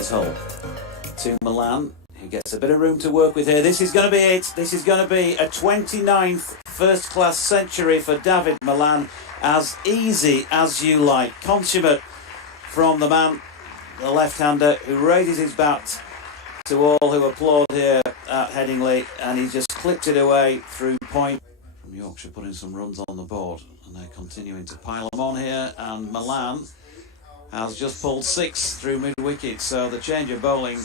Here's Hull to Milan, who gets a bit of room to work with here. This is going to be it. This is going to be a 29th first-class century for David Milan. As easy as you like. Consummate from the man, the left-hander, who raises his bat to all who applaud here at Headingley, and he just clipped it away through point. From Yorkshire putting some runs on the board, and they're continuing to pile them on here, and Milan has just pulled 6 through mid-wicket, so the change of bowling.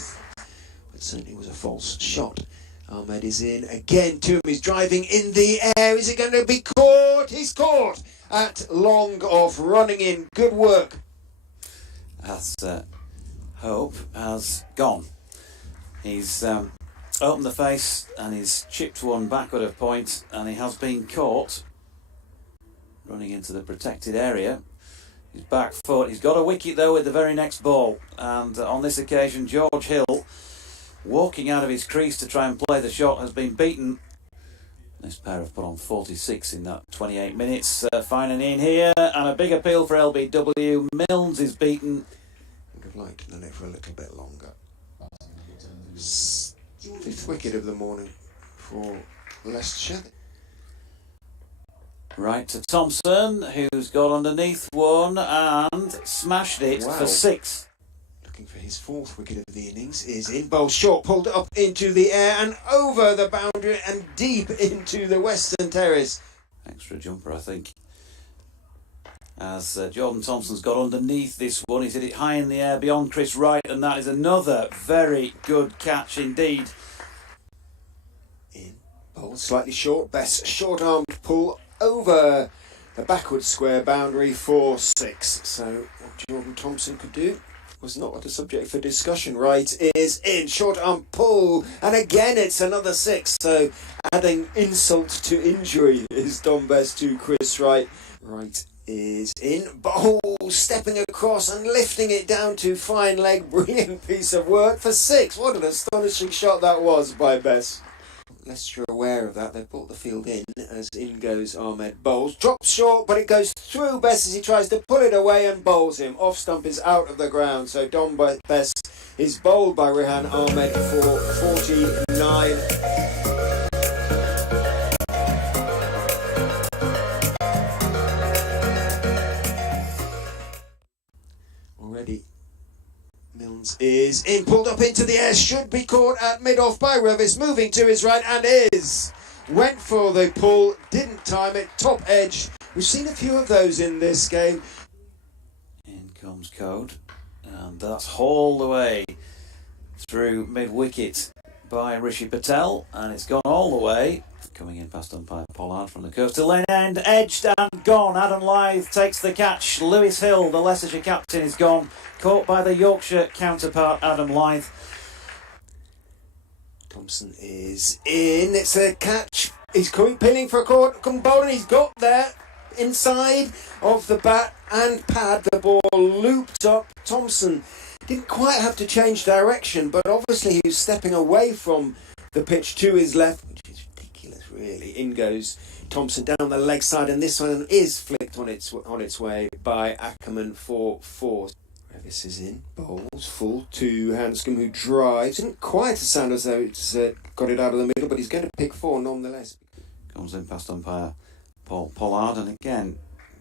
But certainly was a false shot. Ahmed is in again. Toom is driving in the air. Is it going to be caught? He's caught at long off, running in. Good work. That's Hope has gone. He's opened the face and he's chipped one backward of point, and he has been caught running into the protected area. His back foot. He's got a wicket though with the very next ball, and on this occasion George Hill, walking out of his crease to try and play the shot, has been beaten. This pair have put on 46 in that 28 minutes. Fining in here, and a big appeal for LBW. Milnes is beaten. Would have liked to have done it for a little bit longer. 5th wicket of the morning for Leicestershire. Right to Thompson, who's got underneath one and smashed it for 6. Looking for his 4th wicket of the innings. Is in bowl short, pulled up into the air and over the boundary and deep into the western terrace. Extra jumper, I think. As Jordan Thompson's got underneath this one, he's hit it high in the air beyond Chris Wright, and that is another very good catch indeed. In bowl, slightly short, best short-armed pull over the backward square boundary for 6. So what Jordan Thompson could do was not a subject for discussion. Wright is in, short-arm pull, and again it's another 6. So adding insult to injury is done best to Chris Wright. Wright is in, bowl, stepping across and lifting it down to fine leg. Brilliant piece of work for 6. What an astonishing shot that was by Bess. Leicester aware of that. They brought the field in as in goes Ahmed. Bowls, drops short, but it goes through Bess as he tries to pull it away and bowls him. Off stump is out of the ground, so Don Bess is bowled by Rehan Ahmed for 49. Already Milnes is in, pulled up into the air, should be caught at mid-off by Revis, moving to his right and is. Went for the pull, didn't time it, top edge. We've seen a few of those in this game. In comes Code, and that's hauled away through mid-wicket by Rishi Patel, and it's gone all the way. Coming in past umpire Pollard from the coastal lane end, edged and gone. Adam Lyth takes the catch. Lewis Hill, the Leicestershire captain, is gone. Caught by the Yorkshire counterpart, Adam Lyth. Thompson is in. It's a catch. He's coming, pinning for a court. Come bowling. He's got there inside of the bat and pad. The ball looped up. Thompson didn't quite have to change direction, but obviously he was stepping away from the pitch to his left, which is ridiculous, really. In goes Thompson down the leg side, and this one is flicked on its way by Ackerman for 4. Revis is in, bowls full to Hanscom, who drives. Didn't quite sound as though it's got it out of the middle, but he's going to pick 4 nonetheless. Comes in past umpire Paul Pollard, and again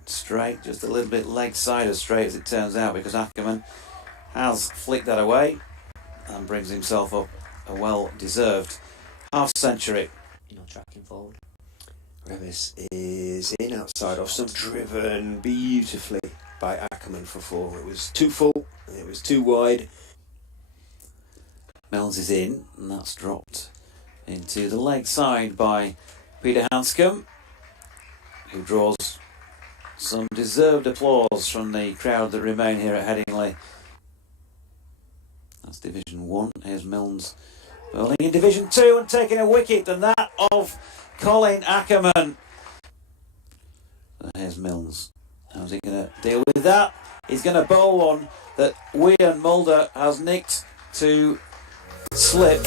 straight, just a little bit leg side as straight as it turns out, because Ackerman has flicked that away and brings himself up a well-deserved half-century. You're not tracking forward. Revis is in outside off stump, driven beautifully by Ackerman for 4. It was too full, it was too wide. Milnes is in, and that's dropped into the leg side by Peter Hanscom, who draws some deserved applause from the crowd that remain here at Headingley. That's Division 1. Here's Milnes bowling in Division 2 and taking a wicket, and that of Colin Ackerman. And here's Milnes. How's he going to deal with that? He's going to bowl one that Wian Mulder has nicked to slip.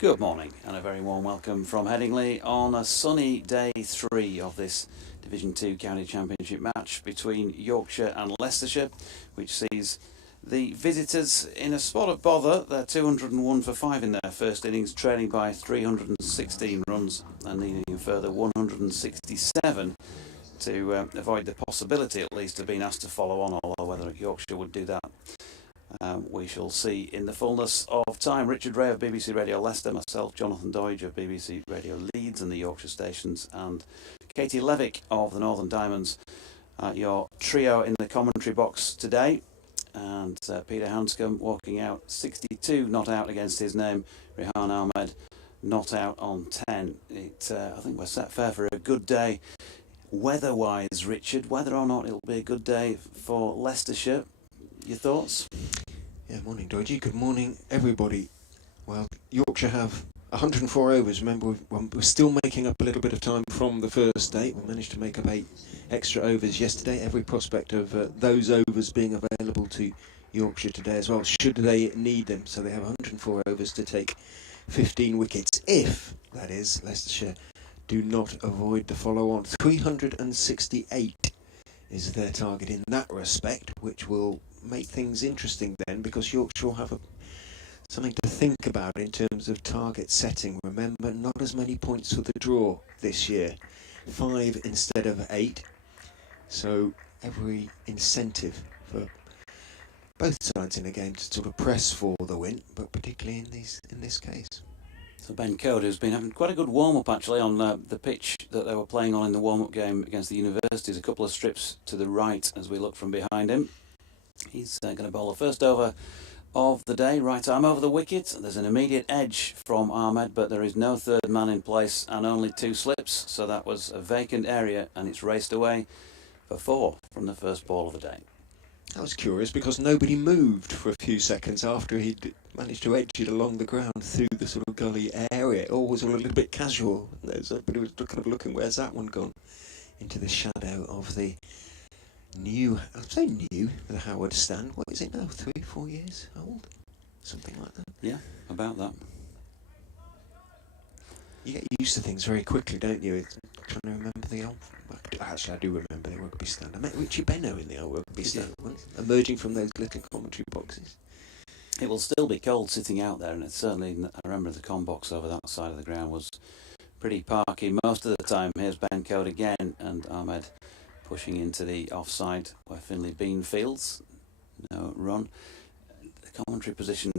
Good morning and a very warm welcome from Headingley on a sunny day 3 of this Division 2 County Championship match between Yorkshire and Leicestershire, which sees the visitors in a spot of bother. They're 201 for 5 in their first innings, trailing by 316 runs and needing a further 167 to avoid the possibility at least of being asked to follow on, although whether Yorkshire would do that we shall see in the fullness of time. Richard Ray of BBC Radio Leicester, myself, Jonathan Doidge of BBC Radio Leeds and the Yorkshire stations, and Katie Levick of the Northern Diamonds, your trio in the commentary box today. And Peter Hanscom walking out 62 not out against his name, Rehan Ahmed not out on 10. I think we're set fair for a good day weather-wise, Richard. Whether or not it'll be a good day for Leicestershire, your thoughts? Yeah, morning, Doidgy. Good morning, everybody. Well, Yorkshire have 104 overs. Remember, we're still making up a little bit of time from the first day. We managed to make up 8 extra overs yesterday. Every prospect of those overs being available to Yorkshire today as well, should they need them. So they have 104 overs to take 15 wickets, if, that is, Leicestershire do not avoid the follow-on. 368 is their target in that respect, which will make things interesting then, because Yorkshire will have something to think about in terms of target setting. Remember, not as many points for the draw this year, 5 instead of 8, so every incentive for both sides in a game to sort of press for the win, but particularly in this case. So Ben Coad, who's been having quite a good warm-up actually on the pitch that they were playing on in the warm-up game against the Universities, a couple of strips to the right as we look from behind him. He's going to bowl the first over of the day, right arm over the wicket. There's an immediate edge from Ahmed, but there is no third man in place and only 2 slips, so that was a vacant area and it's raced away for 4 from the first ball of the day. That was curious because nobody moved for a few seconds after he'd managed to edge it along the ground through the sort of gully area. It all was all a little bit casual. Everybody was kind of looking, where's that one gone? Into the shadow of the new, I'd say new, the Howard stand. What is it now? 3-4 years old? Something like that. Yeah, about that. You get used to things very quickly, don't you? I'm trying to remember the old... Actually, I do remember the rugby stand. I met Richie Benno in the old rugby stand once, emerging from those little commentary boxes. It will still be cold sitting out there, and it's certainly, I remember the com box over that side of the ground was pretty parky most of the time. Here's Ben Coad again, and Ahmed pushing into the offside where Finlay Bean fields. No run. The commentary position,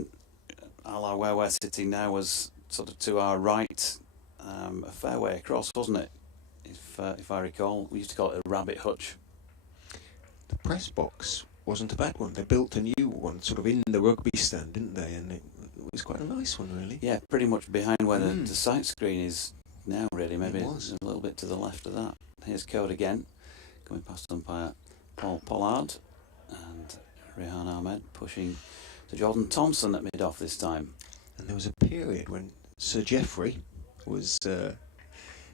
a la where we're sitting now, was sort of to our right, a fair way across, wasn't it? If I recall, we used to call it a rabbit hutch. The press box wasn't a bad one. They built a new one sort of in the rugby stand, didn't they? And it was quite a nice one, really. Yeah, pretty much behind where the sight screen is now, really. Maybe It was. a little bit to the left of that. Here's Coad again, coming past umpire Paul Pollard, and Rehan Ahmed pushing to Jordan Thompson at mid-off this time. And there was a period when Sir Geoffrey was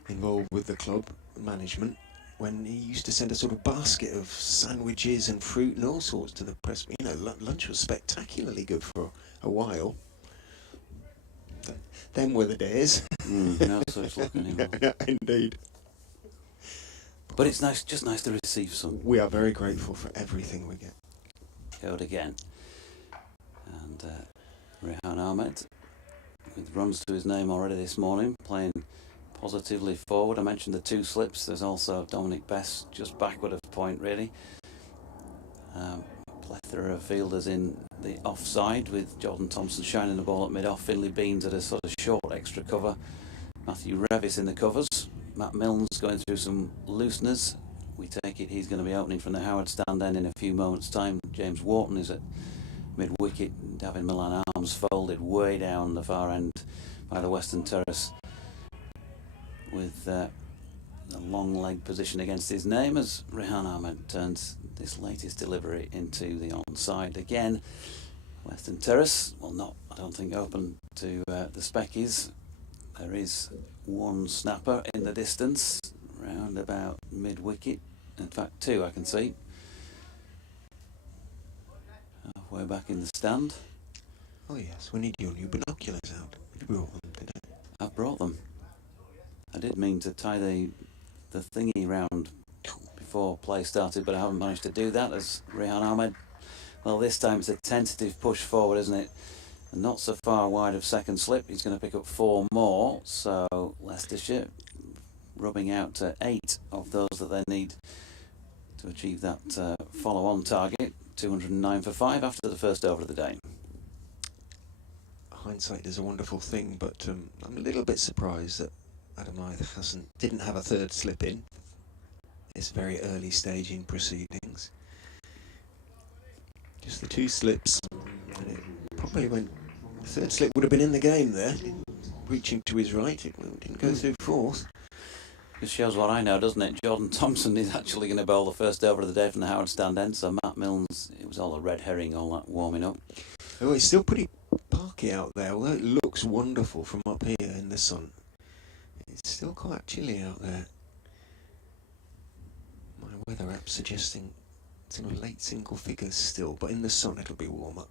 involved with the club management, when he used to send a sort of basket of sandwiches and fruit and all sorts to the press. You know, lunch was spectacularly good for a while. Them were the days. No such luck anymore. Yeah, indeed. But it's nice, just nice to receive some. We are very grateful for everything we get. Coad again. And Rehan Ahmed, with runs to his name already this morning, playing positively forward. I mentioned the 2 slips. There's also Dominic Best just backward of point, really. Plethora of fielders in the offside, with Jordan Thompson shining the ball at mid-off. Finlay Beans at a sort of short extra cover. Matthew Revis in the covers. Matt Milnes going through some looseners. We take it he's going to be opening from the Howard stand then in a few moments' time. James Wharton is at mid-wicket. David Milan arms folded way down the far end by the Western Terrace, with a long leg position against his name as Rehan Ahmed turns this latest delivery into the onside again. Western Terrace, well, not, I don't think, open to the Speckies. There is one snapper in the distance, round about mid-wicket. In fact, 2 I can see. Halfway back in the stand. Oh yes, we need your new binoculars out. You brought them, did I? I've brought them. I did mean to tie the thingy round before play started, but I haven't managed to do that, as Rehan Ahmed. Well, this time it's a tentative push forward, isn't it? And not so far wide of second slip. He's going to pick up 4 more, so Leicestershire rubbing out 8 of those that they need to achieve that follow-on target. 209 for 5 after the first over of the day. Hindsight is a wonderful thing, but I'm a little bit surprised that Adam Lyth didn't have a third slip in. It's a very early stage in proceedings. Just the 2 slips, and it probably went. The third slip would have been in the game there, reaching to his right. It didn't go through fourth. This shows what I know, doesn't it? Jordan Thompson is actually going to bowl the first over of the day from the Howard stand end, so Matt Milnes, it was all a red herring, all that warming up. Oh, it's still pretty parky out there, although it looks wonderful from up here in the sun. It's still quite chilly out there. My weather app suggesting sort of late single figures still, but in the sun it'll be warmer.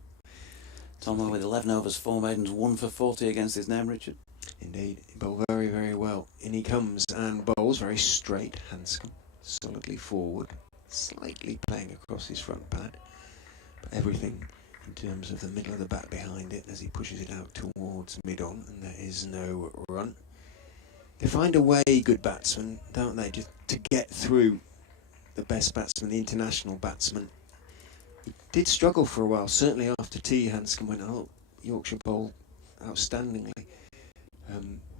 Tomo with 11 overs, 4 maidens, 1 for 40 against his name, Richard. Indeed, he bowled very, very well. In he comes and bowls very straight, Hanscom, solidly forward, slightly playing across his front pad, but everything in terms of the middle of the bat behind it as he pushes it out towards mid-on, and there is no run. They find a way, good batsmen, don't they, just to get through the best batsman, the international batsman. He did struggle for a while, certainly after tea. Hanscom went out. Yorkshire bowled outstandingly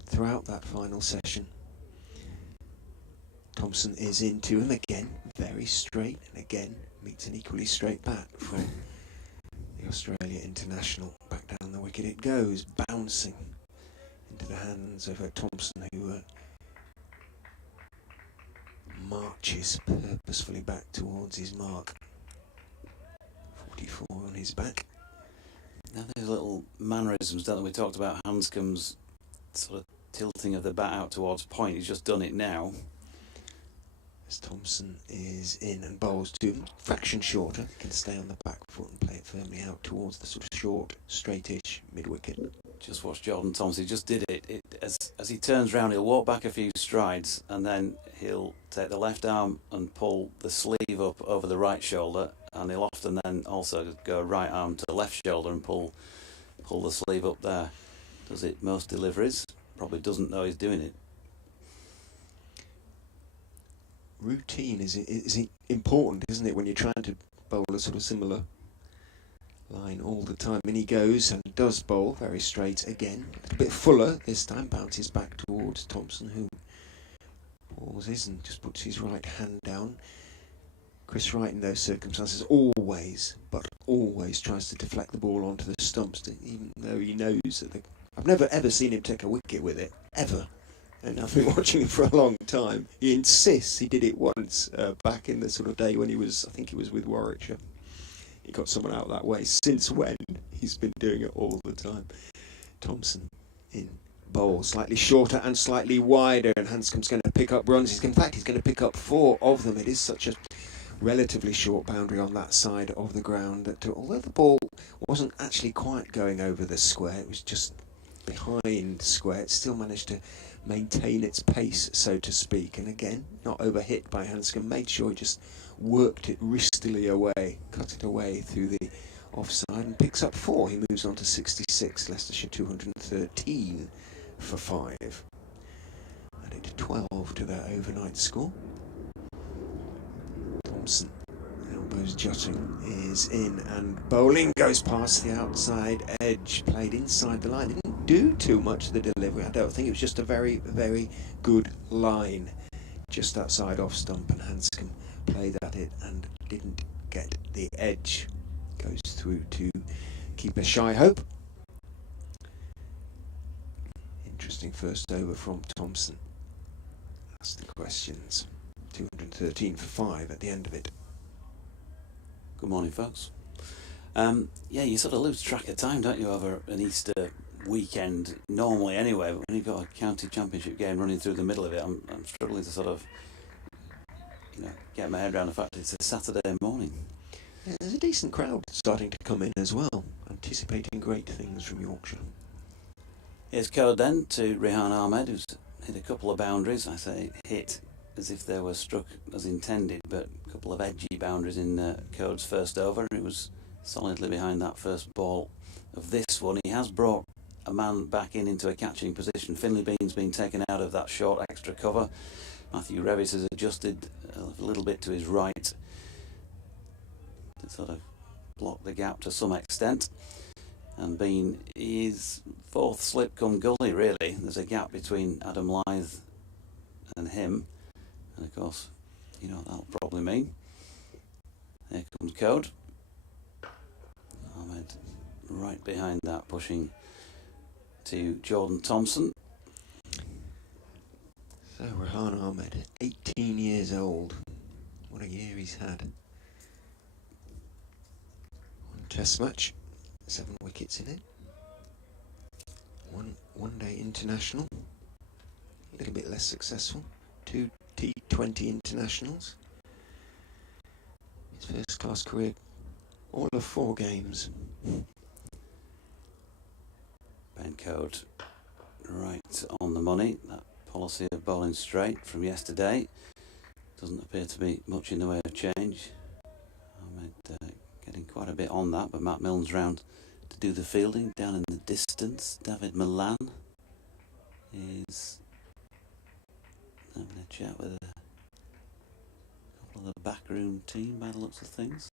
throughout that final session. Thompson is into him again, very straight, and again meets an equally straight bat from the Australia international. Back down the wicket it goes, bouncing into the hands of Thompson, who marches purposefully back towards his mark. 44 on his back. Now there's little mannerisms, don't they? We talked about Hanscom's sort of tilting of the bat out towards point. He's just done it now. As Thompson is in and bowls to him, fraction shorter, he can stay on the back foot and play it firmly out towards the sort of short, straightish mid-wicket. Just watch Jordan Thompson, he just did it. As he turns round, he'll walk back a few strides and then he'll take the left arm and pull the sleeve up over the right shoulder, and he'll often then also go right arm to the left shoulder and pull the sleeve up there. Does it most deliveries, probably doesn't know he's doing it. Routine is important, isn't it, when you're trying to bowl a sort of similar line all the time. And he goes and does bowl very straight again, a little bit fuller this time, bounces back towards Thompson, who pauses and just puts his right hand down. Chris Wright in those circumstances always tries to deflect the ball onto the stumps, even though he knows that I've never ever seen him take a wicket with it, ever. And I've been watching him for a long time. He insists. He did it once back in the sort of day when I think he was with Warwickshire. He got someone out that way. Since when, he's been doing it all the time. Thompson in bowl, slightly shorter and slightly wider, and Hanscom's going to pick up runs. In fact, he's going to pick up 4 of them. It is such a relatively short boundary on that side of the ground that although the ball wasn't actually quite going over the square, it was just behind square, it still managed to maintain its pace, so to speak, and again not overhit by Hanscom. Made sure he just worked it wristily away, cut it away through the offside, and picks up 4. He moves on to 66. Leicestershire 213 for 5. Added 12 to their overnight score. Thompson, elbows jutting, is in and bowling, goes past the outside edge, played inside the line. Didn't do too much of the delivery, I don't think. It was just a very, very good line just outside off stump, and Hanscom played at it and didn't get the edge. Goes through to keeper Shy Hope. Interesting first over from Thompson. That's the questions. 213 for 5 at the end of it. Good morning, folks. Yeah, you sort of lose track of time, don't you, over an Easter weekend, normally anyway, but when you've got a county championship game running through the middle of it, I'm struggling to sort of, get my head around the fact it's a Saturday morning. Yeah, there's a decent crowd starting to come in as well, anticipating great things from Yorkshire. Here's code then to Rehan Ahmed, who's hit a couple of boundaries. I say hit as if they were struck as intended, but a couple of edgy boundaries in Code's first over. It was solidly behind that first ball of this one. He has brought a man back into a catching position. Finley Bean's been taken out of that short extra cover. Matthew Revis has adjusted a little bit to his right to sort of block the gap to some extent. And Bean is fourth slip come gully, really. There's a gap between Adam Lythe and him. And of course, you know what that'll probably mean. Here comes Code. Ahmed right behind that, pushing to Jordan Thompson. So Rehan Ahmed, 18 years old. What a year he's had. One test match, 7 wickets in it. One day international, a little bit less successful. 2 T20 internationals. His first class career, all of 4 games. Ben Code right on the money. That policy of bowling straight from yesterday doesn't appear to be much in the way of change. Ahmed getting quite a bit on that, but Matt Milne's round to do the fielding. Down in the distance, David Milan is having a chat with a couple of the backroom team by the looks of things.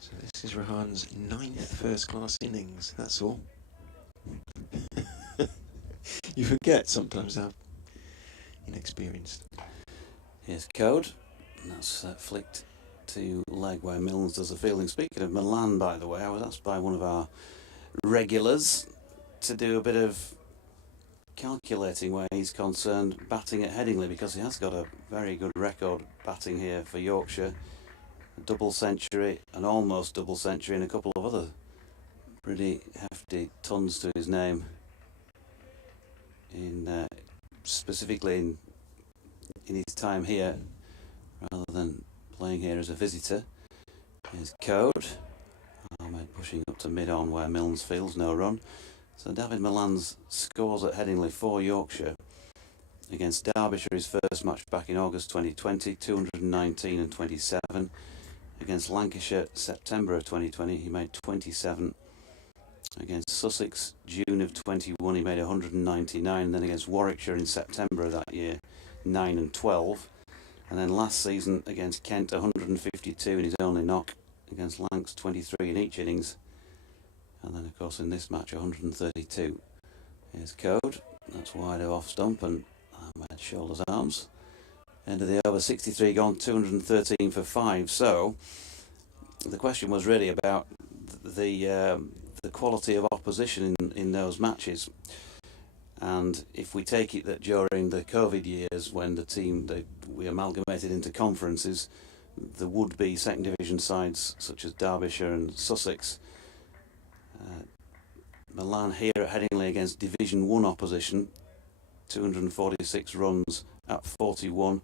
So this is Rehan's 9th first class innings, that's all. You forget sometimes how inexperienced. Here's Code, and that's flicked to leg where Milnes does the fielding. Speaking of Milan, by the way, I was asked by one of our regulars to do a bit of calculating where he's concerned batting at Headingley, because he has got a very good record batting here for Yorkshire. A double century, an almost double century, and a couple of other pretty hefty tons to his name. Specifically in his time here, rather than playing here as a visitor. Here's Code. Ahmed pushing up to mid-on where Milnes fields, no run. So David Milan's scores at Headingley for Yorkshire against Derbyshire, his first match back in August 2020, 219 and 27. Against Lancashire, September of 2020, he made 27. Against Sussex, June of 21, he made 199. And then against Warwickshire in September of that year, 9 and 12. And then last season against Kent, 152 in his only knock. Against Lancs, 23 in each innings. And then, of course, in this match, 132. Here's Code. That's wide of off stump, and Ahmed shoulders arms. End of the over, 63 gone, 213 for 5. So the question was really about the quality of opposition in those matches. And if we take it that during the COVID years, when we amalgamated into conferences, there would be second division sides such as Derbyshire and Sussex. Milan here at Headingley against Division 1 opposition, 246 runs at 41.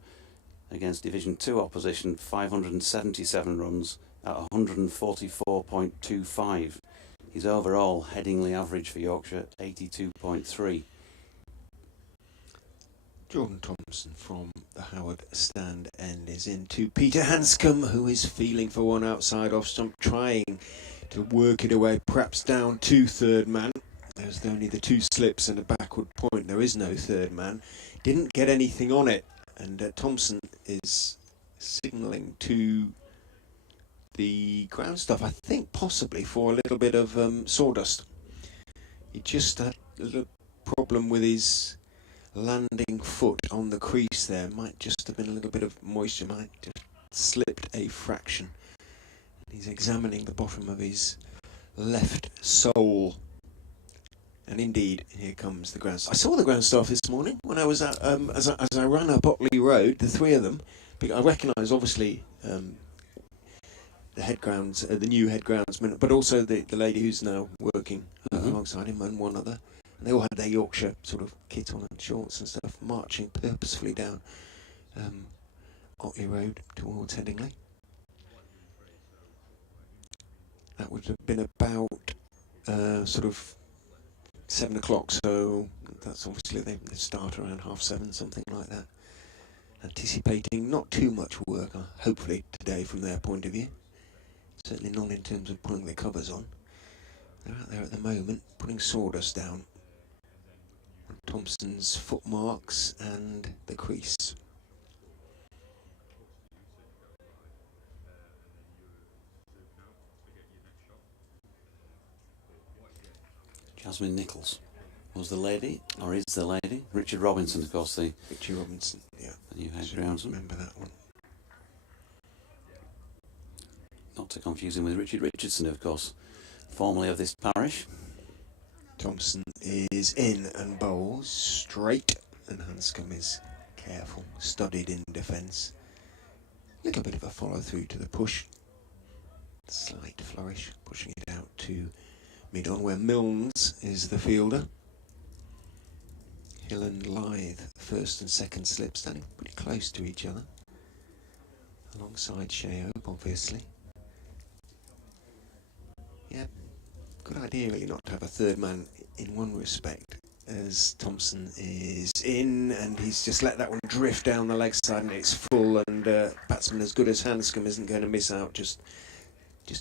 Against Division 2 opposition, 577 runs at 144.25. His overall Headingley average for Yorkshire, 82.3. Jordan Thompson from the Howard stand end is in to Peter Hanscom, who is feeling for one outside off stump, trying to work it away, perhaps down to third man. There's only the 2 slips and a backward point. There is no third man. Didn't get anything on it, and Thompson is signalling to the ground stuff, I think possibly for a little bit of sawdust. He just had a little problem with his landing foot on the crease there. Might just have been a little bit of moisture, might have slipped a fraction. He's examining the bottom of his left sole. And indeed, here comes the ground staff. I saw the ground staff this morning when I was at, as I ran up Otley Road, the 3 of them. I recognised, obviously, the head grounds, the new head groundsman, but also the lady who's now working alongside him, and one other. And they all had their Yorkshire sort of kit on and shorts and stuff, marching purposefully down Otley Road towards Headingley. That would have been about sort of 7 o'clock, so that's obviously they start around 7:30, something like that. Anticipating not too much work, hopefully, today from their point of view. Certainly not in terms of pulling the covers on. They're out there at the moment, putting sawdust down on Thompson's footmarks and the crease. Jasmine Nichols was the lady, or is the lady. Richard Robinson, of course, Richard Robinson, yeah. The new head groundsman. Remember that one. Not to confuse him with Richard Richardson, of course, formerly of this parish. Thompson is in and bowls straight, and Hanscom is careful, studied in defence. Little bit of a follow through to the push. Slight flourish, pushing it out to mid-on where Milnes is the fielder. Hill and Lythe, first and second slip, standing pretty close to each other. Alongside Shehope, obviously. Yeah, good idea really not to have a third man in one respect, as Thompson is in and he's just let that one drift down the leg side and it's full, and batsman as good as Hanscom isn't going to miss out, just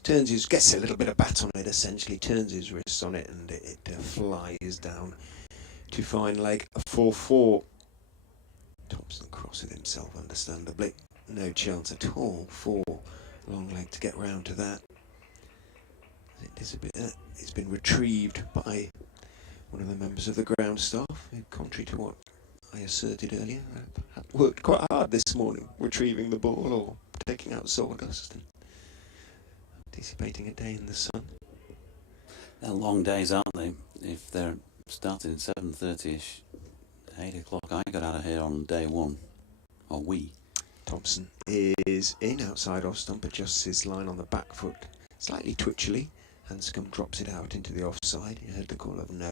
turns his, gets a little bit of bat on it essentially, turns his wrists on it and it flies down to fine leg, a 4-4. Thompson crosses himself understandably, no chance at all for long leg to get round to that. It is a bit, it's been retrieved by one of the members of the ground staff, who, contrary to what I asserted earlier, worked quite hard this morning retrieving the ball or taking out sawdust and anticipating a day in the sun. They're long days, aren't they? If they're starting at 7:30ish, 8 o'clock, I got out of here on day one, or we. Thompson is in outside off stump, adjusts his line on the back foot, slightly twitchily. Hanscom drops it out into the offside. You heard the call of no,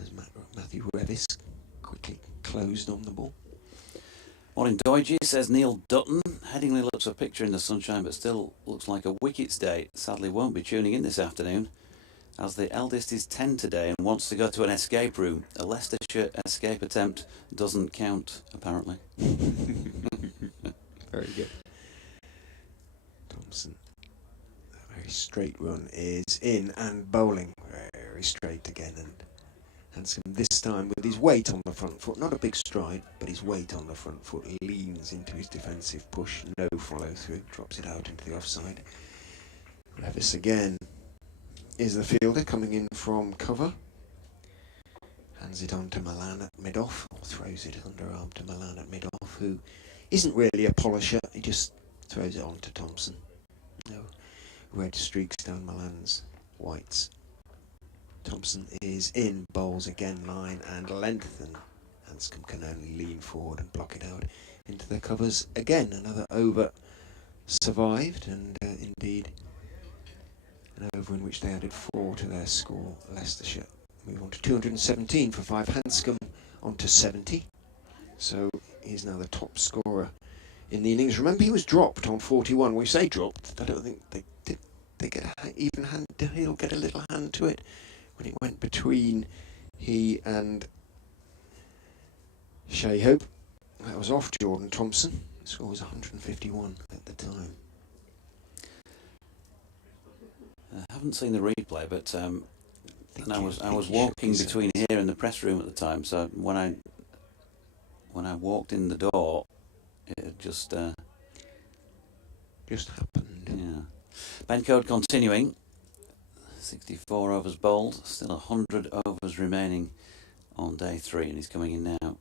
as Matthew Revis quickly closed on the ball. Morning, Doige, says Neil Dutton. Headingley looks a picture in the sunshine, but still looks like a wickets day. Sadly, won't be tuning in this afternoon, as the eldest is 10 today and wants to go to an escape room. A Leicestershire escape attempt doesn't count, apparently. Very good. Thompson. Very straight run is in and bowling very straight again, and Hanscom this time with his weight on the front foot, not a big stride, but his weight on the front foot, leans into his defensive push, no follow through, drops it out into the offside. Revis again is the fielder coming in from cover, hands it on to Milan at mid-off, or throws it underarm to Milan at mid-off, who isn't really a polisher, he just throws it on to Thompson. No red streaks down Milan's whites. Thompson is in, bowls again, line and length, and Hanscom can only lean forward and block it out into the covers again. Another over survived, and indeed an over in which they added 4 to their score. Leicestershire move on to 217 for 5. Hanscom on to 70, so he's now the top scorer in the innings. Remember, he was dropped on 41. We say dropped, I don't think they did. They get a even hand. He'll get a little hand to it when it went between he and Shehope. That was off Jordan Thompson. The score was 151 at the time. I haven't seen the replay, but and I was walking between here and the press room at the time. So when I walked in the door, it just happened. Yeah. Ben Code continuing. 64 overs bowled, still 100 overs remaining on day 3, and he's coming in now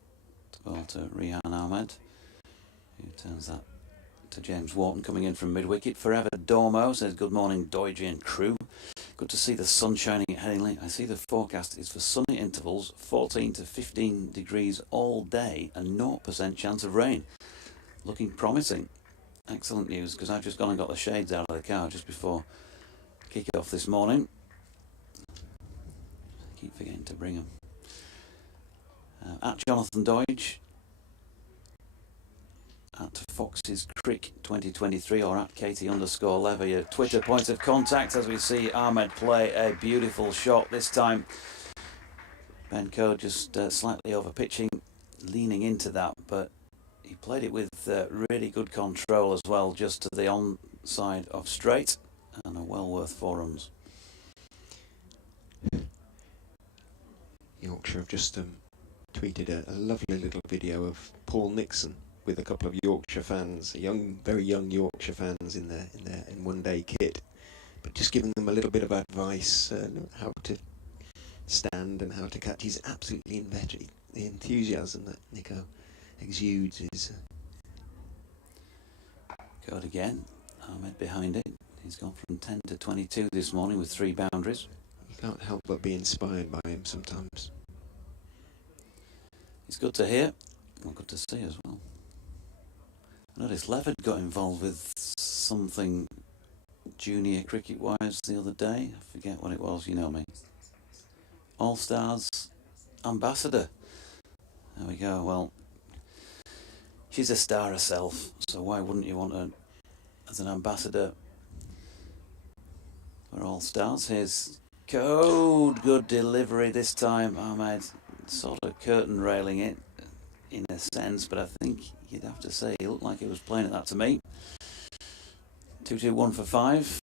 to bowl to Rehan Ahmed, who turns that to James Wharton, coming in from mid-wicket. Forever Dormo says, good morning, Doige and crew. Good to see the sun shining at Headingley. I see the forecast is for sunny intervals, 14 to 15 degrees all day, and 0% chance of rain. Looking promising. Excellent news, because I've just gone and got the shades out of the car just before kick-off this morning. I keep forgetting to bring them. At Jonathan Doige, at Fox's Crick 2023, or at Katie_Levy, your Twitter points of contact, as we see Ahmed play a beautiful shot, this time Ben Coe just slightly over pitching, leaning into that, but he played it with really good control as well, just to the onside of straight, and a well worth 4 runs. Yorkshire have just tweeted a lovely little video of Paul Nixon with a couple of Yorkshire fans, very young Yorkshire fans in one day kit, but just giving them a little bit of advice, how to stand and how to catch. He's absolutely inveterate. The enthusiasm that Nico exudes is... Got again, Ahmed behind it. He's gone from 10 to 22 this morning with 3 boundaries. You can't help but be inspired by him sometimes. It's good to hear, well, good to see as well. I noticed Levitt got involved with something junior cricket-wise the other day. I forget what it was, you know me. All-Stars ambassador. There we go. Well, she's a star herself, so why wouldn't you want her as an ambassador for All-Stars? Here's Code. Good delivery this time. Ahmed sort of curtain railing it in a sense, but I think you'd have to say he looked like he was playing at that to me. 2-2-1 for 5.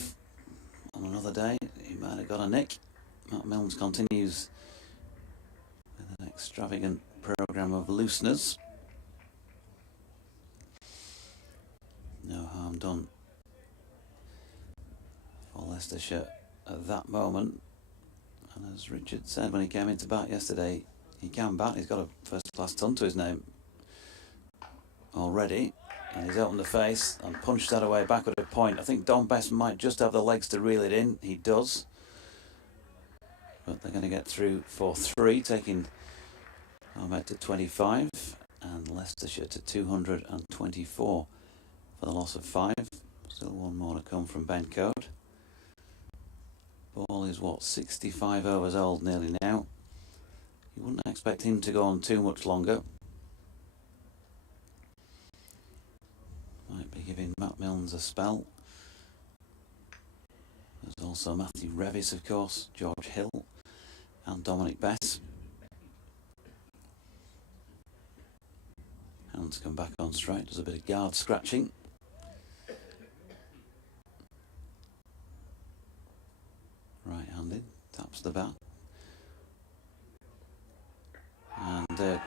On another day, he might have got a nick. Matt Milnes continues with an extravagant programme of looseners. No harm done for Leicestershire at that moment. And as Richard said when he came into bat yesterday, he can bat. He's got a first-class ton to his name already. And he's opened the face and punched that away backward at point. I think Don Best might just have the legs to reel it in. He does. But they're going to get through for 3, taking Ahmed to 25 and Leicestershire to 224 for the loss of 5. Still one more to come from Ben Code. Ball is, 65 overs old nearly now. You wouldn't expect him to go on too much longer. Might be giving Matt Milnes a spell. There's also Matthew Revis, of course, George Hill and Dominic Bess. Hands come back on straight, does a bit of guard scratching. Right-handed, taps the bat. And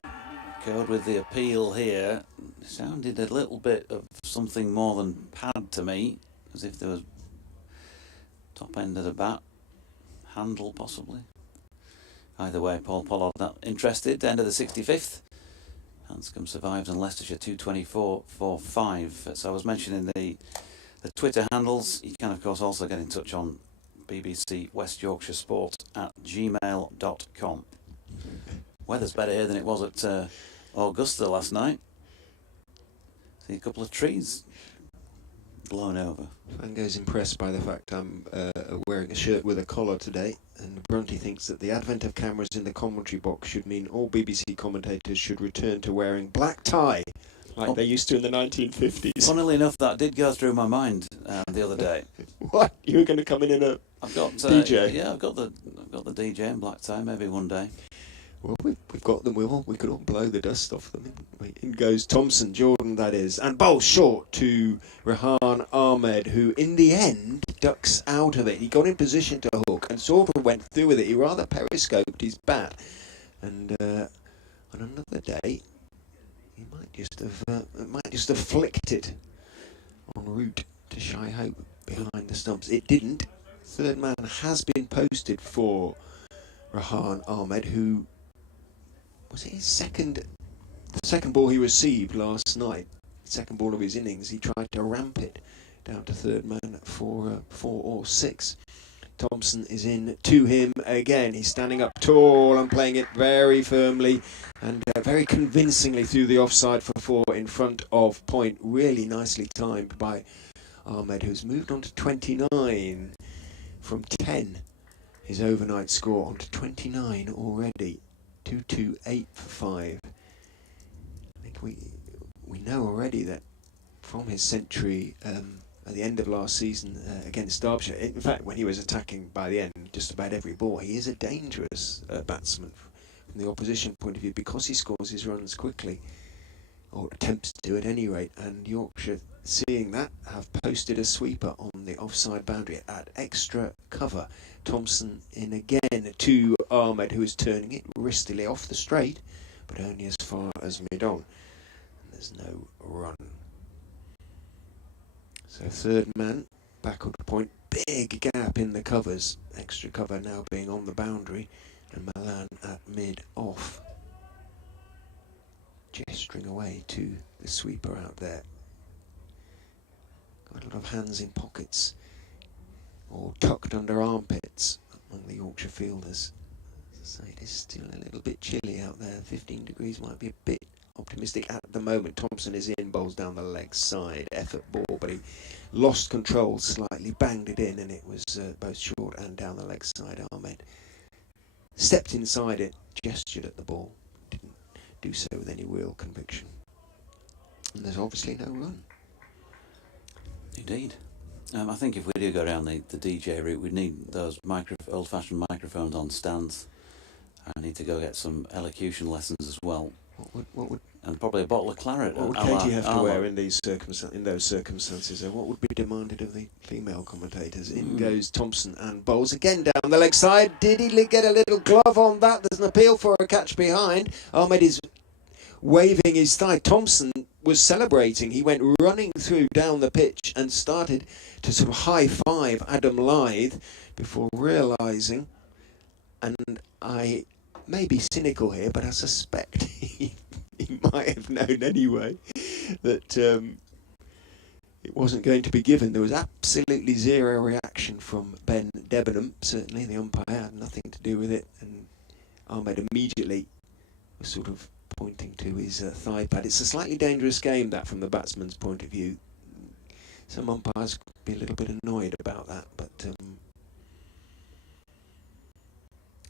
Code with the appeal here. Sounded a little bit of something more than pad to me, as if there was top end of the bat, handle possibly. Either way, Paul Pollard not interested. End of the 65th. Hanscom survives and Leicestershire 224 for 5. So I was mentioning the Twitter handles. You can of course also get in touch on BBC West Yorkshire Sport at gmail.com. Weather's better here than it was at Augusta last night. See a couple of trees blown over. Fango's impressed by the fact I'm wearing a shirt with a collar today, and Brunty thinks that the advent of cameras in the commentary box should mean all BBC commentators should return to wearing black tie like they used to in the 1950s. Funnily enough, that did go through my mind the other day. What? You were going to come in a I've got DJ? Yeah, I've got the DJ in black tie. Maybe one day. Well, we've got them. We could all blow the dust off them. In goes Thompson, Jordan, that is, and bowl short to Rehan Ahmed, who in the end ducks out of it. He got in position to hook and sort of went through with it. He rather periscoped his bat, and on another day, he might just have flicked it en route to Shy Hope behind the stumps. It didn't. Third man has been posted for Rehan Ahmed, who was it the second ball he received last night, second ball of his innings. He tried to ramp it down to third man for 4 or 6. Thompson is in to him again. He's standing up tall and playing it very firmly and very convincingly through the offside for 4 in front of point. Really nicely timed by Ahmed, who's moved on to 29 from 10. His overnight score on to 29 already. 228 for 5. I think we know already that from his century at the end of last season against Derbyshire, in fact when he was attacking by the end just about every ball, he is a dangerous batsman from the opposition point of view, because he scores his runs quickly, or attempts to at any rate, and Yorkshire, seeing that, have posted a sweeper on the offside boundary at extra cover. Thompson in again to Ahmed, who is turning it wristily off the straight, but only as far as mid-on. And there's no run. So third man, backward point, big gap in the covers. Extra cover now being on the boundary, and Milan at mid-off. Gesturing away to the sweeper out there. Got a lot of hands in pockets, or tucked under armpits among the Yorkshire fielders. So it is still a little bit chilly out there. 15 degrees might be a bit optimistic at the moment. Thompson is in, bowls down the leg side, effort ball, but he lost control slightly, banged it in, and it was both short and down the leg side. Ahmed stepped inside it, gestured at the ball, didn't do so with any real conviction. And there's obviously no run. Indeed. I think if we do go down the DJ route, we'd need those old-fashioned microphones on stands. I need to go get some elocution lessons as well. What would and probably a bottle of claret. What would Katie have to wear in those circumstances? What would be demanded of the female commentators? In goes Thompson and bowls again down the leg side. Did he get a little glove on that? There's an appeal for a catch behind. Ahmed is waving his thigh. Thompson was celebrating. He went running through down the pitch and started to sort of high-five Adam Lythe before realising, and I may be cynical here, but I suspect he might have known anyway that it wasn't going to be given. There was absolutely zero reaction from Ben Debenham. Certainly the umpire had nothing to do with it, and Ahmed immediately was sort of pointing to his thigh pad. It's a slightly dangerous game, that, from the batsman's point of view. Some umpires could be a little bit annoyed about that, but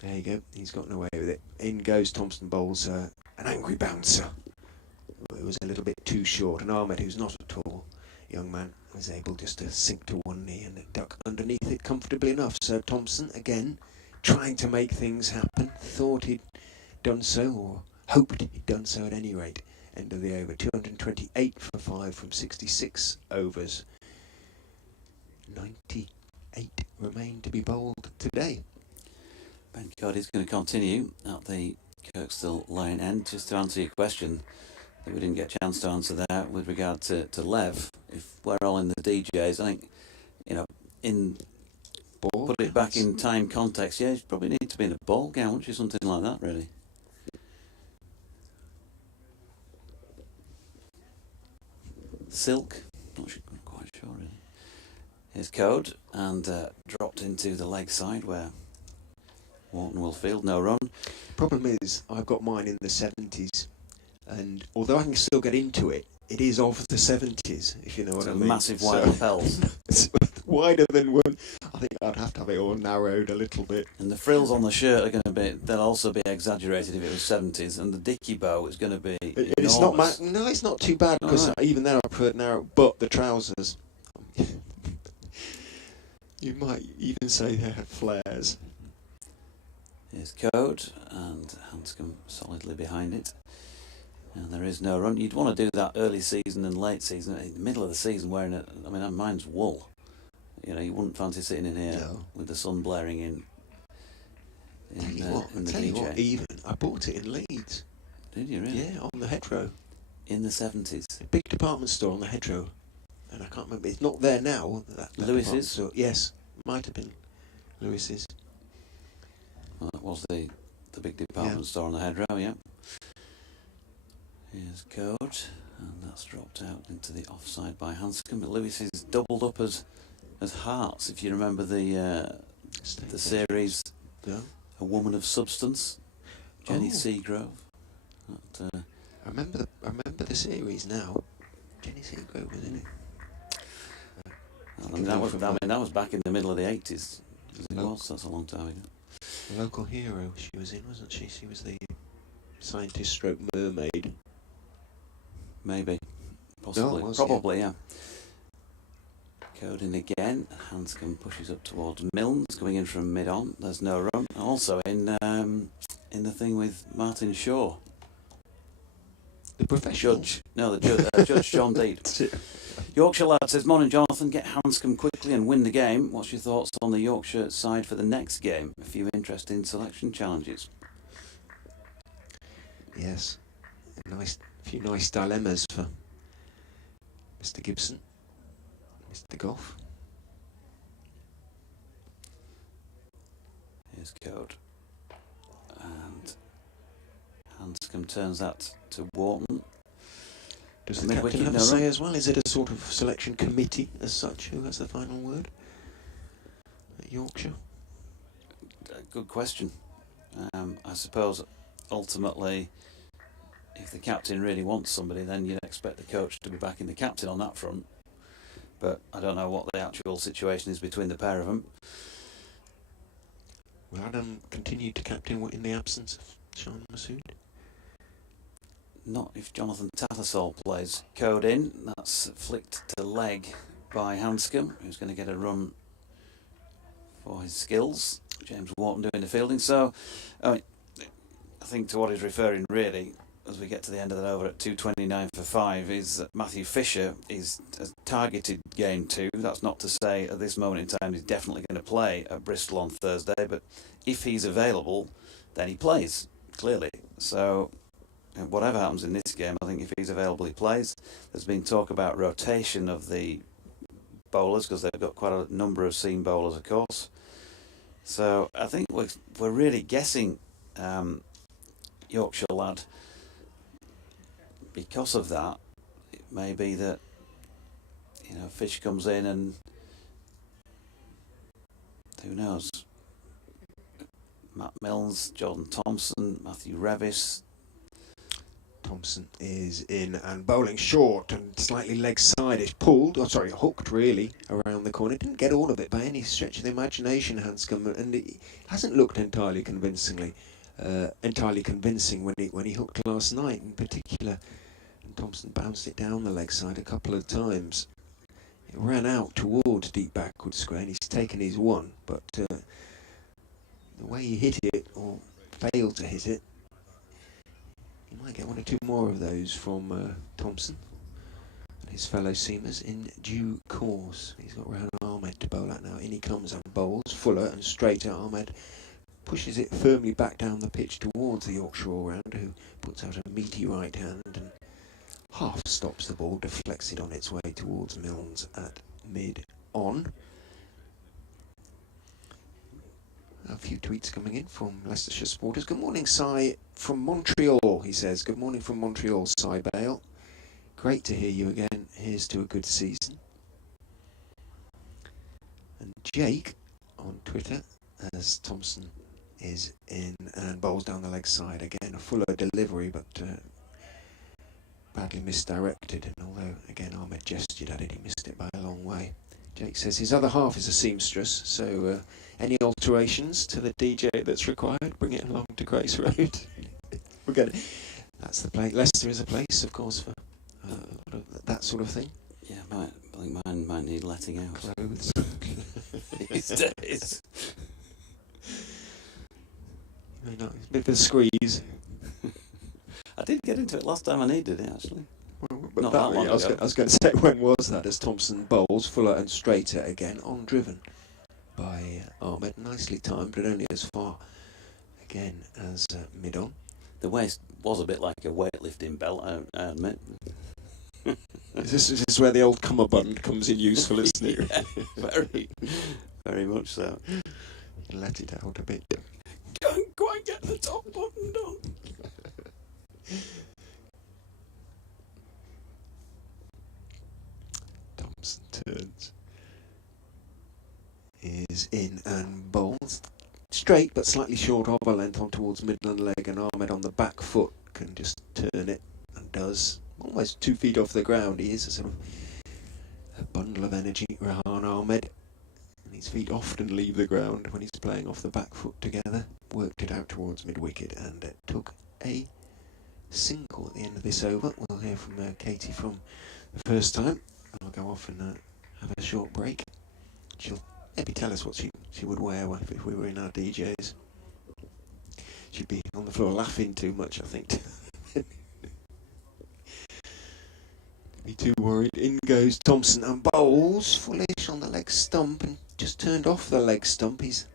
there you go, he's gotten away with it. In goes Thompson, bowls an angry bouncer. It was a little bit too short, and Ahmed, who's not a tall young man, was able just to sink to one knee and duck underneath it comfortably enough. So Thompson, again, trying to make things happen, thought he'd done so, or hoped he'd done so at any rate. End of the over, 228 for 5 from 66 overs. 98 remain to be bowled today. Ben Cody's going to continue at the Kirkstall Lane end. Just to answer your question that we didn't get a chance to answer there with regard to Lev, if we're all in the DJs, I think, in Ball put it back in time context, you probably need to be in a ball gown, wouldn't you? Something like that, really. Silk, not quite sure really. Here's Code, and dropped into the leg side where Wharton will field, no run. Problem is, I've got mine in the 70s, and although I can still get into it, it is of the 70s, if you know what I mean. Massive wide lapels. It's wider than one. I think I'd have to have it all narrowed a little bit. And the frills on the shirt are going to be, they'll also be exaggerated if it was 70s, and the dicky bow is going to be It's not no, it's not too bad, because even there I prefer it narrow, but the trousers, you might even say they had flares. Here's Code, and Hanscom solidly behind it. And there is no run. You'd want to do that early season and late season. In the middle of the season wearing it, I mean, mine's wool. You wouldn't fancy sitting in here with the sun blaring in the Tell you DJ. what, even, I bought it in Leeds. Did you really? Yeah, on the hedgerow. In the 70s? A big department store on the hedgerow. And I can't remember, it's not there now. That Lewis's? Yes, might have been Lewis's. Well, that was the big department store on the hedgerow, yeah. Here's Code, and that's dropped out into the offside by Hanscom. But Lewis is doubled up as Hearts, if you remember the series, A Woman of Substance, Jenny Seagrove. I remember the series now. Jenny Seagrove was in it. That was back in the middle of the 80s. That's a long time ago. A local hero she was in, wasn't she? She was the scientist stroke mermaid. Maybe. Possibly. Probably, yeah. Code in again. Hanscom pushes up towards Milnes, coming in from mid-on. There's no run. Also in in the thing with Martin Shaw. The professional? Judge John Deed. Yorkshire lad says, morning Jonathan, get Hanscom quickly and win the game. What's your thoughts on the Yorkshire side for the next game? A few interesting selection challenges. Yes, a few nice dilemmas for Mr. Gibson, Mr. Goff. Here's code. And Hanscom turns that to Wharton. Does the captain have a say as well? Is it a sort of selection committee as such? Who has the final word at Yorkshire? Good question. I suppose ultimately, if the captain really wants somebody, then you'd expect the coach to be backing the captain on that front. But I don't know what the actual situation is between the pair of them. Will Adam continue to captain in the absence of Sean Masood? Not if Jonathan Tattersall plays. Code in, that's flicked to leg by Hanscom, who's going to get a run for his skills. James Wharton doing the fielding. So, I think to what he's referring really, as we get to the end of that over at 2:29 for 5, is that Matthew Fisher is a targeted game 2. That's not to say at this moment in time he's definitely going to play at Bristol on Thursday, but if he's available, then he plays, clearly. So, whatever happens in this game, I think if he's available, he plays. There's been talk about rotation of the bowlers because they've got quite a number of seam bowlers, of course. So I think we're really guessing Yorkshire lad. Because of that, it may be that Fish comes in and who knows? Matt Milnes, Jordan Thompson, Matthew Revis. Thompson is in and bowling short and slightly leg side. It's pulled, hooked really around the corner. Didn't get all of it by any stretch of the imagination, Hanscom, and it hasn't looked entirely convincing when he hooked last night in particular. And Thompson bounced it down the leg side a couple of times. It ran out towards deep backward square, and he's taken his one, but the way he hit it or failed to hit it, you might get one or two more of those from Thompson and his fellow seamers in due course. He's got Rehan Ahmed to bowl at now. In he comes and bowls. Fuller and straight at Ahmed. Pushes it firmly back down the pitch towards the Yorkshire all-rounder, who puts out a meaty right hand and half stops the ball, deflects it on its way towards Milnes at mid-on. A few tweets coming in from Leicestershire supporters. Good morning, Si from Montreal, he says. Good morning from Montreal, Si Bale. Great to hear you again. Here's to a good season. And Jake on Twitter, as Thompson is in and bowls down the leg side again. A fuller delivery, but badly misdirected. And although, again, Ahmed gestured at it, he missed it by a long way. Jake says his other half is a seamstress, so any alterations to the DJ that's required, bring it along to Grace Road. That's the place. Leicester is a place, of course, for a lot of that sort of thing. Yeah, I think mine might need letting out. Clothes. These days. A bit of a squeeze. I did get into it last time I needed it, actually. But Not that long I was going to say, when was that? As Thompson bowls fuller and straighter again, on driven by Ahmed. Nicely timed, but only as far again as mid-on. The waist was a bit like a weightlifting belt, I admit. This is where the old cummerbund comes in useful, isn't it? Yeah, very much so. Let it out a bit. Don't quite get the top button done. Thompson turns. Is in and bowls. Straight but slightly short of a length on towards Midland leg, and Ahmed on the back foot can just turn it and does. Almost 2 feet off the ground. He is a sort of a bundle of energy, Rehan Ahmed. And his feet often leave the ground when he's playing off the back foot together. Worked it out towards mid-wicket and took a single at the end of this over. We'll hear from Katie from the first time. I'll go off and have a short break. She'll maybe tell us what she would wear if we were in our DJs. She'd be on the floor laughing too much, I think. Be too worried. In goes Thompson and bowls foolish on the leg stump and just turned off the leg stump. He's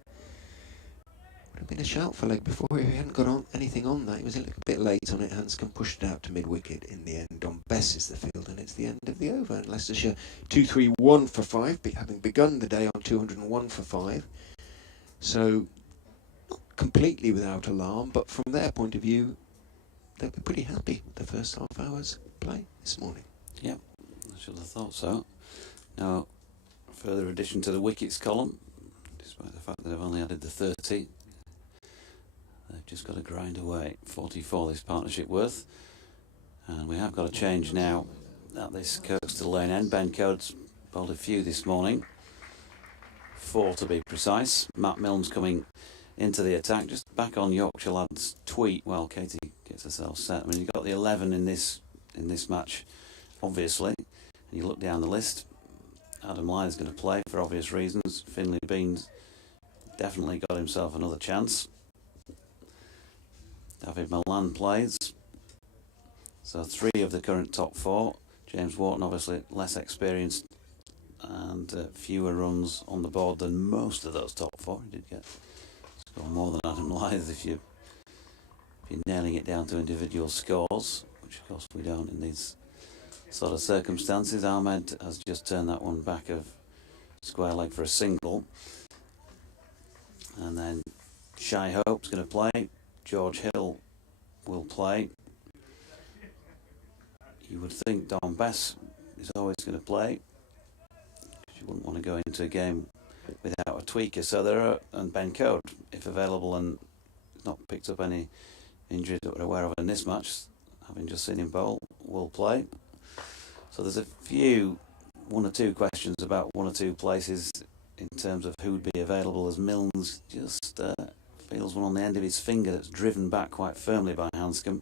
would have been a shout for leg before. He hadn't got on anything on that. He was a little bit late on it. Hanscom pushed it out to mid wicket in the end. Don Bess is the field, and it's the end of the over. And Leicestershire 231 for 5, having begun the day on 201 for 5. So not completely without alarm, but from their point of view, they'll be pretty happy with the first half hour's play this morning. Yep, I should have thought so. Now, further addition to the wickets column, despite the fact that I've only added the 30, they've just got to grind away. 44 this partnership worth. And we have got a change now at this coastal lane end. Ben Coates bowled a few this morning. 4 to be precise. Matt Milnes coming into the attack. Just back on Yorkshire lads' tweet. Well, Katie gets herself set. I mean, you've got the 11 in this match, obviously. And you look down the list. Adam Lythe's going to play for obvious reasons. Finlay Beans definitely got himself another chance. David Milan plays. So 3 of the current top 4. James Wharton obviously less experienced and fewer runs on the board than most of those top 4. He did get score more than Adam Lythe if you're nailing it down to individual scores, which of course we don't in these sort of circumstances. Ahmed has just turned that one back of square leg for a single. And then Shy Hope's going to play. George Hill will play. You would think Don Bess is always going to play. You wouldn't want to go into a game without a tweaker. So there are, and Ben Coad, if available and not picked up any injuries that we're aware of in this match, having just seen him bowl, will play. So there's a few, 1 or 2 questions about 1 or 2 places in terms of who would be available, as Milnes just feels one on the end of his finger that's driven back quite firmly by Hanscom,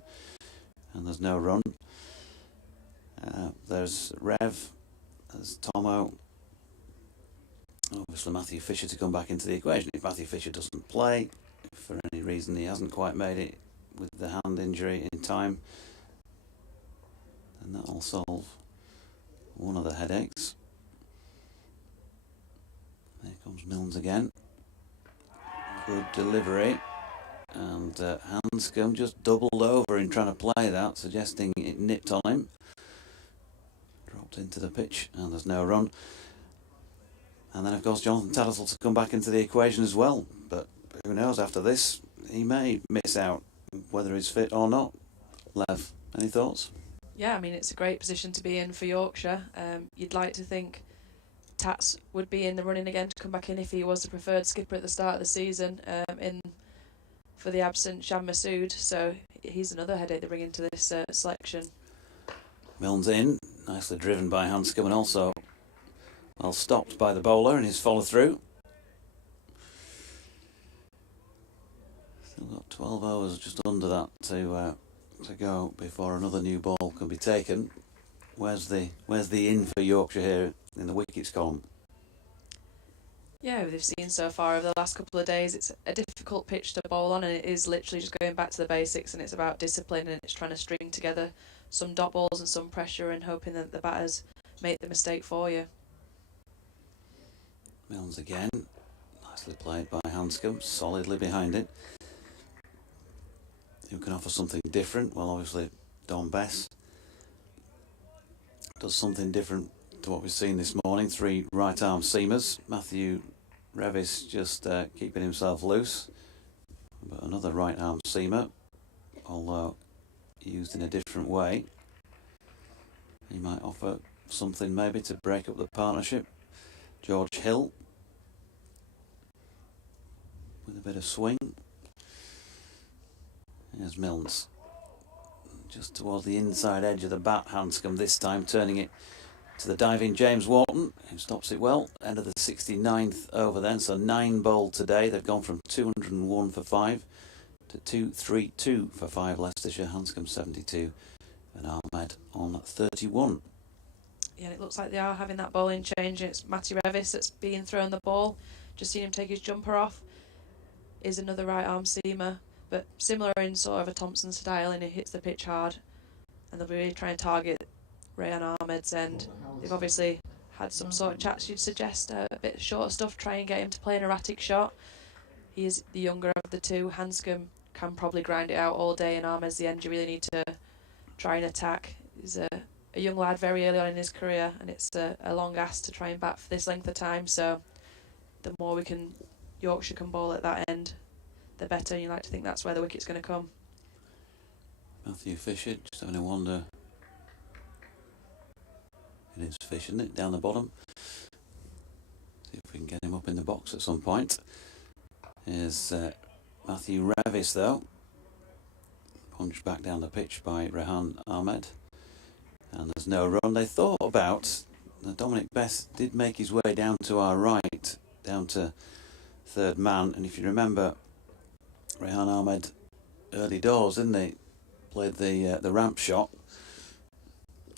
and there's no run. There's Rev, there's Tomo, obviously Matthew Fisher to come back into the equation. If Matthew Fisher doesn't play, if for any reason he hasn't quite made it with the hand injury in time, then that'll solve one of the headaches. There comes Milnes again. Good delivery. And Hanscom just doubled over in trying to play that, suggesting it nipped on him. Dropped into the pitch, and there's no run. And then, of course, Jonathan Tattersall to come back into the equation as well. But who knows, after this, he may miss out, whether he's fit or not. Lev, any thoughts? Yeah, I mean, it's a great position to be in for Yorkshire. You'd like to think Tats would be in the running again to come back in if he was the preferred skipper at the start of the season, in for the absent Sham Masood. So he's another headache to bring into this selection. Milnes in, nicely driven by Hanscom, and also well stopped by the bowler in his follow through. Still got 12 overs just under that to go before another new ball can be taken. Where's the in for Yorkshire here in the wickets column? Yeah, we've seen so far over the last couple of days, it's a difficult pitch to bowl on, and it is literally just going back to the basics, and it's about discipline, and it's trying to string together some dot balls and some pressure and hoping that the batters make the mistake for you. Milnes again, nicely played by Hanscom, solidly behind it. Who can offer something different? Well, obviously Don Bess does something different to what we've seen this morning. 3 right arm seamers. Matthew Revis just keeping himself loose, but another right arm seamer, although used in a different way. He might offer something maybe to break up the partnership. George Hill with a bit of swing. Here's Milnes, just towards the inside edge of the bat. Hanscom this time turning it to the diving James Wharton, who stops it well. End of the 69th over then, so 9 bowled today. They've gone from 201 for 5 to 232 for 5 Leicestershire. Hanscom 72 and Ahmed on 31. Yeah, it looks like they are having that bowling change. It's Matty Revis that's being thrown the ball. Just seen him take his jumper off. Is another right arm seamer but similar in sort of a Thompson style, and he hits the pitch hard, and they'll be really trying to target Rehan Ahmed's end. They've obviously had some sort of chats. You'd suggest a bit shorter stuff, try and get him to play an erratic shot. He is the younger of the two. Hanscom can probably grind it out all day, and Ahmed's the end you really need to try and attack. He's a young lad very early on in his career, and it's a long ask to try and bat for this length of time, so the more Yorkshire can bowl at that end, the better, and you like to think that's where the wicket's going to come. Matthew Fisher, just having a wander. It is Fish, isn't it? Down the bottom. See if we can get him up in the box at some point. Here's Matthew Revis, though. Punched back down the pitch by Rehan Ahmed. And there's no run. They thought about... Dominic Best did make his way down to our right, down to third man. And if you remember, Rehan Ahmed, early doors, didn't he? Played the ramp shot.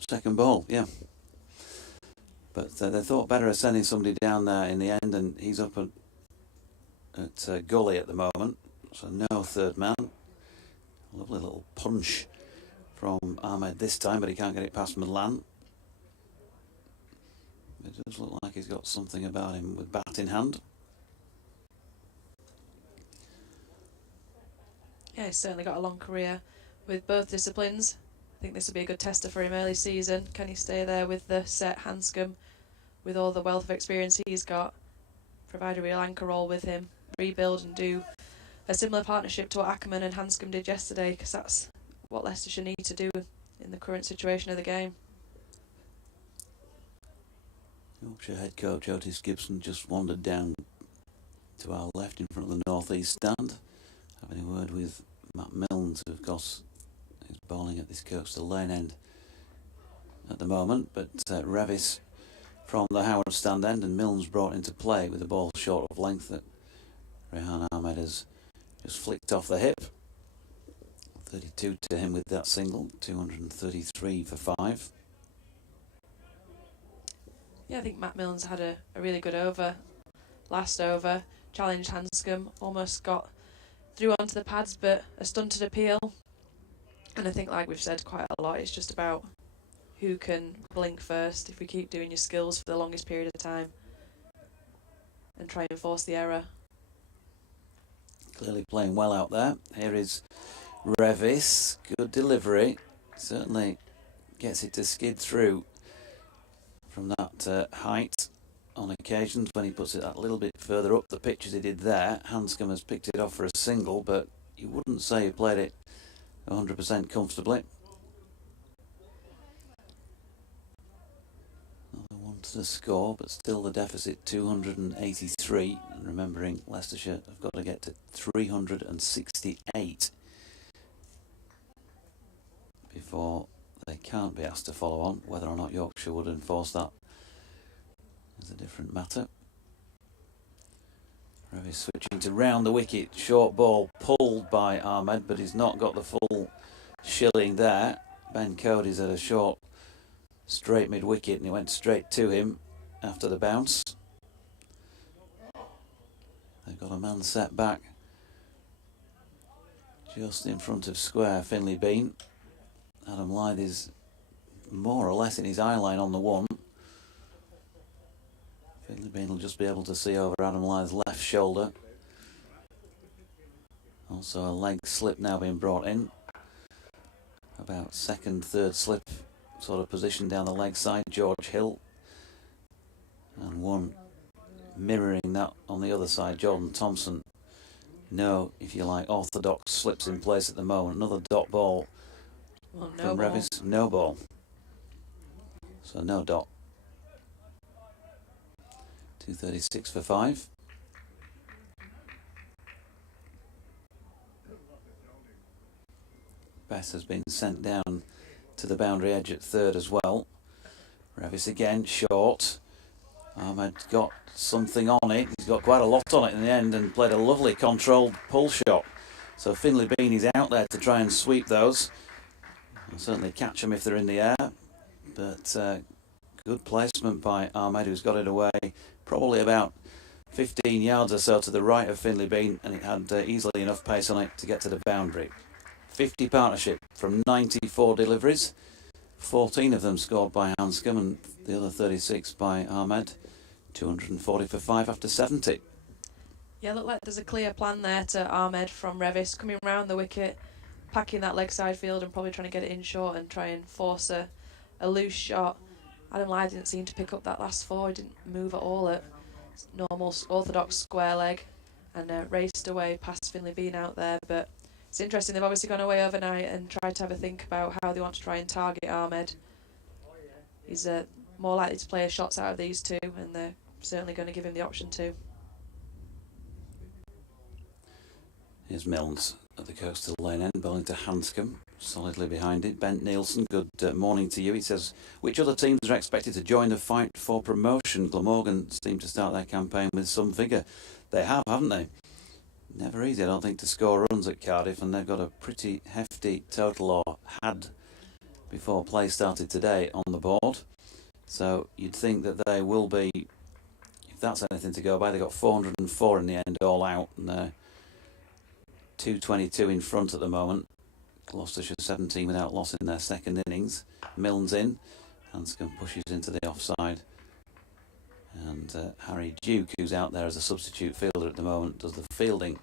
Second ball, yeah. But they thought better of sending somebody down there in the end, and he's up at Gully at the moment. So no third man. Lovely little punch from Ahmed this time, but he can't get it past Milan. It does look like he's got something about him with bat in hand. Yeah, he's certainly got a long career with both disciplines. I think this will be a good tester for him early season. Can he stay there with the set Hanscom, with all the wealth of experience he's got, provide a real anchor role with him, rebuild and do a similar partnership to what Ackerman and Hanscom did yesterday, because that's what Leicestershire need to do in the current situation of the game. Yorkshire head coach Otis Gibson just wandered down to our left in front of the north-east stand, having a word with Matt Milnes, who of course is bowling at this coastal lane end at the moment, but Revis from the Howard stand end, and Milnes brought into play with a ball short of length that Rehan Ahmed has just flicked off the hip. 32 to him with that single, 233 for 5. Yeah, I think Matt Milnes had a really good over. Last over, challenged Hanscom, almost got through onto the pads, but a stunted appeal. And I think, like we've said quite a lot, it's just about who can blink first if we keep doing your skills for the longest period of time and try and force the error. Clearly playing well out there. Here is Revis. Good delivery. Certainly gets it to skid through from that height on occasions when he puts it that little bit further up the pitch as he did there. Hanscom has picked it off for a single, but you wouldn't say he played it 100% comfortably. Another one to the score, but still the deficit 283. And remembering Leicestershire have got to get to 368 before they can't be asked to follow on. Whether or not Yorkshire would enforce that is a different matter. Revis switching to round the wicket. Short ball pulled by Ahmed, but he's not got the full shilling there. Ben Cody's at a short straight mid wicket, and he went straight to him after the bounce. They've got a man set back just in front of square Finley Bean. Adam Lyth is more or less in his eye line on the one. Finley Bean will just be able to see over Adam Lyth's left shoulder. Also a leg slip now being brought in. About second, third slip sort of position down the leg side, George Hill. And one mirroring that on the other side, Jordan Thompson. No, if you like, orthodox slips in place at the moment. Another dot ball. Well, no from ball. Revis, no ball. So no dot. 236 for 5. Bess has been sent down to the boundary edge at third as well. Revis again, short. Ahmed got something on it. He's got quite a lot on it in the end and played a lovely controlled pull shot. So Finley Bean is out there to try and sweep those. I'll certainly catch them if they're in the air. But good placement by Ahmed, who's got it away probably about 15 yards or so to the right of Finley Bean, and it had easily enough pace on it to get to the boundary. 50 partnership from 94 deliveries, 14 of them scored by Hanscom and the other 36 by Ahmed. 240 for 5 after 70. Yeah, look like there's a clear plan there to Ahmed from Revis, coming round the wicket, packing that leg side field and probably trying to get it in short and try and force a loose shot. Adam Lyth didn't seem to pick up that last 4, he didn't move at all at normal orthodox square leg, and raced away past Finley Bean out there. But it's interesting, they've obviously gone away overnight and tried to have a think about how they want to try and target Ahmed. He's more likely to play shots out of these two, and they're certainly going to give him the option to. Here's Milnes at the coastal lane end, bowling to Hanscom, solidly behind it. Bent Nielsen, good morning to you. He says, which other teams are expected to join the fight for promotion? Glamorgan seem to start their campaign with some vigour. They have, haven't they? Never easy, I don't think, to score runs at Cardiff, and they've got a pretty hefty total, or had before play started today, on the board. So you'd think that they will be, if that's anything to go by, they got 404 in the end, all out, and they're 222 in front at the moment. Gloucestershire 17 without loss in their second innings. Milnes in, Hanscom pushes into the offside, and Harry Duke, who's out there as a substitute fielder at the moment, does the fielding.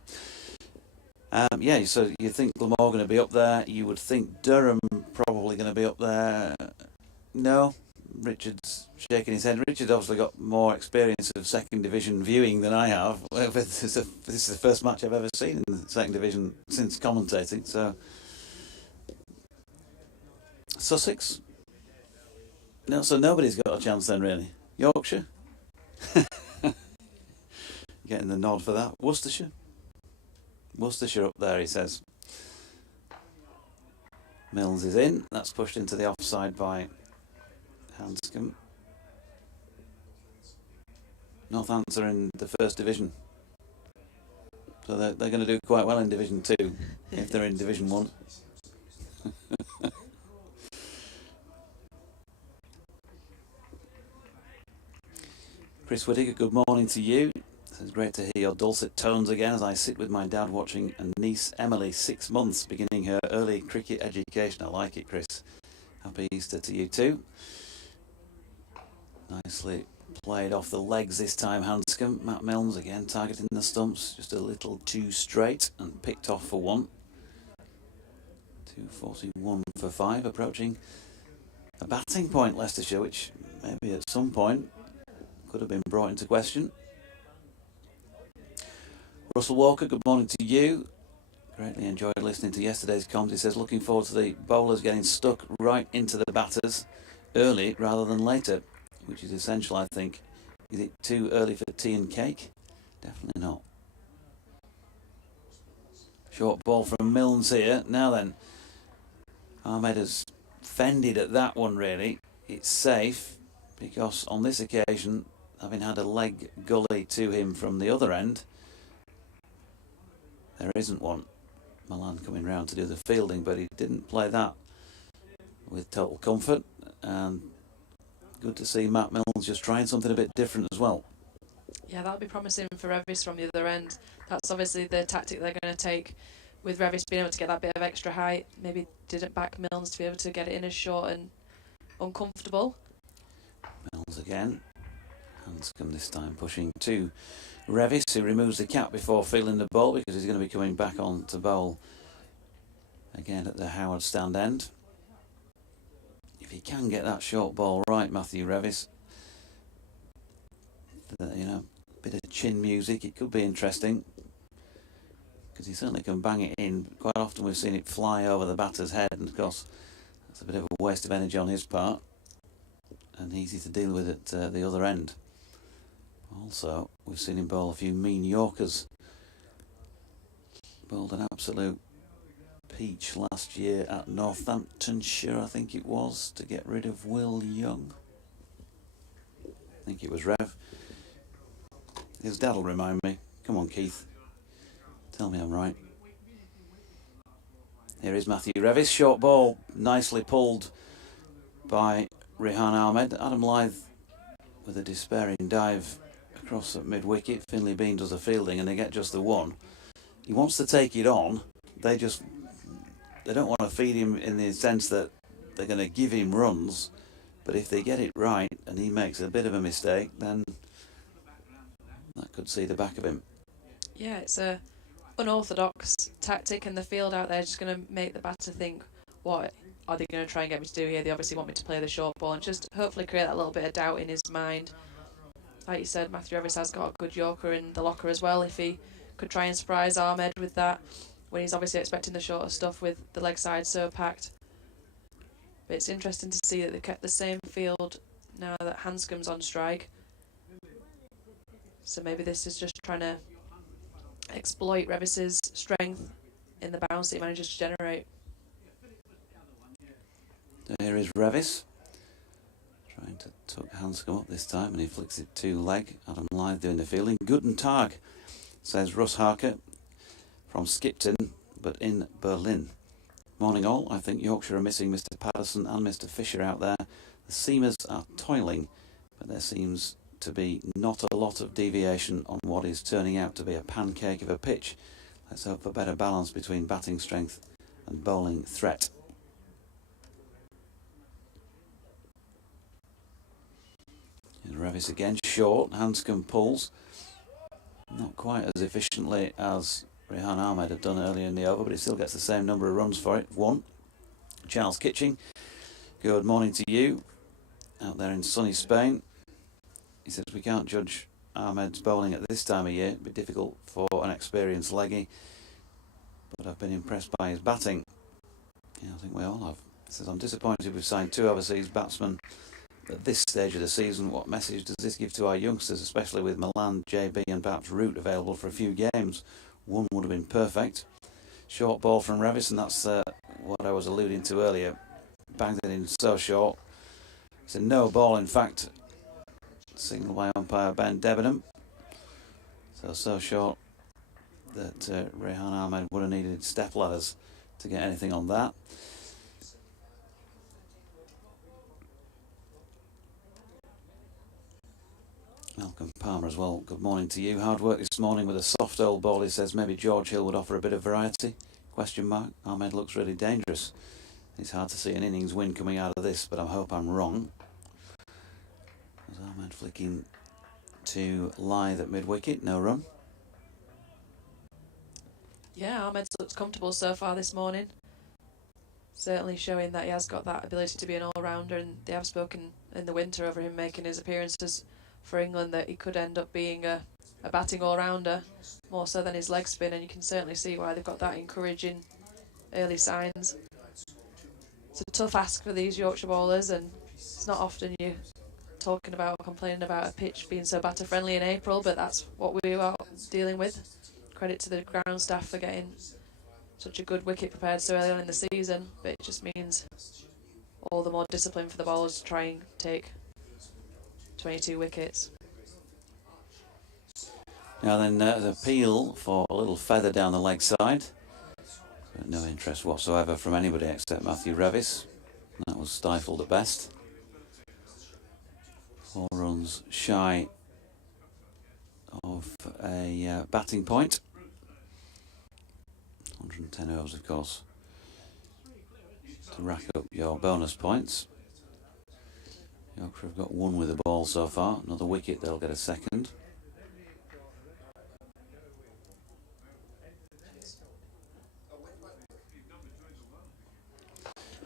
Yeah, so you think Glamorgan to be up there. You would think Durham probably going to be up there. No, Richard's shaking his head. Richard obviously got more experience of second division viewing than I have. This is the first match I've ever seen in the second division since commentating. So Sussex? No, so nobody's got a chance then, really. Yorkshire? Getting the nod for that. Worcestershire? Worcestershire up there, he says. Milnes is in. That's pushed into the offside by Hanscom. Northants are in the first division, so they're going to do quite well in Division 2 if they're in Division 1. Chris Whittaker, good morning to you. It's great to hear your dulcet tones again as I sit with my dad watching a niece, Emily, 6 months, beginning her early cricket education. I like it, Chris. Happy Easter to you too. Nicely played off the legs this time, Hanscom. Matt Milnes again targeting the stumps, just a little too straight, and picked off for 1. 241 for 5, approaching a batting point, Leicestershire, which maybe at some point could have been brought into question. Russell Walker, good morning to you. Greatly enjoyed listening to yesterday's comms. He says, looking forward to the bowlers getting stuck right into the batters early rather than later, which is essential, I think. Is it too early for tea and cake? Definitely not. Short ball from Milnes here. Now then, Ahmed has fended at that one, really. It's safe, because on this occasion, having had a leg gully to him from the other end, there isn't one. Milan coming round to do the fielding, but he didn't play that with total comfort, and good to see Matt Milnes just trying something a bit different as well. Yeah, that'll be promising for Revis from the other end. That's obviously the tactic they're going to take, with Revis being able to get that bit of extra height. Maybe didn't back Milnes to be able to get it in as short and uncomfortable. Milnes again. Hanscom this time pushing to Revis, who removes the cap before feeling the ball, because he's going to be coming back on to bowl again at the Howard stand end. If he can get that short ball right, Matthew Revis, you know, a bit of chin music, it could be interesting, because he certainly can bang it in. Quite often we've seen it fly over the batter's head, and of course that's a bit of a waste of energy on his part, and easy to deal with at the other end. Also, we've seen him bowl a few mean Yorkers. Bowled an absolute peach last year at Northamptonshire, I think it was, to get rid of Will Young. I think it was Rev. His dad'll remind me. Come on, Keith. Tell me I'm right. Here is Matthew Revis. Short ball, nicely pulled by Rehan Ahmed. Adam Lyth with a despairing dive across at mid-wicket. Finlay Bean does the fielding and they get just the one. He wants to take it on. They don't want to feed him in the sense that they're going to give him runs. But if they get it right and he makes a bit of a mistake, then that could see the back of him. Yeah, it's a unorthodox tactic, and the field out there is just going to make the batter think, what are they going to try and get me to do here? They obviously want me to play the short ball, and just hopefully create that little bit of doubt in his mind. Like you said, Matthew Revis has got a good Yorker in the locker as well. If he could try and surprise Ahmed with that, when he's obviously expecting the shorter stuff with the leg side so packed. But it's interesting to see that they kept the same field now that Hanscom's on strike. So maybe this is just trying to exploit Revis's strength in the bounce that he manages to generate. Here is Revis, trying to tuck Hanscom up this time, and he flicks it to leg. Adam Lyth doing the fielding. Guten Tag, says Russ Harker from Skipton, but in Berlin. Morning all. I think Yorkshire are missing Mr. Patterson and Mr. Fisher out there. The seamers are toiling, but there seems to be not a lot of deviation on what is turning out to be a pancake of a pitch. Let's hope for better balance between batting strength and bowling threat. And Revis again, short. Hanscom pulls. Not quite as efficiently as Rehan Ahmed had done earlier in the over, but he still gets the same number of runs for it. 1. Charles Kitching, good morning to you out there in sunny Spain. He says we can't judge Ahmed's bowling at this time of year. It'd be difficult for an experienced leggy, but I've been impressed by his batting. Yeah, I think we all have. He says I'm disappointed we've signed 2 overseas batsmen at this stage of the season. What message does this give to our youngsters, especially with Milan, JB and perhaps Root available for a few games? 1 would have been perfect. Short ball from Revis, and that's what I was alluding to earlier. Banged it in so short. It's a no ball, in fact. Signal by umpire Ben Debenham. So short that Rehan Ahmed would have needed step ladders to get anything on that. Malcolm Palmer as well, good morning to you. Hard work this morning with a soft old ball. He says maybe George Hill would offer a bit of variety. Question mark. Ahmed looks really dangerous. It's hard to see an innings win coming out of this, but I hope I'm wrong. As Ahmed flicking to Lyth at mid-wicket, no run. Yeah, Ahmed looks comfortable so far this morning. Certainly showing that he has got that ability to be an all-rounder, and they have spoken in the winter over him making his appearances for England that he could end up being a batting all-rounder, more so than his leg spin, and you can certainly see why they've got that encouraging early signs. It's a tough ask for these Yorkshire bowlers, and it's not often you talking about complaining about a pitch being so batter friendly in April, but that's what we are dealing with. Credit to the ground staff for getting such a good wicket prepared so early on in the season, but it just means all the more discipline for the bowlers to try and take 22 wickets. Now then, the appeal for a little feather down the leg side. But no interest whatsoever from anybody except Matthew Revis. That was stifled at best. 4 runs shy of a batting point. 110 overs, of course, to rack up your bonus points. Yorkshire have got 1 with the ball so far. Another wicket, they'll get a second.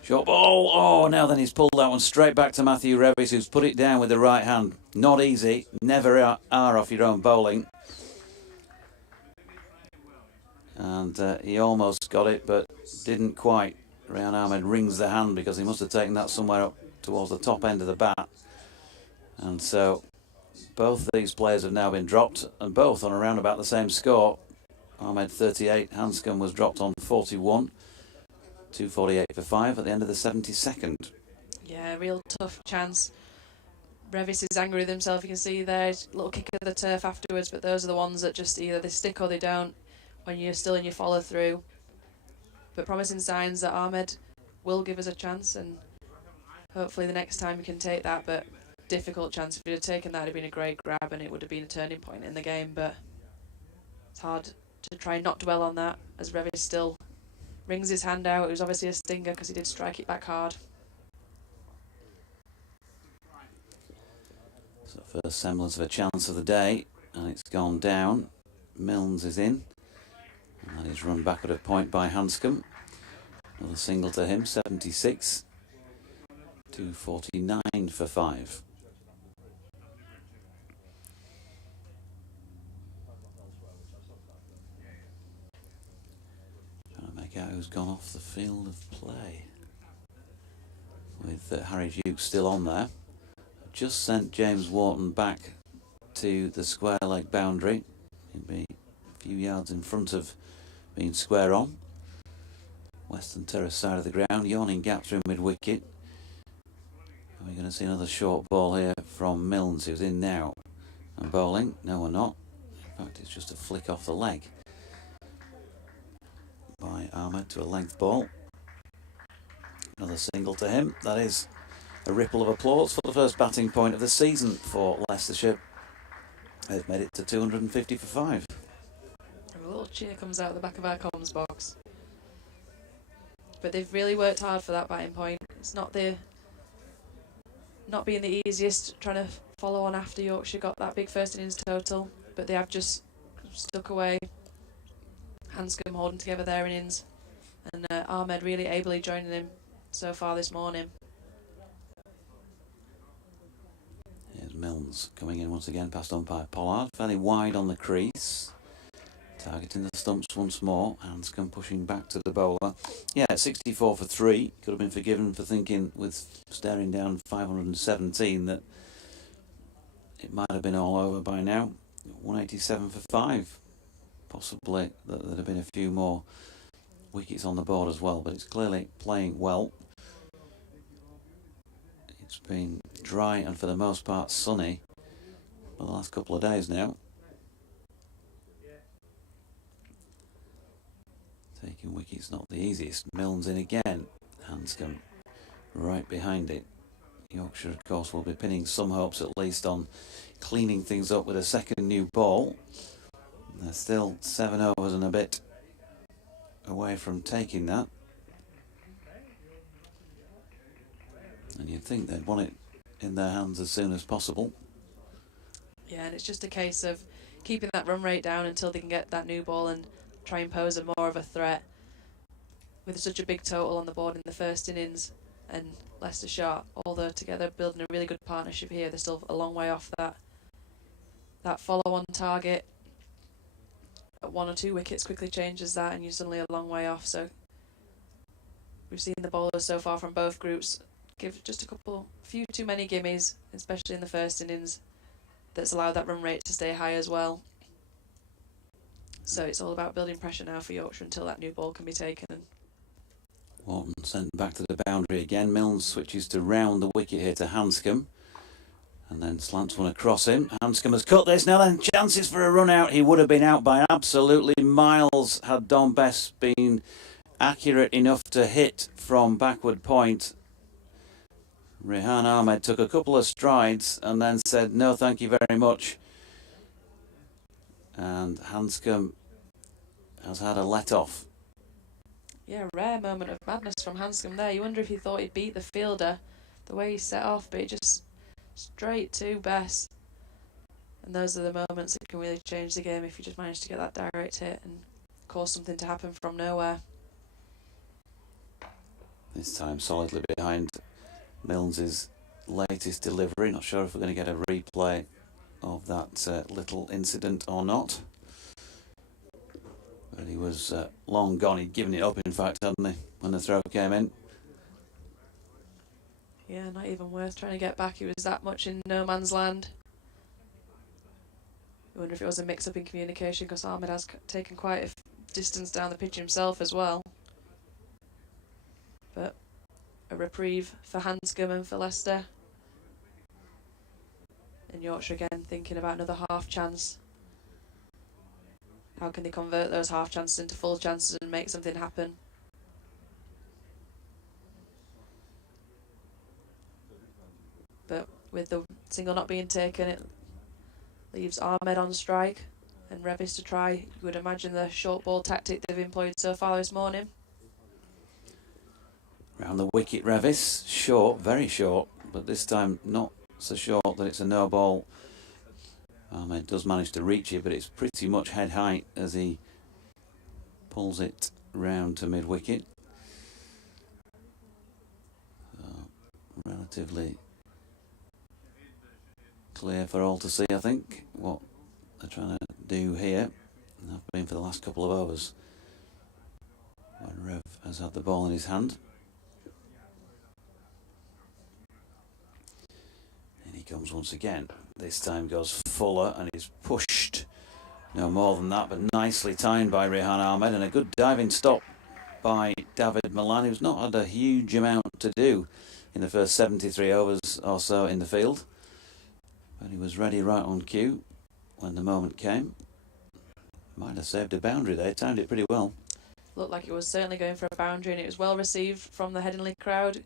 Short ball. Oh, now then he's pulled that one straight back to Matthew Revis, who's put it down with the right hand. Not easy. Never are off your own bowling. And he almost got it, but didn't quite. Rehan Ahmed rings the hand because he must have taken that somewhere up towards the top end of the bat. And so both these players have now been dropped, and both on around about the same score. Ahmed 38, Hanscom was dropped on 41. 248 for 5 at the end of the 72nd. Yeah, real tough chance. Revis is angry with himself, you can see there, little kick of the turf afterwards, but those are the ones that just either they stick or they don't when you're still in your follow through. But promising signs that Ahmed will give us a chance, and hopefully the next time we can take that, but difficult chance. If he'd have taken that, it'd have been a great grab and it would have been a turning point in the game, but it's hard to try and not dwell on that as Revis still rings his hand out. It was obviously a stinger because he did strike it back hard. So first semblance of a chance of the day, and it's gone down. Milnes is in, and that is run backward at point by Hanscom. Another single to him, 76. 249 for 5. Trying to make out who's gone off the field of play. With Harry Duke still on there. Just sent James Wharton back to the square leg boundary. He'll be a few yards in front of being square on. Western terrace side of the ground, yawning gap through mid-wicket. We're going to see another short ball here from Milnes, who's in now and bowling. No, we're not. In fact, it's just a flick off the leg by Ahmed to a length ball. Another single to him. That is a ripple of applause for the first batting point of the season for Leicestershire. They've made it to 250 for 5. And a little cheer comes out the back of our comms box. But they've really worked hard for that batting point. It's not being the easiest, trying to follow on after Yorkshire got that big first innings total, but they have just stuck away. Hanscom holding together their innings, and Ahmed really ably joining him so far this morning. Here's Milnes coming in once again past umpire Pollard, fairly wide on the crease, targeting the stumps once more. Hanscom pushing back to the bowler. Yeah, 64 for 3. Could have been forgiven for thinking, with staring down 517, that it might have been all over by now. 187 for 5. Possibly that there'd have been a few more wickets on the board as well, but it's clearly playing well. It's been dry and for the most part sunny for the last couple of days now. Taking wickets not the easiest. Milnes in again. Hanscom right behind it. Yorkshire, of course, will be pinning some hopes at least on cleaning things up with a second new ball. They're still 7 overs and a bit away from taking that. And you'd think they'd want it in their hands as soon as possible. Yeah, and it's just a case of keeping that run rate down until they can get that new ball and try and pose a more of a threat. With such a big total on the board in the first innings, and Leicestershire, although together building a really good partnership here, they're still a long way off that follow-on target. At 1 or 2 wickets quickly changes that, and you're suddenly a long way off. So we've seen the bowlers so far from both groups give just a few too many gimmies, especially in the first innings, that's allowed that run rate to stay high as well. So it's all about building pressure now for Yorkshire until that new ball can be taken. Wharton sent back to the boundary again. Milnes switches to round the wicket here to Hanscom, and then slants one across him. Hanscom has cut this. Now then, chances for a run out. He would have been out by absolutely miles had Don Bess been accurate enough to hit from backward point. Rehan Ahmed took a couple of strides and then said, "No, thank you very much." And Hanscom has had a let-off. Yeah, rare moment of madness from Hanscom there. You wonder if he thought he'd beat the fielder, the way he set off, but it just straight to Bess. And those are the moments that can really change the game if you just manage to get that direct hit and cause something to happen from nowhere. This time solidly behind Milnes' latest delivery. Not sure if we're going to get a replay of that little incident or not. But he was long gone. He'd given it up, in fact, hadn't he, when the throw came in. Yeah, not even worth trying to get back. He was that much in no man's land. I wonder if it was a mix-up in communication, because Ahmed has taken quite a distance down the pitch himself as well. But a reprieve for Hanscom and for Leicester. And Yorkshire again thinking about another half chance. How can they convert those half chances into full chances and make something happen? But with the single not being taken, it leaves Ahmed on strike and Revis to try, you would imagine, the short ball tactic they've employed so far this morning. Round the wicket, Revis, short, very short, but this time not so short that it's a no ball. Ahmed does manage to reach it, but it's pretty much head height as he pulls it round to mid wicket. Relatively clear for all to see, I think, what they're trying to do here. And have been for the last couple of overs when Rev has had the ball in his hand. And he comes once again. This time goes fuller and is pushed. No more than that, but nicely timed by Rehan Ahmed, and a good diving stop by David Milan, who's not had a huge amount to do in the first 73 overs or so in the field. But he was ready right on cue when the moment came. Might have saved a boundary there, timed it pretty well. Looked like it was certainly going for a boundary, and it was well received from the Headingley crowd.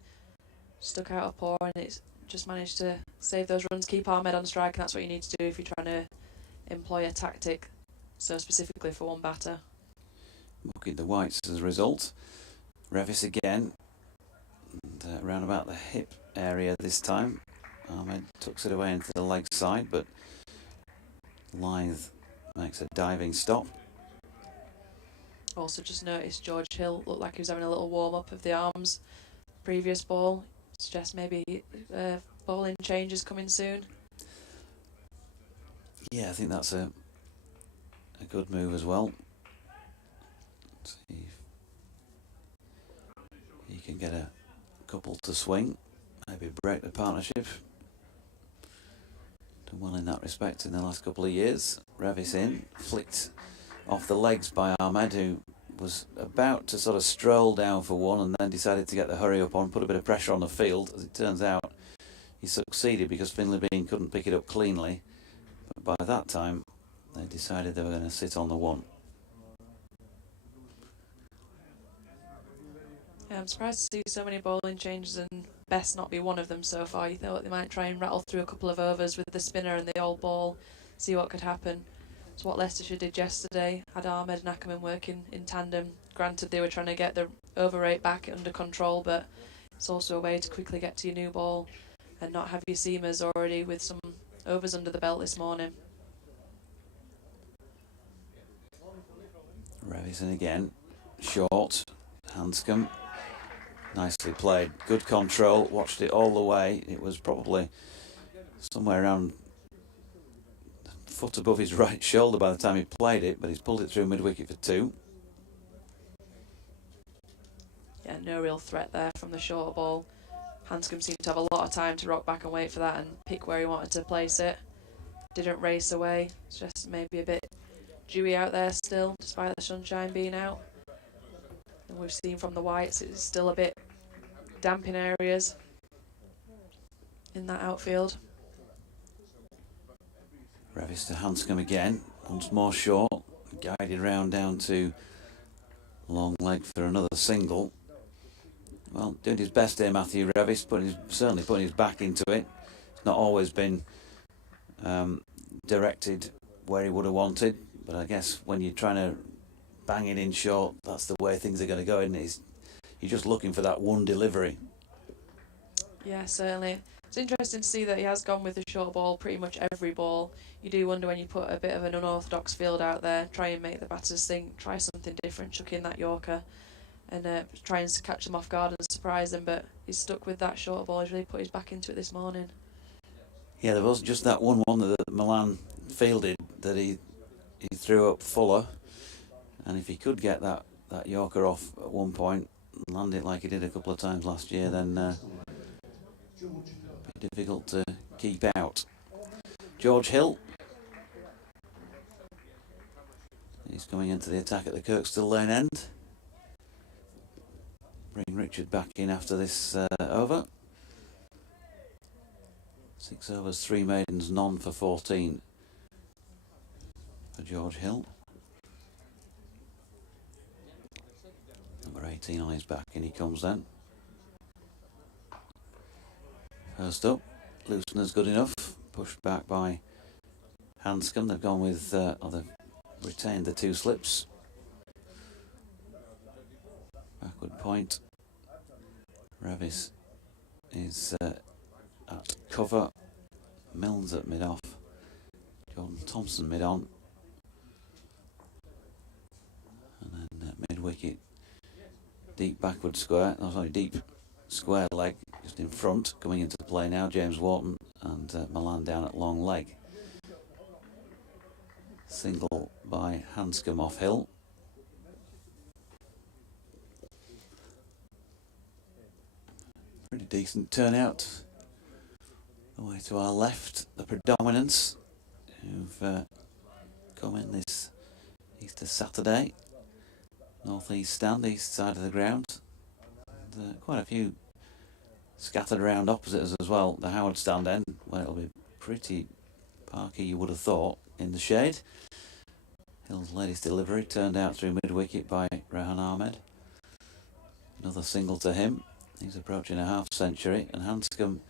Stuck out a paw, and it's just managed to save those runs, keep Ahmed on strike, and that's what you need to do if you're trying to employ a tactic so specifically for one batter. Looking at the whites as a result. Revis again, and, round about the hip area this time. Ahmed tucks it away into the leg side, but Lythe makes a diving stop. Also just noticed George Hill looked like he was having a little warm-up of the arms. Previous ball suggests maybe bowling changes coming soon. Yeah, I think that's a good move as well. See if he can get a couple to swing, maybe break the partnership. Done well in that respect in the last couple of years. Revis in, flicked off the legs by Ahmed, who was about to sort of stroll down for one and then decided to get the hurry up on, put a bit of pressure on the field. As it turns out, he succeeded because Finlay Bean couldn't pick it up cleanly. But by that time, they decided they were going to sit on the one. Yeah, I'm surprised to see so many bowling changes and Best not be one of them so far. You thought they might try and rattle through a couple of overs with the spinner and the old ball, see what could happen. It's what Leicestershire did yesterday, had Ahmed and Ackerman working in tandem. Granted, they were trying to get the over rate back under control, but it's also a way to quickly get to your new ball and not have your seamers already with some overs under the belt this morning. Revison again, short, Hanscom, nicely played, good control, watched it all the way. It was probably somewhere around a foot above his right shoulder by the time he played it, but he's pulled it through mid-wicket for two. Yeah, no real threat there from the short ball. Hanscom seemed to have a lot of time to rock back and wait for that and pick where he wanted to place it. Didn't race away, it's just maybe a bit dewy out there still, despite the sunshine being out. And we've seen from the whites, it's still a bit damp in areas in that outfield. Revis to Hanscom again, once more short, guided round down to long leg for another single. Well, doing his best here, Matthew Revis, certainly putting his back into it. It's not always been directed where he would have wanted, but I guess when you're trying to bang it in short, that's the way things are going to go, isn't it? You're just looking for that one delivery. Yeah, certainly. It's interesting to see that he has gone with the short ball pretty much every ball. You do wonder when you put a bit of an unorthodox field out there, try and make the batters think, try something different, chuck in that Yorker and try and catch them off guard and surprise them, but he's stuck with that short ball. He's really put his back into it this morning. Yeah, there was just that one that Milan fielded that he threw up fuller, and if he could get that Yorker off at one point and land it like he did a couple of times last year, then it'd be difficult to keep out. George Hill, he's coming into the attack at the Kirkstall Lane end. Bring Richard back in after this over. 6 overs, 3 maidens, none for 14 for George Hill. Number 18 on his back, and he comes then. First up, Loosener's good enough. pushed back by Hanscom. They've gone with, they've retained the 2 slips. Backward point. Revis is at cover. Milnes at mid-off. Jordan Thompson mid-on. And then mid-wicket. Deep backward square. Oh, sorry, deep square leg just in front. Coming into play now, James Wharton and Milan down at long leg. Single by Hanscom off hill. Pretty decent turnout. Away to our left, the predominance who've come in this Easter Saturday. North-east stand, east side of the ground. And, quite a few scattered around opposite us as well. The Howard stand end, where it'll be pretty parky, you would have thought, in the shade. Hill's latest delivery turned out through mid-wicket by Rehan Ahmed. Another single to him. He's approaching a half century, and Hanscom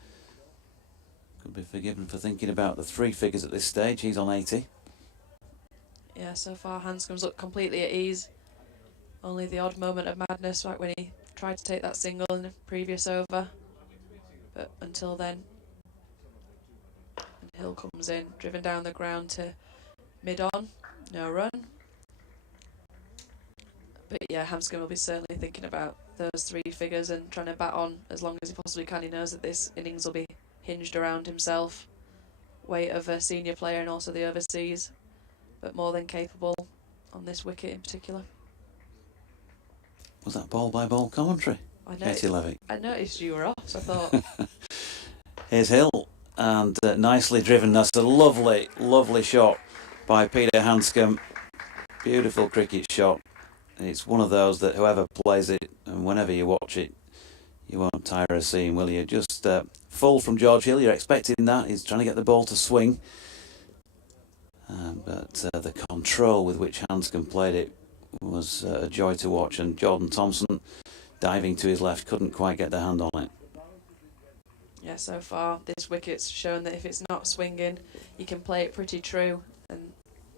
could be forgiven for thinking about the 3 figures at this stage. He's on 80. Yeah, so far Hanscom's looked completely at ease. Only the odd moment of madness back when he tried to take that single in the previous over. But until then, and Hill comes in, driven down the ground to mid-on, no run. But yeah, Hanscom will be certainly thinking about those 3 figures and trying to bat on as long as he possibly can. He knows that this innings will be hinged around himself, weight of a senior player and also the overseas, but more than capable on this wicket in particular. Was that ball by ball commentary? Katie Levy. I noticed you were off, so I thought. Here's Hill, and nicely driven. That's a lovely, lovely shot by Peter Hanscom. Beautiful cricket shot. It's one of those that whoever plays it and whenever you watch it, you won't tire of seeing, will you? Just full from George Hill. You're expecting that. He's trying to get the ball to swing. But the control with which Hanscom played it was a joy to watch. And Jordan Thompson, diving to his left, couldn't quite get the hand on it. Yeah, so far this wicket's shown that if it's not swinging, you can play it pretty true. And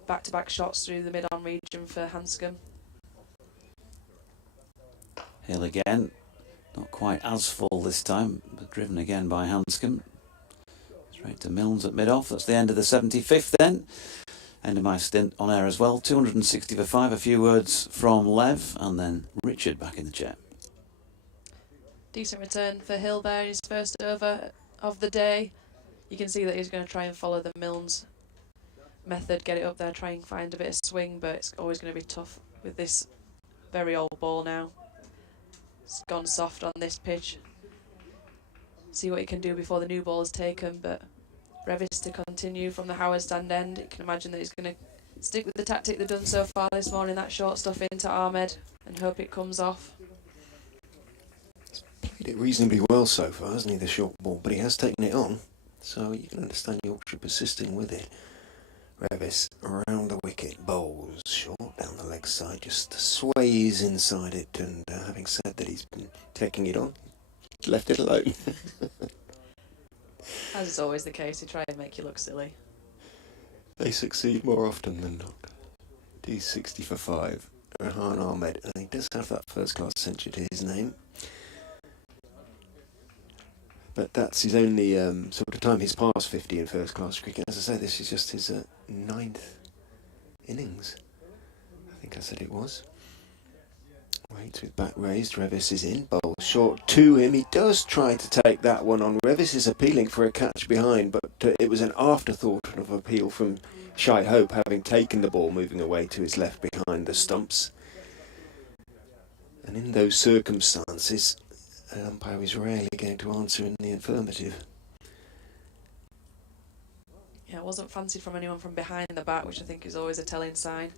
back-to-back shots through the mid-on region for Hanscom. Hill again, not quite as full this time, but driven again by Hanscom. Straight to Milnes at mid-off. That's the end of the 75th then. End of my stint on air as well. 260 for 5. A few words from Lev, and then Richard back in the chair. Decent return for Hill there in his first over of the day. You can see that he's going to try and follow the Milnes method, get it up there, try and find a bit of swing, but it's always going to be tough with this very old ball now. It's gone soft on this pitch. See what he can do before the new ball is taken, but Revis to continue from the Howard stand end. You can imagine that he's going to stick with the tactic they've done so far this morning, that short stuff into Ahmed, and hope it comes off. He's played it reasonably well so far, hasn't he, the short ball, but he has taken it on, so you can understand Yorkshire persisting with it. Revis around the wicket, bowls short down the leg side, just sways inside it, and having said that he's been taking it on, left it alone. As is always the case, he try and make you look silly. They succeed more often than not. D60 for 5. Rehan Ahmed, and he does have that first class century to his name. But that's his only sort of time he's past 50 in first class cricket. As I say, this is just his 9th innings. I think I said it was. Waits with back raised. Revis is in. Bowl short to him. He does try to take that one on. Revis is appealing for a catch behind, but it was an afterthought of appeal from Shai Hope, having taken the ball, moving away to his left behind the stumps. And in those circumstances, an umpire is rarely going to answer in the affirmative. Yeah, it wasn't fancied from anyone from behind the bat, which I think is always a telling sign.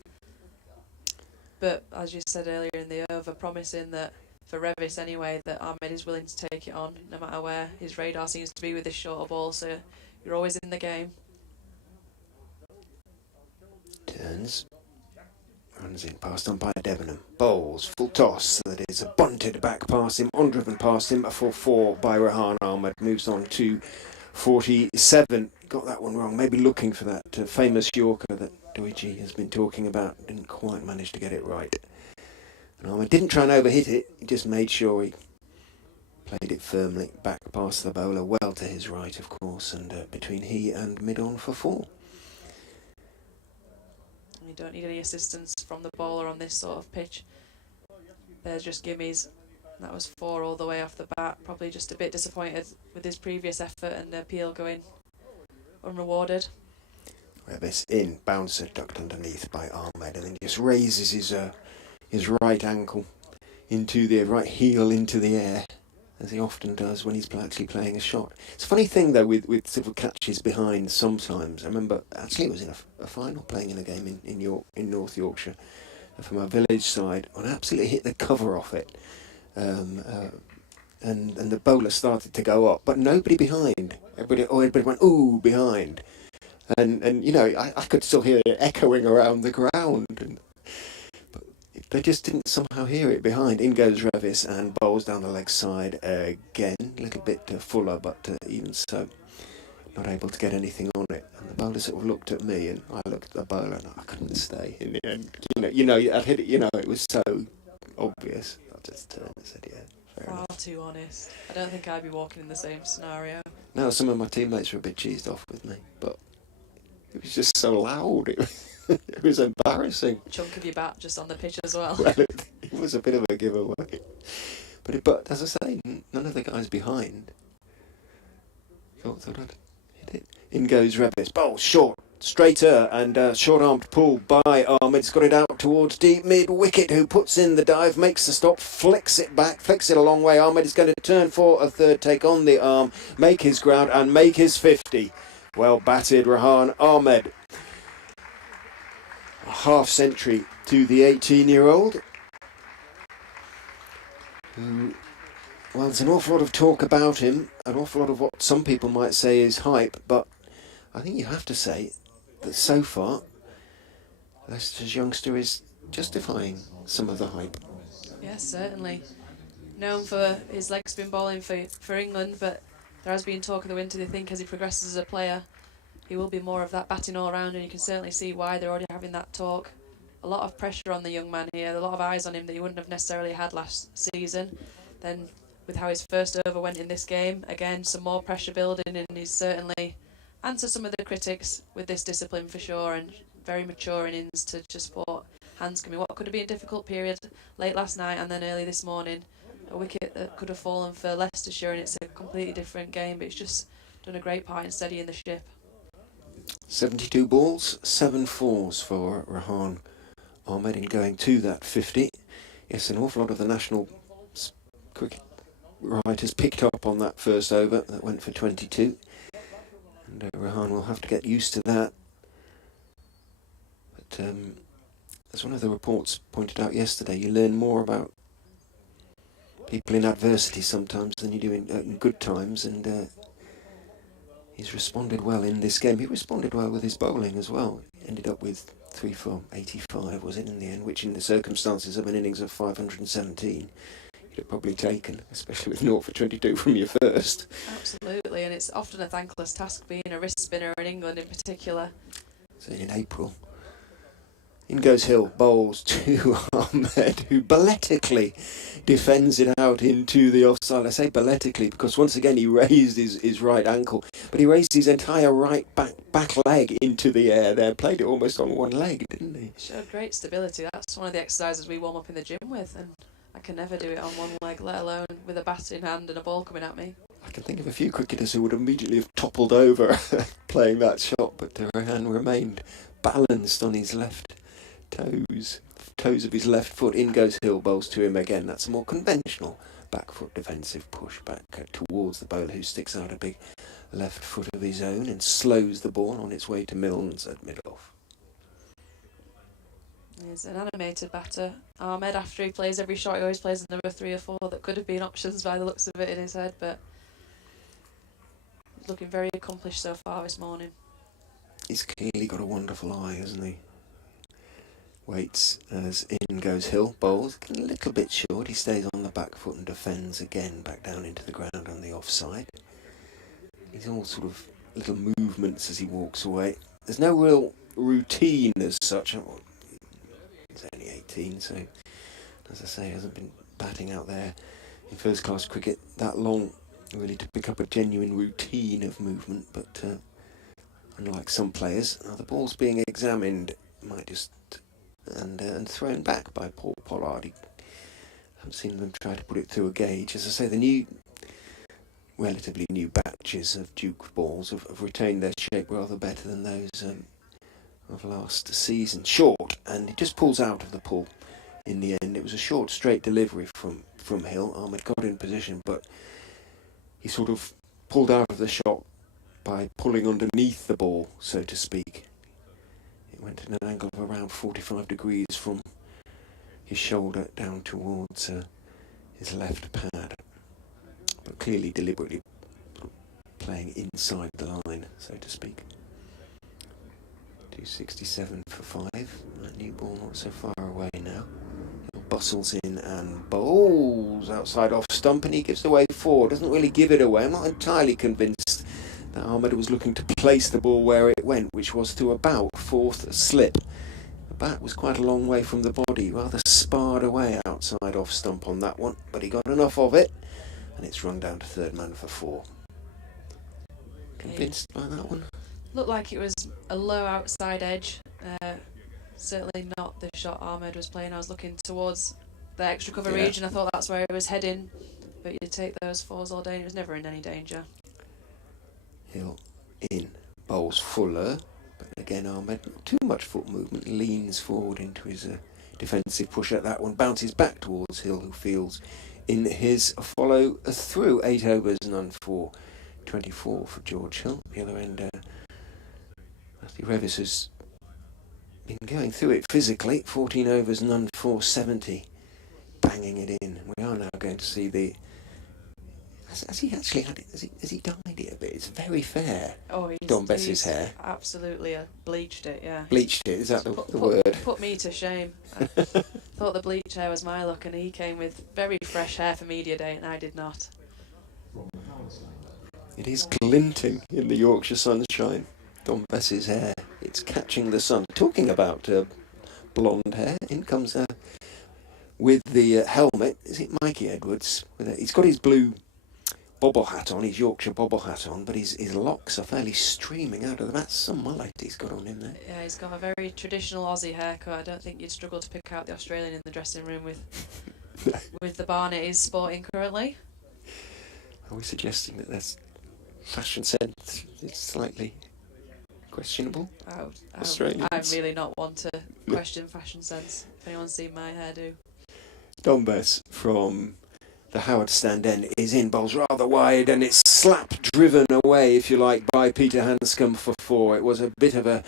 But as you said earlier in the over, promising that for Revis anyway, that Ahmed is willing to take it on no matter where his radar seems to be with this shorter ball, so you're always in the game. Turns. Runs in past umpire Debenham. Bowls, full toss. That is a bunted back past him, on driven past him. A full 4 by Rehan Ahmed. Moves on to 47. got that one wrong. Maybe looking for that famous Yorker that Doichi has been talking about. Didn't quite manage to get it right. And Ahmed didn't try and overhit it. He just made sure he played it firmly back past the bowler, well to his right, of course, and between he and mid-on for 4. You don't need any assistance from the bowler on this sort of pitch. There's just gimmies. That was 4 all the way off the bat. Probably just a bit disappointed with his previous effort and the appeal going unrewarded. Revis in, bouncer ducked underneath by Ahmed, and then just raises his right ankle into the right heel into the air, as he often does when he's actually playing a shot. It's a funny thing though with sort of catches behind sometimes. I remember actually it was in a final playing in a game in North Yorkshire from our village side, and I absolutely hit the cover off it. And the bowler started to go up, but nobody behind. Everybody went, ooh, behind. And you know, I could still hear it echoing around the ground. But they just didn't somehow hear it behind. In goes Revis and bowls down the leg side again. A little bit fuller, but even so, not able to get anything on it. And the bowler sort of looked at me, and I looked at the bowler, and I couldn't stay in the end. You know, I'd hit it. You know, it was so obvious. I just turned and said, yeah. Far too honest. I don't think I'd be walking in the same scenario. No, some of my teammates were a bit cheesed off with me, but it was just so loud. It was embarrassing. A chunk of your bat just on the pitch as well. Well, it was a bit of a giveaway. But as I say, none of the guys behind thought I'd hit it. In goes Revis. Bowl short. Straighter and short-armed pull by Ahmed. He's got it out towards deep mid-wicket, who puts in the dive, makes the stop, flicks it back, flicks it a long way. Ahmed is going to turn for a third, take on the arm, make his ground and make his 50. Well batted, Rehan Ahmed. A half century to the 18-year-old. Who, well, there's an awful lot of talk about him, an awful lot of what some people might say is hype, but I think you have to say that so far, Leicester's youngster is justifying some of the hype. Yes, certainly. Known for his leg spin bowling for England, but there has been talk of the winter. They think as he progresses as a player, he will be more of that batting all round, and you can certainly see why they're already having that talk. A lot of pressure on the young man here, a lot of eyes on him that he wouldn't have necessarily had last season. Then, with how his first over went in this game, again, some more pressure building, and he's certainly answer some of the critics with this discipline for sure, and very mature innings to just put handscoming. What could have been a difficult period late last night and then early this morning, a wicket that could have fallen for Leicestershire, and it's a completely different game, but he's just done a great part in steadying the ship. 72 balls, 7 fours for Rehan Ahmed in going to that 50. Yes, an awful lot of the national cricket writers picked up on that first over that went for 22. And Rehan will have to get used to that. But as one of the reports pointed out yesterday, you learn more about people in adversity sometimes than you do in good times, and he's responded well in this game. He responded well with his bowling as well. Ended up with 3 for 85, was it, in the end, which in the circumstances of an innings of 517... you'd have probably taken, especially with 0 for 22 from your first. Absolutely, and it's often a thankless task being a wrist spinner in England in particular. So in April. In goes Hill, bowls to Ahmed, who balletically defends it out into the offside. I say balletically because once again he raised his right ankle, but he raised his entire right back leg into the air there, played it almost on one leg, didn't he? Showed great stability. That's one of the exercises we warm up in the gym with, and I can never do it on one leg, let alone with a bat in hand and a ball coming at me. I can think of a few cricketers who would immediately have toppled over playing that shot, but Rehan remained balanced on his left toes of his left foot. In goes Hill, bowls to him again. That's a more conventional back foot defensive push back towards the bowler, who sticks out a big left foot of his own and slows the ball on its way to Milnes at mid-off. He's an animated batter. Ahmed, after he plays every shot, he always plays a number 3 or 4 that could have been options by the looks of it in his head, but he's looking very accomplished so far this morning. He's clearly got a wonderful eye, hasn't he? Waits as in goes Hill, bowls a little bit short. He stays on the back foot and defends again back down into the ground on the offside. He's all sort of little movements as he walks away. There's no real routine as such. He's only 18, so as I say, hasn't been batting out there in first class cricket that long, really, to pick up a genuine routine of movement. But unlike some players, the ball's being examined, might just and thrown back by Paul Pollard. I haven't seen them try to put it through a gauge. As I say, the relatively new batches of Duke balls have retained their shape rather better than those of last season. Short, and it just pulls out of the pull in the end. It was a short, straight delivery from Hill. Ahmed got in position, but he sort of pulled out of the shot by pulling underneath the ball, so to speak. It went at an angle of around 45 degrees from his shoulder down towards his left pad, but clearly deliberately playing inside the line, so to speak. 267 for 5. That new ball not so far away now. He bustles in and bowls outside off stump, and he gives the way 4. Doesn't really give it away. I'm not entirely convinced that Ahmed was looking to place the ball where it went, which was to about 4th slip. The bat was quite a long way from the body, rather sparred away outside off stump on that one, but he got enough of it, and it's run down to 3rd man for 4. Convinced by that one? Looked like it was a low outside edge. Certainly not the shot Ahmed was playing. I was looking towards the extra cover region. I thought that's where he was heading, but you take those 4s all day and he was never in any danger. Hill in, bowls Fuller, but again Ahmed, not too much foot movement, leans forward into his defensive push at that one, bounces back towards Hill, who fields in his follow through. 8 overs, none for 24 for George Hill. The other end, Matthew Revis has been going through it physically. 14 overs, none for 70, banging it in. We are now going to see the... Has he actually had it? Has he dyed it a bit? It's very fair. Oh, Don Bess's hair. Absolutely bleached it, yeah. Bleached it, is that the word? Put me to shame. I thought the bleach hair was my look, and he came with very fresh hair for media day, and I did not. It is glinting in the Yorkshire sunshine. Don Bess's hair. It's catching the sun. Talking about blonde hair, in comes with the helmet. Is it Mikey Edwards? He's got his blue bobble hat on, his Yorkshire bobble hat on, but his locks are fairly streaming out of them. That's some mullet he's got on him there. Yeah, he's got a very traditional Aussie haircut. I don't think you'd struggle to pick out the Australian in the dressing room with the Barnet he's sporting currently. Are we suggesting that there's fashion sense is slightly questionable? I'm really not one to question fashion sense. If anyone's seen my hairdo. Don Bess from the Howard stand end is in, bowls rather wide, and it's slap driven away, if you like, by Peter Hanscom for 4. It was a bit of a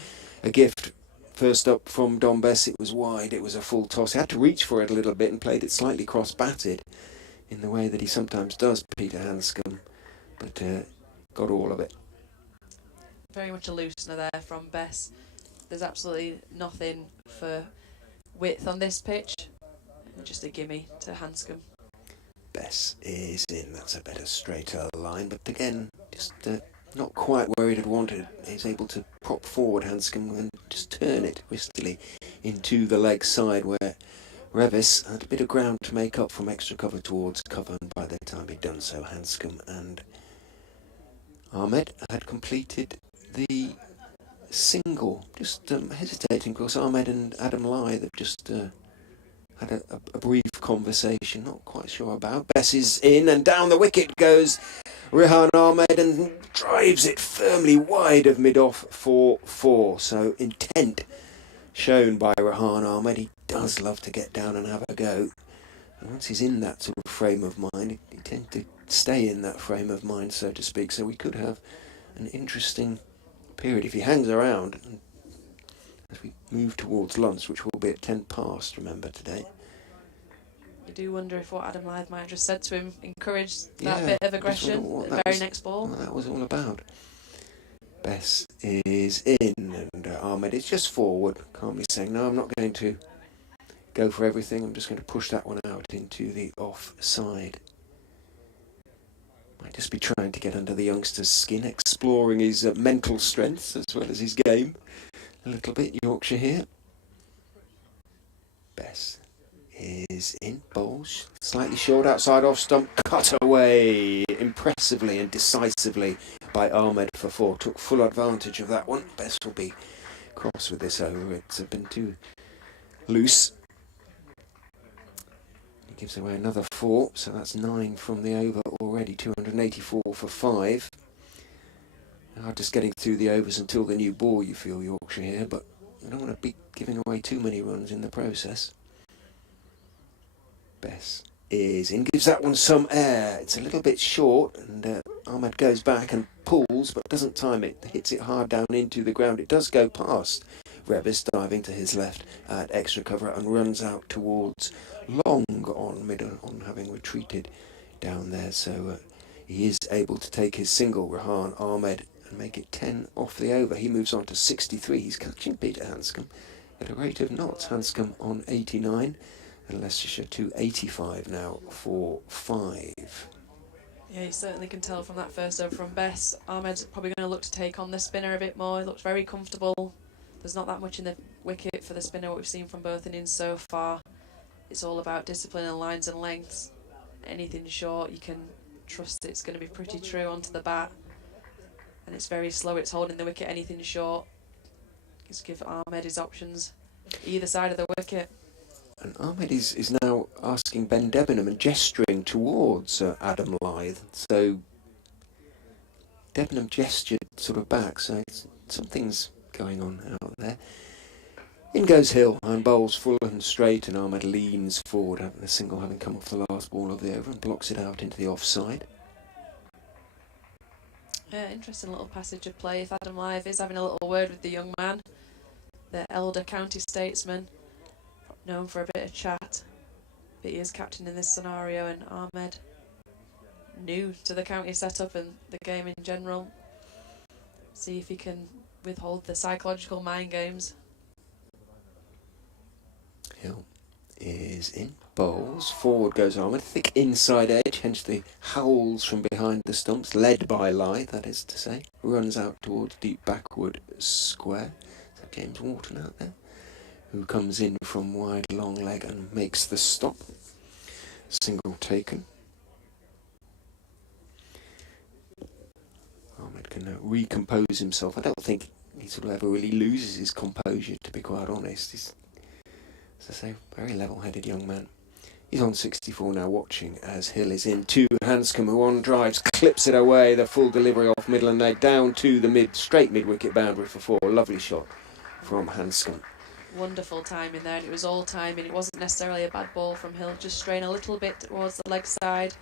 gift. First up from Don Bess, it was wide, it was a full toss. He had to reach for it a little bit and played it slightly cross-batted in the way that he sometimes does, Peter Hanscom, but got all of it. Very much a loosener there from Bess. There's absolutely nothing for width on this pitch. Just a gimme to Hanscom. Bess is in. That's a better, straighter line, but again, just not quite where he'd wanted. He's able to prop forward Hanscom and just turn it twistily into the leg side, where Revis had a bit of ground to make up from extra cover towards cover, and by the time he'd done so, Hanscom and Ahmed had completed the single. Just hesitating, because Ahmed and Adam Lai, they've just had a brief conversation, not quite sure about. Bess is in, and down the wicket goes Rehan Ahmed and drives it firmly wide of mid-off for 4. So intent shown by Rehan Ahmed. He does love to get down and have a go. And once he's in that sort of frame of mind, he tends to stay in that frame of mind, so to speak. So we could have an interesting period if he hangs around. And as we move towards lunch, which will be at 10 past, remember, today. You do wonder if what Adam Lyth might have just said to him encouraged that bit of aggression at the very next ball. What that was all about. Bess is in, and Ahmed is just forward, calmly saying, no, I'm not going to go for everything, I'm just going to push that one out into the offside. Might just be trying to get under the youngster's skin, exploring his mental strengths as well as his game. A little bit Yorkshire here. Bess is in, bowls, slightly short outside off stump, cut away impressively and decisively by Ahmed for 4. Took full advantage of that one. Bess will be cross with this over. It's been too loose. He gives away another 4, so that's 9 from the over already. 284 for 5. Just getting through the overs until the new ball, you feel, Yorkshire here, but you don't want to be giving away too many runs in the process. Bess is in, gives that one some air. It's a little bit short, and Ahmed goes back and pulls, but doesn't time it. Hits it hard down into the ground. It does go past Rebus, diving to his left at extra cover, and runs out towards long on middle, on having retreated down there. So he is able to take his single, Rehan Ahmed, and make it 10 off the over. He moves on to 63. He's catching Peter Hanscom at a rate of knots. Hanscom on 89. And Leicestershire to 85 now for 5. Yeah, you certainly can tell from that first over from Bess. Ahmed's probably going to look to take on the spinner a bit more. He looks very comfortable. There's not that much in the wicket for the spinner, what we've seen from both innings so far. It's all about discipline and lines and lengths. Anything short, you can trust it's going to be pretty true onto the bat. And it's very slow, it's holding the wicket. Anything short, just give Ahmed his options either side of the wicket. And Ahmed is now asking Ben Debenham and gesturing towards Adam Lyth. So Debenham gestured sort of back, so something's going on out there. In goes Hill and bowls full and straight, and Ahmed leans forward, having a single having come off the last ball of the over, and blocks it out into the offside. Interesting little passage of play. If Adam Lyth is having a little word with the young man, the elder county statesman, known for a bit of chat, but he is captain in this scenario, and Ahmed, new to the county setup and the game in general. See if he can withhold the psychological mind games. Hill is in, bowls, forward goes Ahmed, thick inside edge, hence the howls from behind the stumps, led by Lyth, that is to say. Runs out towards deep backward square. Is that James Wharton out there? Who comes in from wide long leg and makes the stop. Single taken. Ahmed can recompose himself. I don't think he sort of ever really loses his composure, to be quite honest. He's, as I say, very level-headed young man. He's on 64 now, watching as Hill is in. 2 Hanscom, who on drives, clips it away. The full delivery off middle and leg down to the straight mid-wicket boundary for 4. Lovely shot from Hanscom. Wonderful timing there, and it was all timing. It wasn't necessarily a bad ball from Hill, just straying a little bit towards the leg side,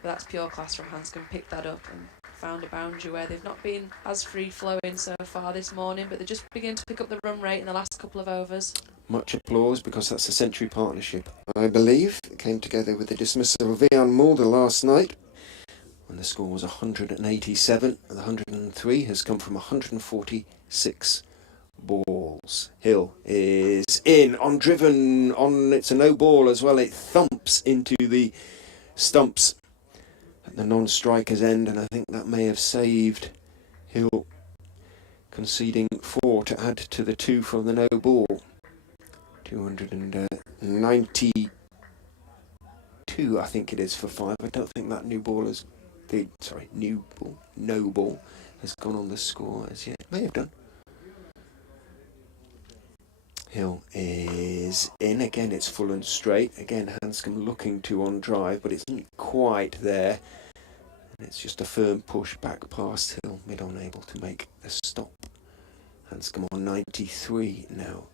but that's pure class from Hanscom. Picked that up and found a boundary where they've not been as free flowing so far this morning, but they're just beginning to pick up the run rate in the last couple of overs. Much applause, because that's a century partnership, I believe. It came together with the dismissal of Vian Mulder last night when the score was 187, and the 103 has come from 146 balls. Hill is in, on driven, on, it's a no ball as well. It thumps into the stumps at the non-striker's end, and I think that may have saved Hill conceding 4 to add to the 2 from the no ball. 292, I think it is, for 5. I don't think that no ball has gone on the score as yet. May have done. Hill is in again. It's full and straight again. Hanscom looking to on drive, but it's not quite there, and it's just a firm push back past Hill. Mid unable to make the stop. Hanscom on 93 now.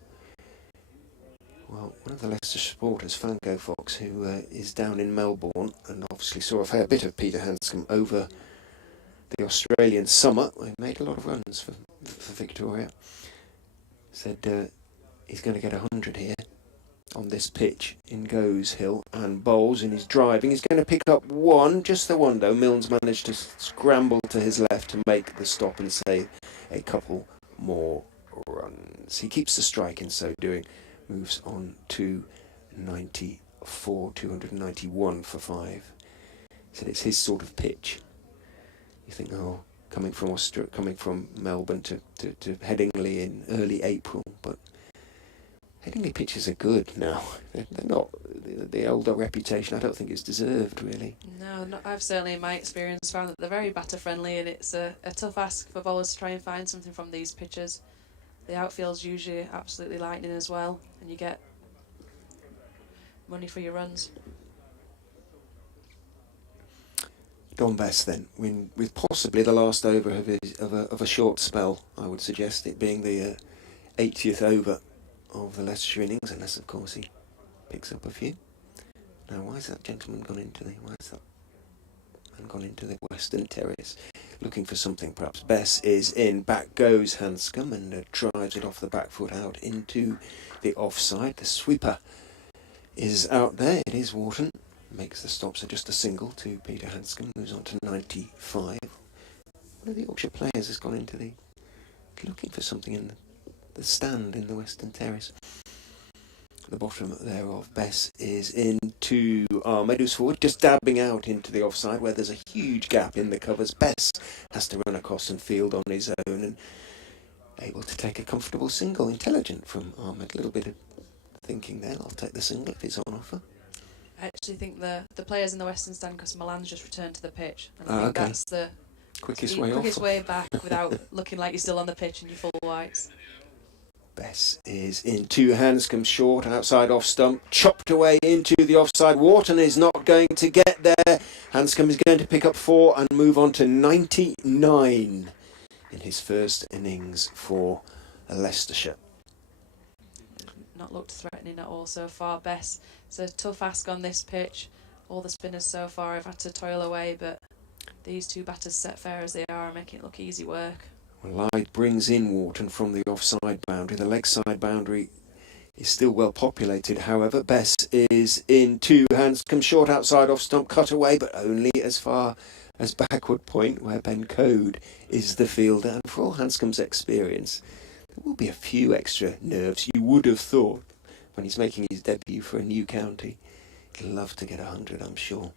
Well, one of the Leicester supporters, Fango Fox, who is down in Melbourne and obviously saw a fair bit of Peter Hanscom over the Australian summer. He made a lot of runs for Victoria. Said he's going to get 100 here on this pitch. In goes Hill and bowls, and he's driving. He's going to pick up 1, just the 1 though. Milnes managed to scramble to his left to make the stop and save a couple more runs. He keeps the strike in so doing. Moves on to 94, 291 for 5. Said it's his sort of pitch. You think, oh, coming from Melbourne to Headingley in early April. But Headingley pitches are good now. They're not the older reputation. I don't think it's deserved, really. No, I've certainly, in my experience, found that they're very batter friendly, and it's a tough ask for bowlers to try and find something from these pitches. The outfield's usually absolutely lightning as well, and you get money for your runs. Don Bess then, with possibly the last over of a short spell. I would suggest it being the 80th over of the Leicestershire innings, unless of course he picks up a few. Now, why has that gentleman gone into the Western Terrace? Looking for something, perhaps. Bess is in. Back goes Hanscom and drives it off the back foot out into the offside. The sweeper is out there. It is Wharton. Makes the stops at just a single to Peter Hanscom, moves on to 95. One of the Yorkshire players has gone into the... looking for something in the stand in the Western Terrace. The bottom thereof, Bess is into Ahmed, who's forward, just dabbing out into the offside where there's a huge gap in the covers. Bess has to run across and field on his own and able to take a comfortable single. Intelligent from Ahmed, a little bit of thinking there. I'll take the single if it's on offer. I actually think the players in the Western Stand, because Milan's just returned to the pitch, and I think that's the quickest way back without looking like you're still on the pitch in your full whites. Bess is in. Two Hanscom short, outside off stump, chopped away into the offside. Wharton is not going to get there. Hanscom is going to pick up 4 and move on to 99 in his first innings for Leicestershire. Not looked threatening at all so far. Bess, it's a tough ask on this pitch. All the spinners so far have had to toil away, but these two batters, set fair as they are making it look easy work. Well, Lyde brings in Wharton from the offside boundary. The leg side boundary is still well populated. However, Bess is in. Two Hanscom short, outside off stump, cut away, but only as far as backward point where Ben Code is the fielder. And for all Hanscom's experience, there will be a few extra nerves. You would have thought when he's making his debut for a new county, he'd love to get 100, I'm sure.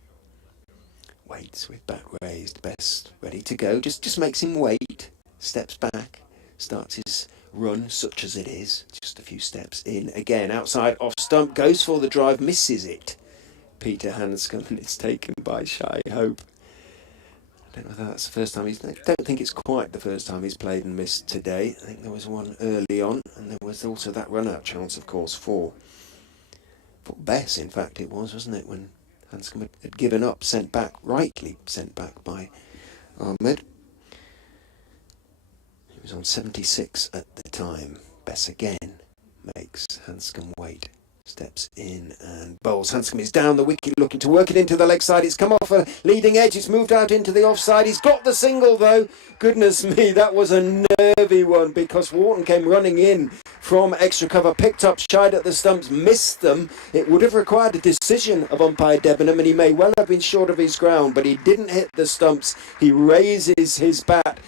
Waits with bat raised, Bess ready to go. Just makes him wait. Steps back, starts his run, such as it is. Just a few steps in. Again, outside off stump, goes for the drive, misses it. Peter Hanscom, and it's taken by Shy Hope. I don't know whether that's the first time I don't think it's quite the first time he's played and missed today. I think there was one early on, and there was also that run-out chance, of course, for Bess, in fact, it was, wasn't it, when Hanscom had given up, rightly sent back by Ahmed. He was on 76 at the time. Bess again makes Hanscom wait. Steps in and bowls. Hanscom is down the wicket, looking to work it into the leg side. It's come off a leading edge. It's moved out into the offside. He's got the single, though. Goodness me, that was a nervy one, because Wharton came running in from extra cover, picked up, shied at the stumps, missed them. It would have required a decision of umpire Debenham, and he may well have been short of his ground, but he didn't hit the stumps. He raises his bat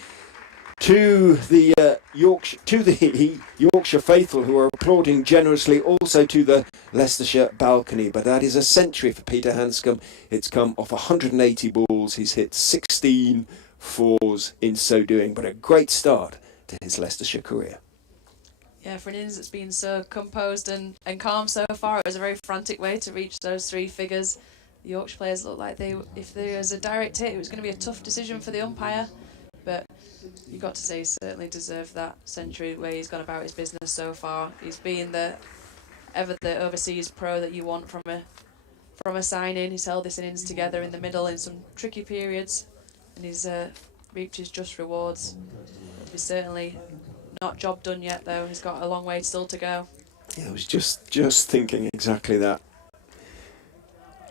to the Yorkshire faithful, who are applauding generously, also to the Leicestershire balcony. But that is a century for Peter Hanscom. It's come off 180 balls. He's hit 16 fours in so doing, but a great start to his Leicestershire career. Yeah, for an innings that's been so composed and calm so far, it was a very frantic way to reach those 3 figures. The Yorkshire players looked like if there was a direct hit, it was going to be a tough decision for the umpire. But you've got to say he certainly deserved that century, where he's gone about his business so far. He's been the overseas pro that you want from a signing. He's held this innings together in the middle in some tricky periods, and he's reaped his just rewards. He's certainly not job done yet, though. He's got a long way still to go. Yeah, I was just thinking exactly that.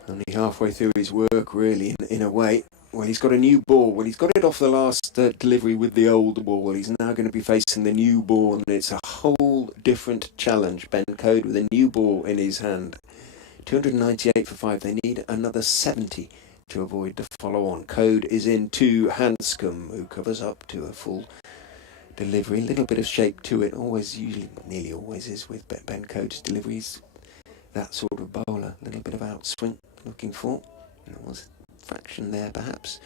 Only halfway through his work, really, in a way. Well, he's got a new ball. Well, he's got it off the last delivery with the old ball. He's now going to be facing the new ball, and it's a whole different challenge. Ben Code with a new ball in his hand. 298 for 5. They need another 70 to avoid the follow-on. Code is in to Hanscom, who covers up to a full delivery. A little bit of shape to it. Nearly always is with Ben Code's deliveries. That sort of bowler. A little bit of outswing looking for. And there was fraction there, perhaps.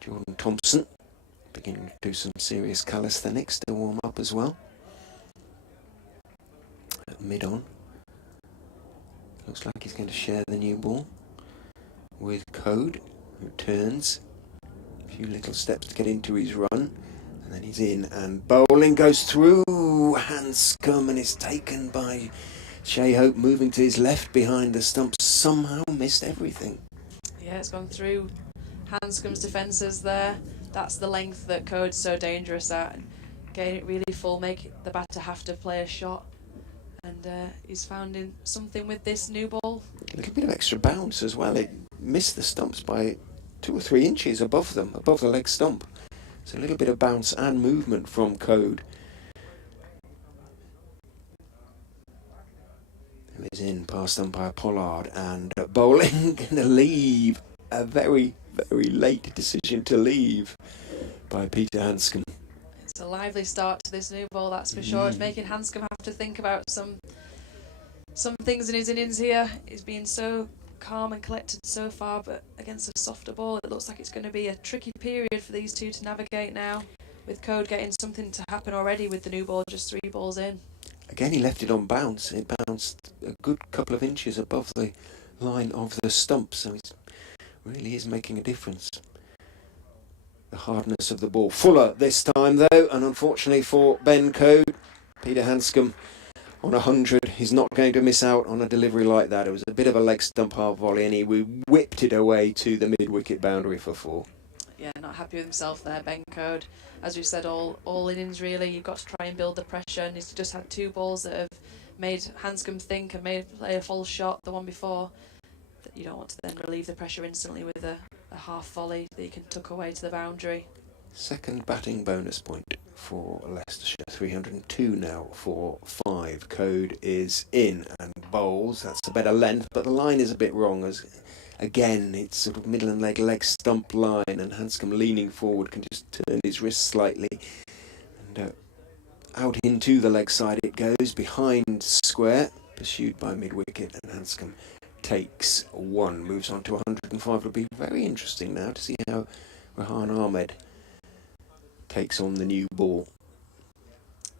Jordan Thompson beginning to do some serious calisthenics to warm up as well. At mid-on. Looks like he's going to share the new ball with Code, who turns. A few little steps to get into his run. And then he's in, and bowling goes through Hanscom and is taken by Shea Hope, moving to his left behind the stumps. Somehow missed everything. Yeah, it's gone through Hanscom's defences there. That's the length that Code's so dangerous at. Getting it really full, make the batter have to play a shot. And he's found in something with this new ball. A little bit of extra bounce as well. It missed the stumps by 2 or 3 inches above them, above the leg stump. So a little bit of bounce and movement from Code. Who is in past umpire Pollard, and bowling going to leave. A very, very late decision to leave by Peter Hanscom. It's a lively start to this new ball, that's for sure. It's making Hanscom have to think about some things in his innings here. He's been so calm and collected so far, but against a softer ball, it looks like it's going to be a tricky period for these two to navigate now, with Code getting something to happen already with the new ball just 3 balls in. Again, he left it on bounce. It bounced a good couple of inches above the line of the stump, so it really is making a difference. The hardness of the ball. Fuller this time, though, and unfortunately for Ben Code, Peter Hanscom on 100. He's not going to miss out on a delivery like that. It was a bit of a leg stump half volley, and he whipped it away to the mid-wicket boundary for 4. Yeah, not happy with himself there, Ben Code. As we said, all innings really, you've got to try and build the pressure, and he's just had 2 balls that have made Hanscom think and made play a false shot. The one before, that you don't want to then relieve the pressure instantly with a half volley that you can tuck away to the boundary. Second batting bonus point for Leicestershire. 302 now for 5. Code is in and bowls. That's a better length, but the line is a bit wrong, as again it's sort of middle and leg stump line, and Hanscom leaning forward can just turn his wrist slightly, and out into the leg side it goes, behind square, pursued by mid-wicket, and Hanscom takes 1, moves on to 105. It'll be very interesting now to see how Rehan Ahmed takes on the new ball.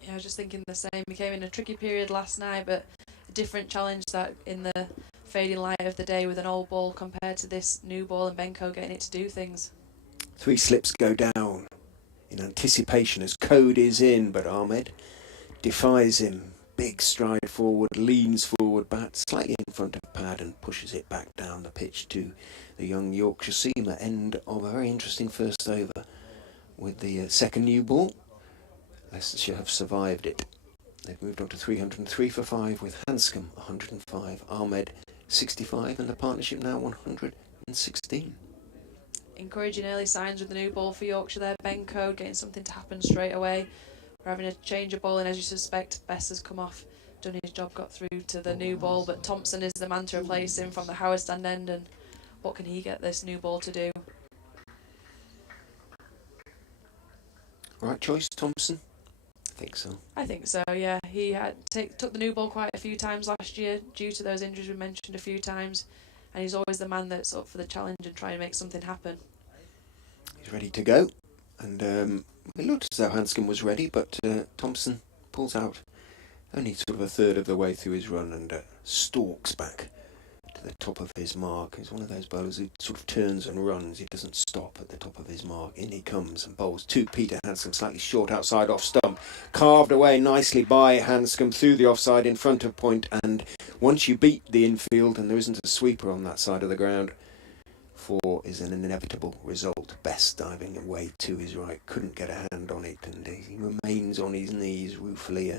Yeah, I was just thinking the same. He came in a tricky period last night, but a different challenge that in the fading light of the day with an old ball compared to this new ball, and Benko getting it to do things. 3 slips go down in anticipation as Code is in, but Ahmed defies him. Big stride forward, leans forward, bat slightly in front of pad, and pushes it back down the pitch to the young Yorkshire seamer. End of a very interesting first over with the second new ball. Leicestershire have survived it. They've moved on to 303 for 5 with Hanscom 105, Ahmed 65, and the partnership now 116. Encouraging early signs with the new ball for Yorkshire there. Ben Code getting something to happen straight away. We're having a change of ball, and as you suspect, Bess has come off, done his job, got through to the new ball, but Thompson is the man to replace him from the Howard stand end, and what can he get this new ball to do? Right choice, Thompson? I think so. I think so, yeah. He had took the new ball quite a few times last year due to those injuries we mentioned a few times, and he's always the man that's up for the challenge and trying to make something happen. He's ready to go, and it looked as though Hanscom was ready, but Thompson pulls out only sort of a third of the way through his run and stalks back to the top of his mark. He's one of those bowlers who sort of turns and runs. He doesn't stop at the top of his mark. In he comes and bowls to Peter Hanscom, slightly short outside off stump. Carved away nicely by Hanscom through the offside in front of point, and once you beat the infield and there isn't a sweeper on that side of the ground, 4 is an inevitable result. Best diving away to his right, couldn't get a hand on it, and he remains on his knees ruefully.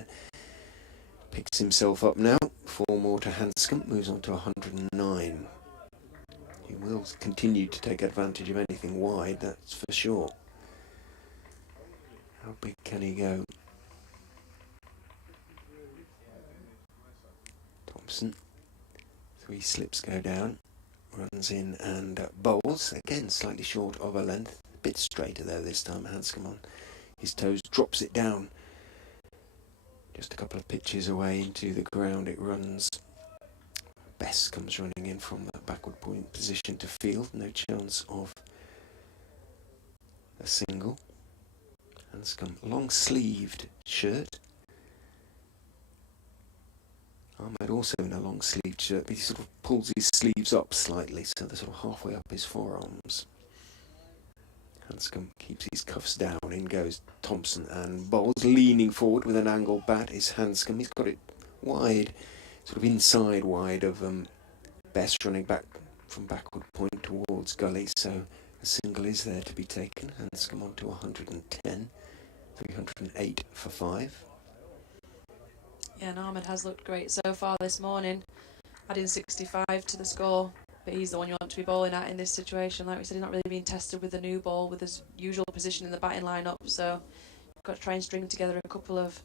Picks himself up now. 4 more to Hanscom, moves on to 109. He will continue to take advantage of anything wide, that's for sure. How big can he go? Thompson. 3 slips go down. Runs in and bowls. Again, slightly short of a length. A bit straighter though this time. Hanscom on his toes, drops it down. Just a couple of pitches away into the ground it runs. Bess comes running in from that backward point position to field. No chance of a single. Hanscom, long-sleeved shirt. Ahmed also in a long-sleeved shirt, but he sort of pulls his sleeves up slightly, so they're sort of halfway up his forearms. Hanscom keeps his cuffs down. In goes Thompson and bowls, leaning forward with an angled bat is Hanscom. He's got it wide, sort of inside wide of Best, running back from backward point towards gully, so a single is there to be taken. Hanscom on to 110, 308 for 5. Yeah, and Ahmed has looked great so far this morning, adding 65 to the score, but he's the one you want to be bowling at in this situation. Like we said, he's not really being tested with the new ball with his usual position in the batting line-up, so you've got to try and string together a couple of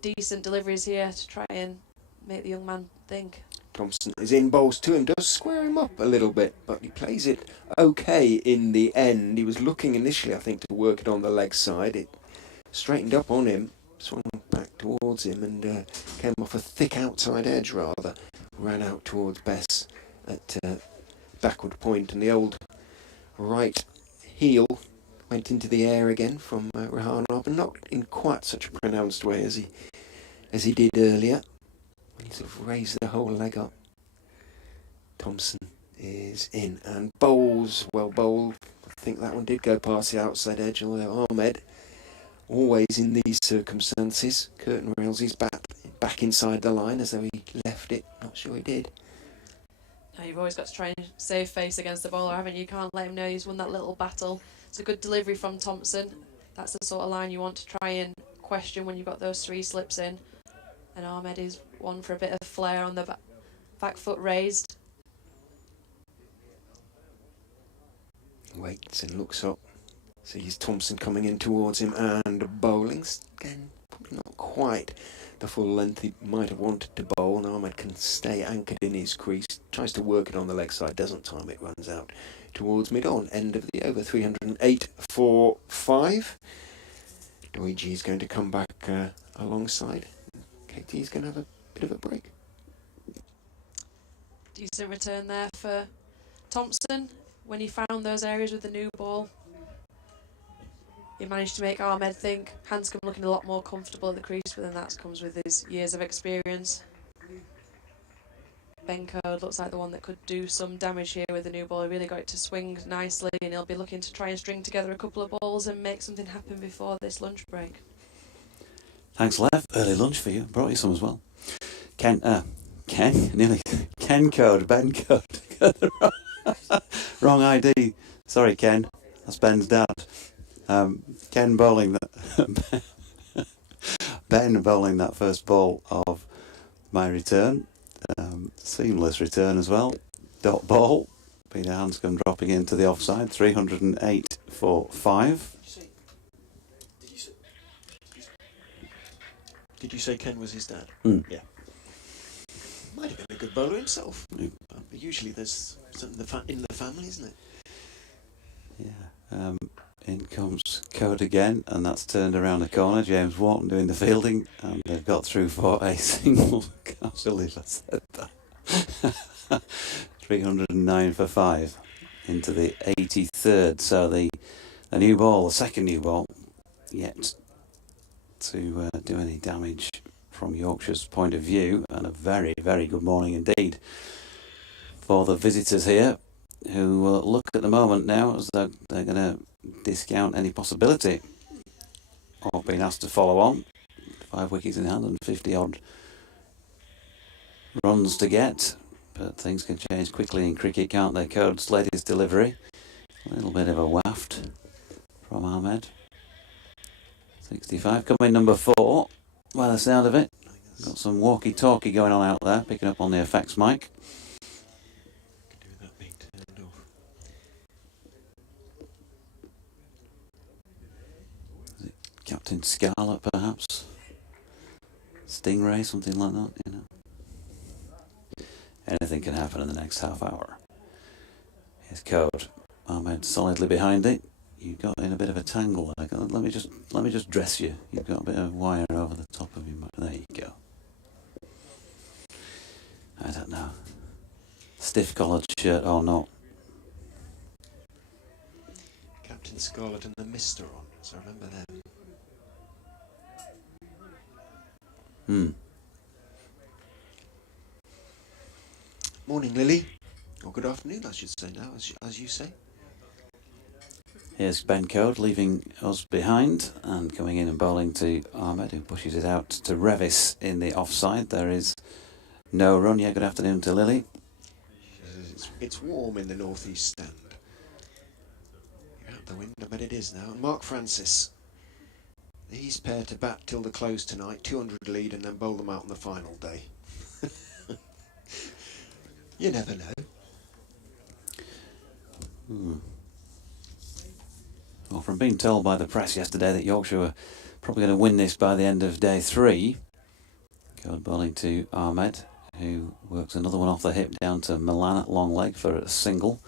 decent deliveries here to try and make the young man think. Thompson is in, bowls to him, does square him up a little bit, but he plays it okay in the end. He was looking initially, I think, to work it on the leg side. It straightened up on him, swung back towards him, and came off a thick outside edge rather. Ran out towards Bess at backward point, and the old right heel went into the air again from Rahanov, but not in quite such a pronounced way as he did earlier. He sort of raised the whole leg up. Thompson is in and bowls, well bowled. I think that one did go past the outside edge, although Ahmed, always in these circumstances, curtain rails his bat back inside the line as though he left it. Not sure he did. Now you've always got to try and save face against the bowler, haven't you? You can't let him know he's won that little battle. It's a good delivery from Thompson. That's the sort of line you want to try and question when you've got those 3 slips in. And Ahmed is one for a bit of flair on the back foot raised. Waits and looks up. Sees Thompson coming in towards him and bowling. Again, probably not quite the full length he might have wanted to bowl. And Ahmed can stay anchored in his crease. Tries to work it on the leg side, doesn't time it, runs out towards mid-on. End of the over, 308 for 5. Luigi is going to come back alongside. KT is going to have a bit of a break. Decent return there for Thompson. When he found those areas with the new ball, he managed to make Ahmed think. Hanscom looking a lot more comfortable at the crease, but then that comes with his years of experience. Ben Code looks like the one that could do some damage here with the new ball. He really got it to swing nicely, and he'll be looking to try and string together a couple of balls and make something happen before this lunch break. Thanks, Lev. Early lunch for you. Brought you some as well. Ken Code, Ben Code. Wrong ID. Sorry, Ken. That's Ben's dad. Ken bowling that. Ben bowling that first ball of my return. Seamless return as well. Dot ball. Peter Hanscom dropping into the offside. 308 for 5. Did you say Ken was his dad? Mm. Yeah. Might have been a good bowler himself. Mm. Usually there's something in the family, isn't it? Yeah. In comes Code again, and that's turned around the corner. James Wharton doing the fielding, and they've got through for a single. Can't believe I said that. 309 for 5 into the 83rd. So the new ball, the second new ball, yet to do any damage from Yorkshire's point of view, and a very, very good morning indeed for the visitors here, who look at the moment now as though they're going to discount any possibility of being asked to follow on. 5 wickets in hand and 50 odd runs to get, but things can change quickly in cricket, can't they? Code's led his delivery, a little bit of a waft from Ahmed. 65 coming number 4 by the sound of it. Got some walkie-talkie going on out there, picking up on the effects mic. Could do with that being turned off. Is it Captain Scarlet, perhaps? Stingray, something like that, you know. Anything can happen in the next half hour. Here's Code. Ahmed solidly behind it. You got in a bit of a tangle there. Let me just dress you. You've got a bit of wire over the top of you. There you go. I don't know. Stiff collared shirt or not. Captain Scarlet and the Mister on, so I remember them. Morning, Lily. Or good afternoon, I should say now, as you say. Here's Ben Code leaving us behind and coming in and bowling to Ahmed, who pushes it out to Revis in the offside. There is no run. Yeah, good afternoon to Lily. It's warm in the northeast stand. You're out the window, but it is now. And Mark Francis. He's paired to bat till the close tonight, 200 lead, and then bowl them out on the final day. You never know. Well, from being told by the press yesterday that Yorkshire were probably going to win this by the end of day 3, Code bowling to Ahmed, who works another one off the hip down to Milan at long leg for a single,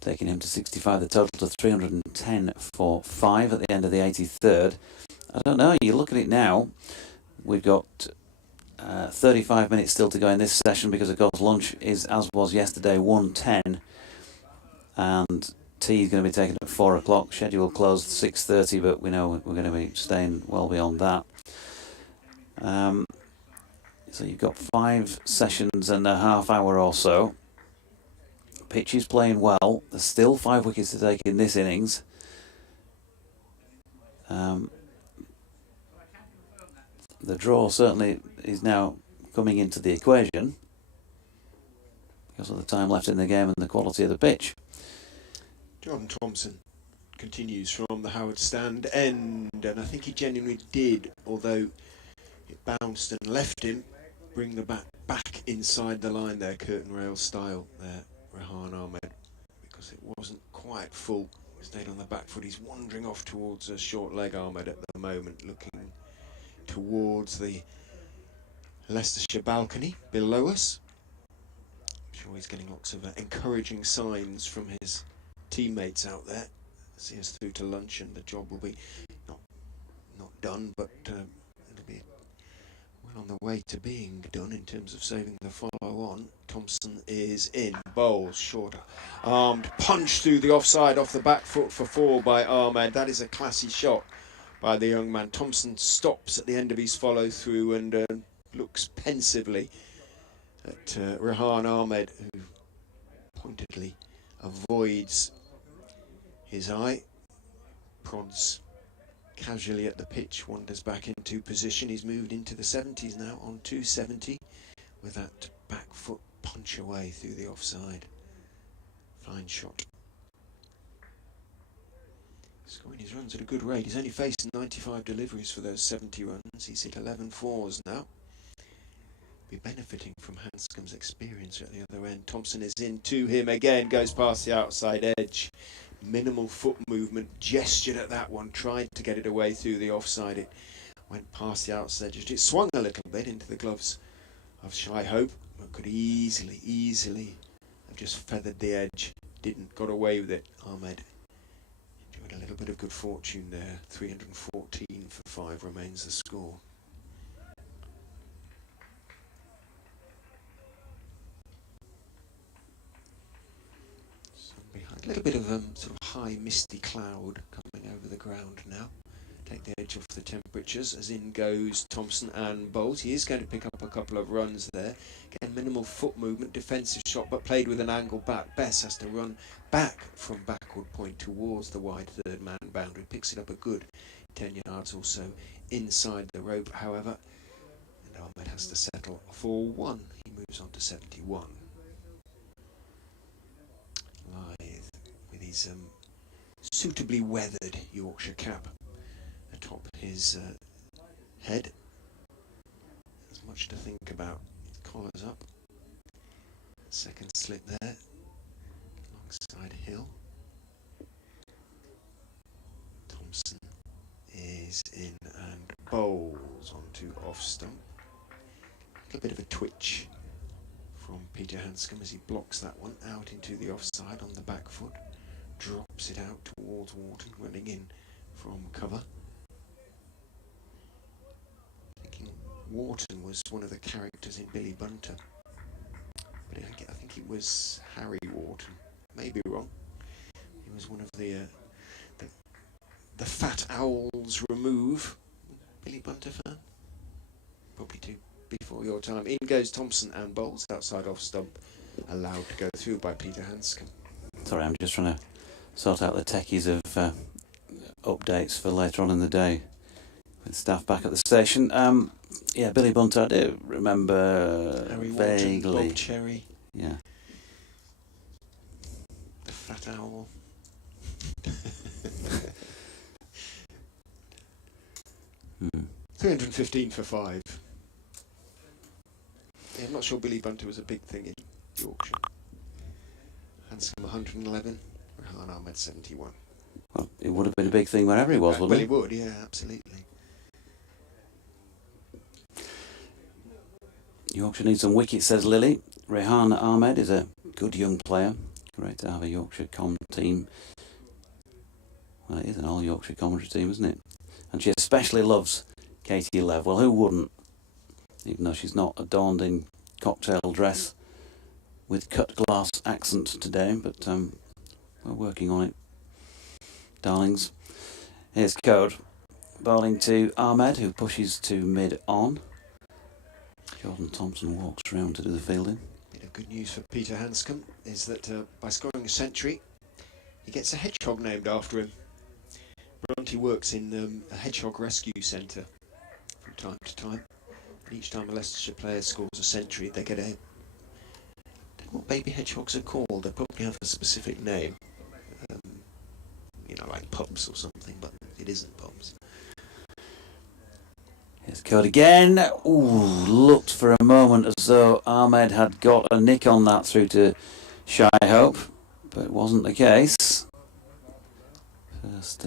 taking him to 65, the total to 310 for 5 at the end of the 83rd. I don't know, you look at it now, we've got 35 minutes still to go in this session because of course lunch is, as was yesterday, 1:10, and tea is going to be taken at 4 o'clock, schedule closed 6:30, but we know we're going to be staying well beyond that. So you've got 5 sessions and a half hour or so. Pitch is playing well. There's still 5 wickets to take in this innings. The draw certainly is now coming into the equation because of the time left in the game and the quality of the pitch. Jordan Thompson continues from the Howard Stand end, and I think he genuinely did, although it bounced and left him, bring the bat back inside the line there, curtain rail style there, Rehan Ahmed, because it wasn't quite full. He stayed on the back foot. He's wandering off towards a short leg Ahmed at the moment, looking towards the Leicestershire balcony below us. I'm sure he's getting lots of encouraging signs from his teammates out there. See us through to lunch, and the job will be not done, but it'll be well on the way to being done in terms of saving the follow-on. Thompson is in, bowls, short armed punch through the offside off the back foot for 4 by Ahmed. That is a classy shot by the young man. Thompson stops at the end of his follow through and looks pensively at Rehan Ahmed, who pointedly avoids his eye, prods casually at the pitch, wanders back into position. He's moved into the 70s now, on 270, with that back foot punch away through the offside. Fine shot. Scoring his runs at a good rate. He's only faced 95 deliveries for those 70 runs. He's hit 11 fours now. Be benefiting from Hanscom's experience at the other end. Thompson is in to him again, goes past the outside edge. Minimal foot movement, gestured at that one, tried to get it away through the offside. It went past the outside edge. It swung a little bit into the gloves of Shy Hope, but could easily have just feathered the edge. Got away with it. Ahmed enjoyed a little bit of good fortune there. 314 for 5 remains the score. A little bit of sort of high misty cloud coming over the ground now. Take the edge off the temperatures as in goes Thompson and bowls. He is going to pick up a couple of runs there. Again, minimal foot movement, defensive shot, but played with an angle back. Bess has to run back from backward point towards the wide third man boundary. Picks it up a good 10 yards or so inside the rope, however. And Ahmed has to settle for 1. He moves on to 71. With his suitably weathered Yorkshire cap atop his head. There's much to think about. Collars up. Second slip there. Alongside Hill. Thompson is in and bowls onto off stump. A little bit of a twitch from Peter Hanscom as he blocks that one out into the offside on the back foot. Drops it out towards Wharton, running in from cover. Thinking Wharton was one of the characters in Billy Bunter, but I think it was Harry Wharton. Maybe wrong. He was one of the Fat Owls remove. Billy Bunter fan? probably too before your time. In goes Thompson and bowls outside off stump, allowed to go through by Peter Hanscom. Sorry, I'm just trying to sort out the techies of updates for later on in the day with staff back at the station. Yeah, Billy Bunter, I do remember Harry vaguely. Walton, Bob Cherry, Yeah. the Fat Owl. 315 for 5. Yeah, I'm not sure Billy Bunter was a big thing in Yorkshire. Hanscom 111, Rehan Ahmed 71. Well, it would have been a big thing wherever he was, Well, wouldn't he it? would, yeah, absolutely. Yorkshire needs some wickets, says Lily. Rehan Ahmed is a good young player. Great to have a Yorkshire com team. Well, it is an all Yorkshire commentary team, isn't it? And she especially loves Katie Lev. Well, who wouldn't? Even though she's not adorned in cocktail dress with cut glass accent today, but we're working on it, darlings. Here's Code, bowling to Ahmed, who pushes to mid-on. Jordan Thompson walks round to do the fielding. Bit of good news for Peter Hanscom is that by scoring a century, he gets a hedgehog named after him. Bronte works in a hedgehog rescue centre from time to time. And each time a Leicestershire player scores a century, they get a... I don't know what baby hedgehogs are called. They probably have a specific name. Like pups or something, but it isn't pups. Here's Code again. Ooh, looked for a moment as though Ahmed had got a nick on that through to Shy Hope, but it wasn't the case. First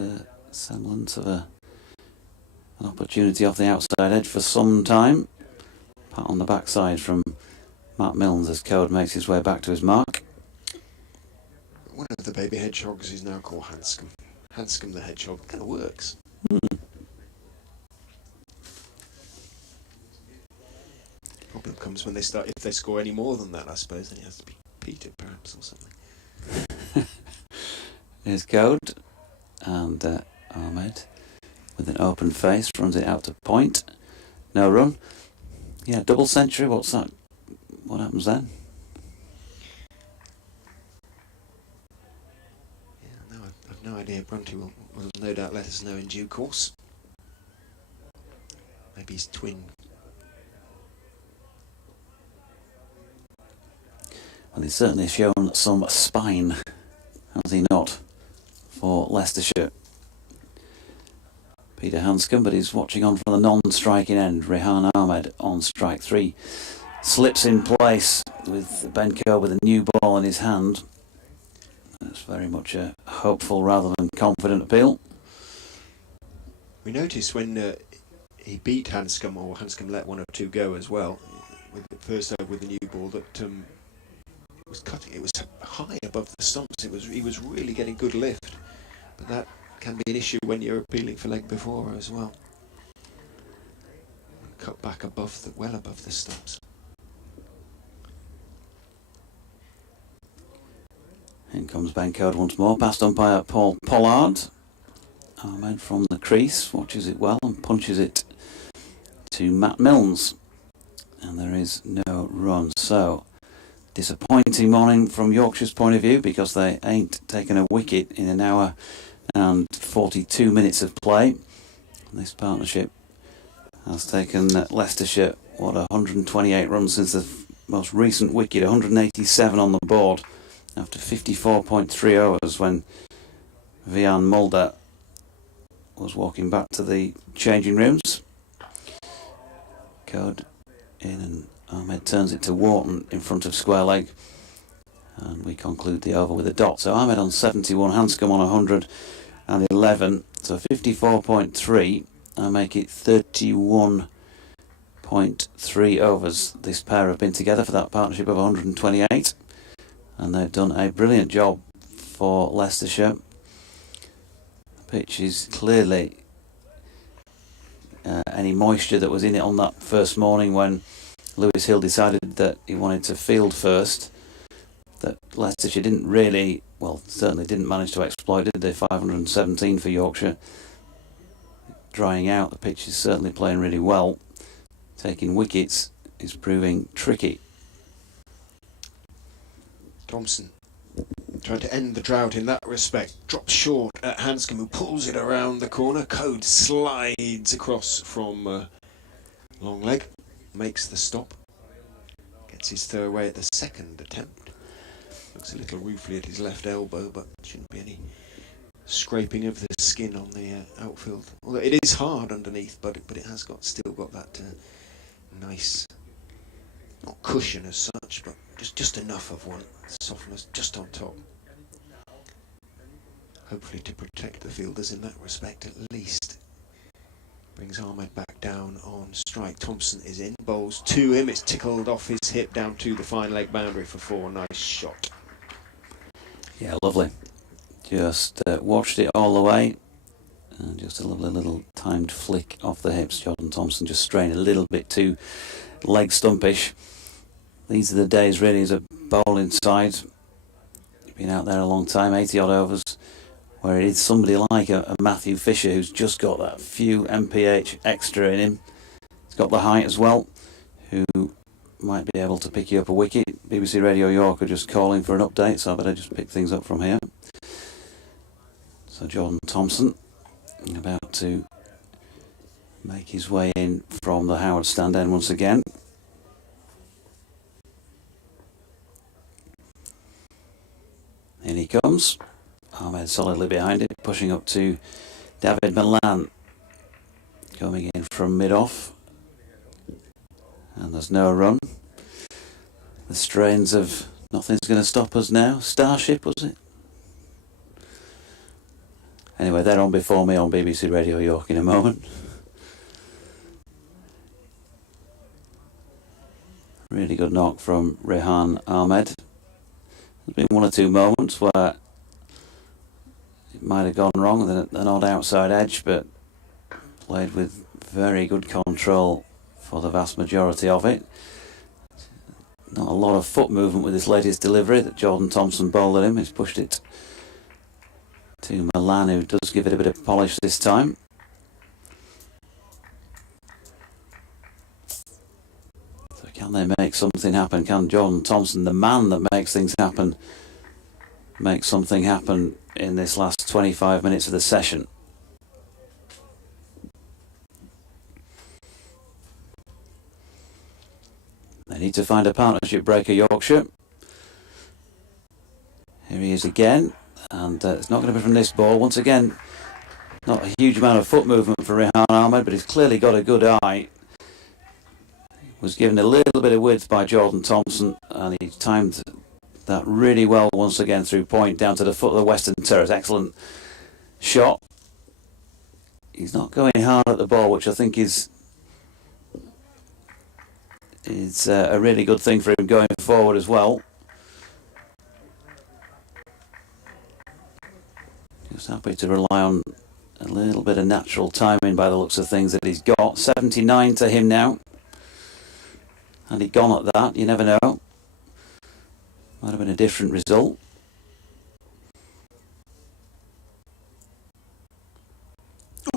semblance of an opportunity off the outside edge for some time. Pat on the backside from Matt Milnes as Code makes his way back to his mark. One of the baby hedgehogs is now called Hanscom. Hanscom the hedgehog. Kind of works. Problem comes when they start, if they score any more than that, I suppose, then it has to be Peter perhaps or something. Here's Code and Ahmed with an open face runs it out to point. No run. Yeah, double century. What's that? What happens then? Yeah, no, I've no idea. Bronte will no doubt let us know in due course. Maybe his twin. Well, he's certainly shown some spine, has he not, for Leicestershire. Peter Hanscom, but he's watching on from the non-striking end. Rehan Ahmed on strike 3. Slips in place with Ben Coe with a new ball in his hand. That's very much a hopeful rather than confident appeal. We noticed when he beat Hanscom, or Hanscom let one or two go as well, with the first over with the new ball, that was cutting. It was high above the stumps. He was really getting good lift, but that can be an issue when you're appealing for leg before as well. Cut back well above the stumps. In comes Ben Code once more, past umpire Paul Pollard. Ahmed from the crease watches it well and punches it to Matt Milnes, and there is no run. So disappointing morning from Yorkshire's point of view, because they ain't taken a wicket in an hour and 42 minutes of play. This partnership has taken Leicestershire, 128 runs since the most recent wicket, 187 on the board after 54.3 overs when Vian Mulder was walking back to the changing rooms. Code in and Ahmed turns it to Wharton in front of square leg, and we conclude the over with a dot. So Ahmed on 71, Hanscom on 111, so 54.3. I make it 31.3 overs. This pair have been together for that partnership of 128, and they've done a brilliant job for Leicestershire. The pitch is clearly any moisture that was in it on that first morning when Lewis Hill decided that he wanted to field first, that Leicestershire didn't really, well, certainly didn't manage to exploit, did they? 517 for Yorkshire. Drying out, the pitch is certainly playing really well. taking wickets is proving tricky. Thompson trying to end the drought in that respect. Drops short at Hanscom, who pulls it around the corner. Code slides across from long leg. Makes the stop. Gets his throw away at the second attempt. Looks a little ruefully at his left elbow, but shouldn't be any scraping of the skin on the outfield. Although it is hard underneath, but it has still got that nice, not cushion as such, but just enough of one softness just on top. Hopefully to protect the fielders in that respect at least. Brings Ahmed back down on strike. Thompson is in, bowls to him. It's tickled off his hip down to the fine leg boundary for 4. Nice shot. Yeah, lovely. Just watched it all the way. And just a lovely little timed flick off the hips. Jordan Thompson just straying a little bit too leg stumpish. These are the days really as a bowling side. Been out there a long time, 80 odd overs, where it is somebody like a Matthew Fisher who's just got that few mph extra in him. He's got the height as well, who might be able to pick you up a wicket. BBC Radio York are just calling for an update, so I better just pick things up from here. So Jordan Thompson about to make his way in from the Howard stand end once again. In he comes. Ahmed solidly behind it, pushing up to David Milan. Coming in from mid-off. And there's no run. The strains of nothing's going to stop us now. Starship, was it? Anyway, they're on before me on BBC Radio York in a moment. Really good knock from Rehan Ahmed. There's been one or two moments where it might have gone wrong with an odd outside edge, but played with very good control for the vast majority of it. Not a lot of foot movement with this latest delivery that Jordan Thompson bowled at him. He's pushed it to Milan, who does give it a bit of polish this time. So can they make something happen? Can Jordan Thompson, the man that makes things happen, make something happen in this last 25 minutes of the session? They need to find a partnership breaker, Yorkshire. Here he is again, and it's not going to be from this ball. Once again, not a huge amount of foot movement for Rehan Ahmed, but he's clearly got a good eye. Was given a little bit of width by Jordan Thompson, and he timed that really well once again through point down to the foot of the Western Terrace. Excellent shot. He's not going hard at the ball, which I think is a really good thing for him going forward as well. Just happy to rely on a little bit of natural timing by the looks of things that he's got. 79 to him now. Had he gone at that, you never know. Might have been a different result.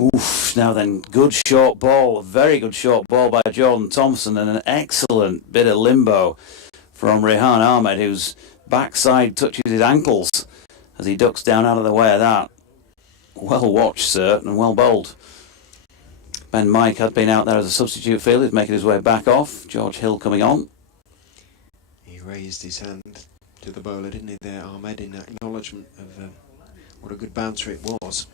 Oof, now then, good short ball, a very good short ball by Jordan Thompson, and an excellent bit of limbo from Rehan Ahmed, whose backside touches his ankles as he ducks down out of the way of that. Well watched, sir, and well bowled. Ben Mike had been out there as a substitute fielder. He's making his way back off. George Hill coming on. He raised his hand to the bowler, didn't he, there, Ahmed, in acknowledgement of what a good bouncer it was.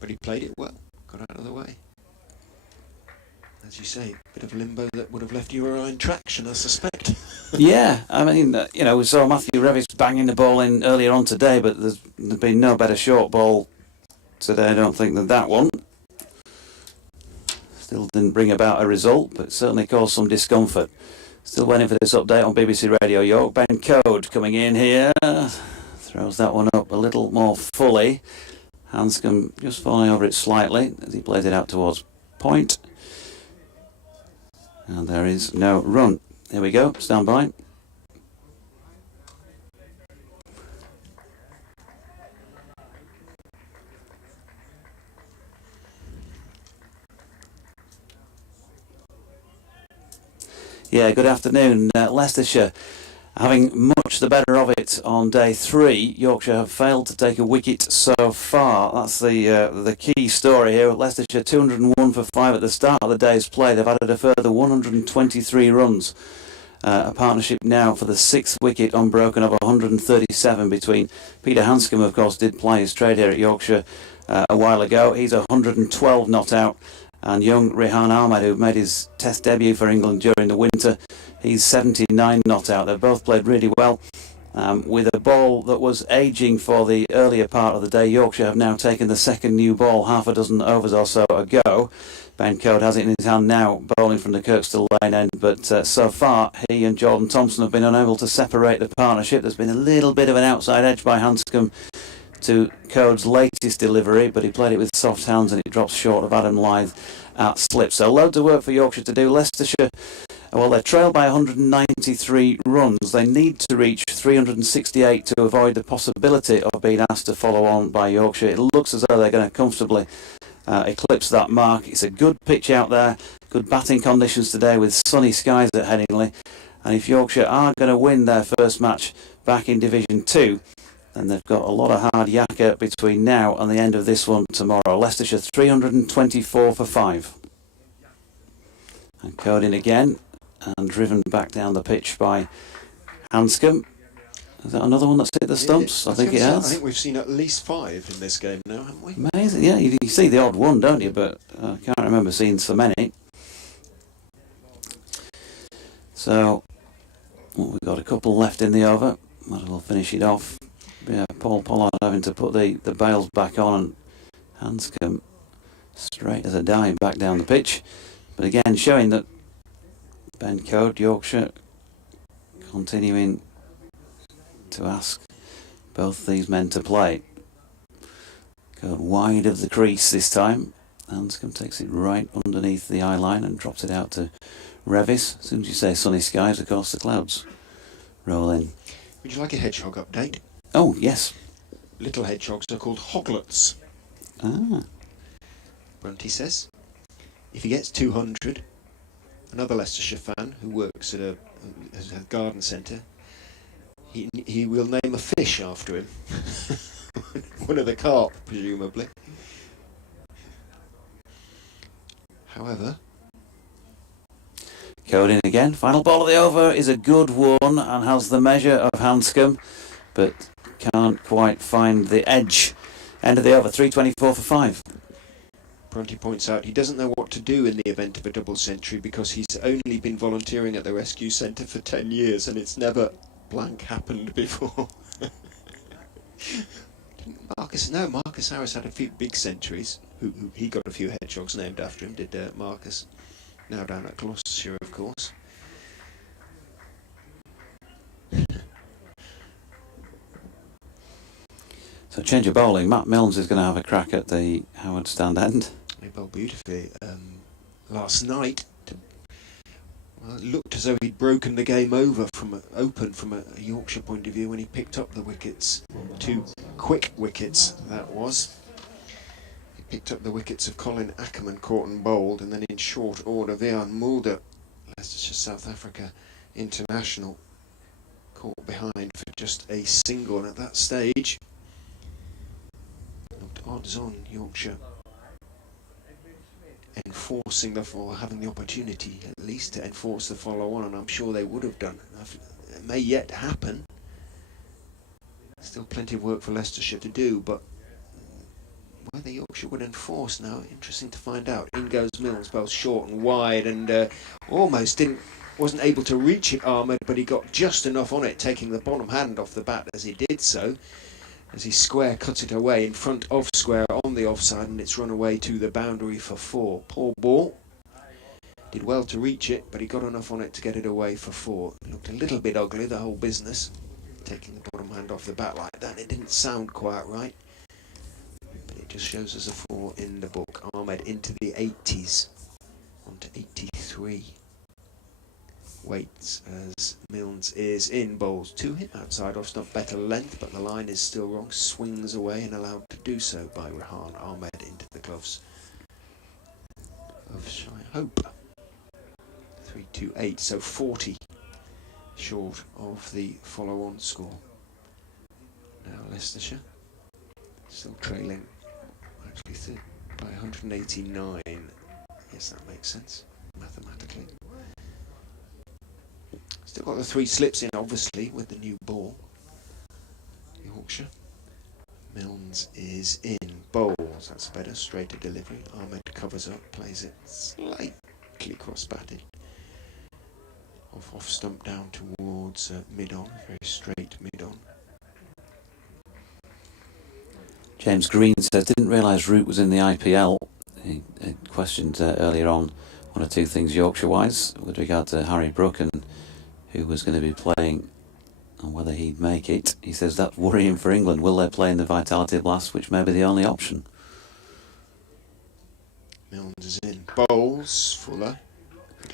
But he played it well, got out of the way. As you say, a bit of limbo that would have left you in traction, I suspect. Yeah, I mean, we saw Matthew Revis banging the ball in earlier on today, but there's been no better short ball today, I don't think, than that one. Still didn't bring about a result, but certainly caused some discomfort. Still waiting for this update on BBC Radio York. Ben Code coming in here. Throws that one up a little more fully. Hanscom just falling over it slightly as he plays it out towards point. And there is no run. Here we go, stand by. Yeah, good afternoon. Leicestershire having much the better of it on day 3. Yorkshire have failed to take a wicket so far. That's the key story here. Leicestershire 201 for 5 at the start of the day's play. They've added a further 123 runs. A partnership now for the 6th wicket unbroken of 137 between Peter Hanscom, of course, did play his trade here at Yorkshire a while ago. He's 112 not out. And young Rehan Ahmed, who made his test debut for England during the winter, he's 79 not out. They've both played really well. With a ball that was ageing for the earlier part of the day, Yorkshire have now taken the second new ball half a dozen overs or so ago. Ben Code has it in his hand now, bowling from the Kirkstall Lane end, but so far he and Jordan Thompson have been unable to separate the partnership. There's been a little bit of an outside edge by Hanscom to Code's latest delivery, but he played it with soft hands and it drops short of Adam Lyth at slip. So loads of work for Yorkshire to do. Leicestershire, well, they're trailed by 193 runs. They need to reach 368 to avoid the possibility of being asked to follow on by Yorkshire. It looks as though they're going to comfortably eclipse that mark. It's a good pitch out there, good batting conditions today with sunny skies at Headingley, and if Yorkshire are going to win their first match back in Division 2, then they've got a lot of hard yakka between now and the end of this one tomorrow. Leicestershire 324 for 5. And Code in again and driven back down the pitch by Hanscom. Is that another one that's hit the stumps? I think it has. I think we've seen at least 5 in this game now, haven't we? Amazing, yeah. You see the odd one, don't you? But I can't remember seeing so many. So, well, we've got a couple left in the over. Might as well finish it off. Yeah, Paul Pollard having to put the bails back on, and Hanscom straight as a die back down the pitch. But again, showing that Ben Code, Yorkshire, continuing to ask both these men to play. Code wide of the crease this time. Hanscom takes it right underneath the eye line and drops it out to Revis. As soon as you say sunny skies, of course, the clouds roll in. Would you like a hedgehog update? Oh, yes. Little hedgehogs are called hoglets. Ah. Brunty says, if he gets 200, another Leicestershire fan who works at a garden centre, he will name a fish after him. One of the carp, presumably. However, Code in again. Final ball of the over is a good one and has the measure of Hanscom, but can't quite find the edge. End of the over, 324 for 5. Bronte points out he doesn't know what to do in the event of a double century because he's only been volunteering at the rescue centre for 10 years and it's never blank happened before. Marcus Harris had a few big centuries. He got a few hedgehogs named after him, did Marcus. Now down at Gloucestershire, of course. So change of bowling. Matt Milnes is going to have a crack at the Howard stand end. He bowled beautifully last night. It looked as though he'd broken the game open from a Yorkshire point of view when he picked up the wickets. 2 quick wickets, that was. He picked up the wickets of Colin Ackerman, caught and bowled, and then in short order, Vian Mulder, Leicestershire, South Africa international, caught behind for just a single. And at that stage, looked odds on Yorkshire enforcing having the opportunity at least to enforce the follow on, and I'm sure they would have done. It may yet happen. Still plenty of work for Leicestershire to do, but whether Yorkshire would enforce now, interesting to find out. In goes Milnes, both short and wide, and almost wasn't able to reach it, Ahmed, but he got just enough on it, taking the bottom hand off the bat as he did so. As he square cuts it away in front of square on the offside, and it's run away to the boundary for 4. Poor ball. Did well to reach it, but he got enough on it to get it away for 4. It looked a little bit ugly, the whole business. Taking the bottom hand off the bat like that, it didn't sound quite right. But it just shows us a 4 in the book. Ahmed into the 80s. On to 83. Waits as Milnes is in, bowls to him outside off stump, better length, but the line is still wrong. Swings away and allowed to do so by Rehan Ahmed into the gloves of Shy Hope. 3-2-8, so 40 short of the follow-on score. Now Leicestershire still trailing, actually by 189. Yes, that makes sense mathematically. Still got the 3 slips in, obviously, with the new ball. Yorkshire. Milnes is in. Bowles, that's better. Straighter delivery. Ahmed covers up, plays it slightly cross-batted. Off stump down towards mid-on. Very straight mid-on. James Green says, didn't realise Root was in the IPL. He questioned earlier on one or two things Yorkshire-wise with regard to Harry Brook and who was going to be playing and whether he'd make it. He says that's worrying for England. Will they play in the Vitality Blast, which may be the only option? Milnes is in. Bowles, Fuller,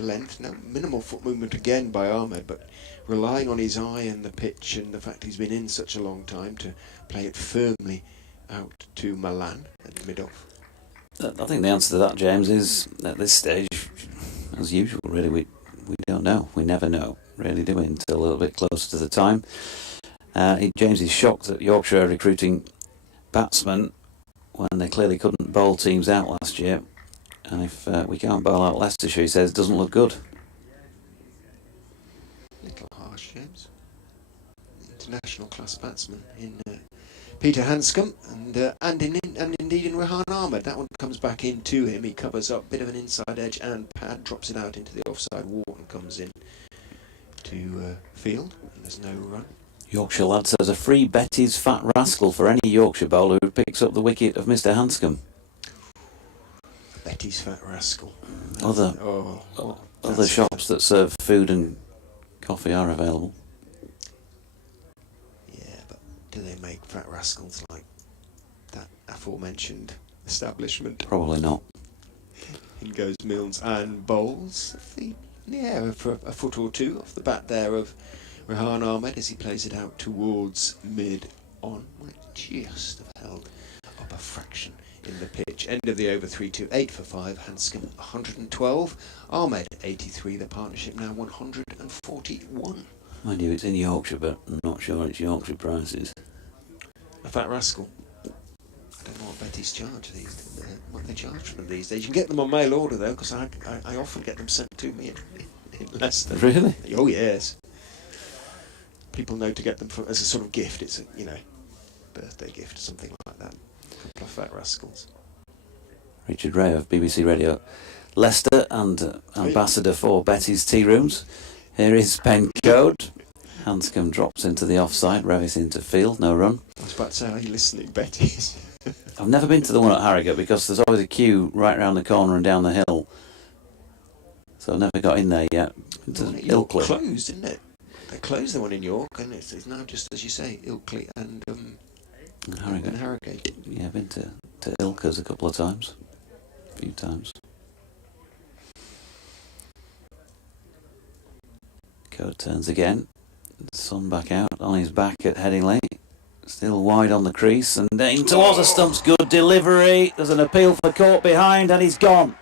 length. No, minimal foot movement again by Ahmed, but relying on his eye and the pitch and the fact he's been in such a long time to play it firmly out to Milan at mid-off. I think the answer to that, James, is at this stage, as usual, really, we don't know. We never know, really, do we, until a little bit closer to the time. James is shocked that Yorkshire are recruiting batsmen when they clearly couldn't bowl teams out last year. And if we can't bowl out Leicestershire, he says, doesn't look good. Little harsh, James. International class batsman in Peter Hanscom and indeed in Rehan Ahmed. That one comes back into him. He covers up, bit of an inside edge, and Pad drops it out into the offside. Wharton comes in to field, and there's no run. Yorkshire lad says a free Betty's fat rascal for any Yorkshire bowler who picks up the wicket of Mr. Hanscom. Betty's fat rascal. Other shops that serve food and coffee are available. Do they make fat rascals like that aforementioned establishment? Probably not. In goes Milnes and Bowles. In the air for a foot or two off the bat there of Rehan Ahmed as he plays it out towards mid-on. Might just have held up a fraction in the pitch. End of the over 3-2-8 for 5. Hanscom 112. Ahmed 83. The partnership now 141. Mind you, it's in Yorkshire, but I'm not sure it's Yorkshire prices. A fat rascal. I don't know what Betty's charge what they charge for them these days. You can get them on mail order though, because I often get them sent to me in Leicester. Really? Oh yes. People know to get them as a sort of gift. It's a birthday gift or something like that. A couple of fat rascals. Richard Ray of BBC Radio Leicester and ambassador for Betty's Tea Rooms. Here is pen code. Hanscom drops into the offside, Revis into field, no run. I was about to say, are you listening, Betty? I've never been to the one at Harrogate because there's always a queue right round the corner and down the hill. So I've never got in there yet. It's Ilkley. Closed, isn't it? They closed the one in York, and it's now just, as you say, Ilkley and Harrogate. Yeah, I've been to Ilkers a couple of times. A few times. Code turns again. Sun back out on his back at Headingley. Still wide on the crease and in towards the stumps. Good delivery. There's an appeal for caught behind and he's gone.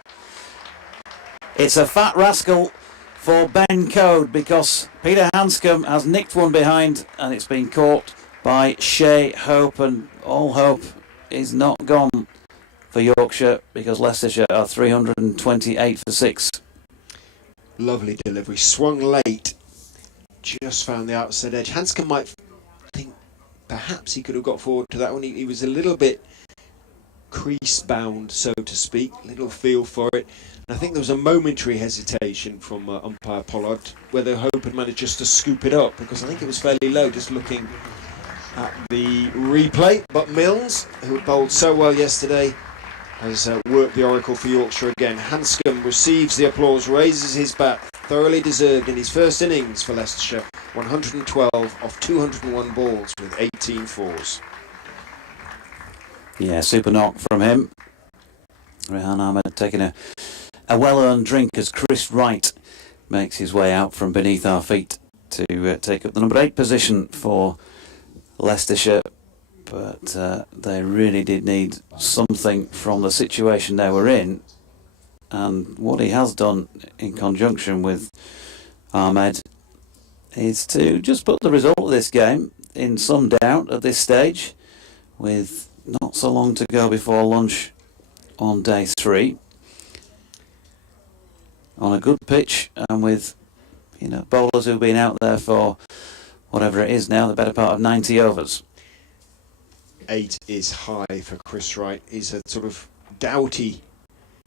It's a fat rascal for Ben Code because Peter Hanscom has nicked one behind and it's been caught by Shea Hope, and all hope is not gone for Yorkshire because Leicestershire are 328 for 6. Lovely delivery. Swung late. Just found the outside edge. Hanscom might think perhaps he could have got forward to that one. He was a little bit crease bound, so to speak. Little feel for it. And I think there was a momentary hesitation from umpire Pollard, whether Hope had managed just to scoop it up, because I think it was fairly low, just looking at the replay. But Milnes, who bowled so well yesterday, has worked the oracle for Yorkshire again. Hanscom receives the applause, raises his bat, thoroughly deserved in his first innings for Leicestershire. 112 off 201 balls with 18 fours. Yeah, super knock from him. Rehan Ahmed taking a well-earned drink as Chris Wright makes his way out from beneath our feet to take up the number 8 position for Leicestershire. But they really did need something from the situation they were in, And what he has done in conjunction with Ahmed is to just put the result of this game in some doubt at this stage, with not so long to go before lunch on day 3, on a good pitch, and with bowlers who've been out there for whatever it is now, the better part of 90 overs. 8 is high for Chris Wright. He's a sort of doughty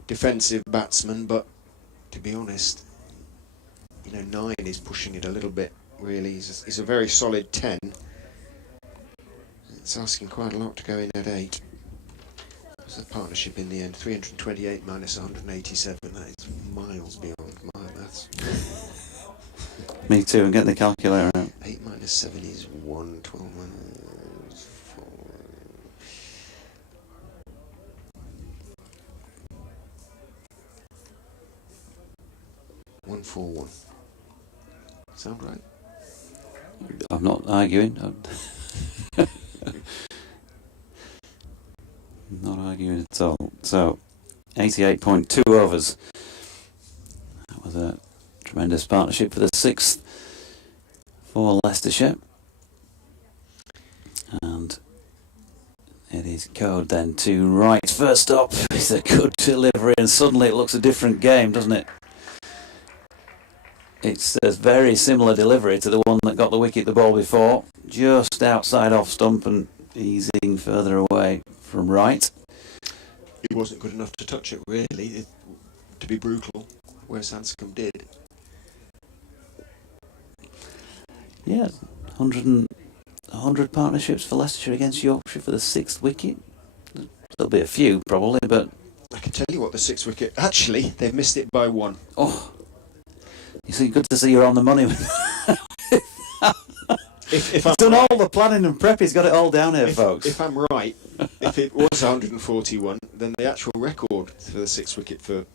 defensive batsman, but to be honest, 9 is pushing it a little bit, really. He's a very solid 10. It's asking quite a lot to go in at 8. It's the partnership in the end. 328 minus 187. That is miles beyond my maths. Me too, and getting the calculator out. 8 minus 7 is 1. 12 minus 4. 141. Sound right? I'm not arguing. Not arguing at all. So, 88.2 overs. That was a tremendous partnership for the 6th for Leicestershire. And it is Code then to Wright. First up is a good delivery, and suddenly it looks a different game, doesn't it? It's a very similar delivery to the one that got the wicket the ball before, just outside off stump and easing further away from Wright. It wasn't good enough to touch it, really, to be brutal, where Sanscombe did. Yeah, 100 partnerships for Leicestershire against Yorkshire for the 6th wicket. There'll be a few, probably, but... I can tell you what the 6th wicket... Actually, they've missed it by 1. Oh, you see, good to see you're on the money. If I'm He's done right, all the planning and prep, he's got it all down here, folks. If I'm right, if it was 141, then the actual record for the 6th wicket for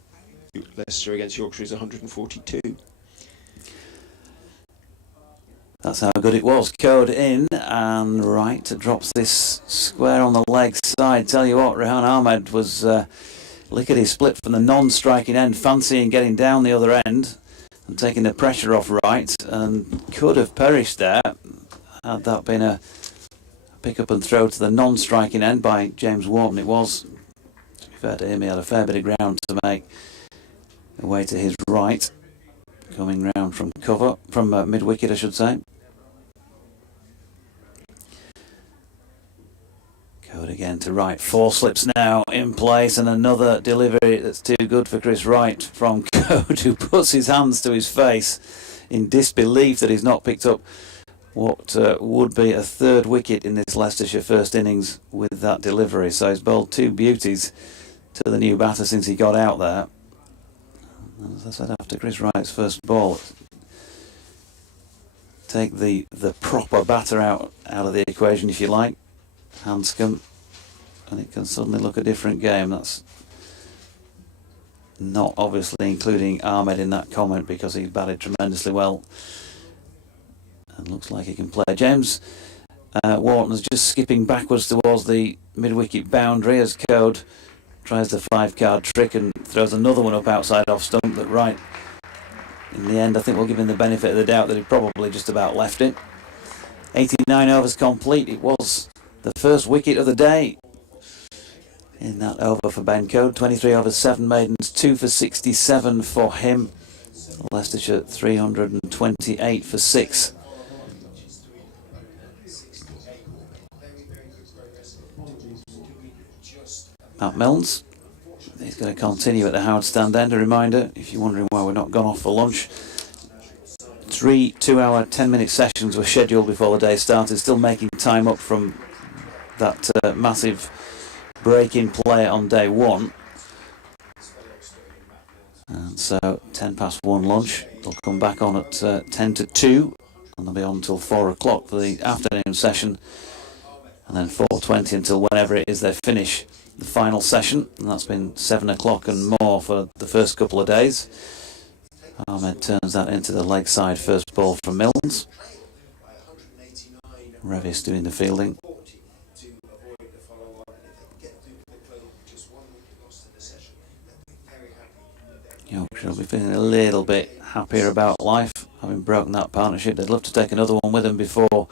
Leicester against Yorkshire is 142. That's how good it was. Code in, and Wright drops this square on the leg side. Tell you what, Rehan Ahmed was lickety split from the non-striking end, fancying getting down the other end and taking the pressure off Wright, and could have perished there had that been a pick up and throw to the non-striking end by James Wharton. It was, to be fair to him, he had a fair bit of ground to make away to his right, coming round from cover, from mid-wicket I should say. Code again to Wright. 4 slips now in place, and another delivery that's too good for Chris Wright from Code, who puts his hands to his face in disbelief that he's not picked up what would be a 3rd wicket in this Leicestershire first innings with that delivery. So he's bowled 2 beauties to the new batter since he got out there. As I said, after Chris Wright's first ball, take the proper batter out of the equation, if you like, Hanscom, and it can suddenly look a different game. That's not obviously including Ahmed in that comment, because he batted tremendously well and looks like he can play. James Wharton's just skipping backwards towards the mid-wicket boundary as Code tries the 5-card trick and throws another one up outside off stump that Wright, in the end, I think we'll give him the benefit of the doubt that he probably just about left it. 89 overs complete. It was the first wicket of the day in that over for Ben Code. 23 overs, 7 maidens, 2 for 67 for him. Leicestershire 328 for 6. Matt Milnes, he's going to continue at the Howard stand end. A reminder, if you're wondering why we're not gone off for lunch, 3 2-hour 10-minute sessions were scheduled before the day started, still making time up from that massive break in play on day 1. And so 10 past 1 lunch. They'll come back on at 10 to 2, and they'll be on until 4 o'clock for the afternoon session, and then 4:20 until whenever it is they finish the final session, and that's been 7 o'clock and more for the first couple of days. Ahmed turns that into the leg side first ball from Milnes. Revis doing the fielding. Yorkshire will be feeling a little bit happier about life, having broken that partnership. They'd love to take another one with them before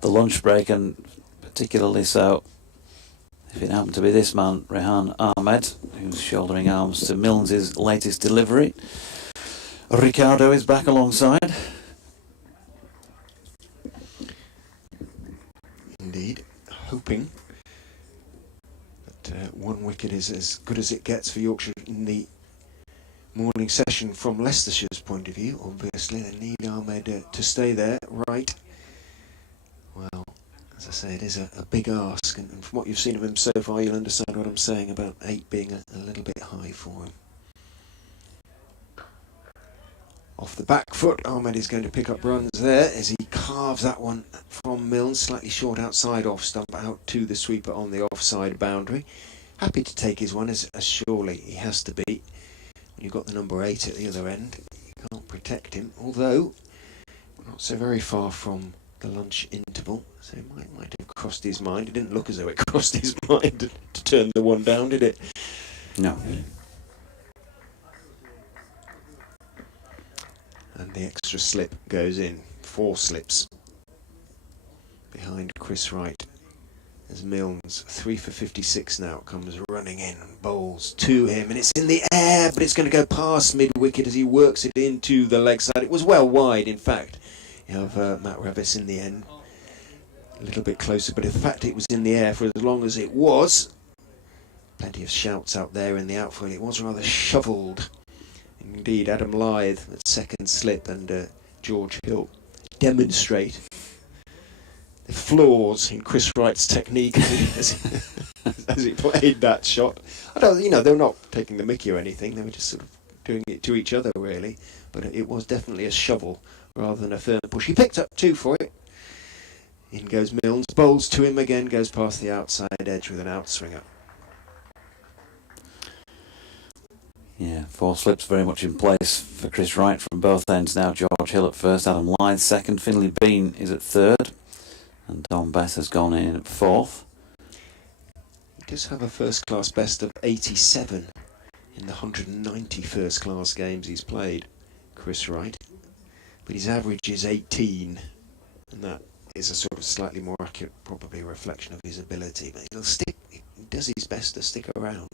the lunch break, and particularly so if it happened to be this man, Rehan Ahmed, who's shouldering arms to Milnes' latest delivery. Ricardo is back alongside. Indeed, hoping that one wicket is as good as it gets for Yorkshire in the morning session from Leicestershire's point of view. Obviously, they need Ahmed to stay there, right? Well, as I say, it is a big ask, and from what you've seen of him so far, you'll understand what I'm saying about 8 being a little bit high for him. Off the back foot, Ahmed is going to pick up runs there as he carves that one from Milnes, slightly short outside off stump, out to the sweeper on the offside boundary. Happy to take his one, as surely he has to be. When you've got the number 8 at the other end, you can't protect him, although not so very far from the lunch interval, so it might have crossed his mind. It didn't look as though it crossed his mind to turn the one down, did it? No. And the extra slip goes in. 4 slips behind Chris Wright as Milnes, 3 for 56 now, comes running in and bowls to him, and it's in the air, but it's going to go past mid-wicket as he works it into the leg side. It was well wide, in fact. You have Matt Revis in the end, a little bit closer, but in fact it was in the air for as long as it was. Plenty of shouts out there in the outfield. It was rather shovelled. Indeed, Adam Lythe at second slip and George Hill demonstrate the flaws in Chris Wright's technique as he played that shot. They're not taking the mickey or anything. They were just sort of doing it to each other, really. But it was definitely a shovel rather than a firm push. He picked up 2 for it. In goes Milnes, bowls to him again, goes past the outside edge with an outswinger. Yeah, 4 slips very much in place for Chris Wright from both ends now. George Hill at first, Adam Lythe second, Finlay Bean is at third, and Don Bess has gone in at fourth. He does have a first-class best of 87 in the 190 first-class games he's played, Chris Wright. But his average is 18, and that is a sort of slightly more accurate, probably a reflection of his ability. But he does his best to stick around.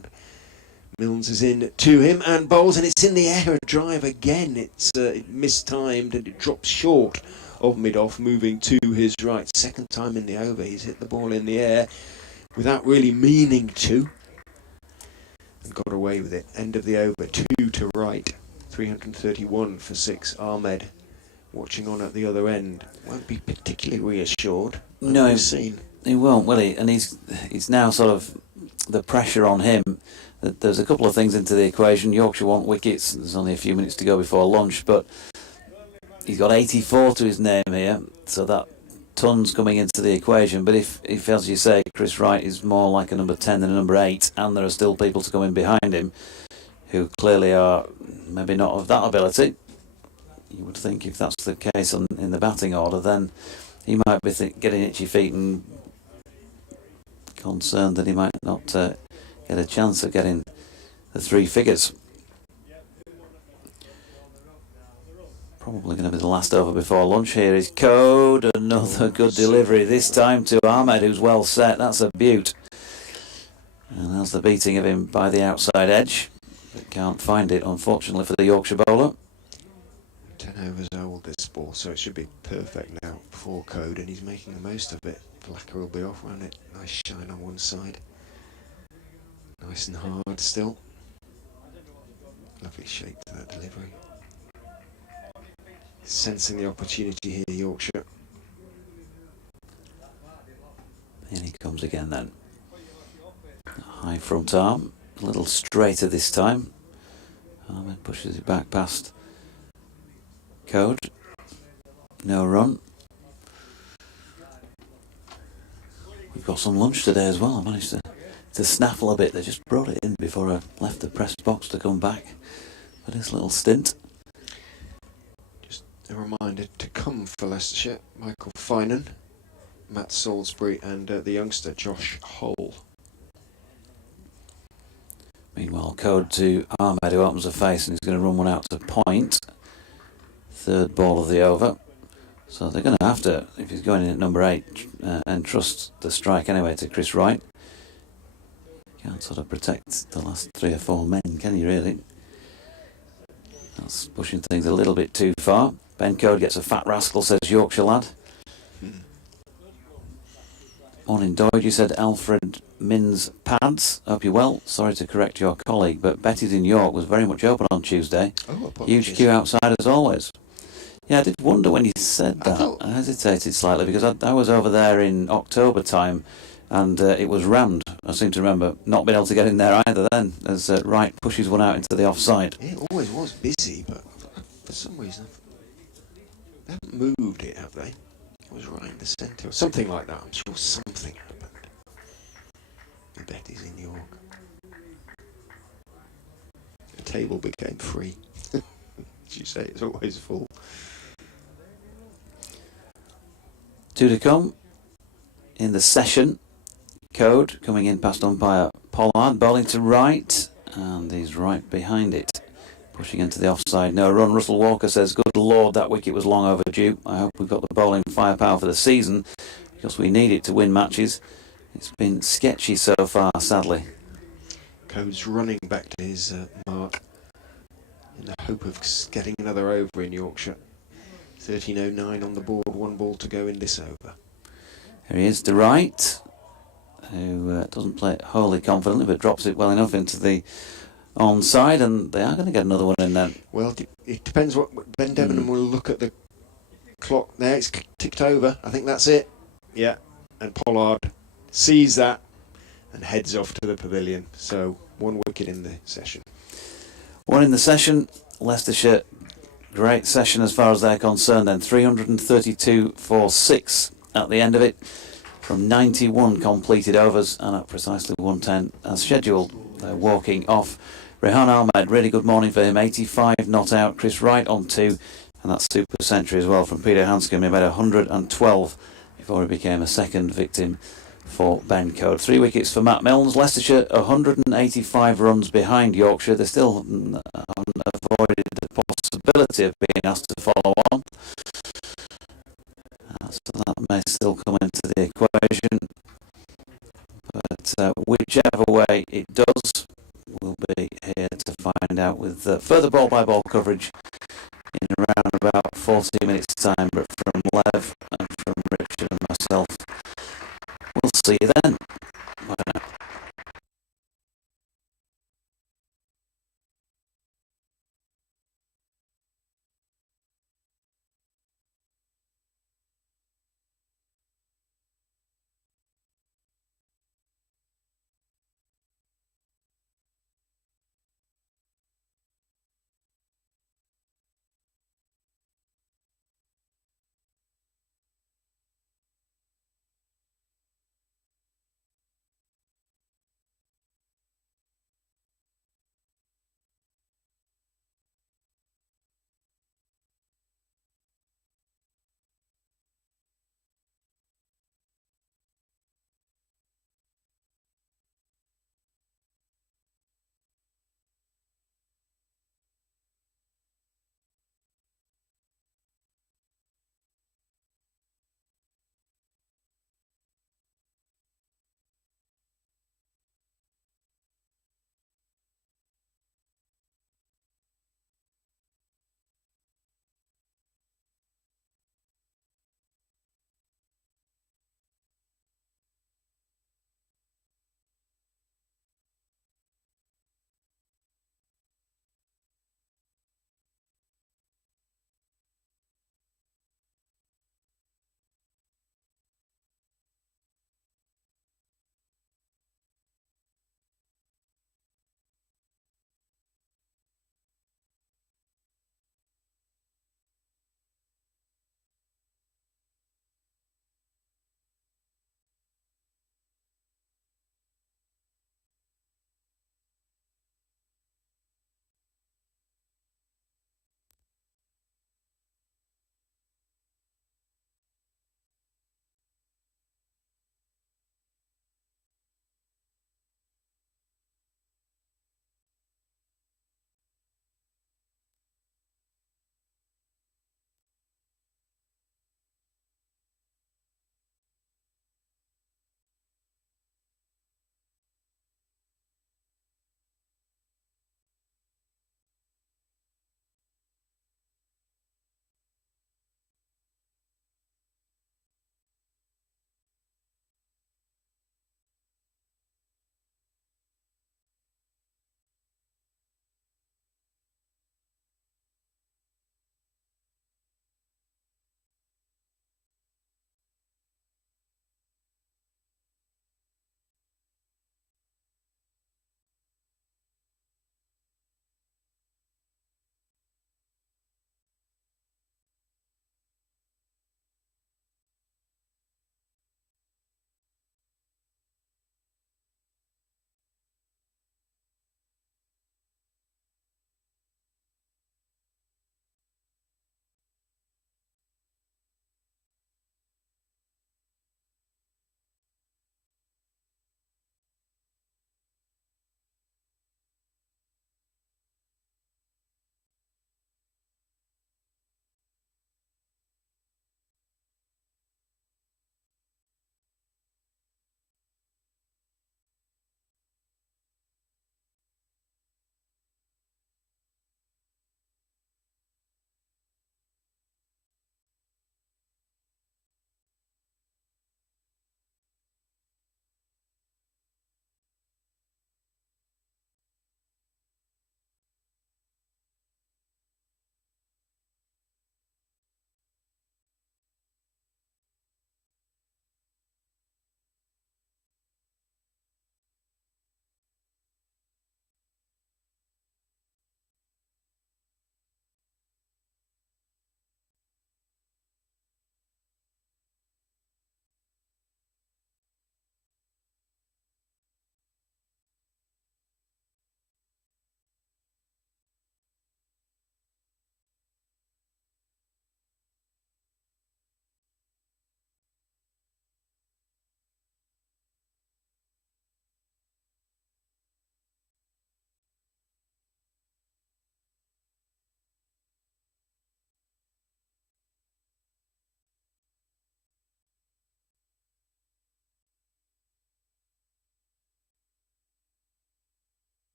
Milnes is in to him and bowls, and it's in the air, a drive again. It's mistimed and it drops short of mid-off, moving to his right. Second time in the over, he's hit the ball in the air without really meaning to, and got away with it. End of the over, 2 to Wright, 331 for 6. Ahmed, watching on at the other end, won't be particularly reassured. No, seen. He won't, will he? And he's now sort of the pressure on him. There's a couple of things into the equation. Yorkshire want wickets. There's only a few minutes to go before lunch, but he's got 84 to his name here, so that tons coming into the equation. But if as you say, Chris Wright is more like a number 10 than a number 8, and there are still people to come in behind him who clearly are maybe not of that ability, you would think if that's the case in the batting order, then he might be getting itchy feet and concerned that he might not get a chance of getting the 3 figures. Probably going to be the last over before lunch. Here is Code, another good delivery, this time to Ahmed, who's well set. That's a beaut. And that's the beating of him by the outside edge, but can't find it, unfortunately, for the Yorkshire bowler. 10 overs old, this ball, so it should be perfect now for Code, and he's making the most of it. Blacker will be off, won't it? Nice shine on one side. Nice and hard still. Lovely shape to that delivery. Sensing the opportunity here, Yorkshire. In he comes again then. High front arm, a little straighter this time. Ahmed pushes it back past Code. No run. We've got some lunch today as well. I managed to snaffle a bit. They just brought it in before I left the press box to come back for this little stint. Just a reminder to come for Leicestershire: Michael Finan, Matt Salisbury and the youngster Josh Hull. Meanwhile, code to Ahmed, who opens the face and he's going to run one out to point. Third ball of the over. So they're going to have to, if he's going in at number 8, entrust the strike anyway to Chris Wright. Can't sort of protect the last 3 or 4 men, can you really? That's pushing things a little bit too far. Ben Code gets a fat rascal, says Yorkshire lad. Morning, Doyd. You said Alfred Minns pads. Hope you're well. Sorry to correct your colleague, but Betty's in York was very much open on Tuesday. Huge queue outside as always. Yeah, I did wonder when you said that. I hesitated slightly because I was over there in October time and it was rammed. I seem to remember not being able to get in there either then as Wright pushes one out into the offside. It always was busy, but for some reason they haven't moved it, have they? It was right in the centre or something like that. I'm sure something happened. I bet he's in York. The table became free. As you say, it's always full. 2 to come in the session. Code coming in past umpire Pollard, bowling to Wright, and he's right behind it. Pushing into the offside, no run. Russell Walker says, good lord, that wicket was long overdue. I hope we've got the bowling firepower for the season, because we need it to win matches. It's been sketchy so far, sadly. Code's running back to his mark in the hope of getting another over in Yorkshire. 13:09 on the board, 1 ball to go in this over. Here he is to Wright, who doesn't play it wholly confidently, but drops it well enough into the onside, and they are going to get another one in then. Well, it depends what Ben Debenham will look at the clock there. It's ticked over. I think that's it. Yeah. And Pollard sees that and heads off to the pavilion. So 1 wicket in the session. 1 in the session. Leicestershire, great session as far as they're concerned then. 332 for 6 at the end of it. From 91 completed overs and at precisely 110 as scheduled. They're walking off. Rehan Ahmed, really good morning for him. 85 not out. Chris Wright on 2. And that's super century as well from Peter Hanscom. He made 112 before he became a second victim for Ben Code. 3 wickets for Matt Milnes. Leicestershire 185 runs behind Yorkshire. They still haven't avoided the possibility of being asked to follow on. So that may still come into the equation. But whichever way it does, we'll be here to find out with further ball-by-ball coverage in around about 40 minutes' time. But from Lev and from Richard and myself, we'll see you then. Bye now.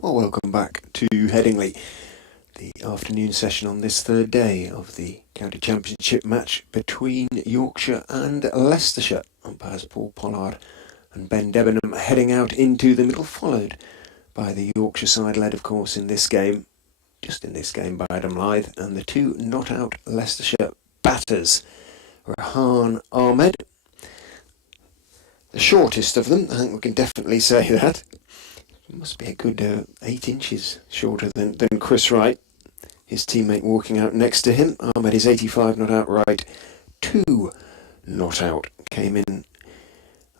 Well, welcome back to Headingley, the afternoon session on this third day of the County Championship match between Yorkshire and Leicestershire. Umpires Paul Pollard and Ben Debenham heading out into the middle, followed by the Yorkshire side, led of course in this game, just in this game, by Adam Lythe, and the two not out Leicestershire batters, Rehan Ahmed, the shortest of them. I think we can definitely say that. He must be a good 8 inches shorter than Chris Wright. His teammate walking out next to him. Ahmed is 85 not out right. 2 not out came in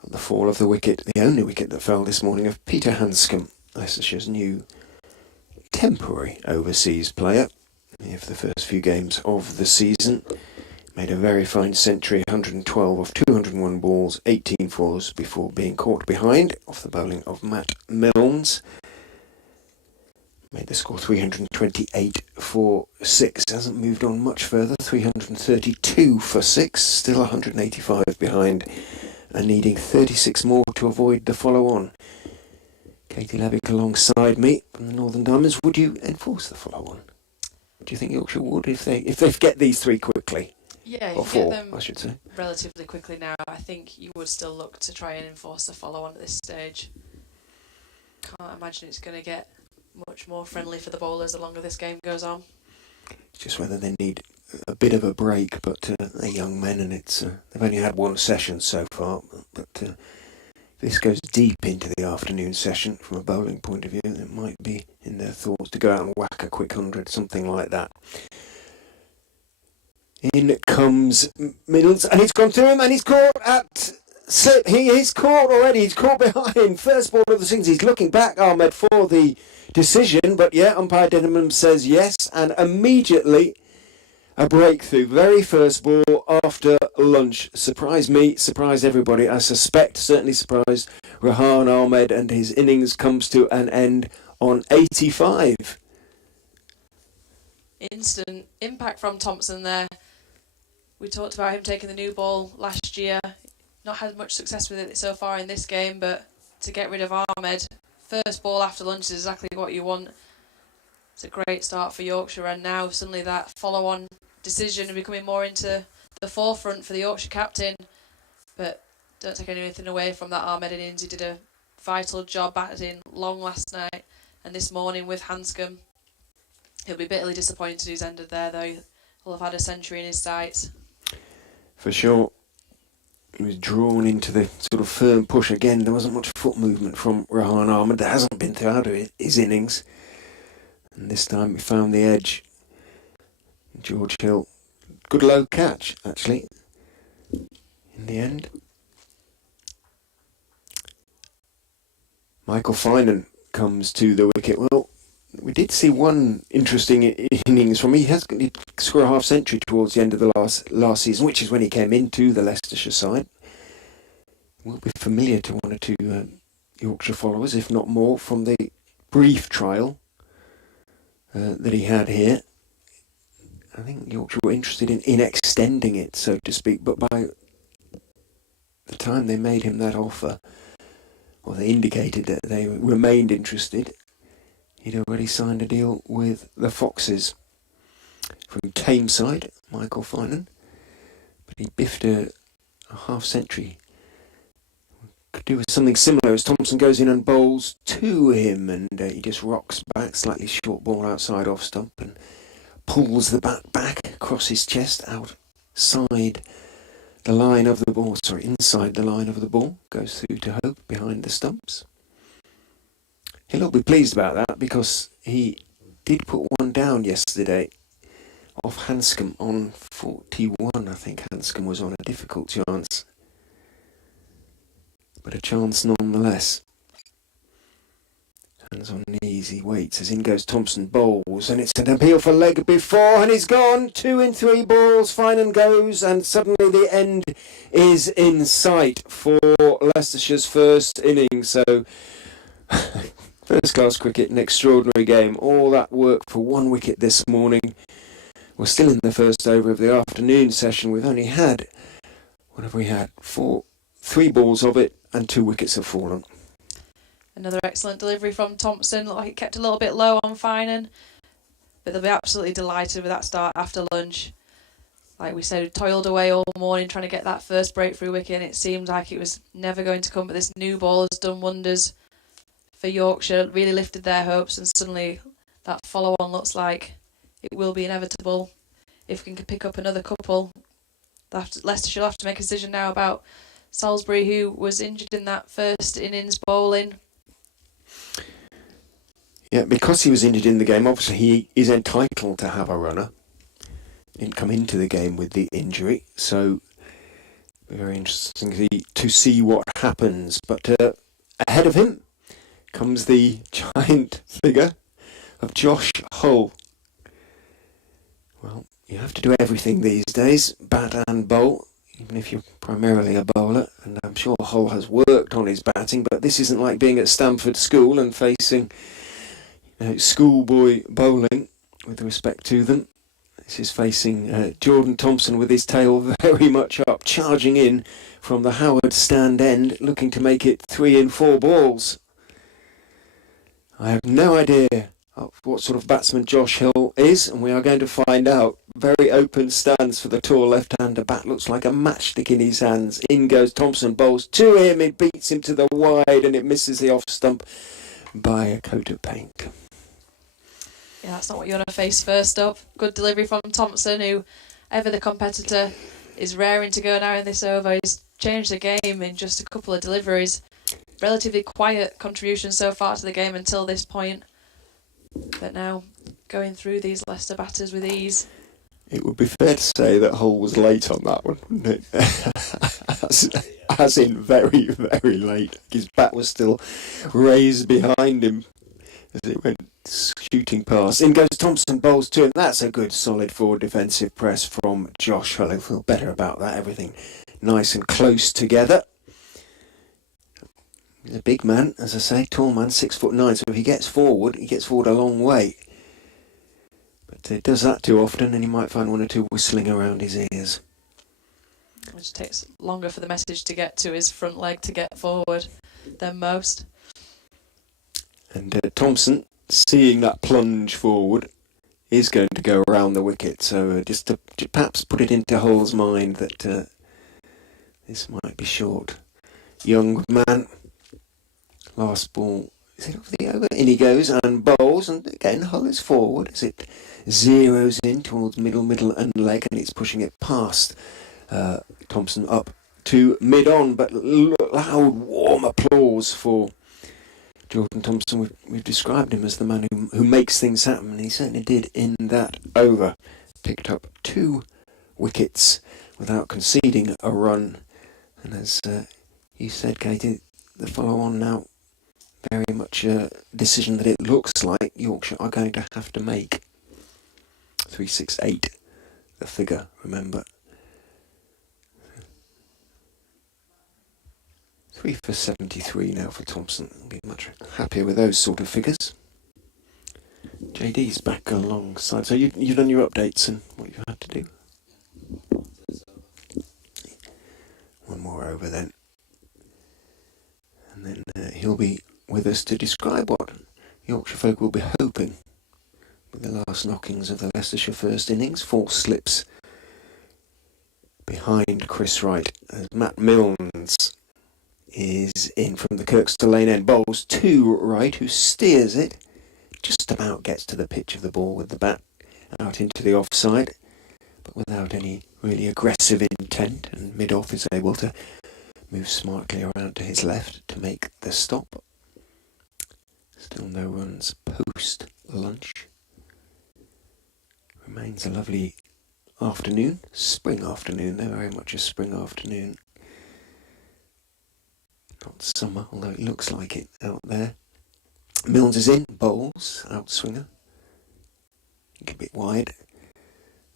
at the fall of the wicket, the only wicket that fell this morning, of Peter Hanscom, Leicestershire's new temporary overseas player. Here for the first few games of the season. Made a very fine century, 112 of 201 balls, 18 fours, before being caught behind off the bowling of Matt Milnes. Made the score 328 for 6. Hasn't moved on much further. 332 for 6. Still 185 behind, and needing 36 more to avoid the follow-on. Katie Levick alongside me from the Northern Diamonds. Would you enforce the follow-on? Do you think Yorkshire would if they get these 3 quickly? Yeah, Or if 4, you get them I should say. relatively quickly now, I think you would still look to try and enforce the follow-on at this stage. Can't imagine it's going to get much more friendly for the bowlers the longer this game goes on. Just whether they need a bit of a break, but they're young men, and they've only had 1 session so far. But if this goes deep into the afternoon session from a bowling point of view, it might be in their thoughts to go out and whack a quick 100, something like that. In comes Middles, and he's gone through him, and he's caught at slip. He is caught already. He's caught behind. First ball of the sings. He's looking back, Ahmed, for the decision, but yeah, umpire Denham says yes, and immediately a breakthrough. Very first ball after lunch. Surprised me, surprised everybody. I suspect, certainly surprised Rehan Ahmed, and his innings comes to an end on 85. Instant impact from Thompson there. We talked about him taking the new ball last year. Not had much success with it so far in this game, but to get rid of Ahmed, first ball after lunch is exactly what you want. It's a great start for Yorkshire, and now suddenly that follow-on decision is becoming more into the forefront for the Yorkshire captain. But don't take anything away from that Ahmed innings. He did a vital job batting long last night, and this morning with Hanscom. He'll be bitterly disappointed he's ended there, though. He'll have had a century in his sights. For sure. He was drawn into the sort of firm push again. There wasn't much foot movement from Rehan Ahmed. There hasn't been throughout his innings. And this time he found the edge. George Hill, good low catch, actually, in the end. Michael Finan comes to the wicket. Well, we did see one interesting innings from him. He scored a half century towards the end of the last season, which is when he came into the Leicestershire side. Will be familiar to 1 or 2 Yorkshire followers, if not more, from the brief trial that he had here. I think Yorkshire were interested in extending it, so to speak, but by the time they made him that offer, or they indicated that they remained interested, he'd already signed a deal with the Foxes. From Tameside, Michael Finan. But he biffed a half century. Could do with something similar as Thompson goes in and bowls to him, and he just rocks back, slightly short ball outside off stump, and pulls the bat back across his chest, outside the line of the ball, inside the line of the ball, goes through to Hope behind the stumps. He'll be pleased about that, because he did put one down yesterday off Hanscom on 41. I think Hanscom was on a difficult chance, but a chance nonetheless. Hands on knees, he waits as in goes Thompson, bowls, and it's an appeal for leg before, and he's gone. 2 in 3 balls, Finan goes, and suddenly the end is in sight for Leicestershire's first innings. So first class cricket, an extraordinary game. All that work for 1 wicket this morning. We're still in the first over of the afternoon session. We've only had, what have we had? 3 balls of it, and 2 wickets have fallen. Another excellent delivery from Thompson. Looked like it kept a little bit low on Finan, but they'll be absolutely delighted with that start after lunch. Like we said, we toiled away all morning trying to get that first breakthrough wicket, and it seemed like it was never going to come, but this new ball has done wonders for Yorkshire, really lifted their hopes, and suddenly that follow-on looks like it will be inevitable. If we can pick up another couple, Leicestershire will have to make a decision now about Salisbury, who was injured in that first innings bowling. Yeah, because he was injured in the game, obviously he is entitled to have a runner. Didn't come into the game with the injury, so very interesting to see what happens. But ahead of him comes the giant figure of Josh Hull. Well, you have to do everything these days, bat and bowl, even if you're primarily a bowler, and I'm sure Hull has worked on his batting, but this isn't like being at Stamford School and facing schoolboy bowling, with respect to them. This is facing Jordan Thompson with his tail very much up, charging in from the Howard stand end, looking to make it 3 in 4 balls. I have no idea what sort of batsman Josh Hill is, and we are going to find out. Very open stance for the tall left-hander. Bat looks like a matchstick in his hands. In goes Thompson, bowls to him, it beats him to the wide, and it misses the off stump by a coat of paint. Yeah, that's not what you want to face first up. Good delivery from Thompson, who, ever the competitor, is raring to go now in this over. He's changed the game in just a couple of deliveries. Relatively quiet contribution so far to the game until this point. But now, going through these Leicester batters with ease. It would be fair to say that Hull was late on that one, wouldn't it? as in very, very late. His bat was still raised behind him as it went shooting past. In goes Thompson, bowls to him. That's a good solid forward defensive press from Josh Hull. I feel better about that. Everything nice and close together. He's a big man, as I say, tall man, 6'9", so if he gets forward a long way. But he does that too often, and you might find 1 or 2 whistling around his ears. It just takes longer for the message to get to his front leg to get forward than most. And Thompson, seeing that plunge forward, is going to go around the wicket. So just to perhaps put it into Hull's mind that this might be short. Young man, last ball, is it off the over? In he goes and bowls, and again Hull is forward as it zeroes in towards middle and leg, and it's pushing it past Thompson up to mid-on. But loud, warm applause for Jordan Thompson. We've described him as the man who makes things happen, and he certainly did in that over. Picked up 2 wickets without conceding a run, and as you said, Katie, the follow-on now very much a decision that it looks like Yorkshire are going to have to make. 368, the figure, remember. 3 for 73 now for Thompson. I'll be much happier with those sort of figures. JD's back alongside. So you've done your updates and what you've had to do. 1 more over then. And then he'll be with us to describe what Yorkshire folk will be hoping with the last knockings of the Leicestershire first innings. 4 slips behind Chris Wright as Matt Milnes is in from the Kirkstall lane end. Bowls to Wright, who steers it, just about gets to the pitch of the ball with the bat out into the offside, but without any really aggressive intent, and mid-off is able to move smartly around to his left to make the stop. Still no runs post lunch. Remains a lovely afternoon, spring afternoon. They're very much a spring afternoon. Not summer, although it looks like it out there. Milnes is in, bowls, outswinger. A bit wide.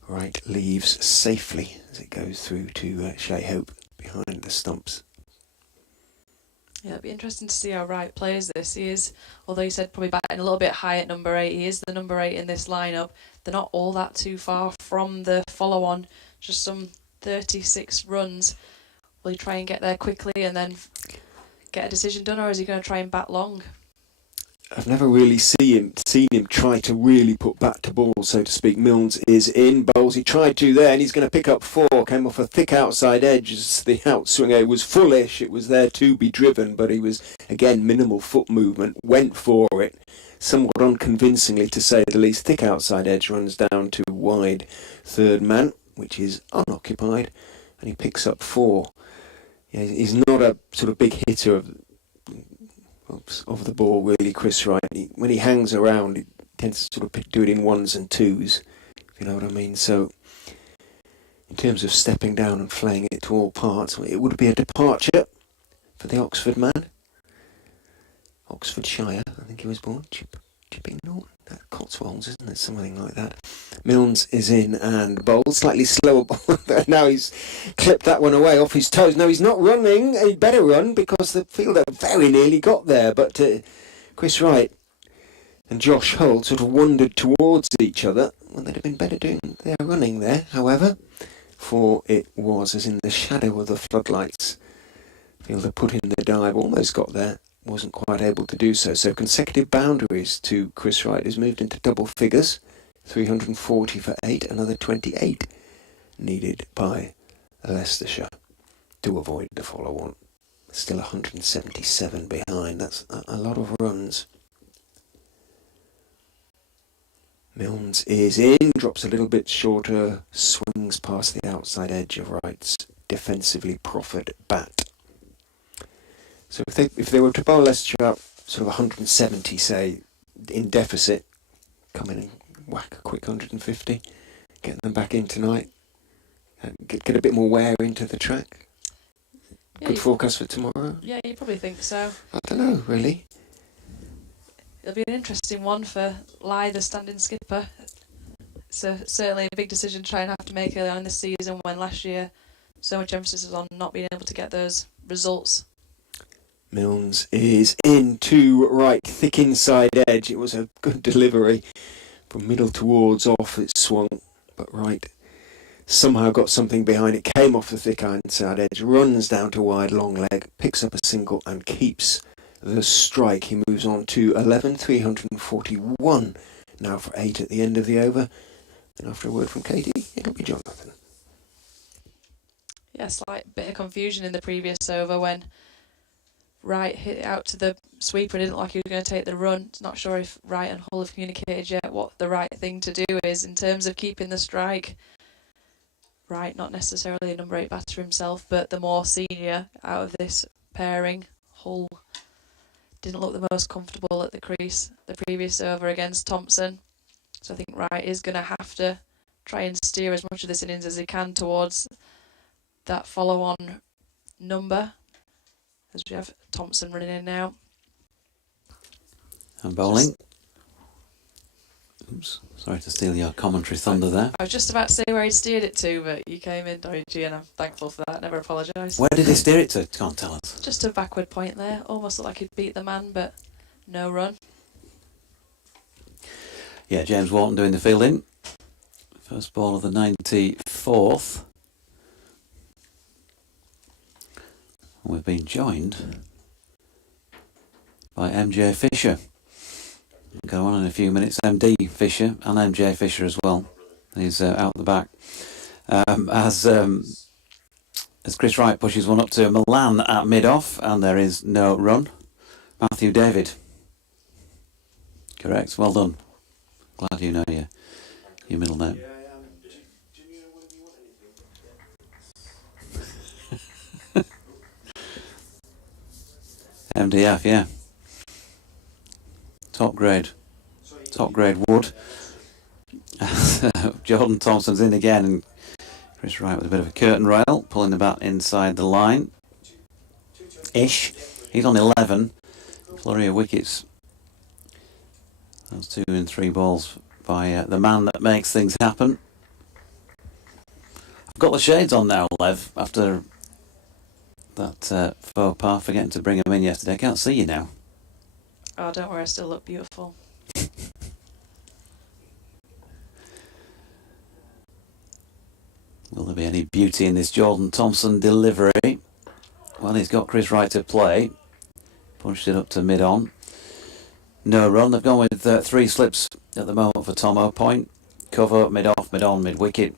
Wright leaves safely as it goes through to Shea Hope behind the stumps. Yeah, it'll be interesting to see how Wright plays this. He is, although he said probably batting a little bit high at number 8, he is the number 8 in this lineup. They're not all that too far from the follow-on, just some 36 runs. Will Will he try and get there quickly and then get a decision done, or is he going to try and bat long? I've never really seen him try to really put bat to ball, so to speak. Milnes is in, bowls. He tried to there, and he's going to pick up 4. Came off a thick outside edge as the outswinger. It was fullish. It was there to be driven, but he was, again, minimal foot movement. Went for it, somewhat unconvincingly to say the least. Thick outside edge, runs down to wide third man, which is unoccupied, and he picks up 4. Yeah, he's not a sort of big hitter of the ball, really, Chris Wright. When he hangs around, he tends to sort of do it in 1s and 2s, if you know what I mean. So, in terms of stepping down and flaying it to all parts, it would be a departure for the Oxford man. Oxfordshire, I think he was born. Chipping Norton. Cotswolds, isn't it? Something like that. Milnes is in and bowls. Slightly slower ball. Now he's clipped that one away off his toes. No, he's not running. He'd better run because the fielder very nearly got there. But Chris Wright and Josh Holt sort of wandered towards each other. Well, they'd have been better doing their running there, however, for it was as in the shadow of the floodlights. Fielder put in the dive, almost got there. Wasn't quite able to do so. So consecutive boundaries to Chris Wright has moved into double figures. 340 for 8, another 28 needed by Leicestershire to avoid the follow-on. Still 177 behind. That's a lot of runs. Milnes is in, drops a little bit shorter, swings past the outside edge of Wright's defensively proffered bat. So if they were to bowl Leicestershire out sort of 170, say, in deficit, come in and whack a quick 150, get them back in tonight, and get a bit more wear into the track. Yeah, Good forecast for tomorrow? Yeah, you probably think so. I don't know, really. It'll be an interesting one for Lai, the standing skipper. It's certainly a big decision to try and have to make early on in the season when last year so much emphasis was on not being able to get those results. Milnes is in to Wright, thick inside edge. It was a good delivery from middle towards off. It swung, but Wright somehow got something behind it. Came off the thick inside edge, runs down to wide long leg, picks up a single and keeps the strike. He moves on to 11, 341 now for 8 at the end of the over. And after a word from Katie, it'll be Jonathan. Yeah, slight bit of confusion in the previous over when Wright hit it out to the sweeper and didn't look like he was going to take the run. Not sure if Wright and Hull have communicated yet what the right thing to do is in terms of keeping the strike. Wright, not necessarily a number 8 batter himself, but the more senior out of this pairing. Hull didn't look the most comfortable at the crease the previous over against Thompson. So I think Wright is going to have to try and steer as much of this innings as he can towards that follow-on number. As we have Thompson running in now. And bowling. Oops, sorry to steal your commentary thunder there. I was just about to say where he steered it to, but you came in, Doiji, and I'm thankful for that. Never apologise. Where did he steer it to? Can't tell us. Just a backward point there. Almost looked like he'd beat the man, but no run. Yeah, James Walton doing the fielding. First ball of the 94th. We've been joined by MJ Fisher. We'll go on in a few minutes. MD Fisher and MJ Fisher as well. He's out the back. As Chris Wright pushes one up to Milan at mid-off, and there is no run. Matthew David. Correct. Well done. Glad you know your middle name. MDF, yeah. Top grade wood. Jordan Thompson's in again, and Chris Wright with a bit of a curtain rail, pulling the bat inside the line. Ish. He's on 11. Flurry of wickets. Those 2 and 3 balls by the man that makes things happen. I've got the shades on now, Lev, after that faux pas, forgetting to bring them in yesterday. I can't see you now. Oh, don't worry, I still look beautiful. Will there be any beauty in this Jordan Thompson delivery? Well, he's got Chris Wright to play. Punched it up to mid-on. No run. They've gone with 3 slips at the moment for Tomo. Point, cover, mid-off, mid-on, mid-wicket.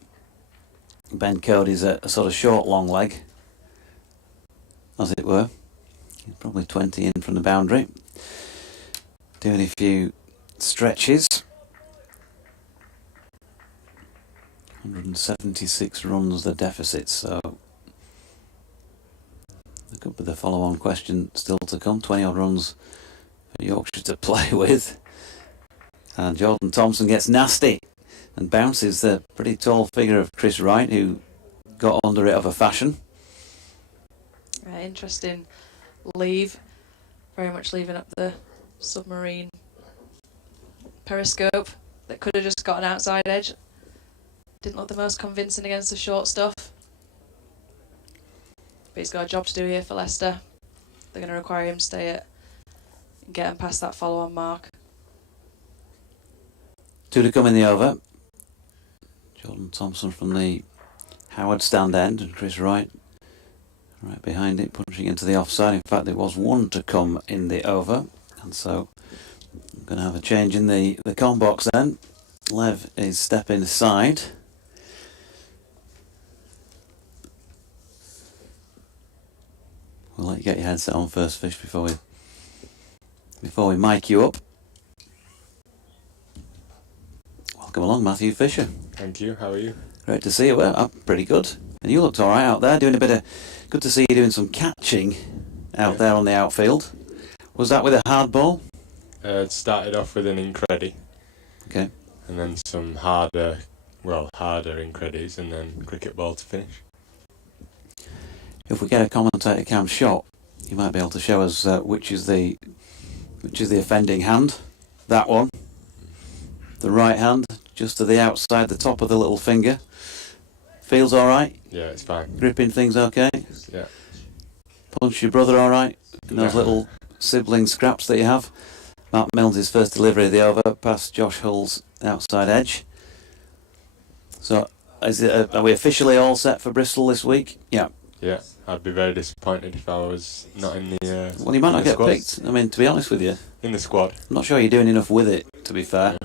Ben Cody's a sort of short, long leg, as it were. He's probably 20 in from the boundary. Doing a few stretches. 176 runs the deficit, so there could be the follow-on question still to come. 20 odd runs for Yorkshire to play with, and Jordan Thompson gets nasty and bounces the pretty tall figure of Chris Wright, who got under it of a fashion. Interesting leave, very much leaving up the submarine periscope that could have just got an outside edge. Didn't look the most convincing against the short stuff. But he's got a job to do here for Leicester. They're going to require him to stay at and get him past that follow-on mark. 2 to come in the over. Jordan Thompson from the Howard stand end, and Chris Wright right behind it, punching into the offside. In fact, there was 1 to come in the over, and so I'm going to have a change in the com box then. Lev is stepping aside. We'll let you get your headset on first, Fish, before we mic you up. Welcome along, Matthew Fisher. Thank you. How are you? Great to see you. Well, I'm pretty good. And you looked all right out there, doing a bit of... Good to see you doing some catching out there on the outfield. Was that with a hard ball? It started off with an incredi. Okay. And then some harder incredis, and then cricket ball to finish. If we get a commentator cam shot, you might be able to show us which is the offending hand. That one. The right hand, just to the outside, the top of the little finger. Feels all right? Yeah, it's fine. Gripping things okay? Yeah. Punch your brother all right? And those little sibling scraps that you have. Matt Milnes' first delivery of the over past Josh Hull's outside edge. So, are we officially all set for Bristol this week? Yeah. Yeah, I'd be very disappointed if I was not in the well, you might not get squad. picked. I mean, to be honest with you, in the squad. I'm not sure you're doing enough with it, to be fair.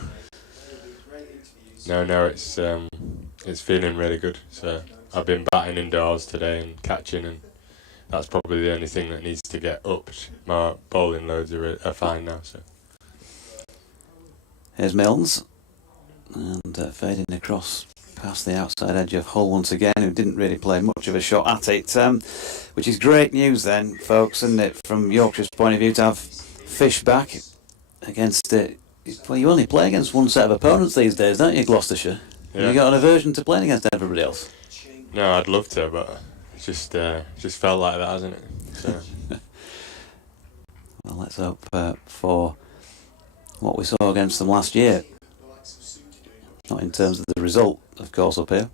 No, it's feeling really good. So I've been batting indoors today and catching, and that's probably the only thing that needs to get upped. My bowling loads are fine now. So here's Milnes, and fading across past the outside edge of Hull once again, who didn't really play much of a shot at it, which is great news then, folks, isn't it, from Yorkshire's point of view, to have Fish back against it. Well, you only play against one set of opponents these days, don't you, Gloucestershire? yeah. Have you got an aversion to playing against everybody else? No, I'd love to, but it's just felt like that, hasn't it? So. Well, let's hope for what we saw against them last year. Not in terms of the result, of course, up here.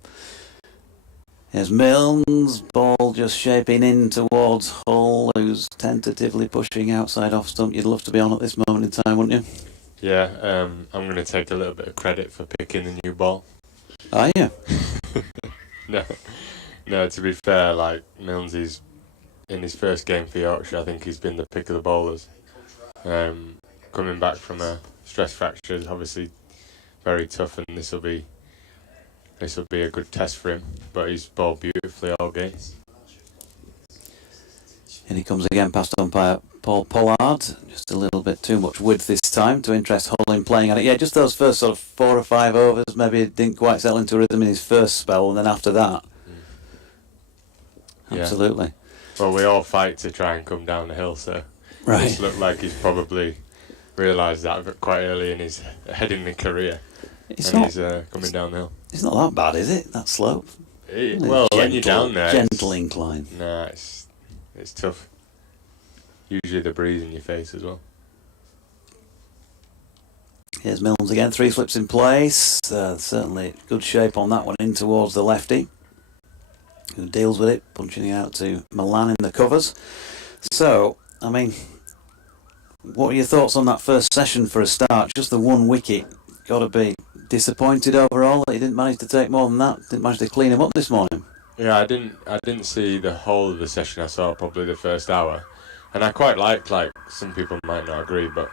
Here's Milnes, ball just shaping in towards Hull, who's tentatively pushing outside off stump. You'd love to be on at this moment in time, wouldn't you? Yeah, I'm going to take a little bit of credit for picking the new ball. Are you? No, to be fair, like, Milnes is in his first game for Yorkshire, I think he's been the pick of the bowlers. Coming back from a stress fracture is obviously very tough, and this will be a good test for him. But he's bowled beautifully all game. And he comes again past umpire Paul Pollard. Just a little bit too much width this time to interest Hull in playing at it. Yeah, just those first sort of 4 or 5 overs, maybe it didn't quite settle into a rhythm in his first spell, and then after that, absolutely. Yeah. Well, we all fight to try and come down the hill, so right. It just looked like he's probably realised that quite early in his Headingley career. He's coming down the hill. It's not that bad, is it? That slope? Well, when you're down there, gentle incline. Nah, it's tough. Usually the breeze in your face as well. Here's Milnes again, 3 slips in place. Certainly good shape on that one in towards the lefty, who deals with it, punching it out to Milan in the covers. So, I mean, what are your thoughts on that first session for a start? Just the 1 wicket. Got to be disappointed overall that he didn't manage to take more than that. Didn't manage to clean him up this morning. Yeah, I didn't see the whole of the session. I saw probably the first hour, and I quite liked, like, some people might not agree, but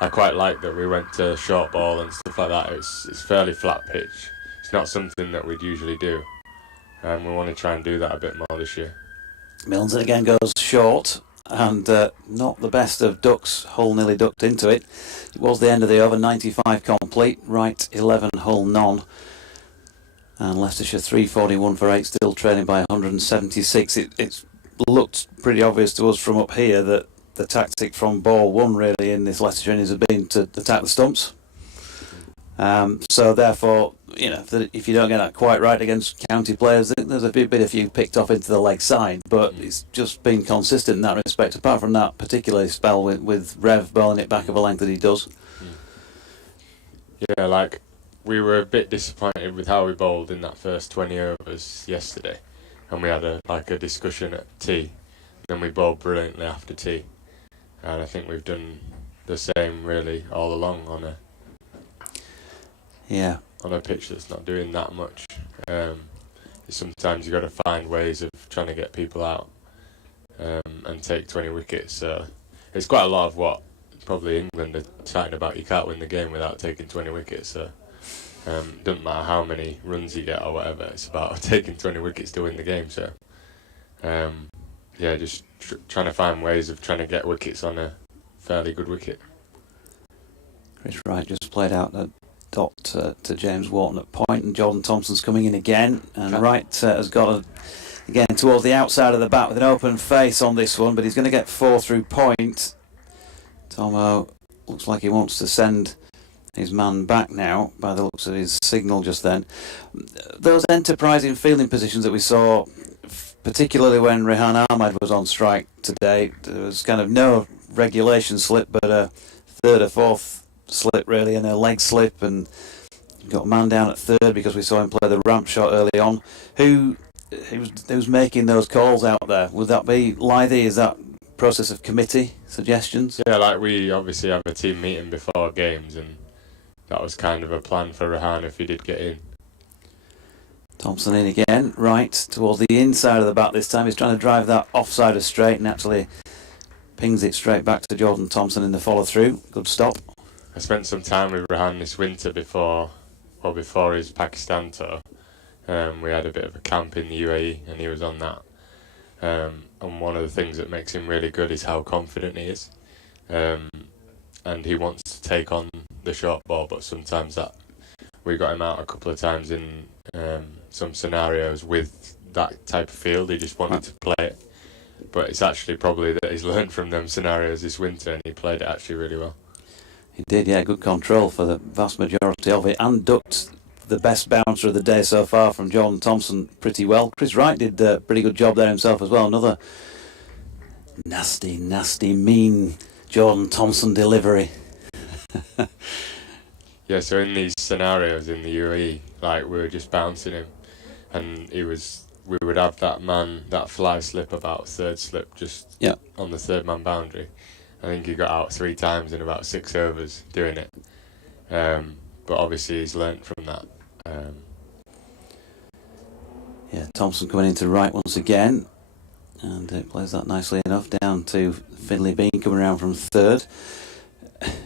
I quite like that we went to short ball and stuff like that. It's fairly flat pitch. It's not something that we'd usually do, and we want to try and do that a bit more this year. Milnes again goes short, and not the best of ducks. Hull nearly ducked into it. It was the end of the over, 95 complete, right 11, Hull none. And Leicestershire 341 for 8, still trailing by 176. It's looked pretty obvious to us from up here that the tactic from ball one really in this Leicestershire innings has been to attack the stumps. So therefore, if you don't get that quite right against county players, there's a bit of you picked off into the leg side, but it's just been consistent in that respect, apart from that particular spell with Rev bowling it back of a length that he does. Yeah, like, we were a bit disappointed with how we bowled in that first 20 overs yesterday, and we had a discussion at tea. Then we bowled brilliantly after tea, and I think we've done the same really all along on a pitch that's not doing that much. Sometimes you got to find ways of trying to get people out and take 20 wickets. So it's quite a lot of what probably England are chatting about. You can't win the game without taking 20 wickets. So doesn't matter how many runs you get or whatever. It's about taking 20 wickets to win the game. So just trying to find ways of trying to get wickets on a fairly good wicket. Chris Wright just played out a dot to James Wharton at point, and Jordan Thompson's coming in again, and Wright has got again towards the outside of the bat with an open face on this one, but he's going to get 4 through point. Tomo looks like he wants to send his man back now by the looks of his signal just then. Those enterprising fielding positions that we saw, particularly when Rehan Ahmed was on strike today, there was kind of no regulation slip, but a third or fourth slip really, and a leg slip, and got a man down at third because we saw him play the ramp shot early on. Who's making those calls out there? Would that be Lythy? Is that process of committee suggestions? Yeah, like, we obviously have a team meeting before games, and that was kind of a plan for Rehan if he did get in. Thompson in again, right towards the inside of the bat this time. He's trying to drive that offside of straight, and actually pings it straight back to Jordan Thompson in the follow through. Good stop. I spent some time with Rehan this winter before his Pakistan tour. We had a bit of a camp in the UAE, and he was on that. And one of the things that makes him really good is how confident he is. And he wants to take on the short ball, but sometimes we got him out a couple of times in some scenarios with that type of field. He just wanted to play it. But it's actually probably that he's learned from them scenarios this winter, and he played it actually really well. He did, yeah, good control for the vast majority of it, and ducked the best bouncer of the day so far from Jordan Thompson pretty well. Chris Wright did a pretty good job there himself as well. Another nasty, mean Jordan Thompson delivery. Yeah, so in these scenarios in the UAE, like, we were just bouncing him, and we would have that fly slip about third slip just on the third man boundary. I think he got out 3 times in about 6 overs doing it. But obviously he's learnt from that. Thompson coming into right once again, and it plays that nicely enough down to Finley Bean coming around from third.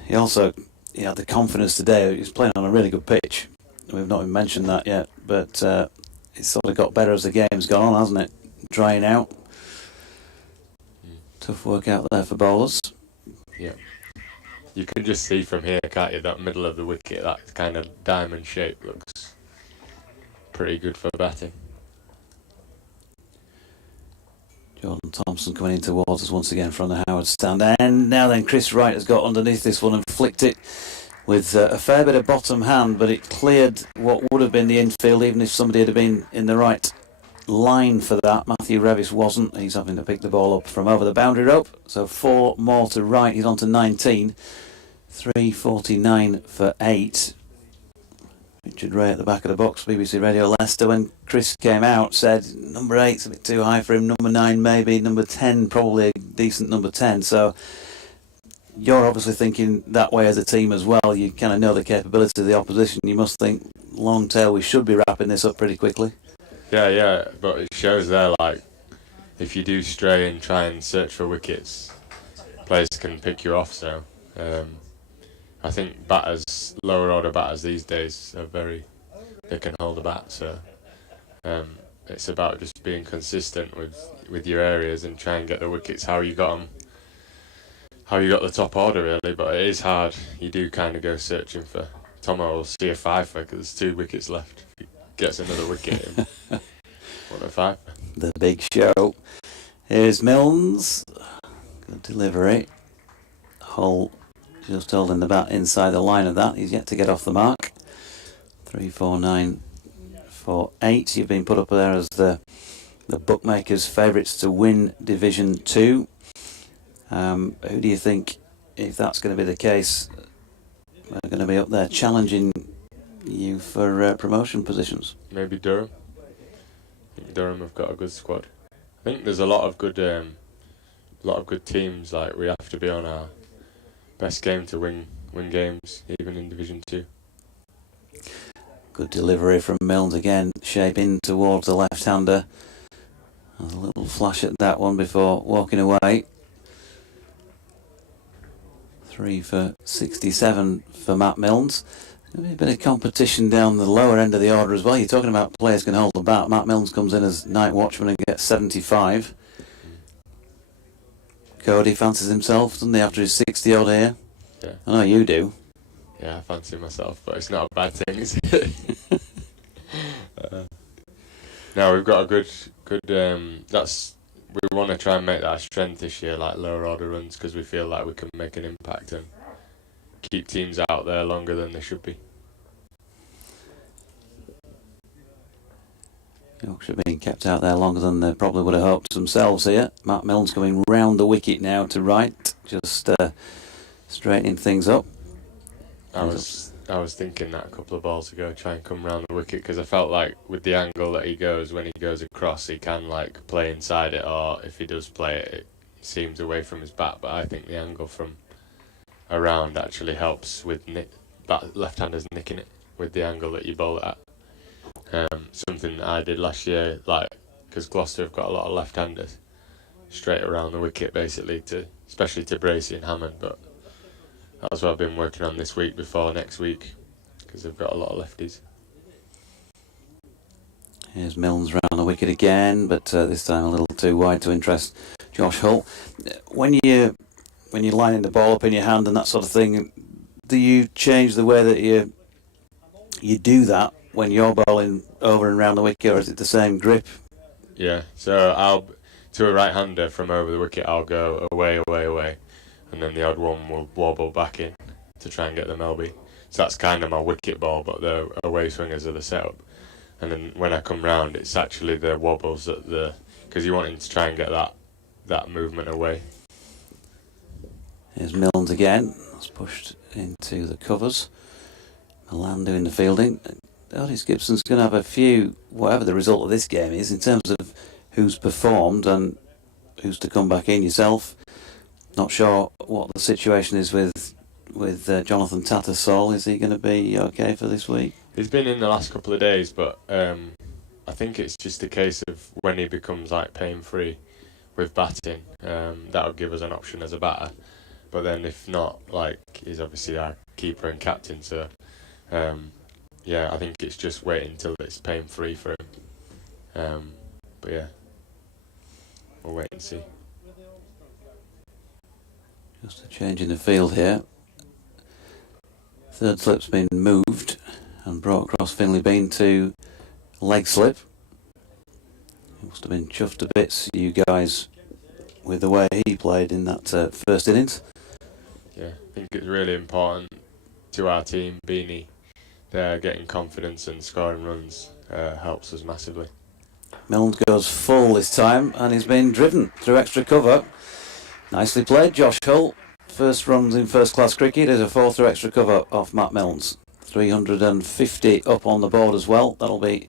He had the confidence today. He's playing on a really good pitch. We've not even mentioned that yet, but it's sort of got better as the game's gone on, hasn't it? Drying out. Tough work out there for bowlers. Yeah. You can just see from here, can't you, that middle of the wicket, that kind of diamond shape looks pretty good for batting. Jordan Thompson coming in towards us once again from the Howard stand. And now then, Chris Wright has got underneath this one and flicked it with a fair bit of bottom hand, but it cleared what would have been the infield, even if somebody had been in the right line for that. Matthew Revis wasn't. He's having to pick the ball up from over the boundary rope. So 4 more to Wright. He's on to 19. 3:49 for 8. Richard Ray at the back of the box, BBC Radio Leicester. When Chris came out, said number 8's a bit too high for him, number 9 maybe, number 10 probably a decent number 10. So you're obviously thinking that way as a team as well. You kind of know the capability of the opposition. You must think long tail, we should be wrapping this up pretty quickly. Yeah, but it shows there, like, if you do stray and try and search for wickets, players can pick you off. So I think batters, lower order batters these days, they can hold a bat. So it's about just being consistent with your areas and try and get the wickets how you got them, how you got the top order really. But it is hard. You do kind of go searching for. Tomo will see a fifer because there's 2 wickets left. If he gets another wicket, what a fifer. The big show. Here's Milnes. Good delivery. Hull just holding the bat inside the line of that. He's yet to get off the mark. 3-4-9 for 8. You've been put up there as the bookmakers' favourites to win Division 2. Who do you think, if that's going to be the case, are going to be up there challenging you for promotion positions? Maybe Durham. I think Durham have got a good squad. I think there's a lot of good teams. Like, we have to be on our best game to win games, even in Division 2. Good delivery from Milnes again, shaping towards the left-hander. A little flash at that one before walking away. 3 for 67 for Matt Milnes. There'll be a bit of competition down the lower end of the order as well. You're talking about players can hold the bat. Matt Milnes comes in as night watchman and gets 75. Cody fancies himself, doesn't he, after his 60 odd here? Yeah. I know you do. Yeah, I fancy myself, but it's not a bad thing, is it? No, we've got a good. We want to try and make that a strength this year, like lower order runs, because we feel like we can make an impact and keep teams out there longer than they should be. Yorkshire being kept out there longer than they probably would have hoped themselves here. Matt Milnes coming round the wicket now to right, just straightening things up. I was thinking that a couple of balls ago, try and come round the wicket, because I felt like with the angle that he goes, when he goes across, he can like play inside it, or if he does play it, it seems away from his bat. But I think the angle from around actually helps with left-handers nicking it with the angle that you bowl it at. Something that I did last year, like, because Gloucester have got a lot of left-handers, straight around the wicket basically, especially to Bracey and Hammond. But that's what I've been working on this week before next week, because they've got a lot of lefties. Here's Milnes round the wicket again, but this time a little too wide to interest Josh Hull. When you're lining the ball up in your hand and that sort of thing, do you change the way that you do that when you're bowling over and round the wicket, or is it the same grip? Yeah, so to a right-hander from over the wicket, I'll go away, and then the odd one will wobble back in to try and get them LB. So that's kind of my wicket ball, but the away swingers are the setup. And then when I come round, it's actually the wobbles because you're wanting to try and get that movement away. Here's Milnes again. That's pushed into the covers. Milan doing the fielding. Otis Gibson's going to have a few, whatever the result of this game is, in terms of who's performed and who's to come back in. Yourself, not sure what the situation is with Jonathan Tattersall. Is he going to be okay for this week? He's been in the last couple of days, but I think it's just a case of when he becomes like pain-free with batting, that'll give us an option as a batter. But then if not, like, he's obviously our keeper and captain, so yeah, I think it's just waiting until it's pain-free for him. But yeah, we'll wait and see. Just a change in the field here. Third slip's been moved and brought across Finley Bean to leg slip. He must have been chuffed to bits, you guys, with the way he played in that first innings. Yeah, I think it's really important to our team. Beanie there getting confidence and scoring runs helps us massively. Milnes goes full this time and he's been driven through extra cover. Nicely played, Josh Hull. First runs in first class cricket is a 4 through extra cover off Matt Milnes. 350 up on the board as well. That'll be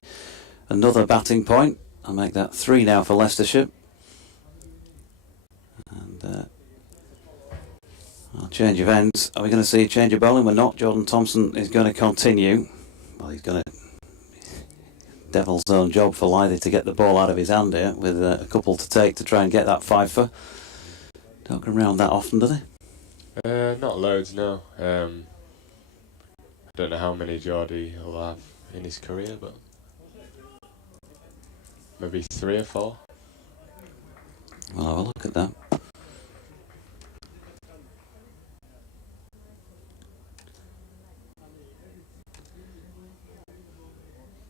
another batting point. I'll make that 3 now for Leicestershire. And I'll change of ends. Are we going to see a change of bowling? We're not. Jordan Thompson is going to continue. Well, he's going to devil's own job for Lythy to get the ball out of his hand here, with a couple to take to try and get that fifer. Don't come round that often, do they? Not loads, no. I don't know how many Geordie will have in his career, but maybe 3 or 4. We'll have a look at that.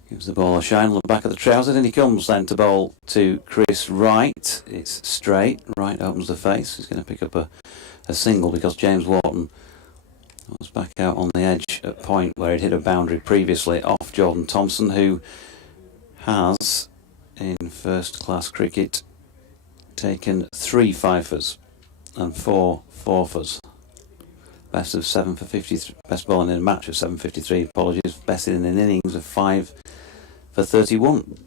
Gives the ball a shine on the back of the trousers, and he comes then to bowl to Chris Wright. It's straight. Wright opens the face. He's going to pick up a single because James Wharton was back out on the edge at point where he'd hit a boundary previously off Jordan Thompson, who has, in first class cricket, taken 3 fifers and 4 forfers. Best of 7 for 53. Best bowling in a match of 753. Apologies. Best in an innings of 5 for 31.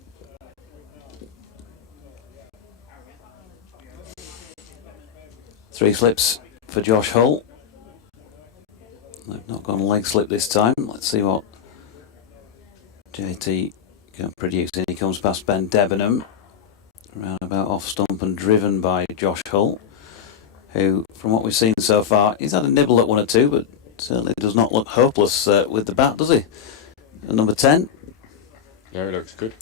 Three slips for Josh Hull. They've not gone leg slip this time. Let's see what JT can produce. In he comes past Ben Debenham. Roundabout off stump and driven by Josh Hull, who, from what we've seen so far, he's had a nibble at 1 or 2, but certainly does not look hopeless with the bat, does he? And number 10. Yeah, it looks good.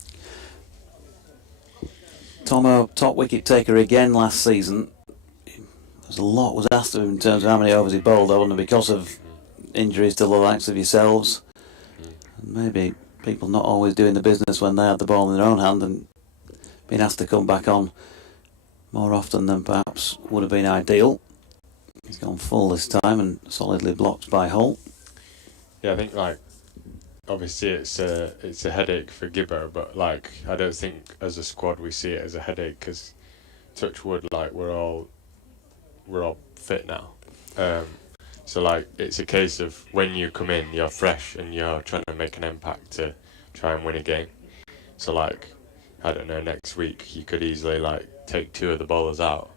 Tomo, top wicket taker again last season. There's a lot was asked of him in terms of how many overs he bowled, though, and because of injuries to the likes of yourselves, and maybe people not always doing the business when they had the ball in their own hand and being asked to come back on more often than perhaps would have been ideal. He's gone full this time and solidly blocked by Hull. Yeah, I think obviously it's a headache for Gibbo, but I don't think as a squad we see it as a headache because touch wood, we're all fit now. So it's a case of when you come in, you're fresh and you're trying to make an impact to try and win a game. So I don't know, next week you could easily take 2 of the bowlers out,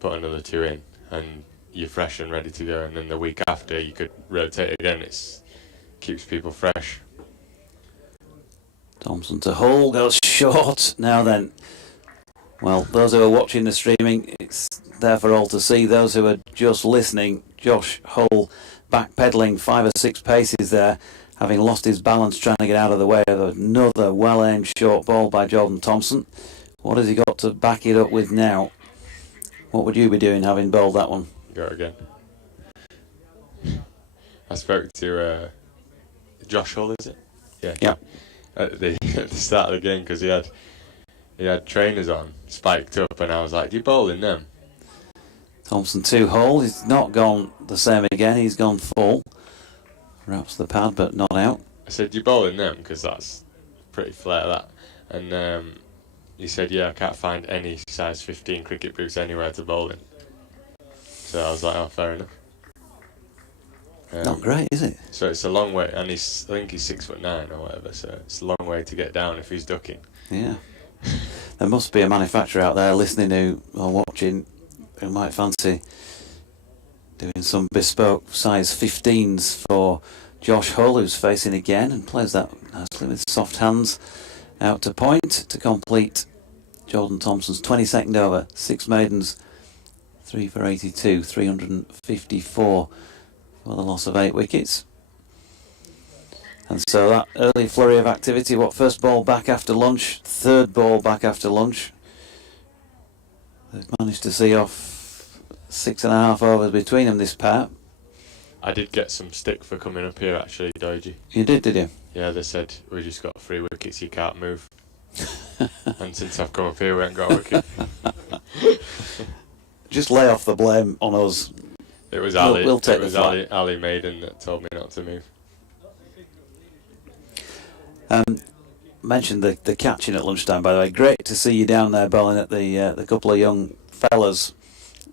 put another 2 in, and you're fresh and ready to go. And then the week after you could rotate again. It keeps people fresh. Thompson to Hull, goes short. Now then, well, those who are watching the streaming, it's there for all to see. Those who are just listening, Josh Hull backpedaling 5 or 6 paces there, having lost his balance trying to get out of the way of another well-aimed short ball by Jordan Thompson. What has he got to back it up with now? What would you be doing having bowled that one? Go again. I spoke to Josh Hull, is it? Yeah. At the start of the game because he had trainers on, spiked up, and I was like, "You bowling them?" Thompson 2 Hull. He's not gone the same again. He's gone full. Wraps the pad, but not out. I said, "You bowling them?" Because that's pretty flat, that. And he said, "Yeah, I can't find any size 15 cricket boots anywhere to bowl in." So I was like, "Oh, fair enough." Not great, is it? So it's a long way, and I think he's 6'9" or whatever. So it's a long way to get down if he's ducking. Yeah. There must be a manufacturer out there listening or watching who might fancy doing some bespoke size 15s for Josh Hull, who's facing again and plays that nicely with soft hands out to point to complete Jordan Thompson's 22nd over. 6 maidens, 3 for 82, 354 for the loss of 8 wickets. And so that early flurry of activity, first ball back after lunch, 3rd ball back after lunch. They've managed to see off 6.5 overs between them, this pair. I did get some stick for coming up here, actually, Doji. You did you? Yeah, they said, "We just got 3 wickets, you can't move." And since I've come up here, we ain't got a wicket. Just lay off the blame on us. It was Ali. We'll take it was Ali Maiden that told me not to move. Mentioned the catching at lunchtime, by the way. Great to see you down there bowling at the couple of young fellas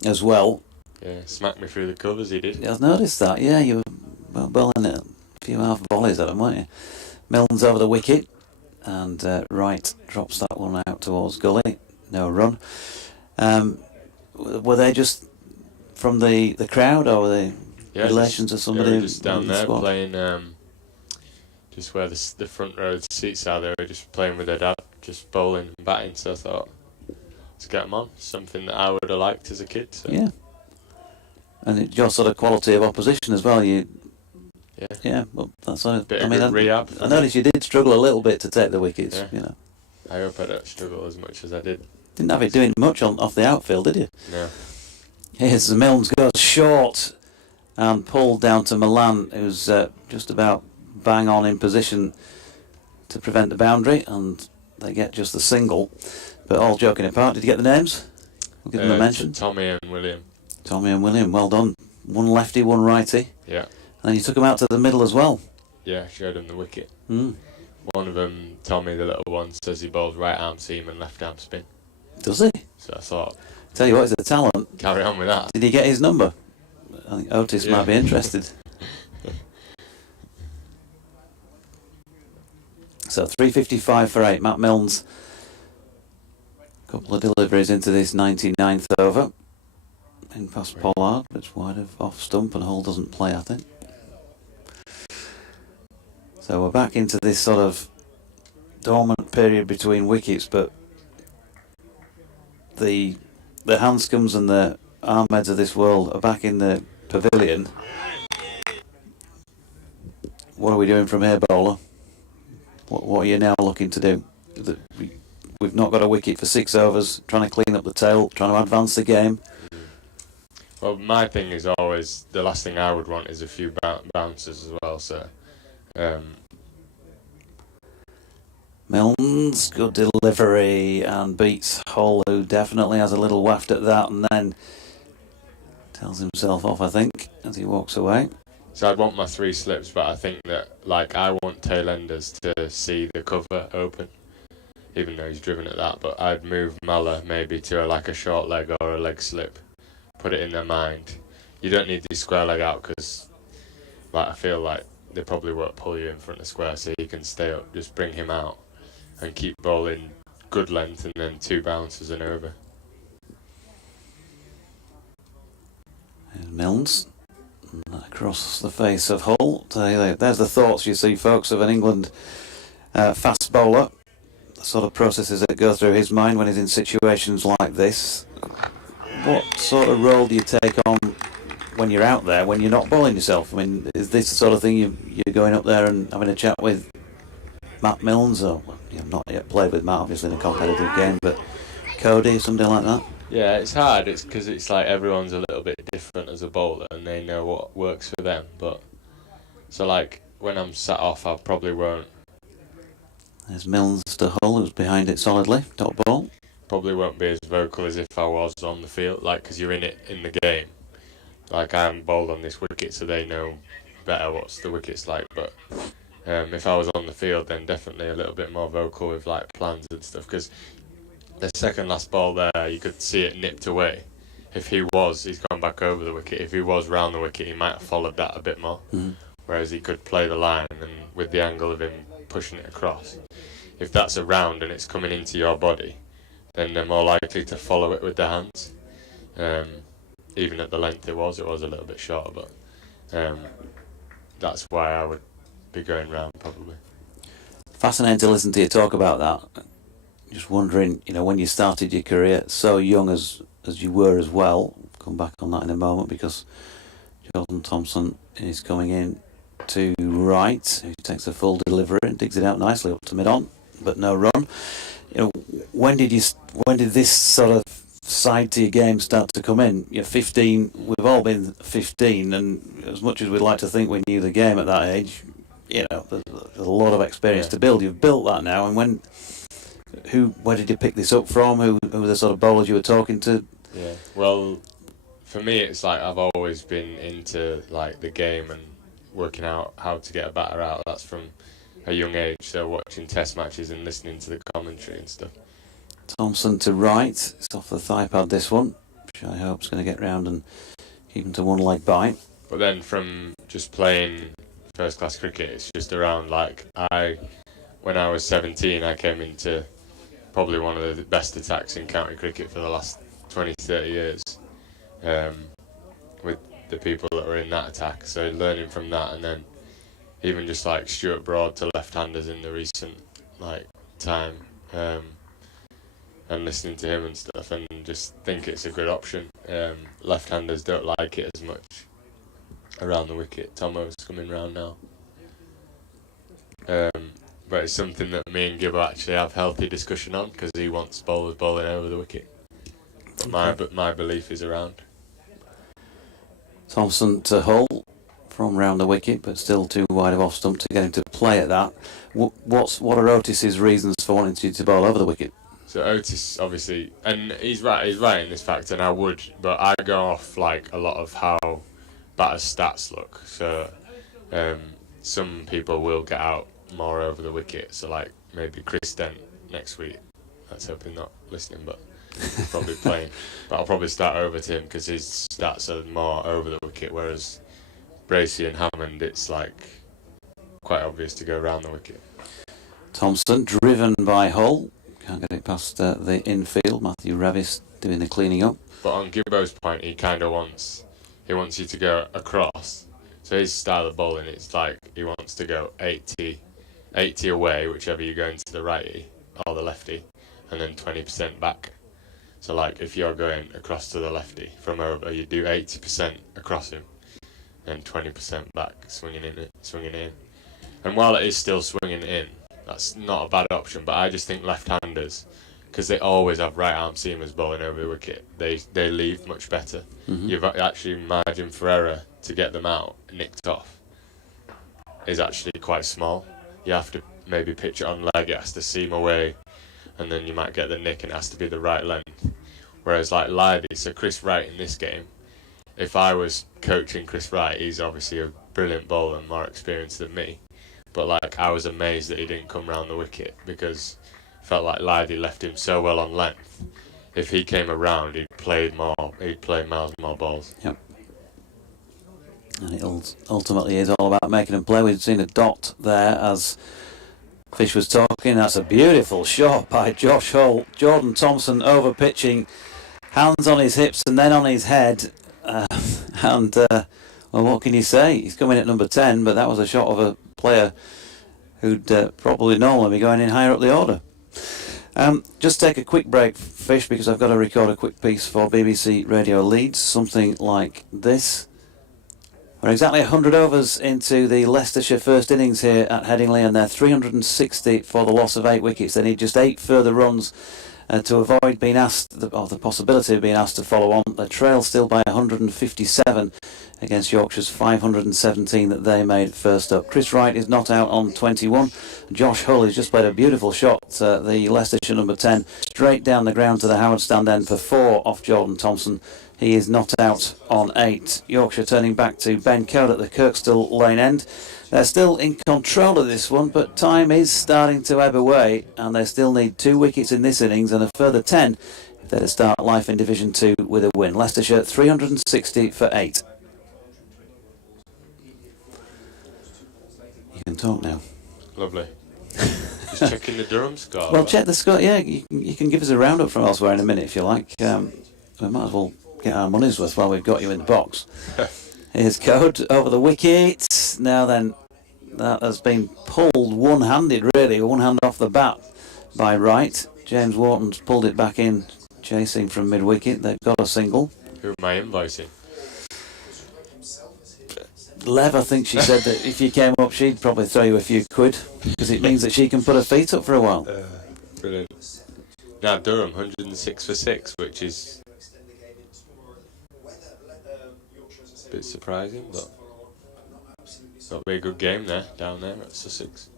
as well. Yeah, smacked me through the covers, he did. I've noticed that. Yeah, you were bowling at a few half volleys at them, weren't you? Milton's over the wicket, and Wright drops that one out towards gully. No run. Were they just from the crowd, or were they relations of somebody? They were just down there squad? playing just where the front row seats are. They were just playing with their dad, just bowling and batting. So I thought, let's get them on. Something that I would have liked as a kid. So. Yeah. And your sort of quality of opposition as well. Yeah. Well, that's sort of. Bit of good rehab. I noticed you did struggle a little bit to take the wickets. Yeah. You know. I hope I don't struggle as much as I did. Didn't have it doing much off the outfield, did you? No. Here's the Milnes goes short and pulled down to Milan, who's just about bang on in position to prevent the boundary, and they get just the single. But all joking apart, did you get the names? We'll give them a mention. Tommy and William. Tommy and William, well done. One lefty, one righty. Yeah. And then you took them out to the middle as well. Yeah, showed them the wicket. Mm. One of them, Tommy, the little one, says he bowls right arm seam and left arm spin. Does he? So I thought, Tell you what, he's a talent. carry on with that. Did he get his number? I think Otis might be interested. So 355 for 8. Matt Milnes. Couple of deliveries into this 99th over. In past Pollard, but it's wide of off stump and Hull doesn't play, I think. So we're back into this sort of dormant period between wickets, but the Hanscoms and the Ahmeds of this world are back in the pavilion. What are we doing from here, bowler? What are you now looking to do? We've not got a wicket for 6 overs, trying to clean up the tail, trying to advance the game. Well, my thing is always, the last thing I would want is a few bounces as well, so... Milnes, good delivery, and beats Hull, who definitely has a little waft at that, and then tells himself off, I think, as he walks away. So I'd want my 3 slips, but I think that, like, I want Tailenders to see the cover open, even though he's driven at that, but I'd move Mala maybe to a short leg or a leg slip, put it in their mind. You don't need the square leg out, because I feel like they probably won't pull you in front of square, so you can stay up, just bring him out and keep bowling good length, and then 2 bounces and over. There's Milnes across the face of Hull. There's the thoughts, you see, folks, of an England fast bowler. The sort of processes that go through his mind when he's in situations like this. What sort of role do you take on when you're out there, when you're not bowling yourself? I mean, is this the sort of thing you're going up there and having a chat with Matt Milnes, or you've not yet played with Matt, obviously, in a competitive game, but Cody, something like that? Yeah, it's hard. It's because it's like everyone's a little bit different as a bowler, and they know what works for them. But so when I'm sat off, I probably won't. There's Milnes to Hull, who's behind it solidly, top ball. Probably won't be as vocal as if I was on the field, because you're in it in the game. I'm bowled on this wicket, so they know better what's the wicket's like. But if I was on the field, then definitely a little bit more vocal with plans and stuff. Because the second last ball there, you could see it nipped away. If he's gone back over the wicket. If he was round the wicket, he might have followed that a bit more. Mm-hmm. Whereas he could play the line, and with the angle of him pushing it across, if that's around and it's coming into your body, then they're more likely to follow it with their hands. Even at the length it was a little bit short, but that's why I would be going round probably. Fascinating to listen to you talk about that. Just wondering, when you started your career so young as you were as well, come back on that in a moment, because Jordan Thompson is coming in to right, who takes a full delivery and digs it out nicely up to mid-on, but no run. When did this sort of side to your game start to come in? You're 15, we've all been 15, and as much as we'd like to think we knew the game at that age, there's a lot of experience to build. You've built that now, and where did you pick this up from? Who were the sort of bowlers you were talking to? Yeah, well, for me it's I've always been into the game and working out how to get a batter out. That's from a young age, so watching test matches and listening to the commentary and stuff. Thompson to right, it's off the thigh pad this one, which I hope's going to get round and keep him to one leg bite. But then from just playing first class cricket, it's just around when I was 17, I came into probably one of the best attacks in county cricket for the last 20-30 years, with the people that were in that attack. So learning from that, and then even just like Stuart Broad to left-handers in the recent like time, and listening to him and stuff, and just think it's a good option. Left-handers don't like it as much around the wicket. Tomo's coming round now. But it's something that me and Gibbo actually have healthy discussion on, because he wants bowlers bowling over the wicket. But my belief is around. Thompson to Hull from round the wicket, but still too wide of off stump to get him to play at that. What are Otis's reasons for wanting you to bowl over the wicket? So Otis, obviously, and he's right in this fact, and I would, but I go off like a lot of how batters' stats look. So some people will get out more over the wicket. So like maybe Chris Dent next week. Let's hope he's not listening, but he's probably playing. But I'll probably start over to him because his stats are more over the wicket, whereas Bracey and Hammond, it's like quite obvious to go around the wicket. Thompson driven by Hull, can't get it past the infield. Matthew Revis doing the cleaning up. But on Gibbo's point, he kind of wants you to go across. So his style of bowling, it's like he wants to go 80 away, whichever you go into the righty or the lefty, and then 20% back. So like if you're going across to the lefty from over, you do 80% across him, and 20% back, swinging in. And while it is still swinging in, that's not a bad option. But I just think left-handers, because they always have right-arm seamers bowling over the wicket, they leave much better. Mm-hmm. You've actually margin for error to get them out nicked off is actually quite small. You have to maybe pitch it on leg, it has to seam away, and then you might get the nick and it has to be the right length. Whereas like Lively, so Chris Wright in this game, if I was coaching Chris Wright, he's obviously a brilliant bowler and more experienced than me, but like I was amazed that he didn't come round the wicket, because I felt like Lively left him so well on length. If he came around, he'd play miles more balls. Yep. And it ultimately is all about making them play. We've seen a dot there as Fish was talking. That's a beautiful shot by Josh Hull. Jordan Thompson over pitching, hands on his hips and then on his head. Well, what can you say? He's coming at number 10, but that was a shot of a player who'd probably normally be going in higher up the order. Just take a quick break, Fish, because I've got to record a quick piece for BBC Radio Leeds, something like this. We're exactly 100 overs into the Leicestershire first innings here at Headingley, and they're 360 for the loss of 8 wickets. They need just 8 further runs to avoid being asked, the possibility of being asked to follow on. They trail still by 157 against Yorkshire's 517 that they made first up. Chris Wright is not out on 21. Josh Hull has just played a beautiful shot, the Leicestershire number 10, straight down the ground to the Howard stand end for 4 off Jordan Thompson. He is not out on 8. Yorkshire turning back to Ben Code at the Kirkstall lane end. They're still in control of this one, but time is starting to ebb away, and they still need 2 wickets in this innings and a further 10 if they're to start life in Division 2 with a win. Leicestershire 360 for 8. You can talk now. Lovely. Just checking the Durham score. Well, check the score. Yeah, you can give us a roundup from elsewhere in a minute if you like. We might as well get our money's worth while we've got you in the box. Here's Code over the wicket. Now then, that has been pulled one-handed, really, one hand off the bat by Wright. James Wharton's pulled it back in, chasing from mid-wicket. They've got a single. Who am I invoicing? Lev, I think she said that if you came up, she'd probably throw you a few quid, because it means that she can put her feet up for a while. Brilliant. Now Durham, 106 for 6, which is a bit surprising, but that'll be a good game there, down there at Sussex.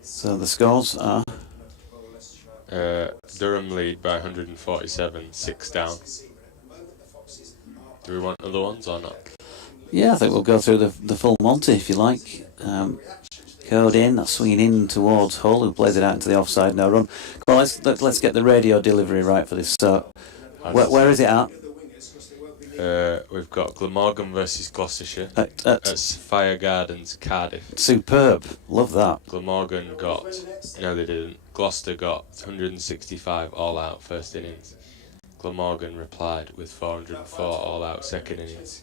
So the scores are? Durham lead by 147, 6 down. Do we want other ones or not? Yeah, I think we'll go through the full Monty if you like. Code in, that's swinging in towards Hull, who plays it out into the offside, no run. Come on, let's get the radio delivery right for this. So, where is it at? We've got Glamorgan versus Gloucestershire At Fire Gardens, Cardiff. Superb, love that. Glamorgan no they didn't. Gloucester got 165 all out first innings. Glamorgan replied with 404 all out second innings.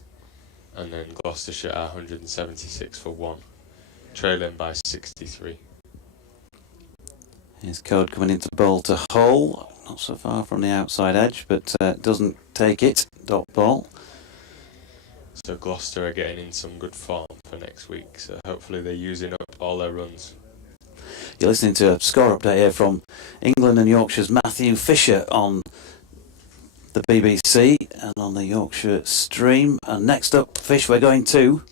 and then Gloucestershire are 176 for 1, trailing by 63. Here's Code coming into bowl to Hull, not so far from the outside edge, but doesn't take it. Dot ball. So Gloucester are getting in some good form for next week, so hopefully they're using up all their runs. You're listening to a score update here from England and Yorkshire's Matthew Fisher on the BBC and on the Yorkshire stream. And next up, Fish, we're going to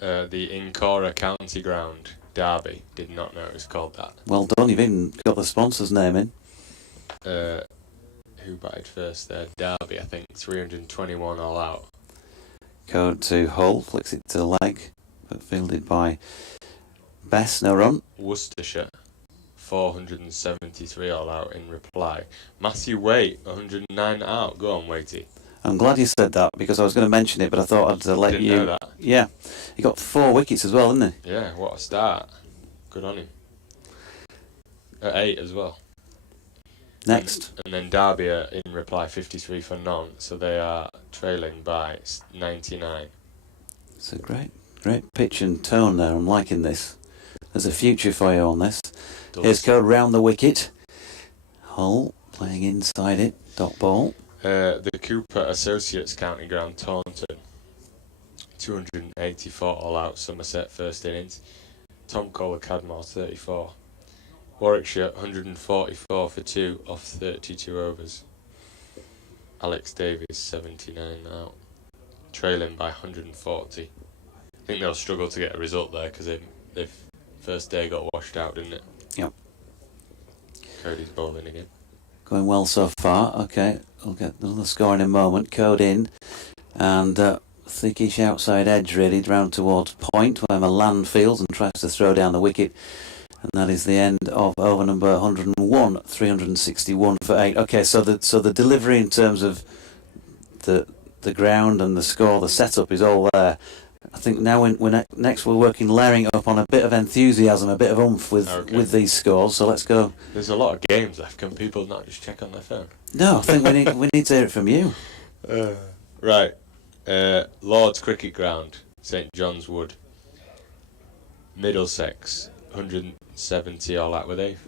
the Incora County Ground, Derby. Did not know it was called that. Well done, you've even got the sponsor's name in. Who batted first there? Derby, I think. 321 all out. Code to Hull, flicks it to leg, but fielded by Bess, no run. Worcestershire, 473 all out in reply. Matthew Waite, 109 out. Go on, Waitey. I'm glad you said that because I was going to mention it, but I thought I'd let Didn't you. know that. Yeah, he got 4 wickets as well, didn't he? Yeah, what a start. Good on him. At 8 as well. Next. And then Derby are in reply 53 for none, so they are trailing by 99. It's a great pitch and tone there. I'm liking this. There's a future for you on this. Here's Code round the wicket. Hull playing inside it. Dot ball. The Cooper Associates County Ground, Taunton. 284 all out, Somerset first innings. Tom Kohler Cadmore 34. Warwickshire 144 for 2 off 32 overs. Alex Davies 79 out, trailing by 140. I think they'll struggle to get a result there because they first day got washed out, didn't it? Yep. Cody's bowling again. Going well so far. Okay, we'll get another score in a moment. Code in. And thickish outside edge really round towards point where Milan fields and tries to throw down the wicket. And that is the end of over number 101, 361 for 8. Okay, so the delivery in terms of the ground and the score, the setup is all there. I think now next we're layering it up on a bit of enthusiasm, a bit of oomph with these scores. So let's go. There's a lot of games left. Can people not just check on their phone? No, I think we need to hear it from you. Right, Lord's Cricket Ground, St John's Wood, Middlesex. 170 all out, were they?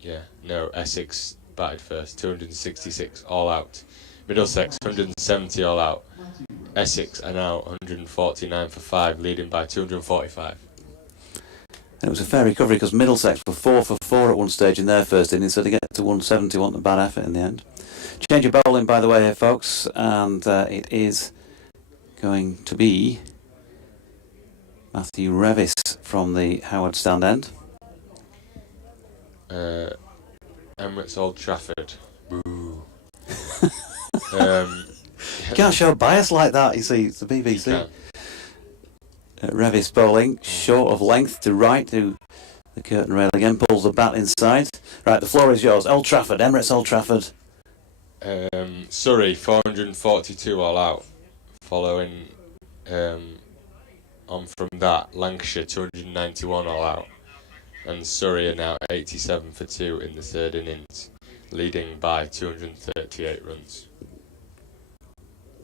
Yeah, no, Essex batted first, 266 all out. Middlesex 170 all out. Essex are now 149 for 5, leading by 245. And it was a fair recovery because Middlesex were 4 for 4 at one stage in their first innings, so to get to 170 wasn't a bad effort in the end. Change of bowling, by the way, here, folks, and it is going to be Matthew Revis from the Howard stand end. Emirates Old Trafford. Boo. You can't show bias like that, you see, it's the BBC. Revis bowling, short of length to right to the curtain rail again, pulls the bat inside. Right, the floor is yours. Old Trafford, Emirates Old Trafford. Surrey 442 all out. Following on from that, Lancashire 291 all out, and Surrey are now 87 for 2 in the third innings, leading by 238 runs.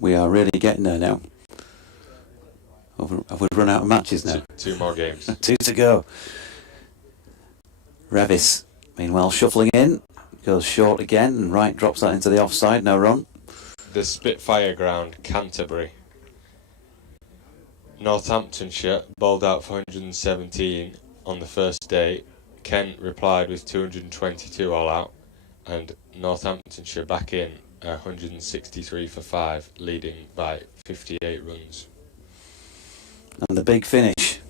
We are really getting there now. Have we run out of matches now? Two more games. 2 to go. Revis, meanwhile, shuffling in, goes short again, and right drops that into the offside, no run. The Spitfire Ground, Canterbury. Northamptonshire bowled out for 117 on the first day. Kent replied with 222 all out, and Northamptonshire back in 163 for 5, leading by 58 runs. And the big finish.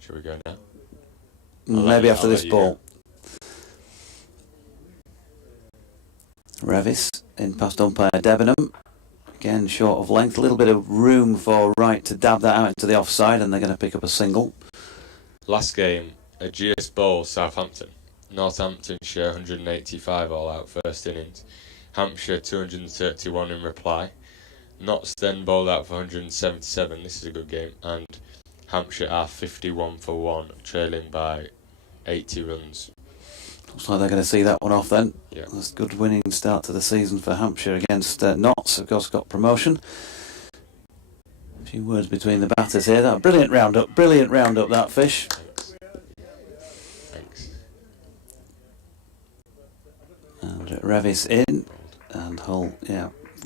Should we go now? Maybe after this ball. Revis in past umpire Debenham. Again, short of length, a little bit of room for Wright to dab that out into the offside, and they're going to pick up a single. Last game, Aegeus Bowl, Southampton. Northamptonshire 185 all out first innings. Hampshire 231 in reply. Notts then bowled out for 177. This is a good game, and Hampshire are 51 for 1, trailing by 80 runs. Looks like they're going to see that one off then. Yeah. That's a good winning start to the season for Hampshire against Notts, of course, got promotion. A few words between the batters here. That brilliant roundup, that fish. Thanks. And Revis in, and Hull,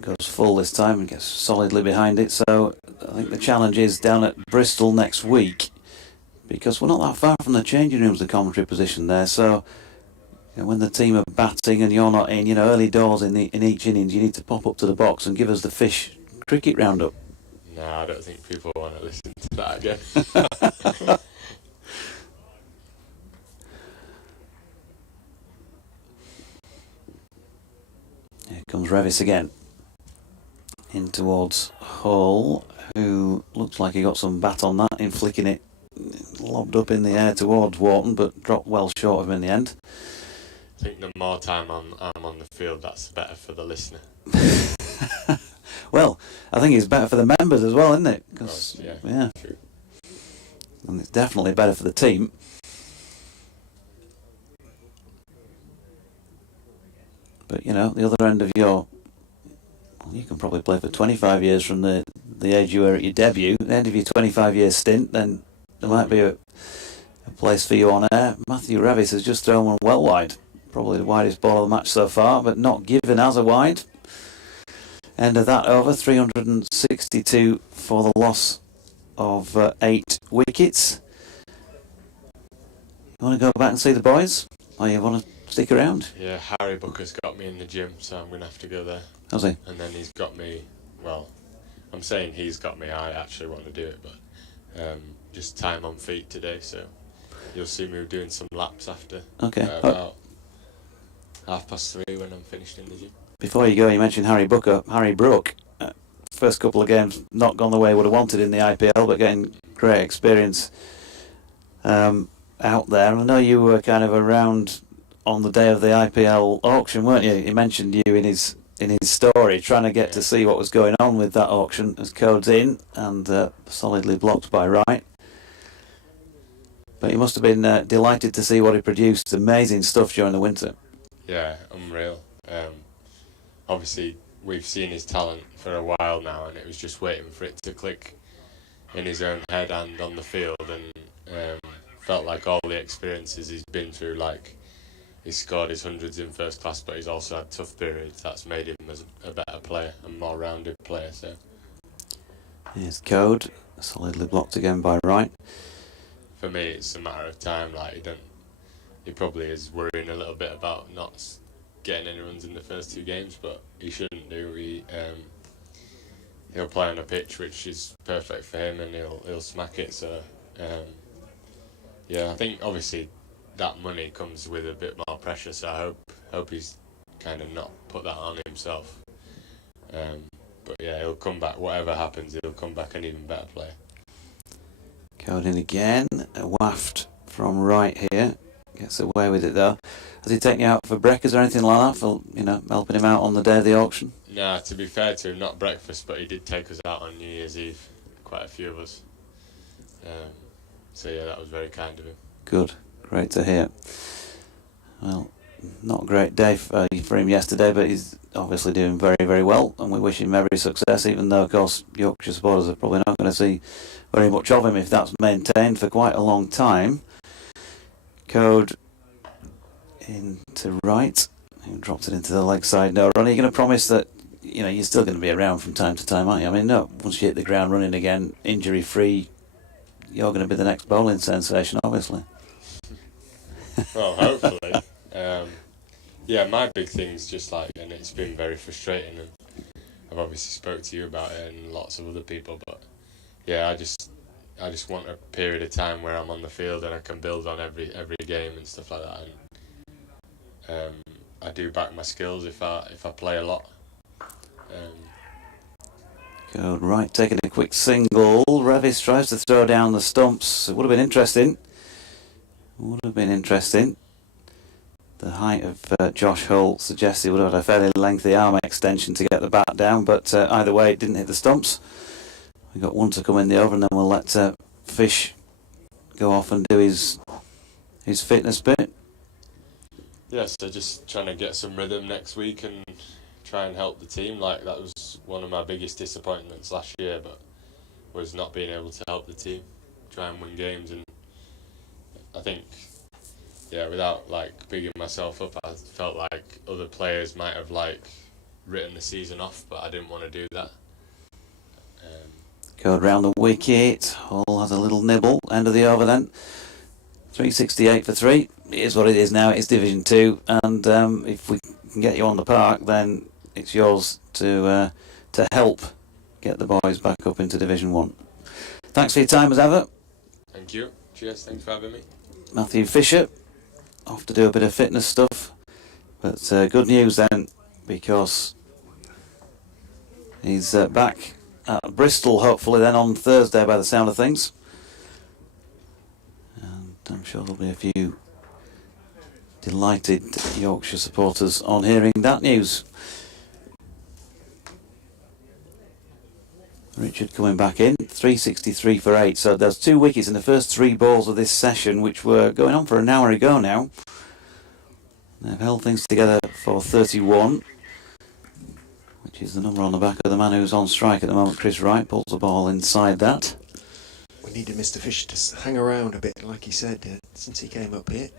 goes full this time and gets solidly behind it. So I think the challenge is down at Bristol next week, because we're not that far from the changing rooms, the commentary position there. So when the team are batting and you're not in, early doors in each innings, you need to pop up to the box and give us the fish cricket roundup. No, I don't think people want to listen to that again. Here comes Revis again. In towards Hull, who looks like he got some bat on that in flicking it, lobbed up in the air towards Wharton, but dropped well short of him in the end. I think the more time I'm on the field, that's better for the listener. Well, I think it's better for the members as well, isn't it? 'Cause, yeah. True. And it's definitely better for the team. But, the other end of you can probably play for 25 years from the age you were at your debut. At the end of your 25-year stint, then there might be a place for you on air. Matthew Revis has just thrown one well wide. Probably the widest ball of the match so far, but not given as a wide. End of that over, 362 for the loss of 8 wickets. You want to go back and see the boys? Or you want to stick around? Yeah, Harry Booker's got me in the gym, so I'm going to have to go there. Has he? And then he's got me, well, I'm saying he's got me, I actually want to do it, but just time on feet today, so you'll see me doing some laps after. Okay. About 3:30 when I'm finished in the gym. Before you go, you mentioned Harry Booker. Harry Brook, first couple of games not gone the way he would have wanted in the IPL, but getting great experience out there. I know you were kind of around on the day of the IPL auction, weren't you? He mentioned you in his story, trying to get to see what was going on with that auction as Code's in and solidly blocked by Wright. But you must have been delighted to see what he produced. Amazing stuff during the winter. Yeah, unreal. Obviously, we've seen his talent for a while now, and it was just waiting for it to click in his own head and on the field. And felt like all the experiences he's been through, like he's scored his hundreds in first class, but he's also had tough periods. That's made him as a better player, a more rounded player. So here's Code, solidly blocked again by Wright. For me, it's a matter of time. Like he probably is worrying a little bit about not getting any runs in the first 2 games, but he shouldn't do. He'll play on a pitch which is perfect for him, and he'll smack it. So I think obviously that money comes with a bit more pressure. So I hope he's kind of not put that on himself. But yeah, he'll come back. Whatever happens, he'll come back an even better player. Code in again, a waft from Wright here. Gets away with it though. Has he taken you out for breakfast or anything like that for helping him out on the day of the auction? Nah, to be fair to him, not breakfast, but he did take us out on New Year's Eve. Quite a few of us. So yeah, that was very kind of him. Good, great to hear. Well, not a great day for him yesterday, but he's obviously doing very, very well, and we wish him every success. Even though, of course, Yorkshire supporters are probably not going to see very much of him if that's maintained for quite a long time. Code into Wright, who dropped it into the leg side. No run. Are you going to promise that you're still going to be around from time to time, aren't you? I mean, no. Once you hit the ground running again, injury free, you're going to be the next bowling sensation, obviously. Well, hopefully. My big thing's just and it's been very frustrating, and I've obviously spoke to you about it and lots of other people, but yeah, I just want a period of time where I'm on the field and I can build on every game and stuff like that. And I do back my skills if I play a lot. Good, right, taking a quick single. Revis tries to throw down the stumps. It would have been interesting. The height of Josh Hull suggests he would have had a fairly lengthy arm extension to get the bat down, but either way, it didn't hit the stumps. We've got one to come in the over, and then we'll let Fish go off and do his fitness bit. Yeah, so just trying to get some rhythm next week and try and help the team. That was one of my biggest disappointments last year, but was not being able to help the team try and win games. And I think, without like bigging myself up, I felt like other players might have like written the season off, but I didn't want to do that. Code round the wicket. Hull has a little nibble. End of the over then. 368 for 3. It is what it is now. It's Division 2, and if we can get you on the park, then it's yours to help get the boys back up into Division 1. Thanks for your time as ever. Thank you. Cheers. Thanks for having me. Matthew Fisher, off to do a bit of fitness stuff. But good news then, because he's back at Bristol, hopefully then on Thursday by the sound of things. And I'm sure there'll be a few delighted Yorkshire supporters on hearing that news. Richard coming back in, 363 for 8. So there's 2 wickets in the first 3 balls of this session, which were going on for an hour ago now. They've held things together for 31, which is the number on the back of the man who's on strike at the moment. Chris Wright pulls the ball inside that. We needed Mr. Fisher to hang around a bit, like he said, since he came up here.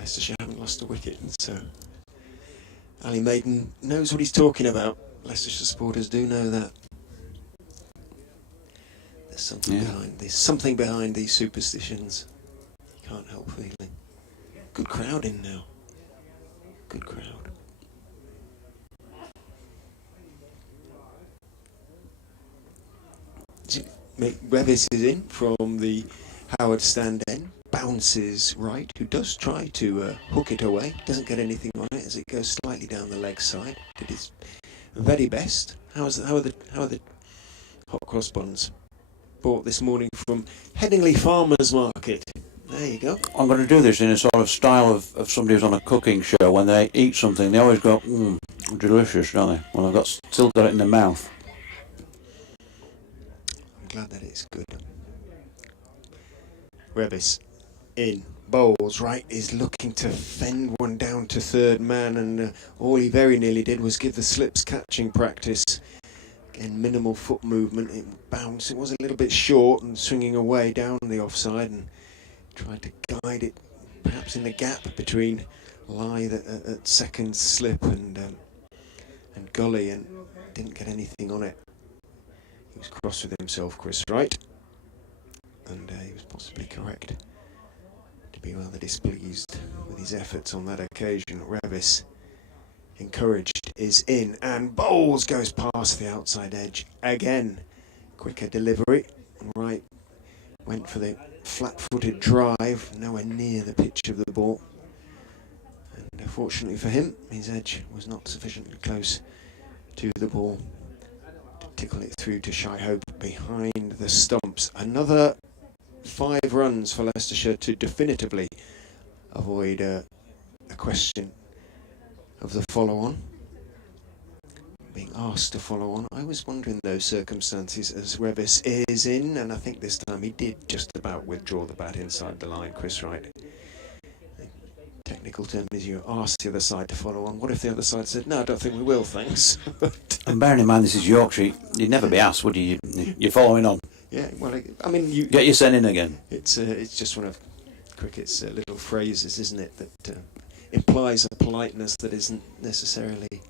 Leicestershire haven't lost a wicket, so Ali Maiden knows what he's talking about. Leicestershire supporters do know that. There's something behind these superstitions. You can't help feeling. Good crowd in now. Good crowd. Revis is in from the Howard stand end. Bounces right, who does try to hook it away. Doesn't get anything on it as it goes slightly down the leg side. Did his very best. How are the hot cross buns? Bought this morning from Headingley Farmers Market. There you go. I'm going to do this in a sort of style of somebody who's on a cooking show. When they eat something, they always go, delicious, don't they? Well, I've still got it in the mouth. I'm glad that it's good. Revis in. Bowles, right, is looking to fend one down to third man, and all he very nearly did was give the slips catching practice. Again, minimal foot movement, it bounced, it was a little bit short and swinging away down the offside, and tried to guide it perhaps in the gap between Lythe at second slip and Gully, and didn't get anything on it. He was cross with himself, Chris Wright, and he was possibly correct to be rather displeased with his efforts on that occasion. Revis, encouraged, is in, and Bowles goes past the outside edge again. Quicker delivery. Right, went for the flat-footed drive, nowhere near the pitch of the ball. And fortunately for him, his edge was not sufficiently close to the ball to tickle it through to Shy Hope behind the stumps. Another 5 runs for Leicestershire to definitively avoid a question of the follow-on, being asked to follow on. I was wondering those circumstances as Revis is in, and I think this time he did just about withdraw the bat inside the line, Chris Wright. The technical term is you ask the other side to follow on. What if the other side said, no, I don't think we will, thanks. And bearing in mind this is Yorkshire, you'd never be asked, would you? You're following on. Yeah, well, I mean, you get your send in again. It's just one of cricket's little phrases, isn't it, that implies a politeness that isn't necessarily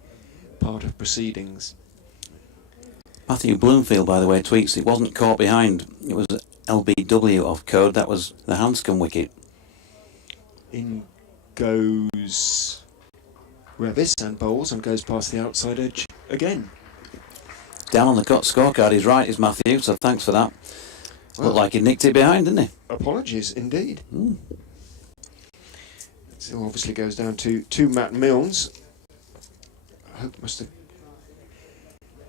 part of proceedings. Matthew Bloomfield, by the way, tweets it wasn't caught behind. It was LBW off code. That was the Hanscom wicket. In goes Revis and Bowles and goes past the outside edge again. Down on the scorecard, he's right, is Matthew, so thanks for that. Well, looked like he nicked it behind, didn't he? Apologies, indeed. It still obviously goes down to Matt Milnes. I hope must have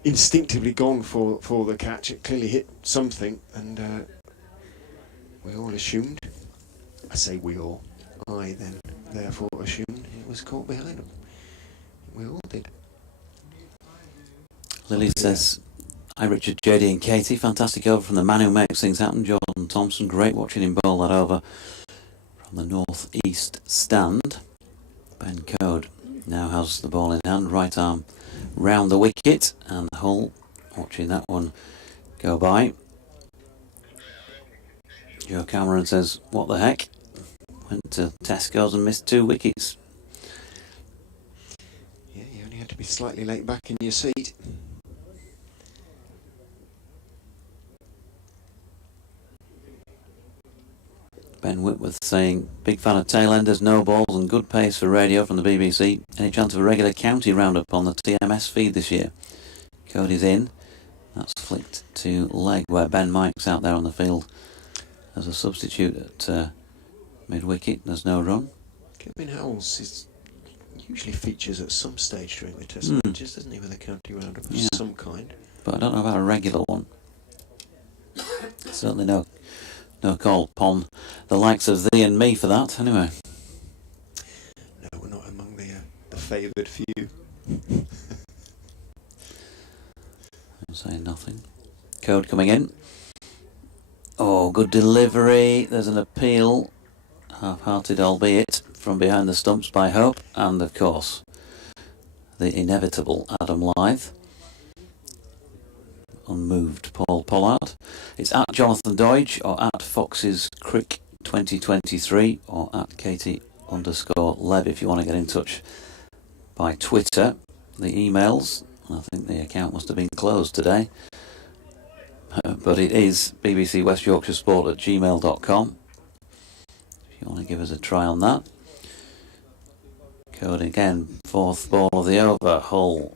instinctively gone for the catch. It clearly hit something, and we all assumed, I say we all, I then therefore assumed it was caught behind him. We all did. Lily says, hi Richard, JD and Katie, fantastic over from the man who makes things happen, Jordan Thompson, great watching him bowl that over from the north east stand. Ben Code now has the ball in hand, right arm round the wicket, and Hull watching that one go by. Joe Cameron says, what the heck? Went to Tesco's and missed 2 wickets. Yeah, you only had to be slightly late back in your seat. Ben Whitworth saying, big fan of Tailenders, no balls and good pace for radio from the BBC. Any chance of a regular county roundup on the TMS feed this year? Cody's in. That's flicked to leg where Ben Mike's out there on the field as a substitute at mid-wicket. There's no run. Kevin Howells usually features at some stage during the test matches, doesn't he, with a county roundup of some kind. But I don't know about a regular one. Certainly no call upon the likes of thee and me for that, anyway. No, we're not among the favoured few. I'm saying nothing. Code coming in. Oh, good delivery. There's an appeal, half-hearted albeit, from behind the stumps by Hope, and of course, the inevitable Adam Lythe. Unmoved Paul Pollard. It's at Jonathan Doidge or at Fox's Crick 2023 or at Katie_Lev if you want to get in touch by Twitter. The emails, I think the account must have been closed today, but it is BBC West Yorkshire Sport at gmail.com if you want to give us a try on that. Code again, 4th ball of the over. Hull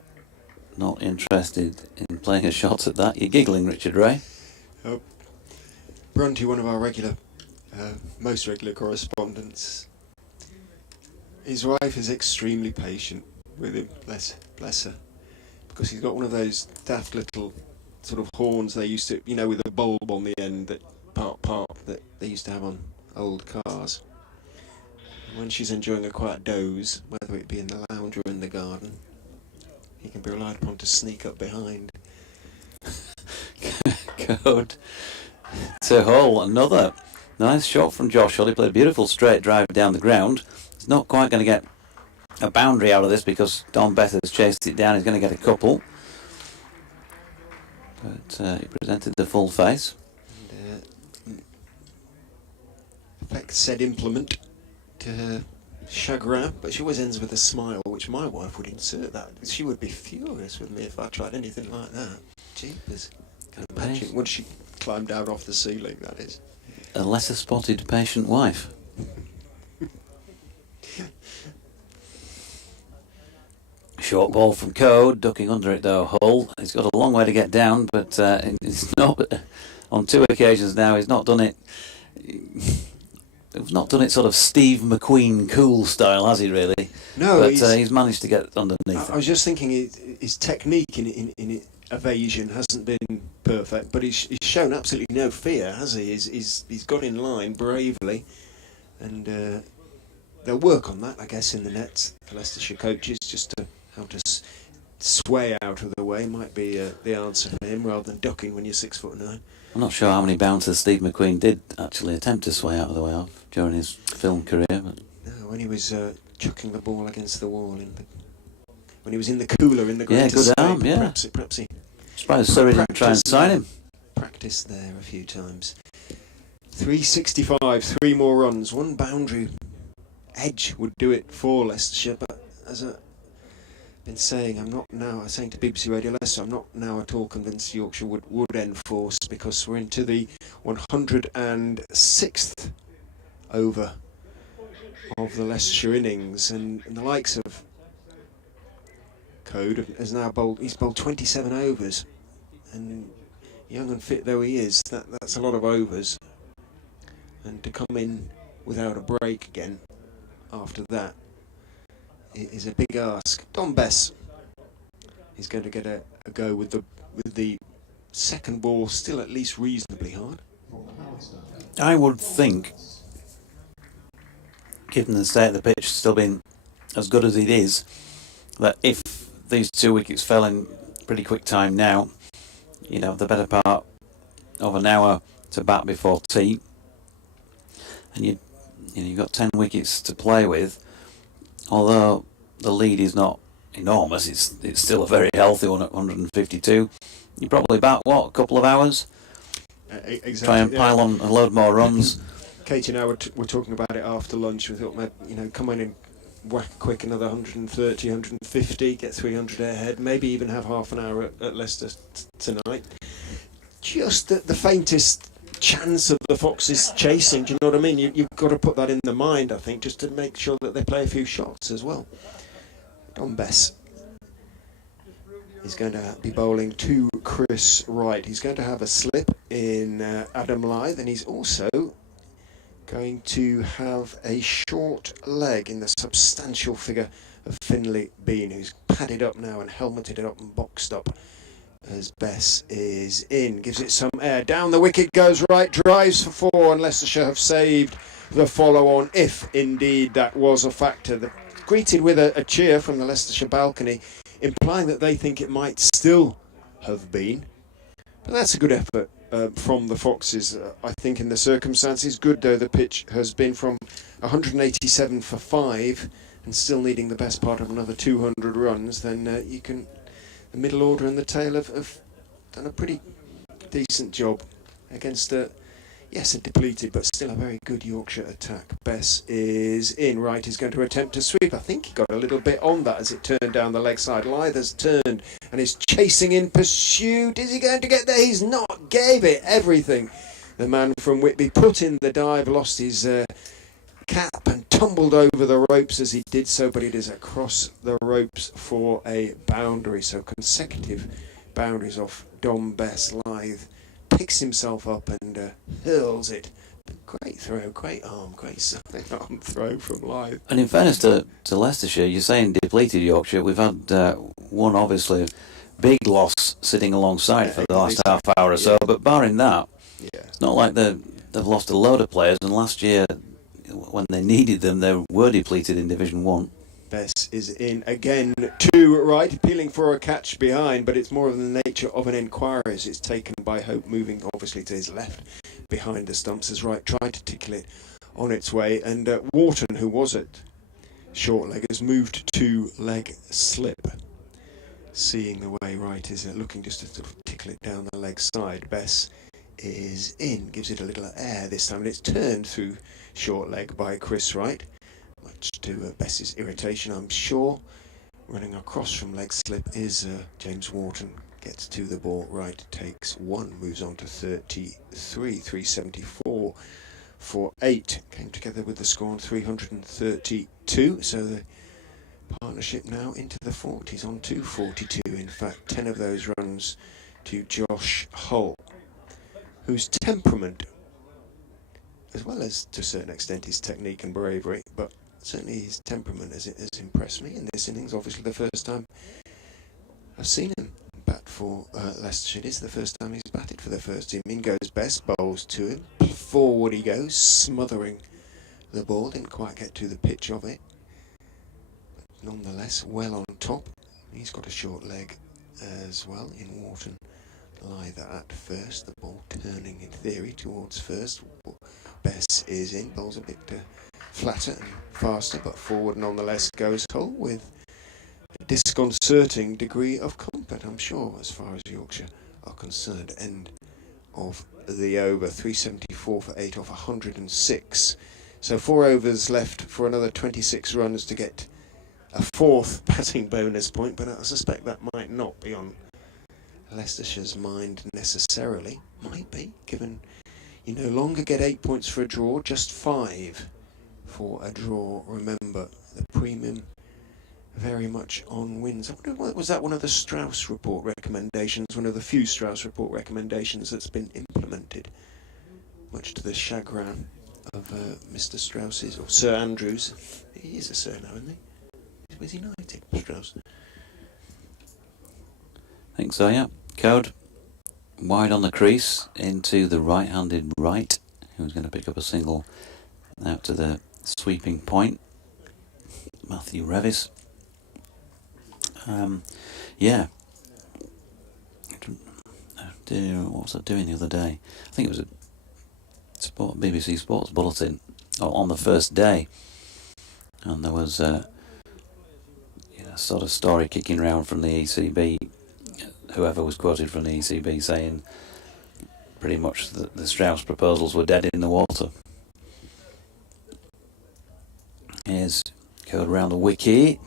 not interested in playing a shot at that. You're giggling, Richard Ray. Brunty, one of our most regular correspondents, his wife is extremely patient with him, bless her, because he's got one of those daft little sort of horns they used to, with a bulb on the end that that they used to have on old cars. And when she's enjoying a quiet doze, whether it be in the lounge or in the garden, he can be relied upon to sneak up behind. Good. To Hull, another nice shot from Josh Hull. He played a beautiful straight drive down the ground. He's not quite going to get a boundary out of this because Don Beth has chased it down. He's going to get a couple. But he presented the full face. And, affects said implement to her chagrin, but she always ends with a smile, which my wife would insert that. She would be furious with me if I tried anything like that. Jeepers. Can imagine. Once she climbed out off the ceiling, that is. A lesser spotted patient wife. Short ball from Code, ducking under it though, Hull. He's got a long way to get down, but it's not. On 2 occasions now, he's not done it. He's not done it sort of Steve McQueen cool style, has he really? No, but he's managed to get underneath. I was just thinking his technique in evasion hasn't been perfect, but he's shown absolutely no fear, has he? He's got in line bravely, and they'll work on that, I guess, in the nets. The Leicestershire coaches, just to how to sway out of the way might be the answer for him, rather than ducking when you're 6'9". I'm not sure how many bouncers Steve McQueen did actually attempt to sway out of the way of during his film career. But no, when he was chucking the ball against the wall when he was in the cooler in the Great good Escape, arm, yeah. Perhaps he surprised Surrey didn't try and sign him. Practiced there a few times. 365, 3 more runs, 1 boundary. Edge would do it for Leicestershire, but as I've been saying, saying to BBC Radio Leicester, I'm not now at all convinced Yorkshire would enforce, because we're into the 106th over of the Leicestershire innings, and the likes of Code has now he's bowled 27 overs, and young and fit though he is, that's a lot of overs, and to come in without a break again after that is a big ask. Don Bess is going to get a go with the second ball still at least reasonably hard. I would think, given the state of the pitch still being as good as it is, that if these 2 wickets fell in pretty quick time now, the better part of an hour to bat before tea, and you've got 10 wickets to play with. Although the lead is not enormous, it's still a very healthy one at 152. You probably bat a couple of hours. Exactly. try and pile on a load more runs. Katie and I were talking about it after lunch. We thought, come in and whack quick another 130, 150, get 300 ahead, maybe even have half an hour at Leicester tonight. Just the faintest chance of the Foxes chasing, do you know what I mean? You've got to put that in the mind, I think, just to make sure that they play a few shots as well. Don Bess is going to be bowling to Chris Wright. He's going to have a slip in Adam Lyth, and he's also going to have a short leg in the substantial figure of Finlay Bean, who's padded up now and helmeted it up and boxed up as Bess is in. Gives it some air. Down the wicket goes Wright, drives for 4, and Leicestershire have saved the follow-on, if indeed that was a factor. Greeted with a cheer from the Leicestershire balcony, implying that they think it might still have been. But that's a good effort from the Foxes, I think, in the circumstances. Good though the pitch has been, from 187 for 5 and still needing the best part of another 200 runs, then you can... The middle order and the tail have done a pretty decent job against a depleted but still a very good Yorkshire attack. Bess is in. Wright is going to attempt to sweep. I think he got a little bit on that as it turned down the leg side. Lyth has turned and is chasing in pursuit. Is he going to get there? He's not. Gave it everything. The man from Whitby put in the dive, lost his cap and tumbled over the ropes as he did so, but it is across the ropes for a boundary. So consecutive boundaries off Don Bess. Lyth picks himself up and hurls it. Great throw, great arm, great arm throw from Lyth. And in fairness to Leicestershire, you're saying depleted Yorkshire. We've had one obviously big loss sitting alongside for the last half hour or so, but barring that, it's not like they've lost a load of players, and last year when they needed them, they were depleted in Division 1. Bess is in again to Wright, appealing for a catch behind, but it's more of the nature of an enquiry as it's taken by Hope, moving obviously to his left behind the stumps as Wright tried to tickle it on its way, and Wharton, who was at short leg, has moved to leg slip. Seeing the way Wright is looking just to sort of tickle it down the leg side, Bess is in, gives it a little air this time, and it's turned through short leg by Chris Wright, much to Bess's irritation, I'm sure. Running across from leg slip is James Wharton. Gets to the ball. Wright takes 1, moves on to 33, 374 for 8. Came together with the score on 332. So the partnership now into the 40s on 242. In fact, 10 of those runs to Josh Hull, whose temperament, as well as to a certain extent his technique and bravery, but certainly his temperament has impressed me in this innings. Obviously the first time I've seen him bat for Leicestershire. It is the first time he's batted for the first team. In goes Bess, bowls to him. Forward he goes, smothering the ball. Didn't quite get to the pitch of it, but nonetheless well on top. He's got a short leg as well in Wharton. Lyth at first, the ball turning in theory towards first. Bess is in, bowls a bit flatter and faster, but forward nonetheless goes Hull with a disconcerting degree of comfort, I'm sure, as far as Yorkshire are concerned. End of the over, 374 for 8 off 106. So 4 overs left for another 26 runs to get a 4th batting bonus point, but I suspect that might not be on Leicestershire's mind necessarily. Might be, given you no longer get 8 points for a draw, just 5 for a draw. Remember, the premium very much on wins. I wonder, was that one of the Strauss report recommendations, one of the few Strauss report recommendations that's been implemented, much to the chagrin of Mr. Strauss's, or Sir Andrews. He is a Sir now, isn't he? He's with United, Strauss. I think so, yeah. Code wide on the crease into the right-handed Wright, who's going to pick up a single out to the sweeping point. Matthew Revis. Yeah. What was I doing the other day? I think it was a BBC Sports Bulletin on the first day, and there was a sort of story kicking around from the ECB. Whoever was quoted from the ECB saying pretty much the Strauss proposals were dead in the water. Here's Code round the wicket.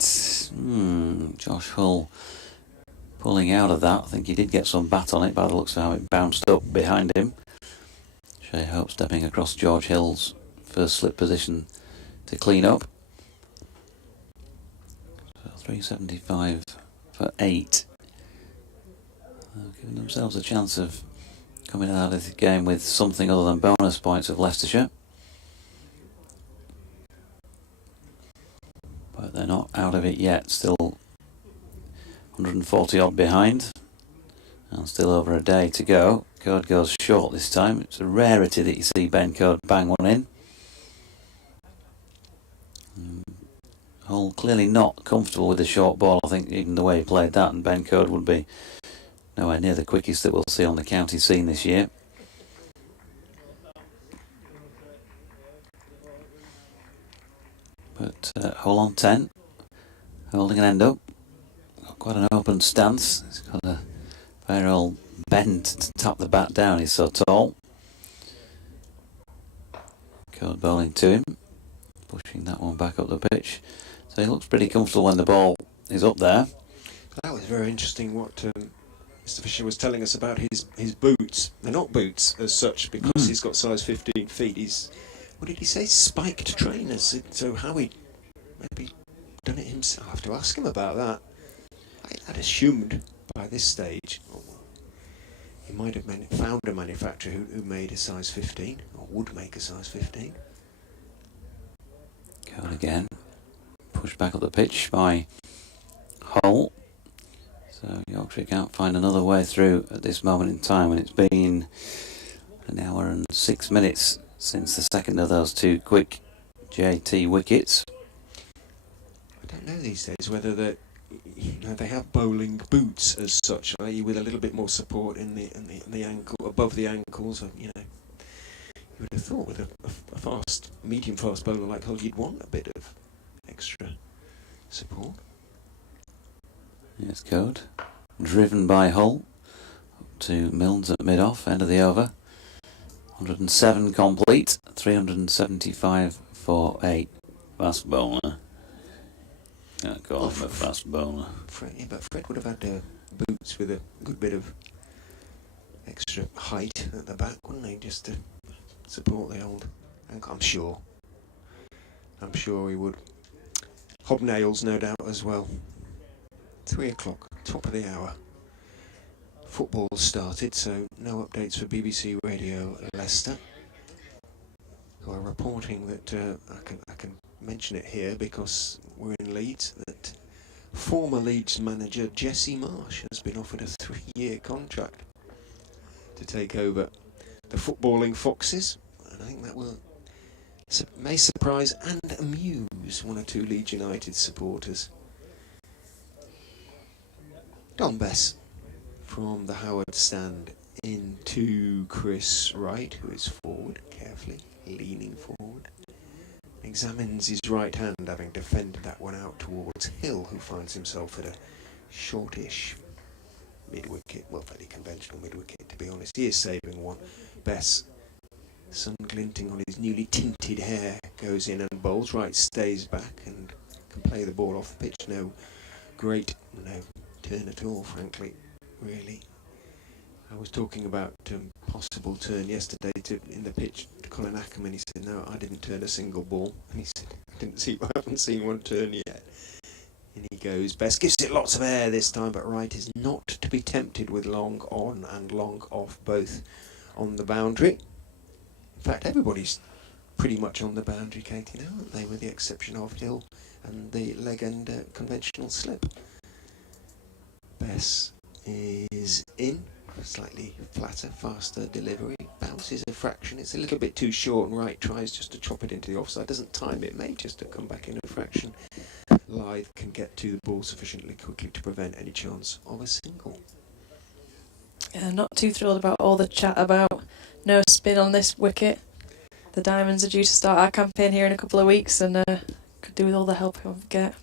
Josh Hull pulling out of that. I think he did get some bat on it by the looks of how it bounced up behind him. Shea Hope stepping across George Hill's first slip position to clean up. So 375 for 8. Giving themselves a chance of coming out of the game with something other than bonus points of Leicestershire. But they're not out of it yet. Still 140 odd behind. And still over a day to go. Code goes short this time. It's a rarity that you see Ben Code bang one in. Hull clearly not comfortable with the short ball. I think even the way he played that, and Ben Code would be nowhere near the quickest that we'll see on the county scene this year. But Hull on 10, holding an end up. Got quite an open stance. He's got a very old bend to tap the bat down. He's so tall. Code bowling to him, pushing that one back up the pitch. So he looks pretty comfortable when the ball is up there. That was very interesting what Mr. Fisher was telling us about his boots. They're not boots as such because he's got size 15 feet. He's, what did he say, spiked trainers. So how he maybe done it himself. I'll have to ask him about that. I'd assumed by this stage he might have found a manufacturer who made a size 15 or would make a size 15. Going again. Pushed back up the pitch by Hull. So Yorkshire can't find another way through at this moment in time, and it's been an hour and 6 minutes since the second of those two quick JT wickets. I don't know these days whether they have bowling boots as such, i.e. with a little bit more support in the ankle, above the ankles. You would have thought with a medium fast bowler like Hull, you'd want a bit of extra support. Yes, Code. Driven by Hull. Up to Milnes at mid-off, end of the over. 107 complete. 375 for 8. Fast bowler. Can't call him a fast bowler. But Fred would have had boots with a good bit of extra height at the back, wouldn't he? Just to support the old ankle. I'm sure he would. Hobnails, no doubt, as well. 3 o'clock, top of the hour. Football started, so no updates for BBC Radio Leicester, who are reporting that I can mention it here because we're in Leeds, that former Leeds manager Jesse Marsh has been offered a 3-year contract to take over the footballing Foxes, and I think that may surprise and amuse one or two Leeds United supporters. Don Bess from the Howard stand into Chris Wright, who is forward, carefully leaning forward. Examines his right hand, having defended that one out towards Hill, who finds himself at a shortish mid-wicket, well, fairly conventional mid-wicket, to be honest. He is saving one. Bess, sun glinting on his newly tinted hair, goes in and bowls. Wright stays back and can play the ball off the pitch. No turn at all, frankly, really. I was talking about possible turn yesterday in the pitch to Colin Ackerman. He said, no, I didn't turn a single ball. And he said, I haven't seen one turn yet. And he goes, Bess gives it lots of air this time, but Wright is not to be tempted with long on and long off, both on the boundary. In fact, everybody's pretty much on the boundary, Katie, now, aren't they, with the exception of Hill and the leg and conventional slip. Bess is in, slightly flatter, faster delivery, bounces a fraction. It's a little bit too short, and Wright tries just to chop it into the offside. Doesn't time it, may just to come back in a fraction. Lyth can get to the ball sufficiently quickly to prevent any chance of a single. Yeah, not too thrilled about all the chat about no spin on this wicket. The Diamonds are due to start our campaign here in a couple of weeks, and could do with all the help we can get.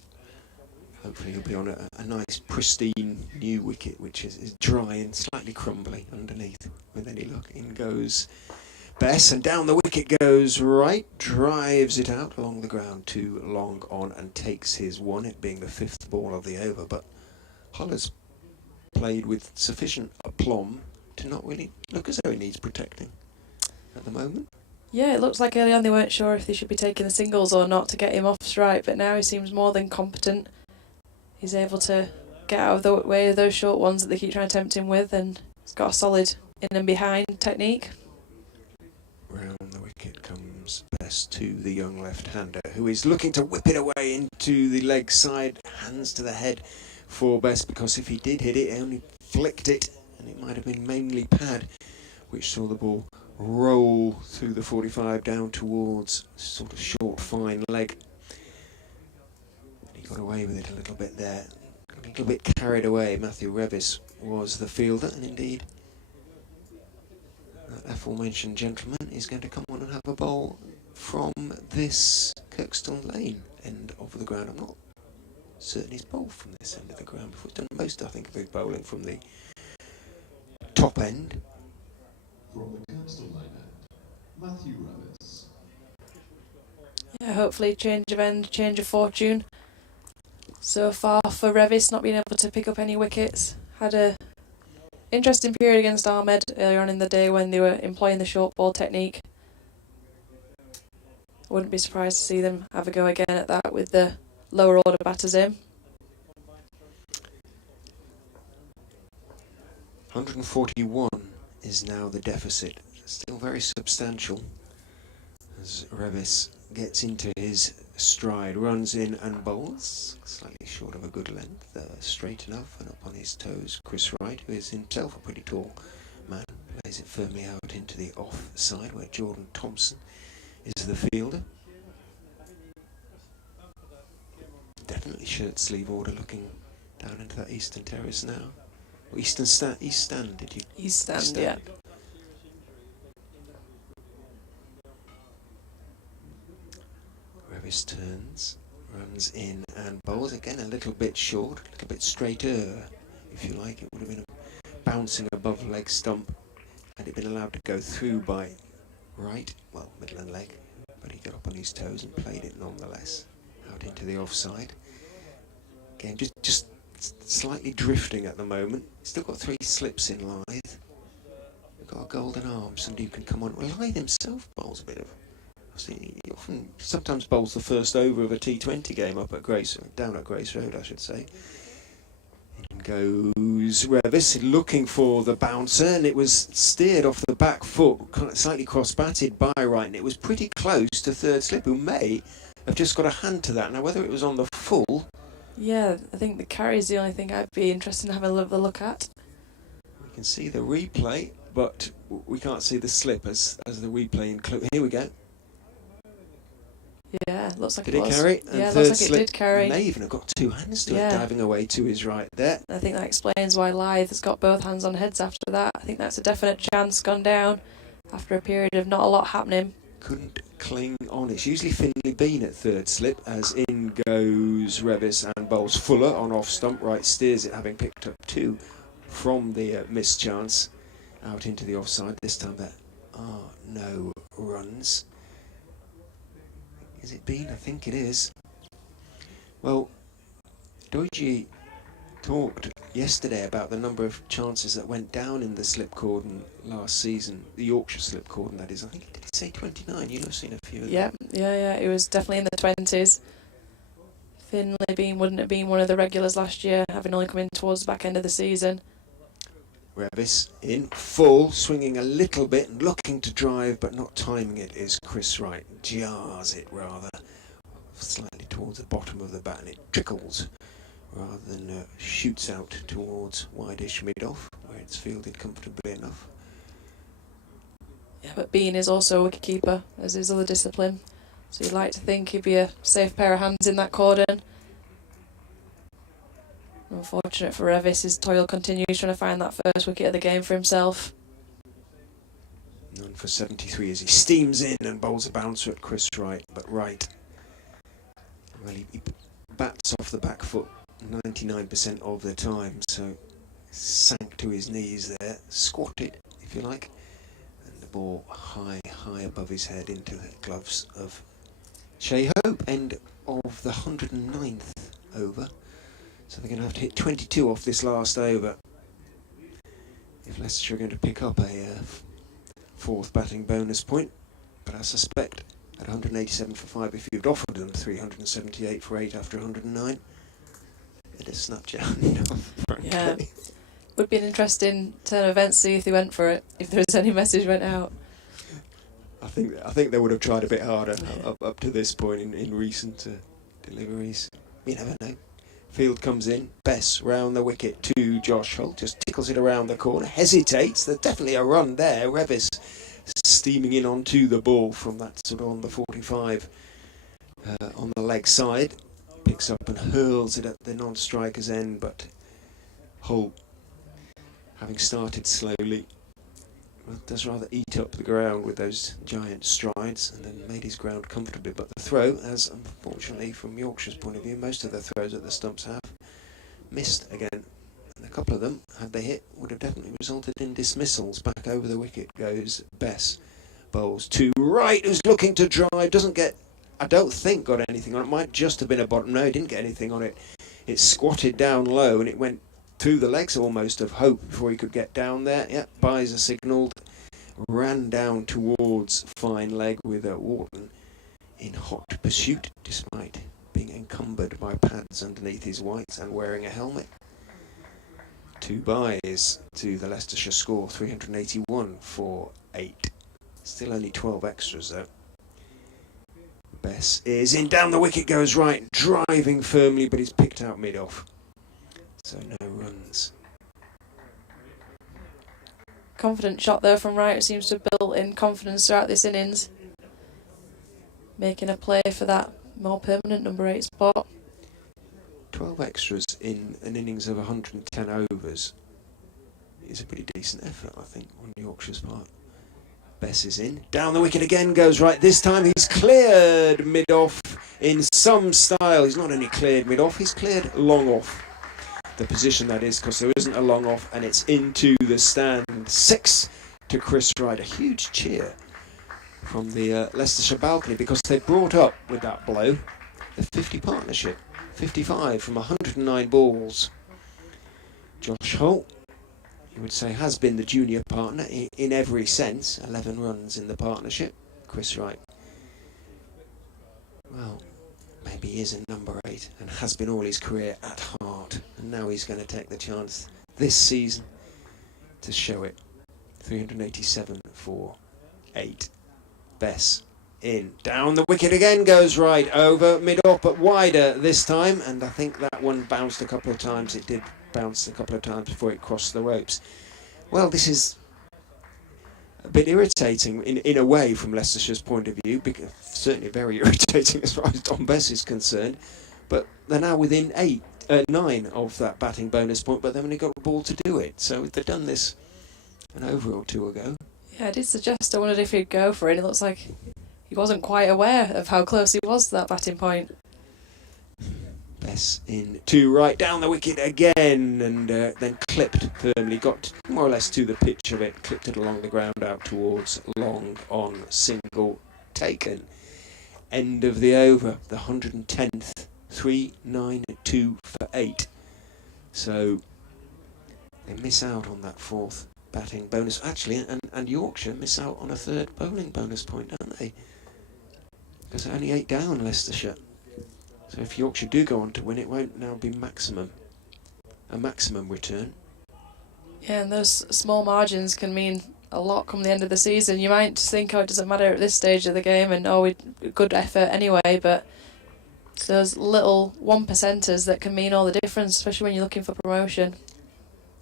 Hopefully he'll be on a nice pristine new wicket which is dry and slightly crumbly underneath. With any luck, in goes Bess, and down the wicket goes Wright, drives it out along the ground too long on and takes his one, it being the 5th ball of the over. But Hull has played with sufficient aplomb to not really look as though it needs protecting at the moment. Yeah, it looks like early on they weren't sure if they should be taking the singles or not to get him off strike, but now he seems more than competent. He's able to get out of the way of those short ones that they keep trying to tempt him with, and he's got a solid in and behind technique. Round the wicket comes Bess to the young left-hander, who is looking to whip it away into the leg side. Hands to the head for Bess, because if he did hit it, he only flicked it, and it might have been mainly pad, which saw the ball roll through the 45 down towards sort of short, fine leg. He got away with it a little bit there. A little bit carried away. Matthew Revis was the fielder, and indeed that aforementioned gentleman is going to come on and have a bowl from this Kirkstone Lane end of the ground. I'm not certain he's bowled from this end of the ground before. He's done most, I think, of his bowling from the top end. From the Kirkstone Lane end, Matthew Revis. Yeah, hopefully change of end, change of fortune. So far for Revis, not being able to pick up any wickets. Had a interesting period against Ahmed earlier on in the day when they were employing the short ball technique. I wouldn't be surprised to see them have a go again at that with the lower order batters in. 141 is now the deficit. Still very substantial as Revis gets into his stride, runs in and bowls, slightly short of a good length, straight enough and up on his toes. Chris Wright, who is himself a pretty tall man, lays it firmly out into the off side where Jordan Thompson is the fielder. Definitely shirt sleeve order, looking down into that eastern terrace now. Or east stand, did you? East stand, yeah. Revis turns, runs in and bowls again a little bit short, a little bit straighter, if you like. It would have been bouncing above leg stump had it been allowed to go through by Wright, well, middle and leg, but he got up on his toes and played it nonetheless out into the offside. Again, just slightly drifting at the moment. Still got 3 slips in Lythe. We've got a golden arm, somebody who can come on. Well, Lythe himself bowls a bit of. He sometimes bowls the first over of a T20 game up at down at Grace Road, I should say. In goes Revis, looking for the bouncer, and it was steered off the back foot, slightly cross-batted by Wright, and it was pretty close to third slip, who may have just got a hand to that. Now, whether it was on the full... Yeah, I think the carry is the only thing I'd be interested in having a look at. We can see the replay, but we can't see the slip as the replay includes. Here we go. Yeah, looks like Did it it was. carry? Yeah, And looks third like it slip did carry. may even have got 2 hands to it, Yeah. diving away to his right there. I think that explains why Lythe has got both hands on heads after that. I think that's a definite chance gone down after a period of not a lot happening. Couldn't cling on. It's usually Finley Bean at third slip, as in goes Revis and bowls Fuller on off stump. Wright steers it, having picked up 2 from the missed chance out into the offside. This time there are no runs. Is it Bean? I think it is. Well, Doji talked yesterday about the number of chances that went down in the slip cordon last season, the Yorkshire slip cordon, that is. I think, did he say 29? You've seen a few of them. Yeah, it was definitely in the 20s. Finley Bean wouldn't have been one of the regulars last year, having only come in towards the back end of the season. Revis in full, swinging a little bit and looking to drive, but not timing it, is Chris Wright. Jars it rather, slightly towards the bottom of the bat, and it trickles rather than shoots out towards wide-ish mid-off, where it's fielded comfortably enough. Yeah, but Bean is also a wicketkeeper, as his other discipline. So you'd like to think he'd be a safe pair of hands in that cordon. Unfortunate for Revis, his toil continues trying to find that first wicket of the game for himself. None for 73 as he steams in and bowls a bouncer at Chris Wright, but Wright, well, he bats off the back foot 99% of the time, so sank to his knees there, squatted, if you like, and the ball high above his head into the gloves of Shea Hope. End of the 109th over, so they're going to have to hit 22 off this last over if Leicestershire are going to pick up a fourth batting bonus point. But I suspect at 187 for 5, if you'd offered them 378 for 8 after 109, it'd have snapped your hand off, frankly. Yeah. Would be an interesting turn of events, see if they went for it, if there was any message went out. I think they would have tried a bit harder up to this point in recent deliveries. You never know. Field comes in, Bess round the wicket to Josh Holt, just tickles it around the corner, hesitates. There's definitely a run there. Revis steaming in onto the ball from that sort of on the 45 on the leg side, picks up and hurls it at the non-striker's end, but Holt, having started slowly, does rather eat up the ground with those giant strides and then made his ground comfortably. But the throw, as unfortunately from Yorkshire's point of view, most of the throws at the stumps have missed again. And a couple of them, had they hit, would have definitely resulted in dismissals. Back over the wicket goes Bess. Bowls to right, who's looking to drive, doesn't get, I don't think got anything on it. Might just have been a bottom. No, he didn't get anything on it. It squatted down low and it went through the legs almost of Hope before he could get down there. Yep, Bizer signalled, ran down towards fine leg with Wharton in hot pursuit, despite being encumbered by pads underneath his whites and wearing a helmet. 2 byes to the Leicestershire score, 381 for 8. Still only 12 extras though. Bess is in, down the wicket goes right, driving firmly, but he's picked out mid-off. So no runs. Confident shot there from Wright, who seems to have built in confidence throughout this innings. Making a play for that more permanent number 8 spot. 12 extras in an innings of 110 overs is a pretty decent effort, I think, on Yorkshire's part. Bess is in. Down the wicket again goes right. This time he's cleared mid-off in some style. He's not only cleared mid-off, he's cleared long off. The position that is, because there isn't a long off, and it's into the stand. 6 to Chris Wright. A huge cheer from the Leicestershire balcony, because they brought up with that blow the 50 partnership. 55 from 109 balls. Josh Holt, you would say, has been the junior partner in every sense. 11 runs in the partnership. Chris Wright, well, maybe he is a number 8 and has been all his career at heart, and now he's going to take the chance this season to show it. 387 for 8. Bess in. Down the wicket again goes right, over mid-off but wider this time, and I think that one bounced a couple of times. It did bounce a couple of times before it crossed the ropes. Well, this is a bit irritating in a way from Leicestershire's point of view, because certainly very irritating as far as Don Bess is concerned, but they're now within 9 of that batting bonus point, but they've only got a ball to do it. So if they'd done this an over or 2 ago. Yeah, I did suggest, I wondered if he'd go for it. It looks like he wasn't quite aware of how close he was to that batting point. Bess in to right, down the wicket again, and then clipped firmly, got more or less to the pitch of it, clipped it along the ground out towards long on, single taken. End of the over, the 110th, 392 for 8. So they miss out on that 4th batting bonus, actually, and Yorkshire miss out on a 3rd bowling bonus point, don't they? Because they're only 8 down, Leicestershire. So if Yorkshire do go on to win, it won't now be a maximum return. Yeah, and those small margins can mean a lot come the end of the season. You might just think, oh, it doesn't matter at this stage of the game, and good effort anyway, but it's those little 1%ers that can mean all the difference, especially when you're looking for promotion.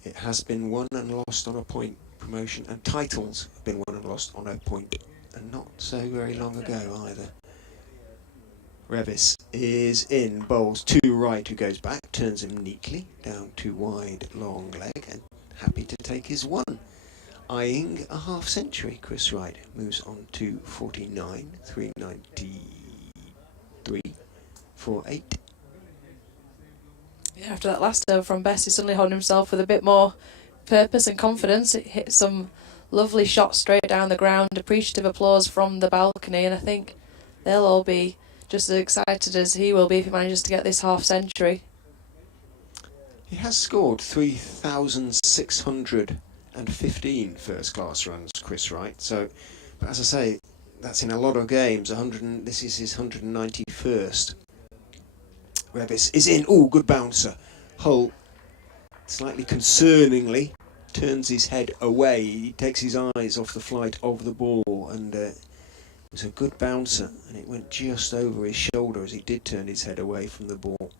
It has been won and lost on a point. Promotion and titles have been won and lost on a point, and not so very long ago either. Revis is in, bowls to right, who goes back, turns him neatly, down to wide, long leg, and happy to take his 1. Eyeing a half century, Chris Wright moves on to 49, 393 for 8. Yeah, after that last over from Bess, he's suddenly holding himself with a bit more purpose and confidence. It hit some lovely shots straight down the ground, appreciative applause from the balcony, and I think they'll all be just as excited as he will be if he manages to get this half century. He has scored 3,615 first-class runs, Chris Wright. So, but as I say, that's in a lot of games. This is his 191st. Revis is in. Oh, good bouncer. Hull, slightly concerningly, turns his head away. He takes his eyes off the flight of the ball, and it was a good bouncer, and it went just over his shoulder as he did turn his head away from the ball.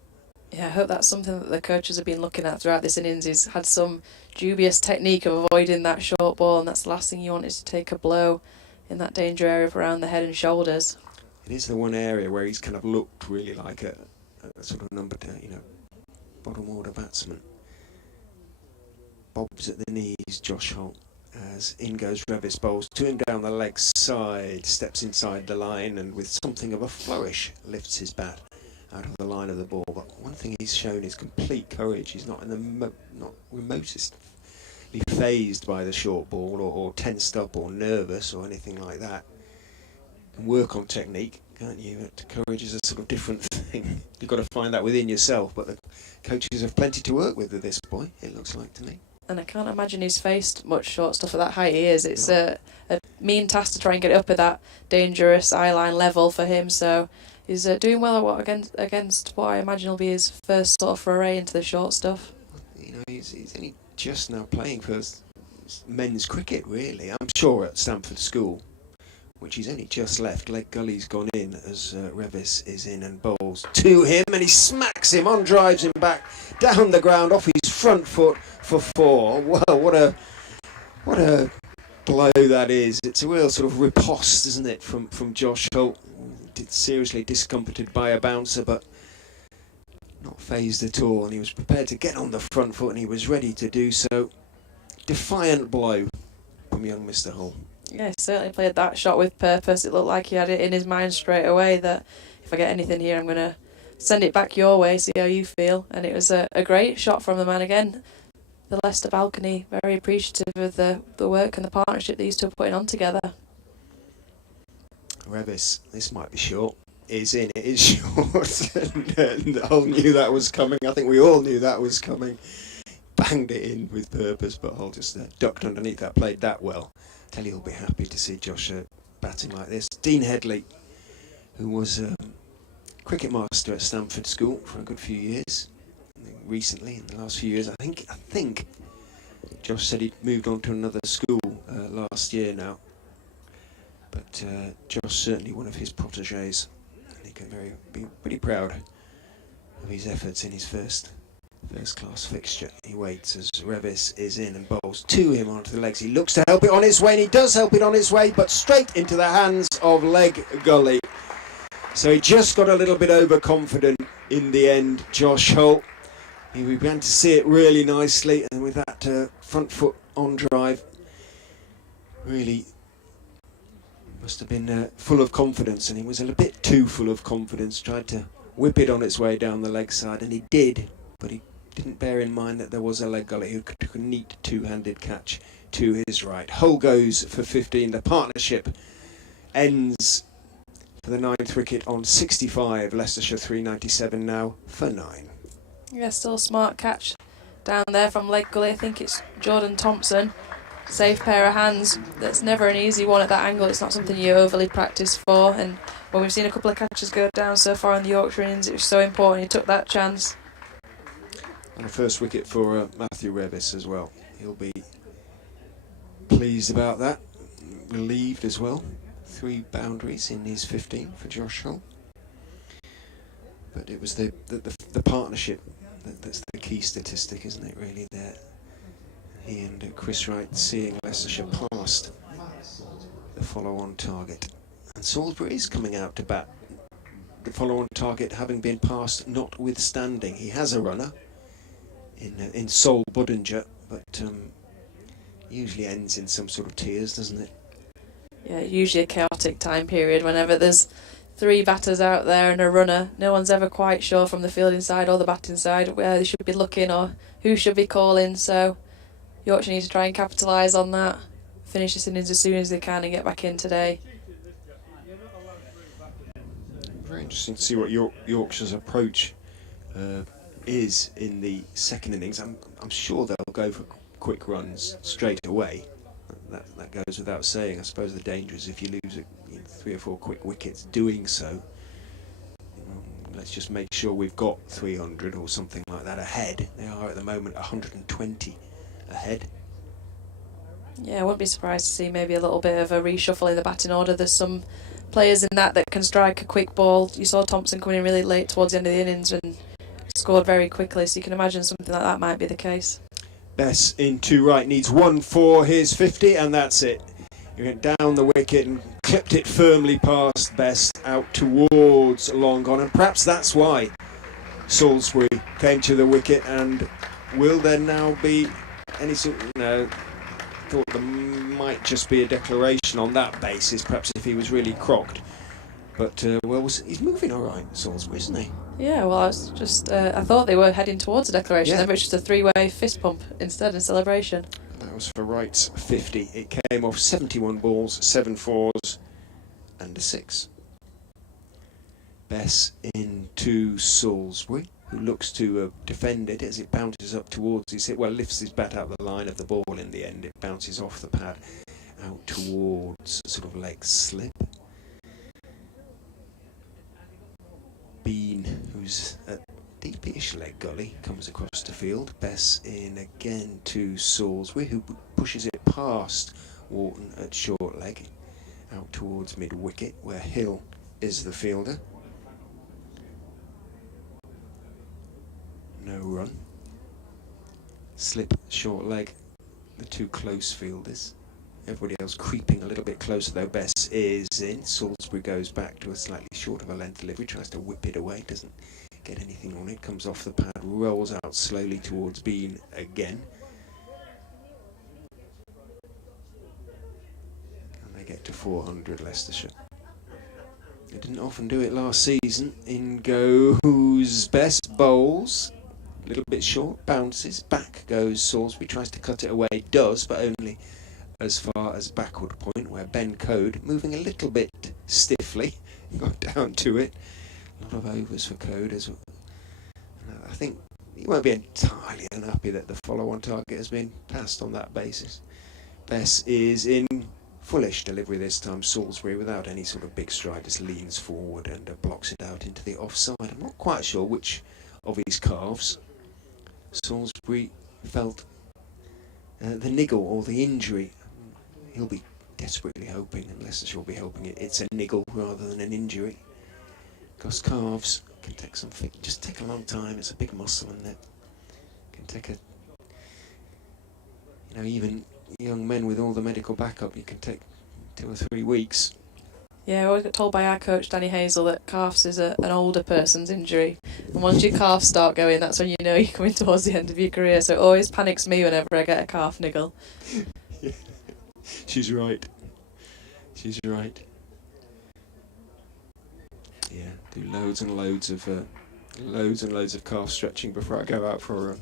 Yeah, I hope that's something that the coaches have been looking at throughout this innings. He's had some dubious technique of avoiding that short ball, and that's the last thing you want, is to take a blow in that danger area of around the head and shoulders. It is the one area where he's kind of looked really like a sort of number 10, bottom order batsman. Bobs at the knees, Josh Holt, as in goes Revis, bowls to him down the leg side, steps inside the line, and with something of a flourish lifts his bat out of the line of the ball. But one thing he's shown is complete courage. He's not in the not remotestly phased by the short ball or tensed up or nervous or anything like that. You can work on technique, can't you? But courage is a sort of different thing. You've got to find that within yourself, but the coaches have plenty to work with this boy, it looks like to me. And I can't imagine he's faced much short stuff at that height he is. It's a mean task to try and get it up at that dangerous eye-line level for him, so he's doing well against what I imagine will be his first sort of foray into the short stuff. He's only just now playing for men's cricket, really. I'm sure at Stamford School, which he's only just left. Leg Gully's gone in as Revis is in and bowls to him, and he smacks him on, drives him back down the ground off his front foot for 4. Well, what a blow that is. It's a real sort of riposte, isn't it, from Josh Holt. Seriously discomforted by a bouncer, but not phased at all, and he was prepared to get on the front foot, and he was ready to do so. Defiant blow from young Mr. Hull. Yeah, he certainly played that shot with purpose. It looked like he had it in his mind straight away that if I get anything here, I'm going to send it back your way, see how you feel. And it was a great shot from the man again. The Leicester balcony, very appreciative of the work and the partnership these two are putting on together. Revis, this might be short, is in. It is short. and Hull knew that was coming. I think we all knew that was coming. Banged it in with purpose, but Hull just ducked underneath that, played that well. I tell you, he'll be happy to see Josh batting like this. Dean Headley, who was cricket master at Stamford School for a good few years. Recently, in the last few years, I think Josh said he'd moved on to another school last year now. But Josh certainly one of his protégés, and he can be pretty proud of his efforts in his first class fixture. He waits as Revis is in and bowls to him onto the legs. He looks to help it on his way, and he does help it on his way, but straight into the hands of Leg Gully. So he just got a little bit overconfident in the end, Josh Holt. He began to see it really nicely, and with that front foot on drive, really must have been full of confidence, and he was a little bit too full of confidence. Tried to whip it on its way down the leg side, and he did, but he didn't bear in mind that there was a Leg Gully who took a neat two-handed catch to his right. Hull goes for 15. The partnership ends for the 9th wicket on 65. Leicestershire 397 now for 9. Yeah, still a smart catch down there from Leg Gully. I think it's Jordan Thompson. Safe pair of hands. That's never an easy one at that angle. It's not something you overly practice for. And when we've seen a couple of catches go down so far in the Yorkshire innings, it was so important he took that chance. And a first wicket for Matthew Revis as well. He'll be pleased about that. Relieved as well. 3 boundaries in his 15 for Josh Hull. But it was the partnership that's the key statistic, isn't it, really, there? He and Chris Wright seeing Leicestershire past the follow-on target. And Salisbury is coming out to bat. The follow-on target having been passed notwithstanding. He has a runner in Sol Budinger, but usually ends in some sort of tears, doesn't it? Yeah, usually a chaotic time period whenever there's 3 batters out there and a runner. No one's ever quite sure from the fielding side or the batting side where they should be looking or who should be calling. So Yorkshire need to try and capitalise on that, finish this innings as soon as they can and get back in today. Very interesting to see what Yorkshire's approach is in the second innings. I'm sure they'll go for quick runs straight away. That goes without saying. I suppose the danger is if you lose 3 or 4 quick wickets doing so. Let's just make sure we've got 300 or something like that ahead. They are at the moment 120 ahead. Yeah, I wouldn't be surprised to see maybe a little bit of a reshuffle in the batting order. There's some players in that can strike a quick ball. You saw Thompson coming in really late towards the end of the innings and scored very quickly, so you can imagine something like that might be the case. Bess into right, needs 1 for his 50, and that's it. He went down the wicket and clipped it firmly past Bess out towards long gone, and perhaps that's why Salisbury came to the wicket. And will there now be any sort of, thought there might just be a declaration on that basis, perhaps if he was really crocked. But, he's moving all right, Salisbury, isn't he? Yeah, well, I thought they were heading towards a declaration, then, but it's just a 3-way fist pump instead in celebration. That was for Wright's 50. It came off 71 balls, 7 fours and a 6. Bess into Salisbury, who looks to defend it as it bounces up towards his hit. Well, lifts his bat out the line of the ball in the end. It bounces off the pad out towards sort of leg slip. Bean, who's at deepish leg gully, comes across the field. Bess in again to Salisbury, who pushes it past Wharton at short leg out towards mid wicket, where Hill is the fielder. No run. Slip, short leg, the 2 close fielders. Everybody else creeping a little bit closer, though. Bess is in. Salisbury goes back to a slightly short of a length delivery, tries to whip it away, doesn't get anything on it, comes off the pad, rolls out slowly towards Bean again. And they get to 400, Leicestershire. They didn't often do it last season. In goes Bess, bowls. A little bit short, bounces, back goes Salisbury, tries to cut it away, does, but only as far as backward point, where Ben Code, moving a little bit stiffly, got down to it. A lot of overs for Code. I think he won't be entirely unhappy that the follow-on target has been passed on that basis. Bess is in fullish delivery this time. Salisbury, without any sort of big stride, just leans forward and blocks it out into the offside. I'm not quite sure which of his calves Salisbury felt the niggle or the injury. He'll be desperately hoping, and Leicestershire will be hoping it's a niggle rather than an injury. Because calves can take just take a long time. It's a big muscle, and it can take even young men with all the medical backup, you can take 2 or 3 weeks. Yeah, I always got told by our coach Danny Hazel that calves is an older person's injury, and once your calves start going, that's when you know you're coming towards the end of your career. So it always panics me whenever I get a calf niggle. Yeah. She's right. Yeah, do loads and loads of calf stretching before I go out for a run.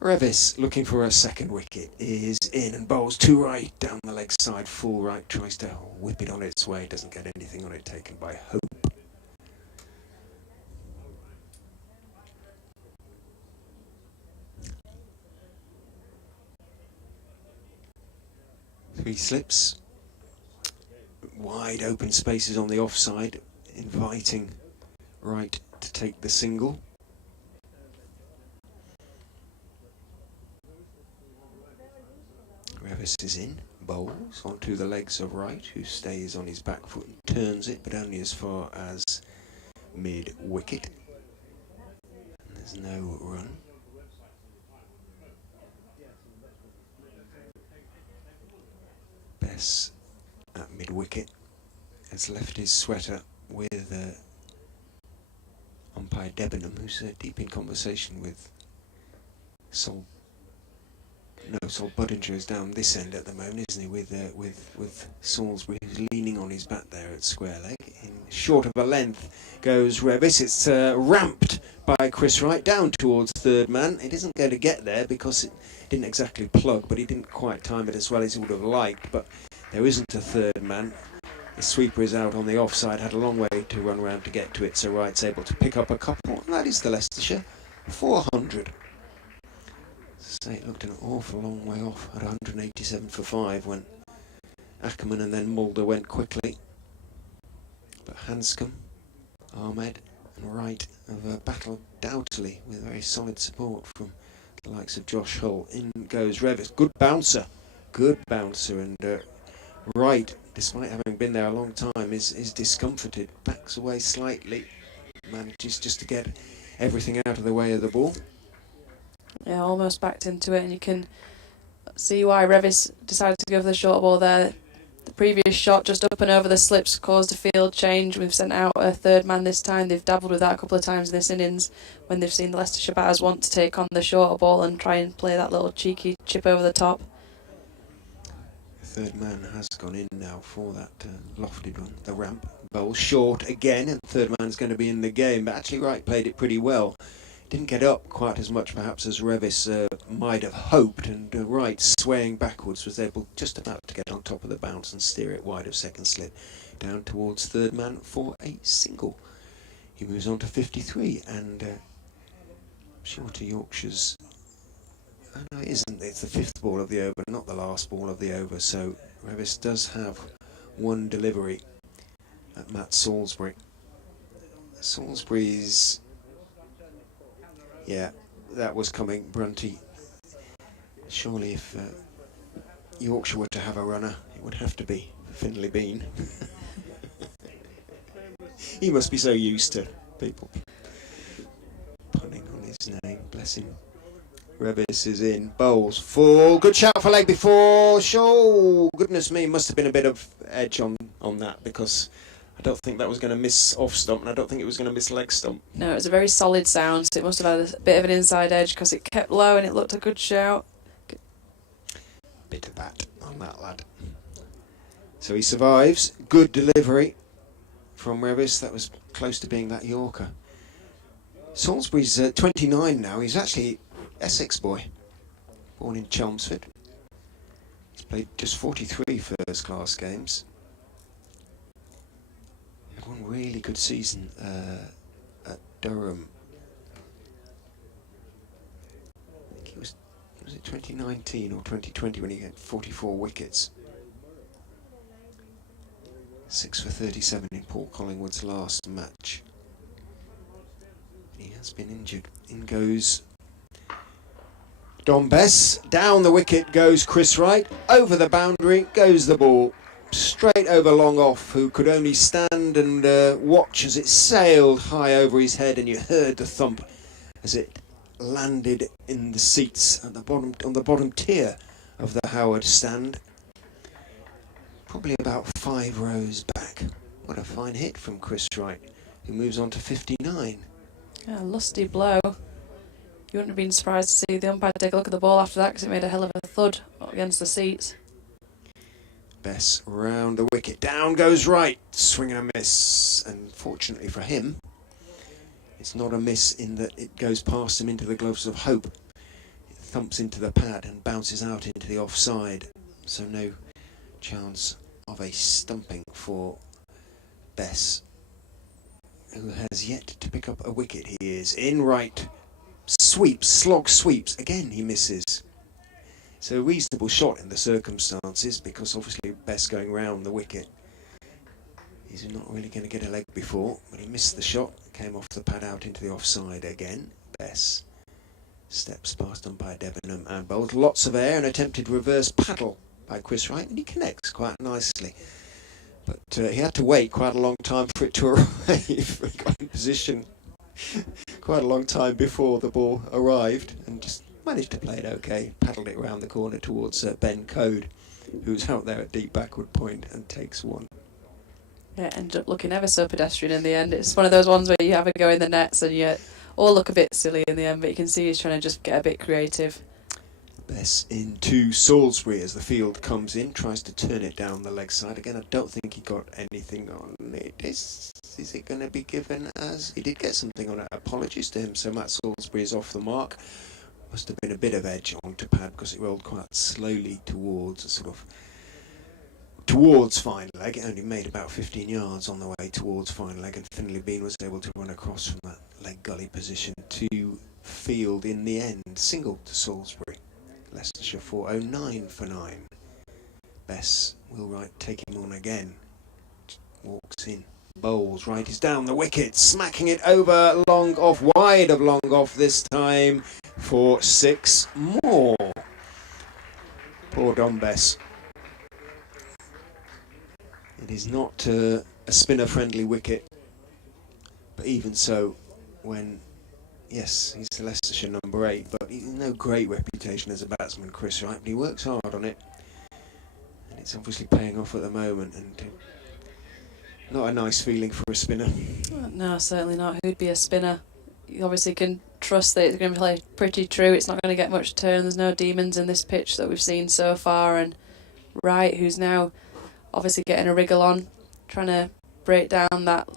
Revis, looking for a second wicket, is in and bowls to right, down the leg side, full right, tries to whip it on its way, doesn't get anything on it, taken by Hope. Three slips, wide open spaces on the offside, inviting Wright to take the single. Revis is in, bowls onto the legs of Wright, who stays on his back foot and turns it, but only as far as mid-wicket. There's no run. Bess at mid-wicket has left his sweater with umpire Debenham, who's deep in conversation with No, so Budinger is down this end at the moment, isn't he? With Salisbury, who's leaning on his bat there at square leg. In short of a length goes Revis. It's ramped by Chris Wright down towards third man. It isn't going to get there because it didn't exactly plug, but he didn't quite time it as well as he would have liked. But there isn't a third man. The sweeper is out on the offside. Had a long way to run round to get to it, so Wright's able to pick up a couple. And that is the Leicestershire 400. Say it looked an awful long way off at 187 for 5 when Ackerman and then Mulder went quickly. But Hanscom, Ahmed and Wright have battled doughtily with very solid support from the likes of Josh Hull. In goes Revis. Good bouncer. And Wright, despite having been there a long time, is discomforted. Backs away slightly. Manages just to get everything out of the way of the ball. Yeah, almost backed into it, and you can see why Revis decided to go for the short ball there. The previous shot just up and over the slips caused a field change. We've sent out a third man this time. They've dabbled with that a couple of times in this innings when they've seen the Leicestershire batters want to take on the shorter ball and try and play that little cheeky chip over the top. The third man has gone in now for that lofted one. The ramp bowl short again, and third man's going to be in the game, but actually Wright played it pretty well. Didn't get up quite as much perhaps as Revis might have hoped, and Wright swaying backwards was able just about to get on top of the bounce and steer it wide of second slip down towards third man for a single. He moves on to 53 and short to Yorkshire's. Oh, no, it isn't. It's the fifth ball of the over, not the last ball of the over, so Revis does have one delivery at Matt Salisbury. Salisbury's... Yeah, that was coming, Brunty. Surely if Yorkshire were to have a runner, it would have to be Finlay Bean. He must be so used to people punning on his name, bless him. Revis is in, bowls, full, good shout for leg before, show, goodness me, must have been a bit of edge on that because I don't think that was going to miss off stump, and I don't think it was going to miss leg stump. No, it was a very solid sound, so it must have had a bit of an inside edge because it kept low and it looked a good shout. Bit of bat on that lad. So he survives. Good delivery from Revis. That was close to being that Yorker. Salisbury's 29 now. He's actually Essex boy, born in Chelmsford. He's played just 43 first class games. Had one really good season at Durham. I think it was it 2019 or 2020 when he had 44 wickets. 6 for 37 in Paul Collingwood's last match. He has been injured. In goes Don Bess. Down the wicket goes Chris Wright. Over the boundary goes the ball. Straight over long off, who could only stand and watch as it sailed high over his head, and you heard the thump as it landed in the seats at the bottom, on the bottom tier of the Howard stand. Probably about 5 rows back. What a fine hit from Chris Wright, who moves on to 59. Yeah, lusty blow. You wouldn't have been surprised to see the umpire take a look at the ball after that because it made a hell of a thud against the seats. Bess round the wicket. Down goes Wright. Swing and a miss. And fortunately for him, it's not a miss in that it goes past him into the gloves of Hope. It thumps into the pad and bounces out into the offside. So no chance of a stumping for Bess, who has yet to pick up a wicket. He is in. Wright sweeps, slog sweeps. Again he misses. So a reasonable shot in the circumstances, because obviously Bess going round the wicket. He's not really going to get a leg before, but he missed the shot. Came off the pad out into the offside again. Bess steps past umpire Debenham and bowled lots of air, and attempted reverse paddle by Chris Wright, and he connects quite nicely. But he had to wait quite a long time for it to arrive. He got in position quite a long time before the ball arrived, and just managed to play it okay. Paddled it round the corner towards Ben Code, who's out there at deep backward point, and takes one. Yeah, it ended up looking ever so pedestrian in the end. It's one of those ones where you have a go in the nets and you all look a bit silly in the end, but you can see he's trying to just get a bit creative. Bess into Salisbury as the field comes in, tries to turn it down the leg side. Again, I don't think he got anything on it. Is it going to be given as... He did get something on it. Apologies to him. So Matt Salisbury is off the mark. Must have been a bit of edge onto pad because it rolled quite slowly towards fine leg. It only made about 15 yards on the way towards fine leg, and Finley Bean was able to run across from that leg gully position to field in the end. Single to Salisbury. Leicestershire 409 for 9. Bess will take him on again. Walks in, bowls, right is down the wicket, smacking it over long off, wide of long off this time for 6 more. Poor Don Bess. It is not a spinner-friendly wicket, but even so, when... Yes, he's the Leicestershire number 8, but he's no great reputation as a batsman, Chris, right? But he works hard on it, and it's obviously paying off at the moment, and not a nice feeling for a spinner. No, certainly not. Who'd be a spinner? You obviously can trust that it's going to play pretty true. It's not going to get much turn. There's no demons in this pitch that we've seen so far, and Wright, who's now obviously getting a wriggle on, trying to break down that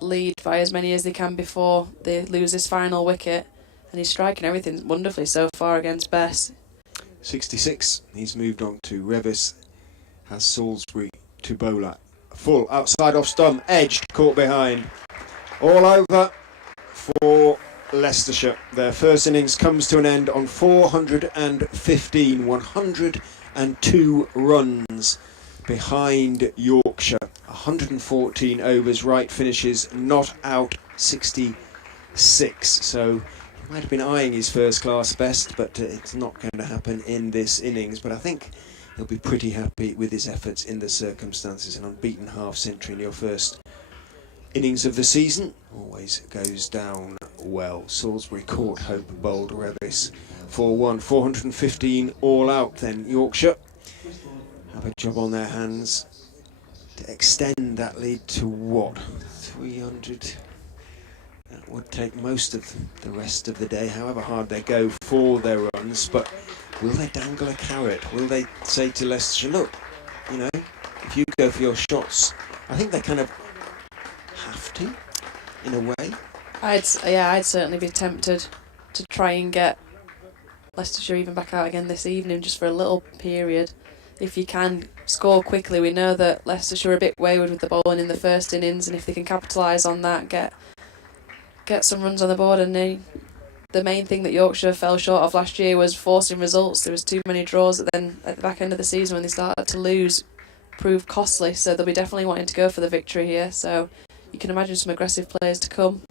lead by as many as they can before they lose this final wicket, and he's striking everything wonderfully so far against Bess. 66, he's moved on to Revis, has Salisbury to bowler. Full, outside off stump, edge, caught behind. All over for Leicestershire. Their first innings comes to an end on 415, 102 runs behind Yorkshire. 114 overs, Wright finishes not out 66. So he might have been eyeing his first class best, but it's not going to happen in this innings. But I think he'll be pretty happy with his efforts in the circumstances. An unbeaten half century in your first innings of the season always goes down well. Salisbury caught, Hope bowled, Revis 4-1, 415 all out. Then Yorkshire have a job on their hands to extend that lead to what? 300. That would take most of the rest of the day, however hard they go for their runs. But will they dangle a carrot? Will they say to Leicestershire, look, you know, if you go for your shots, I think they kind of have to, in a way. I'd certainly be tempted to try and get Leicestershire even back out again this evening, just for a little period. If you can score quickly, we know that Leicestershire are a bit wayward with the bowling in the first innings, and if they can capitalise on that, get some runs on the board. And the main thing that Yorkshire fell short of last year was forcing results. There was too many draws that then at the back end of the season, when they started to lose, proved costly. So they'll be definitely wanting to go for the victory here. So you can imagine some aggressive players to come.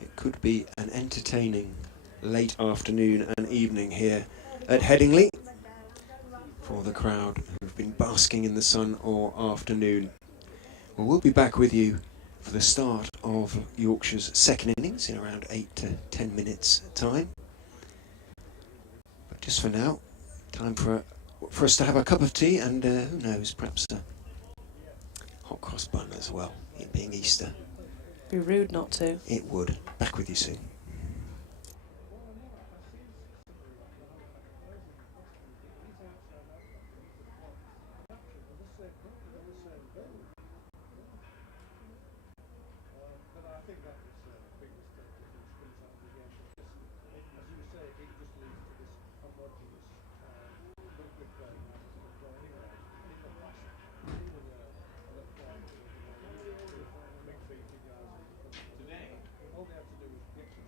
It could be an entertaining late afternoon and evening here at Headingley for the crowd who've been basking in the sun all afternoon. Well, we'll be back with you for the start of Yorkshire's second innings in around 8 to 10 minutes time. But just for now, time for us to have a cup of tea and who knows, perhaps a hot cross bun as well, it being Easter. Be rude not to. It would. Back with you soon. Today, all they have to do is get some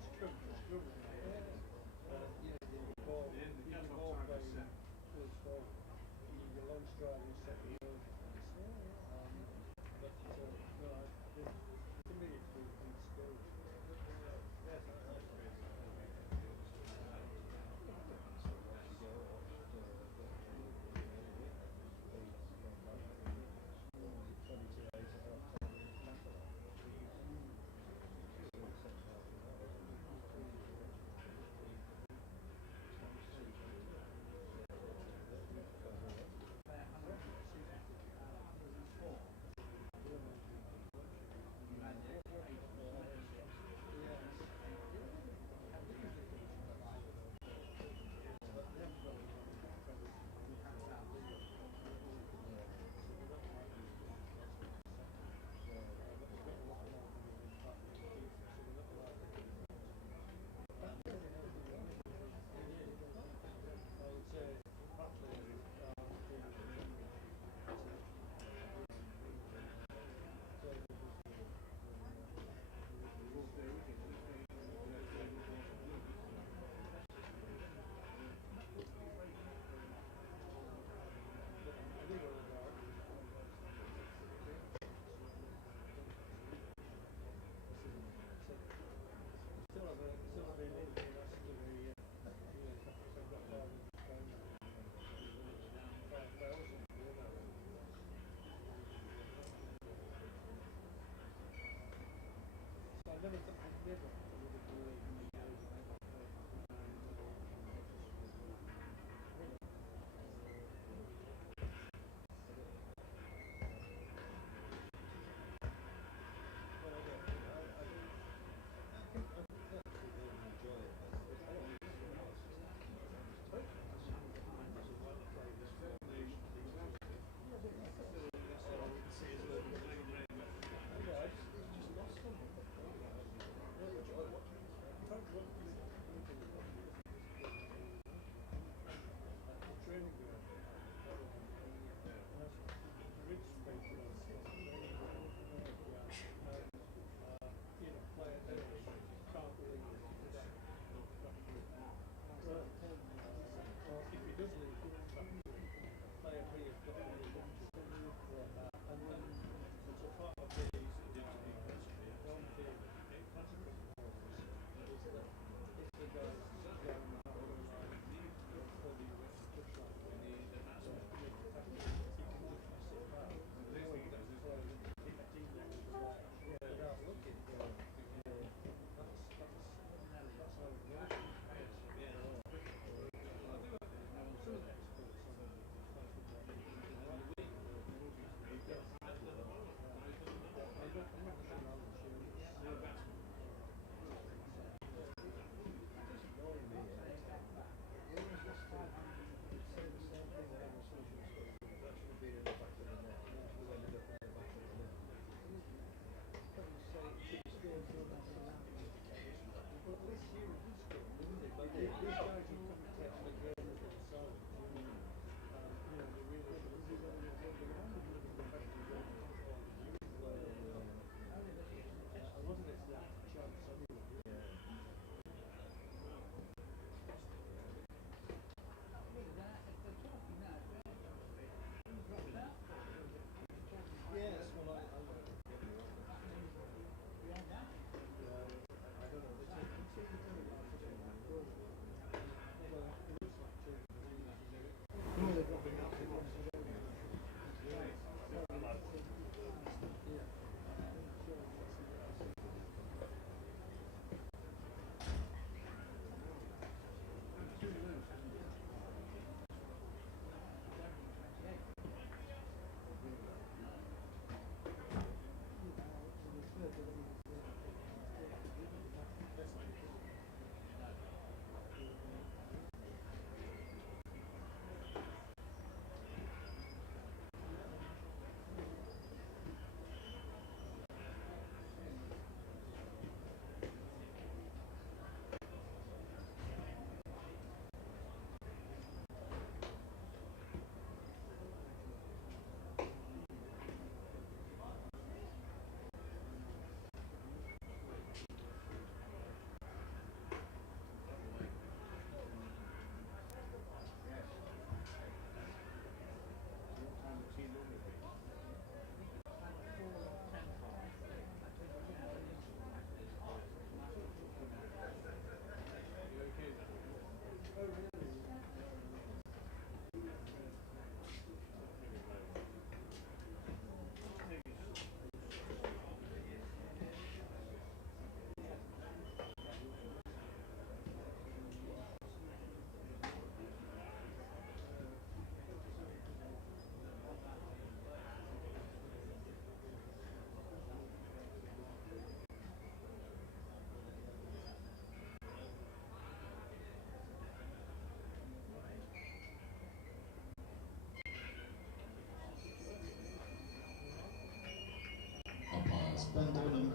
Ben Bonham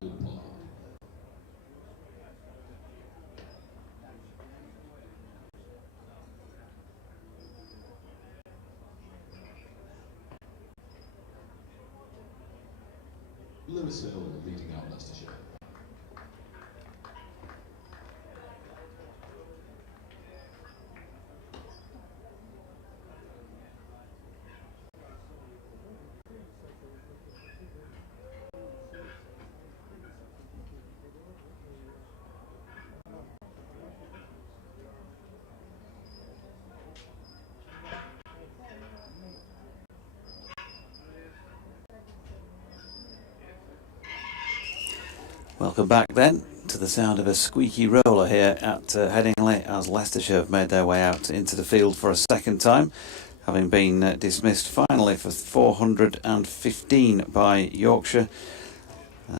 and Paul Pollard. Lewis Hill leading out Leicestershire. Welcome back then to the sound of a squeaky roller here at Headingley as Leicestershire have made their way out into the field for a second time, having been dismissed finally for 415 by Yorkshire.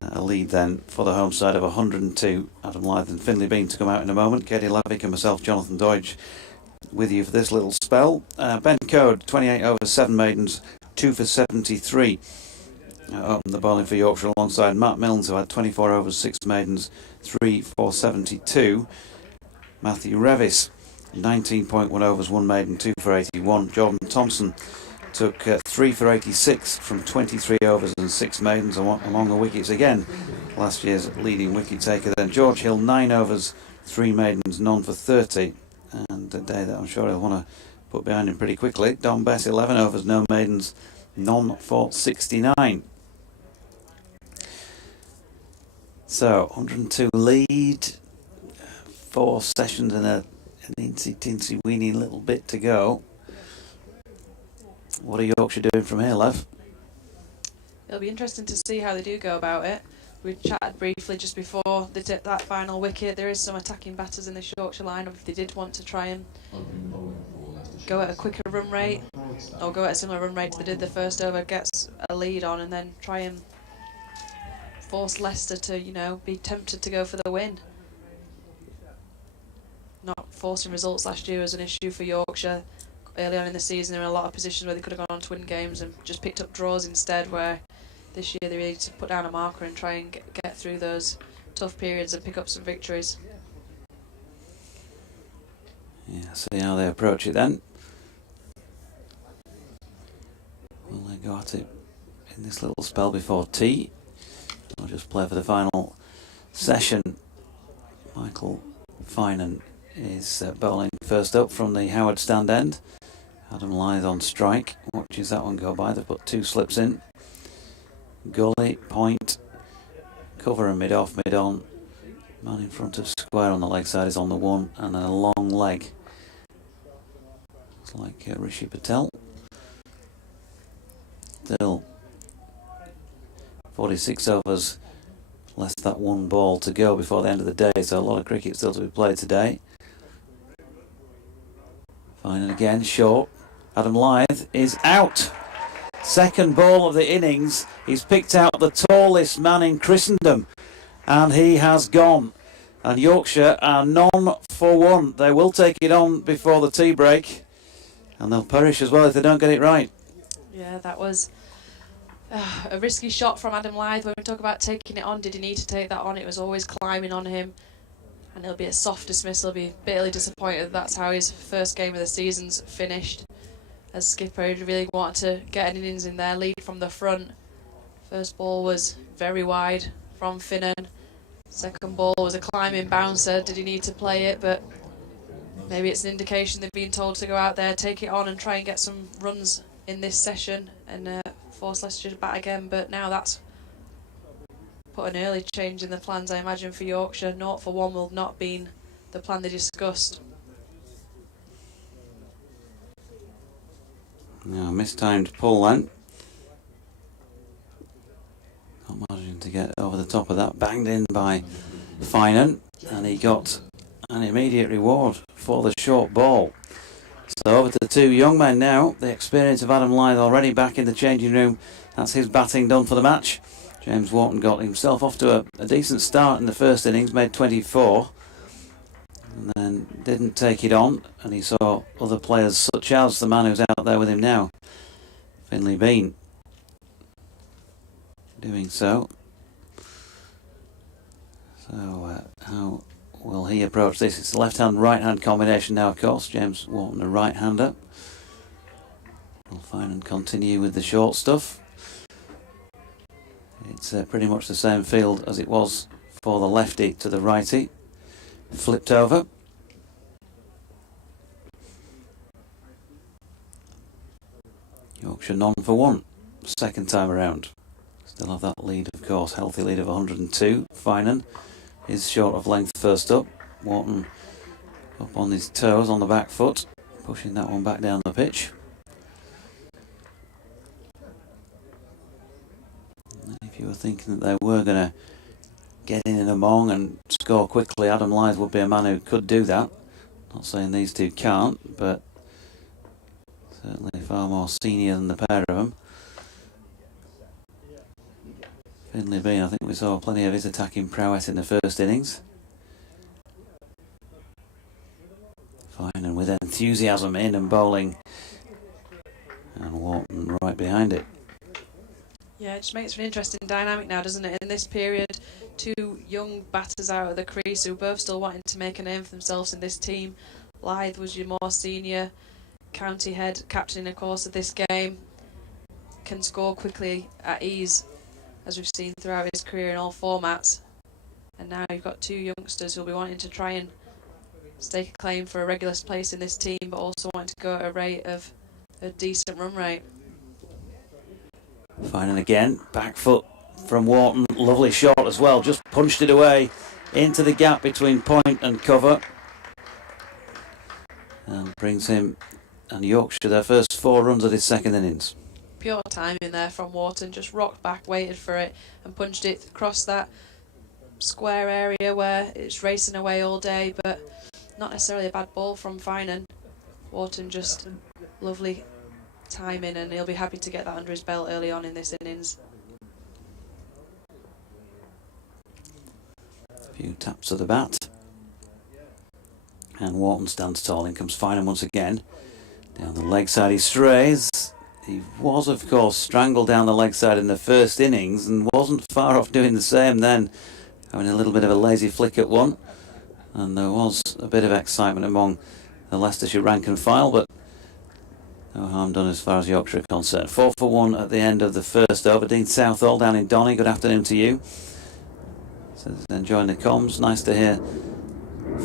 A lead then for the home side of 102. Adam Lyth and Finley Bean to come out in a moment. Katie Levick and myself, Jonathan Deutsch, with you for this little spell. Ben Code, 28 overs, 7 maidens, 2 for 73. Opened the bowling for Yorkshire alongside Matt Milnes, who had 24 overs, 6 maidens, 3 for 72. Matthew Revis, 19.1 overs, 1 maiden, 2 for 81. Jordan Thompson took 3 for 86 from 23 overs and 6 maidens along the wickets again. Last year's leading wicket taker. Then George Hill, 9 overs, 3 maidens, none for 30. And a day that I'm sure he'll want to put behind him pretty quickly. Don Bess, 11 overs, no maidens, none for 69. So 102 lead, 4 sessions and an teensy weeny little bit to go. What are Yorkshire doing from here, Lev? It'll be interesting to see how they do go about it. We chatted briefly just before they did that final wicket. There is some attacking batters in this Yorkshire lineup if they did want to try and go at a quicker run rate or go at a similar run rate to they did the first over, gets a lead on and then try and force Leicester to, you know, be tempted to go for the win. Not forcing results last year was an issue for Yorkshire. Early on in the season, they were in a lot of positions where they could have gone on to win games and just picked up draws instead, where this year they really need to put down a marker and try and get through those tough periods and pick up some victories. Yeah, see how they approach it then. Will they go at it in this little spell before tea? I'll just play for the final session. Michael Finan is bowling first up from the Howard stand end. Adam Lyth on strike. Watches that one go by. They've put 2 slips in. Gully, point, cover and mid-off, mid-on. Man in front of square on the leg side is on the 1 and then a long leg. It's like Rishi Patel. Still 46 overs, less that 1 ball to go before the end of the day, so a lot of cricket still to be played today. Fine, and again, short. Adam Lyth is out. Second ball of the innings. He's picked out the tallest man in Christendom, and he has gone. And Yorkshire are none for 1. They will take it on before the tea break, and they'll perish as well if they don't get it right. Yeah, that was a risky shot from Adam Lyth. When we talk about taking it on, did he need to take that on? It was always climbing on him, and it'll be a soft dismissal. He'll be bitterly disappointed that's how his first game of the season's finished. As skipper, he really wanted to get an innings in there, lead from the front. First ball was very wide from Finan. Second ball was a climbing bouncer. Did he need to play it? But maybe it's an indication they've been told to go out there, take it on and try and get some runs in this session and force Leicester to bat again. But now that's put an early change in the plans, I imagine, for Yorkshire. 0 for 1 will not be the plan they discussed. Now, mistimed pull then. Not managing to get over the top of that. Banged in by Finan, and he got an immediate reward for the short ball. So over to the 2 young men now. The experience of Adam Lyth already back in the changing room. That's his batting done for the match. James Wharton got himself off to a decent start in the first innings, made 24. And then didn't take it on, and he saw other players such as the man who's out there with him now, Finley Bean. doing so. So how will he approach this? It's a left-hand, right-hand combination now, of course. James Wharton, a right-hander. We'll find and continue with the short stuff. It's pretty much the same field as it was for the lefty to the righty. Flipped over. Yorkshire none for one, second time around. Still have that lead, of course, healthy lead of 102. Finan is short of length first up. Wharton up on his toes on the back foot, pushing that one back down the pitch. And if you were thinking that they were going to get in and among and score quickly, Adam Lyth would be a man who could do that. Not saying these two can't, but certainly far more senior than the pair of them. Finley Bean, I think we saw plenty of his attacking prowess in the first innings. Fine, and with enthusiasm in and bowling. And Wharton right behind it. Yeah, it just makes for an interesting dynamic now, doesn't it? In this period, two young batters out of the crease who both still wanting to make a name for themselves in this team. Lyth was your more senior county head captain, of course, of this game. Can score quickly at ease, as we've seen throughout his career in all formats. And now you've got two youngsters who'll be wanting to try and stake a claim for a regular place in this team, but also wanting to go at a rate of a decent run rate. Fine, and again, back foot from Wharton. Lovely shot as well. Just punched it away into the gap between point and cover. And brings him and Yorkshire their first 4 runs of his second innings. Pure timing there from Wharton. Just rocked back, waited for it, and punched it across that square area where it's racing away all day, but not necessarily a bad ball from Finan. Wharton just lovely timing, and he'll be happy to get that under his belt early on in this innings. A few taps of the bat. And Wharton stands tall. In comes Finan once again. Down the leg side he strays. He was, of course, strangled down the leg side in the first innings and wasn't far off doing the same then, having a little bit of a lazy flick at one. And there was a bit of excitement among the Leicestershire rank and file, but no harm done as far as Yorkshire are concerned. 4 for 1 at the end of the first over. Dean Southall down in Donny, good afternoon to you. Says enjoying the comms. Nice to hear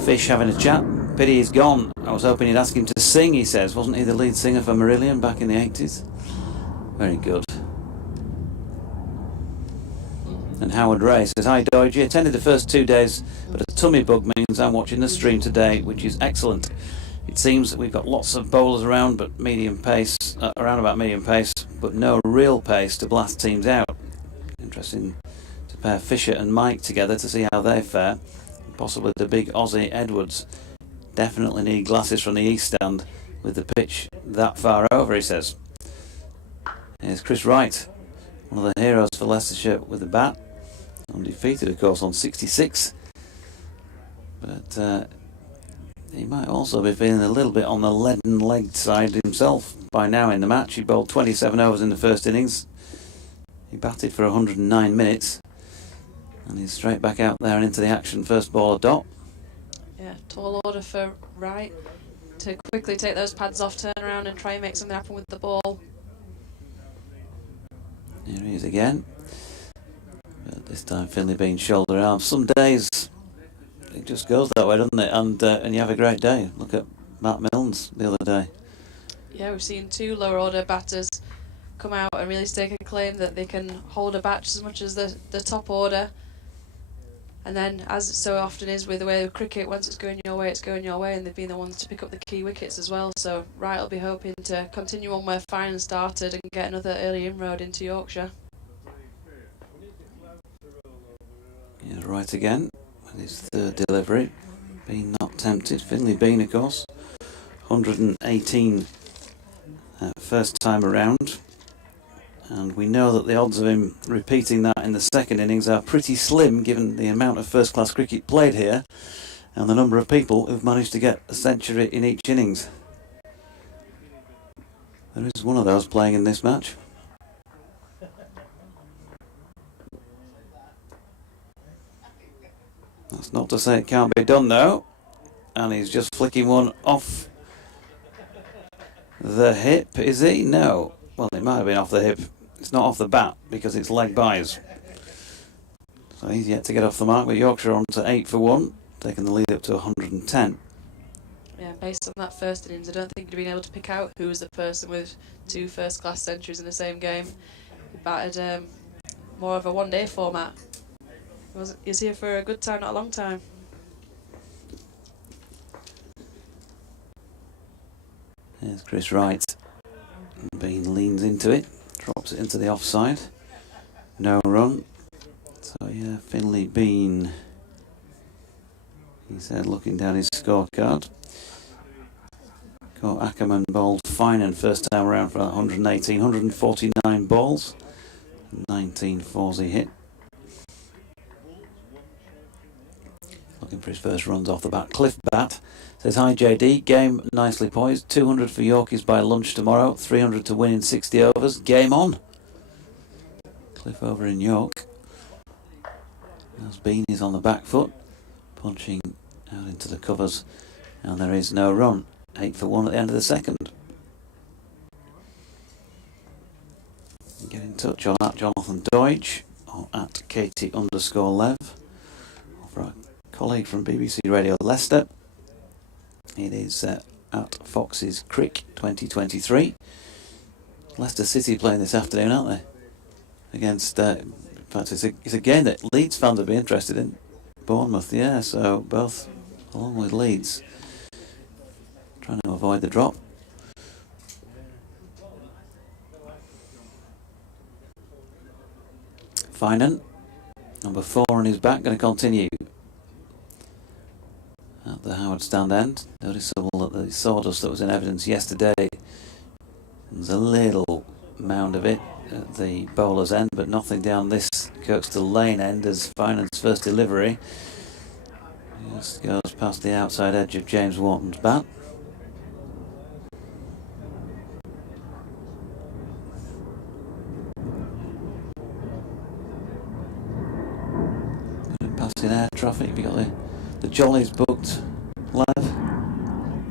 Fish having a chat. Pity he's gone. I was hoping you'd ask him to sing, he says. Wasn't he the lead singer for Marillion back in the 80s? Very good. And Howard Ray says, hi Doige, attended the first 2 days, but a tummy bug means I'm watching the stream today, which is excellent. It seems that we've got lots of bowlers around, but medium pace, around about medium pace, but no real pace to blast teams out. Interesting to pair Fisher and Mike together to see how they fare. Possibly the big Aussie Edwards. Definitely need glasses from the East Stand with the pitch that far over, he says. Here's Chris Wright, one of the heroes for Leicestershire with the bat. Undefeated, of course, on 66. But he might also be feeling a little bit on the leaden-legged side himself by now in the match. He bowled 27 overs in the first innings. He batted for 109 minutes. And he's straight back out there and into the action. First ball, a dot. Yeah, tall order for Wright to quickly take those pads off, turn around and try and make something happen with the ball. Here he is again. But this time Finley Bean shoulder arm. Some days it just goes that way, doesn't it? And you have a great day. Look at Matt Milnes the other day. Yeah, we've seen 2 lower order batters come out and really stake a claim that they can hold a bat as much as the top order. And then, as it so often is with the way of cricket, once it's going your way, it's going your way, and they've been the ones to pick up the key wickets as well. So Wright will be hoping to continue on where Finan started and get another early inroad into Yorkshire. Here's Wright again with his third delivery. Bean not tempted. Finley Bean, of course. 118 first time around. And we know that the odds of him repeating that in the second innings are pretty slim, given the amount of first-class cricket played here and the number of people who've managed to get a century in each innings. There is one of those playing in this match. That's not to say it can't be done though. And he's just flicking one off the hip, is he? No. Well, it might have been off the hip. It's not off the bat because it's leg byes. So he's yet to get off the mark, but Yorkshire on to 8 for 1, taking the lead up to 110. Yeah, based on that first innings, I don't think he'd been able to pick out who was the person with 2 first-class centuries in the same game. He batted more of a one-day format. He's here for a good time, not a long time. There's Chris Wright. Bean leans into it, drops it into the offside. No run. So yeah, Finley Bean, he said, looking down his scorecard. Got Ackerman bowled fine and first time around for 149 balls. 19 fours he hit. Looking for his first runs off the bat. Cliff Bat says, hi JD, game nicely poised. 200 for Yorkies by lunch tomorrow. 300 to win in 60 overs. Game on. Cliff over in York. As Bean is on the back foot, punching out into the covers, and there is no run. 8 for 1 at the end of the second. Get in touch on at Jonathan Deutsch or at Katie_Lev, or for our colleague from BBC Radio Leicester. It is at Fox's Crick 2023. Leicester City playing this afternoon, aren't they? Against, in fact, it's a game that Leeds fans would be interested in. Bournemouth, yeah, so both along with Leeds. Trying to avoid the drop. Finan, number 4 on his back, going to continue. At the Howard stand end, noticeable that the sawdust that was in evidence yesterday, there's a little mound of it at the bowler's end, but nothing down this Kirkstall Lane end as Finan's first delivery just goes past the outside edge of James Wharton's bat. Passing air traffic, have you got the jollies booked, Lev?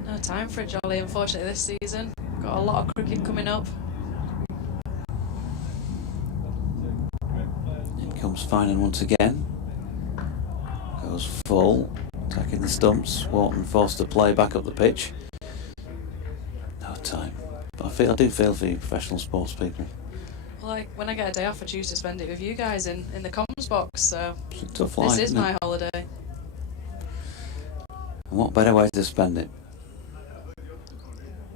No time for a jolly, unfortunately, this season. Got a lot of cricket coming up. In comes Finan once again. Goes full, attacking the stumps. Wharton forced to play back up the pitch. No time. But I do feel for you professional sports people. Well, like, when I get a day off, I choose to spend it with you guys in the comms box, so It's a tough life, this is isn't it? my holiday. And what better way to spend it?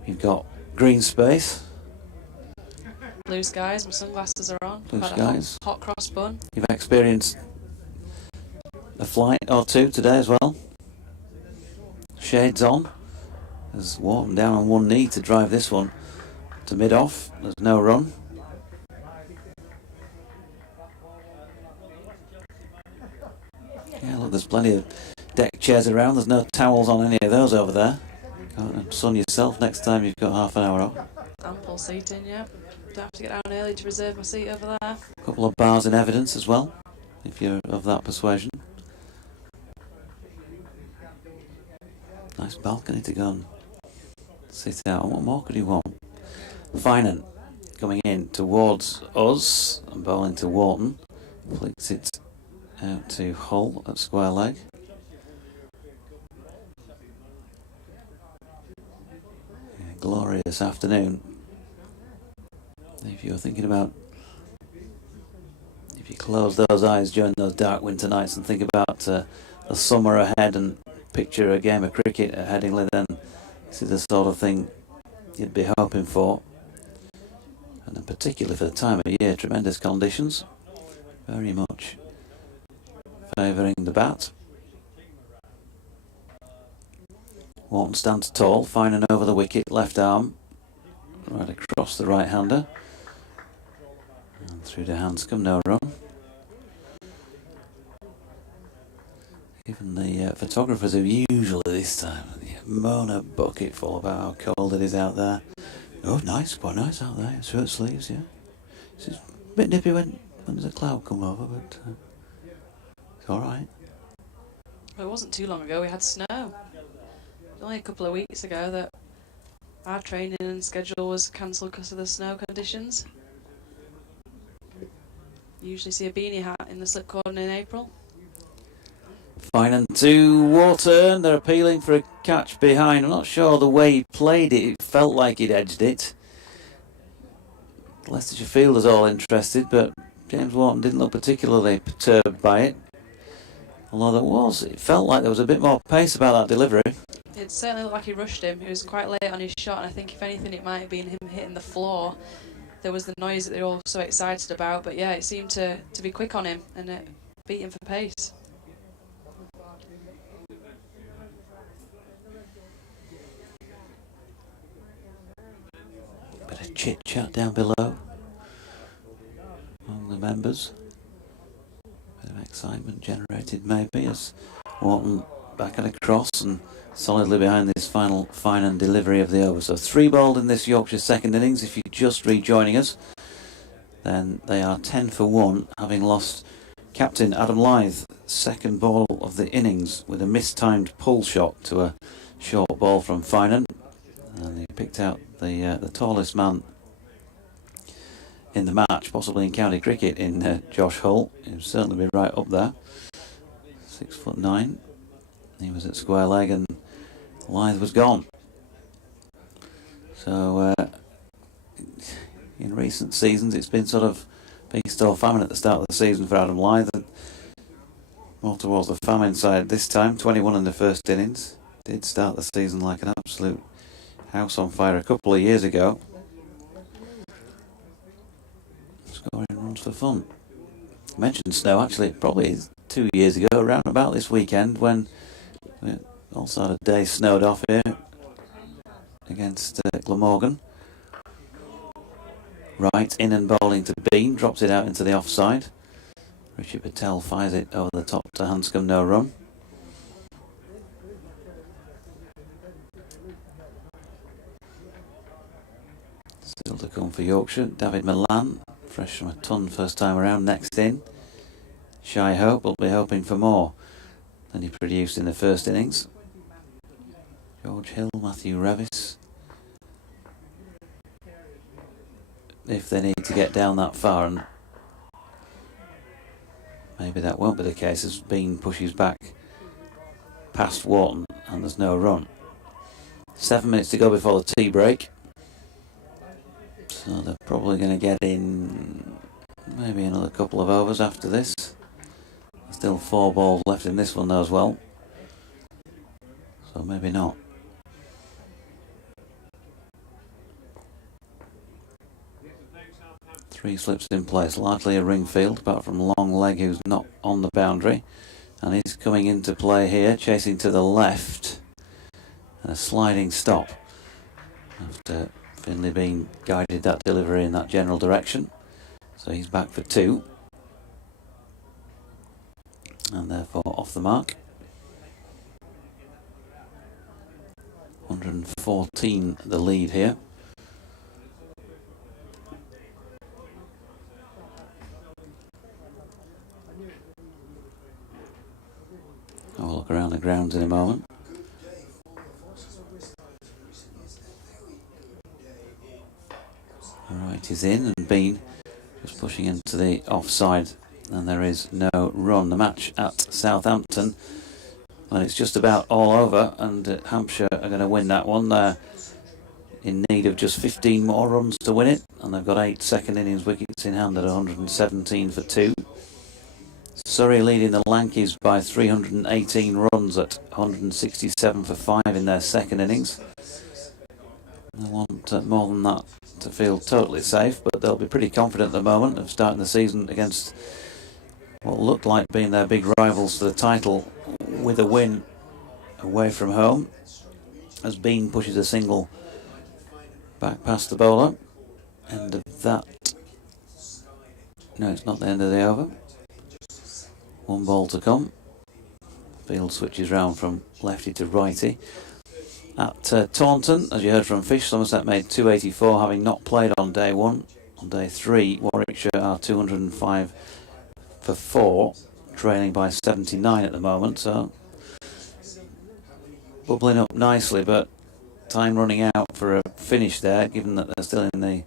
You've got green space, Blue skies, my sunglasses are on. Blue I've had a skies. hot cross bun. You've experienced a flight or two today as well. Shades on. There's Wharton down on one knee to drive this one to mid-off. There's no run. Yeah, look, there's plenty of deck chairs around. There's no towels on any of those over there. Go and sun yourself next time you've got half an hour off. Ample seating, yeah. Don't have to get down early to reserve my seat over there. A couple of bars in evidence as well, if you're of that persuasion. Nice balcony to go and sit out. And what more could you want? Finan coming in towards us and bowling to Wharton. Flicks it out to Hull at square leg. Yeah, glorious afternoon. If you're thinking about, if you close those eyes during those dark winter nights and think about the summer ahead and picture a game of cricket at Headingley, then this is the sort of thing you'd be hoping for. And then particularly for the time of year, tremendous conditions, very much favouring the bat. Wharton stands tall, Finan over the wicket, left arm right across the right-hander. And through to Hanscom, no run. Even the photographers who usually this time moan a bucket full about how cold it is out there. Oh, nice, quite nice out there. Shirt sleeves, yeah. It's a bit nippy when there's a cloud come over, but it's all right. Well, it wasn't too long ago we had snow. It was only a couple of weeks ago that our training and schedule was cancelled because of the snow conditions. You usually see a beanie hat in the slip cordon in April. Finan to Wharton. They're appealing for a catch behind. I'm not sure the way he played it. It felt like he'd edged it. Leicestershire fielders all interested, but James Wharton didn't look particularly perturbed by it. Although it felt like there was a bit more pace about that delivery. It certainly looked like he rushed him. He was quite late on his shot, and I think if anything it might have been him hitting the floor. There was the noise that they were all so excited about, but yeah, it seemed to be quick on him, and it beat him for pace. Bit of chit chat down below among the members. Bit of excitement generated maybe as Wharton back and across and solidly behind this final Finan delivery of the over. So 3 bowled in this Yorkshire second innings. If you're just rejoining us, then they are 10 for 1, having lost captain Adam Lyth, second ball of the innings with a mistimed pull shot to a short ball from Finan. And he picked out the tallest man in the match, possibly in county cricket, in Josh Hull. He'll certainly be right up there. 6'9". He was at square leg and Lyth was gone. So in recent seasons it's been sort of feast or famine at the start of the season for Adam Lyth. More towards the famine side this time. 21 in the first innings. Did start the season like an absolute house on fire a couple of years ago. Scoring runs for fun. I mentioned snow actually probably 2 years ago, around about this weekend, when all sort of day snowed off here against Glamorgan. Right in and bowling to Bean, drops it out into the offside. Richard Patel fires it over the top to Hanscom, no run. Still to come for Yorkshire, David Milan, fresh from a ton first time around, next in. Shy Hope will be hoping for more than he produced in the first innings. George Hill, Matthew Revis. If they need to get down that far, and maybe that won't be the case as Bean pushes back past Wharton and there's no run. 7 minutes to go before the tea break. So they're probably going to get in maybe another couple of overs after this. Still 4 balls left in this one though as well. So maybe not. 3 slips in place, largely a ring field, apart from Long Leg, who's not on the boundary. And he's coming into play here, chasing to the left. And a sliding stop after Finlay being guided that delivery in that general direction. So he's back for 2. And therefore off the mark. 114 the lead here. I'll look around the grounds in a moment. Right, he's in, and Bean just pushing into the offside, and there is no run. The match at Southampton, and it's just about all over, and Hampshire are going to win that one. They're in need of just 15 more runs to win it, and they've got 8 second innings wickets in hand at 117 for 2. Surrey leading the Lankies by 318 runs at 167 for 5 in their second innings. They want more than that to feel totally safe, but they'll be pretty confident at the moment of starting the season against what looked like being their big rivals for the title with a win away from home, as Bean pushes a single back past the bowler. End of that. No, it's not the end of the over. 1 ball to come. Field switches round from lefty to righty. At Taunton, as you heard from Fish, Somerset made 284, having not played on day 1. On day 3, Warwickshire are 205 for 4, trailing by 79 at the moment. So bubbling up nicely, but time running out for a finish there, given that they're still in the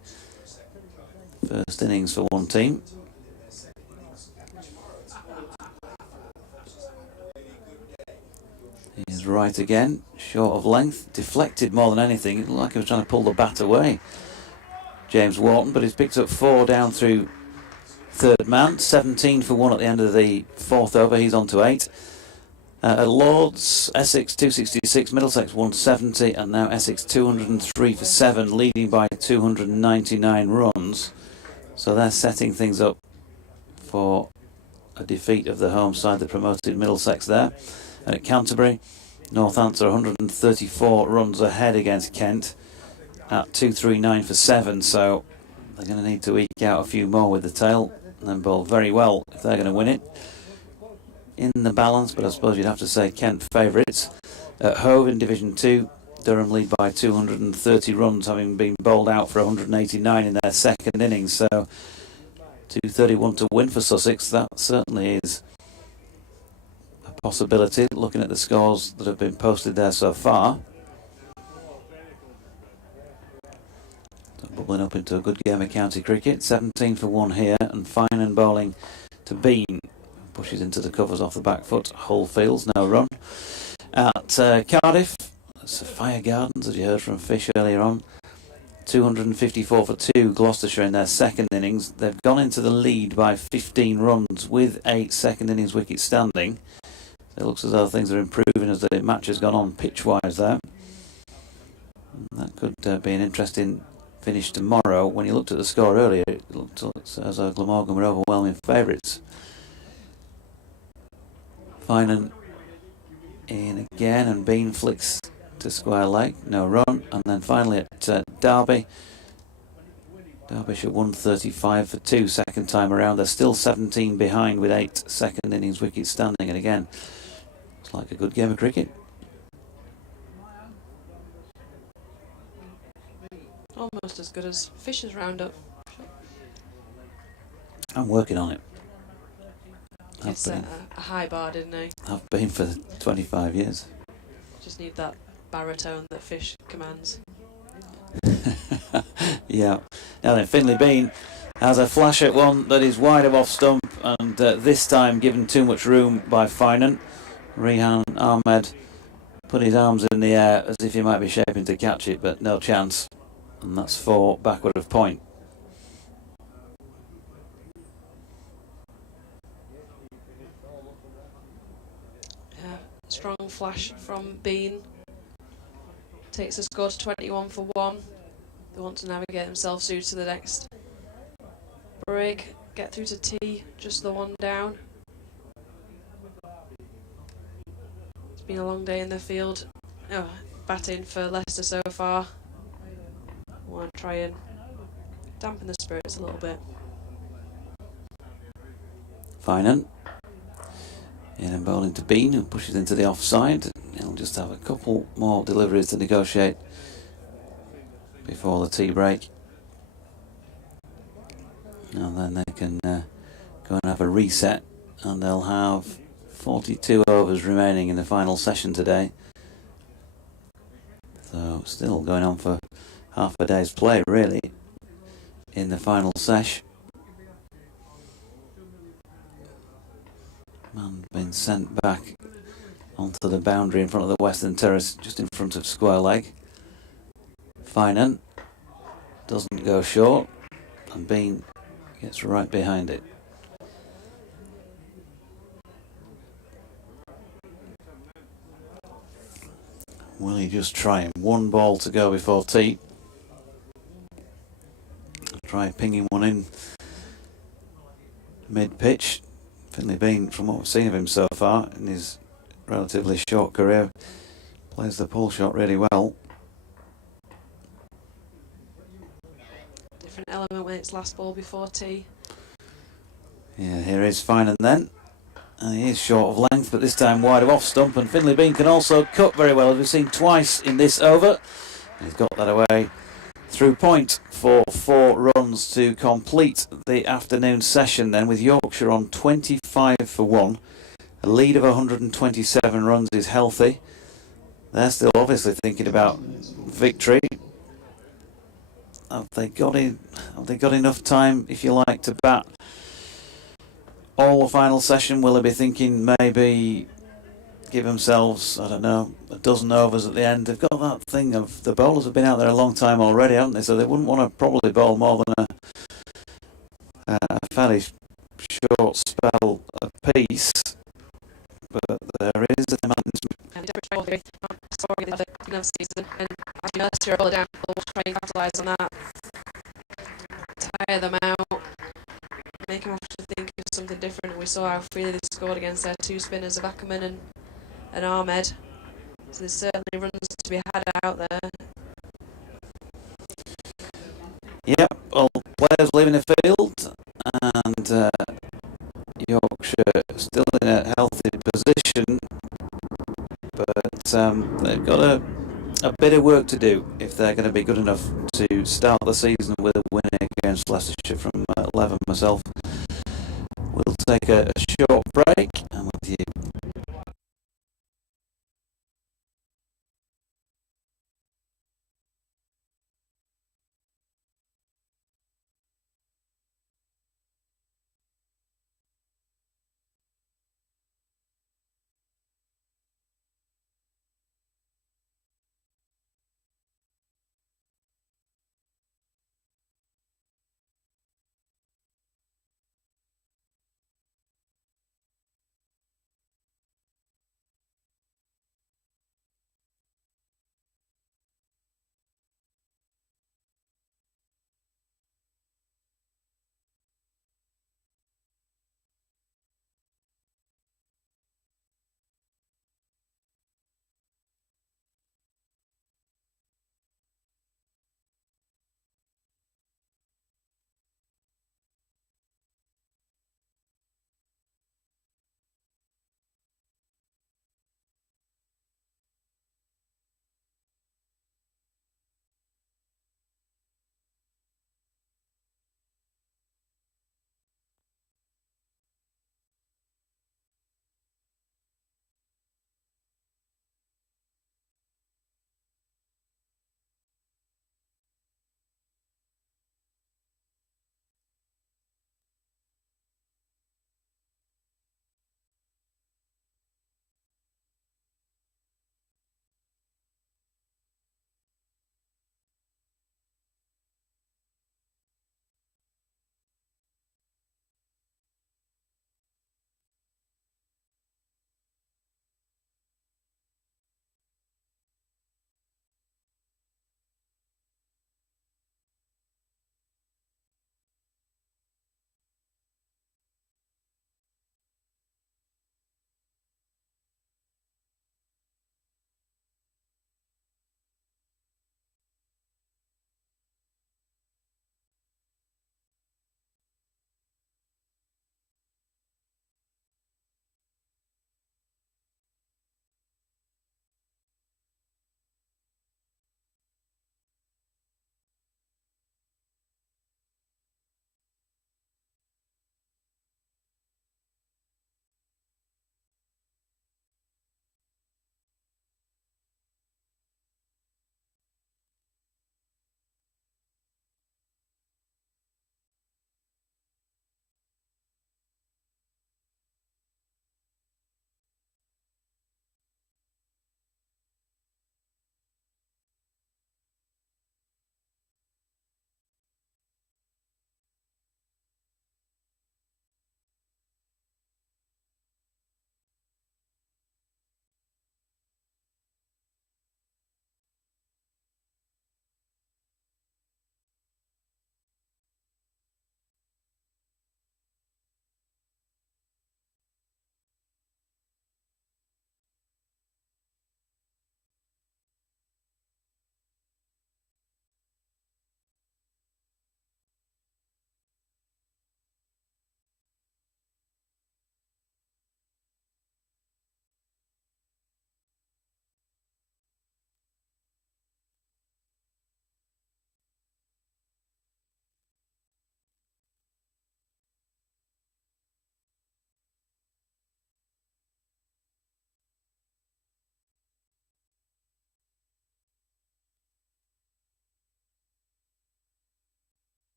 first innings for one team. He's right again, short of length, deflected more than anything. It looked like he was trying to pull the bat away, James Wharton, but he's picked up 4 down through third man. 17 for 1 at the end of the fourth over. He's on to 8. At Lords, Essex 266, Middlesex 170, and now Essex 203 for 7, leading by 299 runs. So they're setting things up for a defeat of the home side that promoted Middlesex there. And at Canterbury, Northampton are 134 runs ahead against Kent at 239 for 7, so they're going to need to eke out a few more with the tail and then bowl very well if they're going to win it. In the balance, but I suppose you'd have to say Kent favourites. At Hove in Division 2, Durham lead by 230 runs, having been bowled out for 189 in their second innings, so 231 to win for Sussex. That certainly is a possibility, looking at the scores that have been posted there so far. So bubbling up into a good game of county cricket. 17 for 1 here, and Finan bowling to Bean. Pushes into the covers off the back foot. Hull Fields, no run. At Cardiff, Sophia Gardens, as you heard from Fish earlier on, 254 for 2, Gloucestershire in their second innings. They've gone into the lead by 15 runs with 8 second innings wickets standing. It looks as though things are improving as the match has gone on pitch-wise there. That could be an interesting finish tomorrow. When you looked at the score earlier, it looked as though Glamorgan were overwhelming favourites. Finan in again, and Bean flicks to square leg, no run. And then finally at Derby, Derbyshire 135 for 2 second time around. They're still 17 behind with 8 second innings wickets standing, and again, it's like a good game of cricket. Almost as good as Fisher's roundup. I'm working on it. He set a high bar, didn't he? I've been for 25 years. Just need that baritone that Fish commands. Yeah. Now then, Finlay Bean has a flash at one that is wide of off stump, and this time given too much room by Finan. Rehan Ahmed put his arms in the air as if he might be shaping to catch it, but no chance. And that's 4 backward of point. Strong flash from Bean. Takes the score to 21 for 1. They want to navigate themselves through to the next break. Get through to T, just the 1 down. It's been a long day in the field. Oh, batting for Leicester so far. I want to try and dampen the spirits a little bit. Finan. In and bowling to Bean, who pushes into the offside. He'll just have a couple more deliveries to negotiate before the tea break. And then they can go and have a reset, and they'll have 42 overs remaining in the final session today. So still going on for half a day's play, really, in the final sesh. Man been sent back onto the boundary in front of the Western Terrace, just in front of square leg. Finan doesn't go short, and Bean gets right behind it. Will he just try him? 1 ball to go before tea. Try pinging one in mid-pitch. Finlay Bean, from what we've seen of him so far in his relatively short career, plays the pull shot really well. Different element when it's last ball before tea. Yeah, here is Finan then. And he is short of length, but this time wide of off stump. And Finlay Bean can also cut very well, as we've seen twice in this over. He's got that away through point for 4 runs to complete the afternoon session then, with Yorkshire on 25 for 1. A lead of 127 runs is healthy. they're still obviously thinking about victory. Have they got enough time, if you like, to bat all the final session? Will they be thinking maybe give themselves, I don't know, a dozen overs at the end? They've got that thing of the bowlers have been out there a long time already, haven't they? So they wouldn't want to probably bowl more than a fairly short spell apiece. But there is a demand. Season, and as you know, to roll it down, we'll try and capitalise on that. Tire them out, make them have to think of something different. We saw how freely they scored against their two spinners of Ackerman and Ahmed. So there's certainly runs to be had out there. Yep, well, players leaving the field, and Yorkshire still in a healthy position, but they've got a bit of work to do if they're going to be good enough to start the season with a win against Leicestershire from 11 myself. We'll take a short break and with you.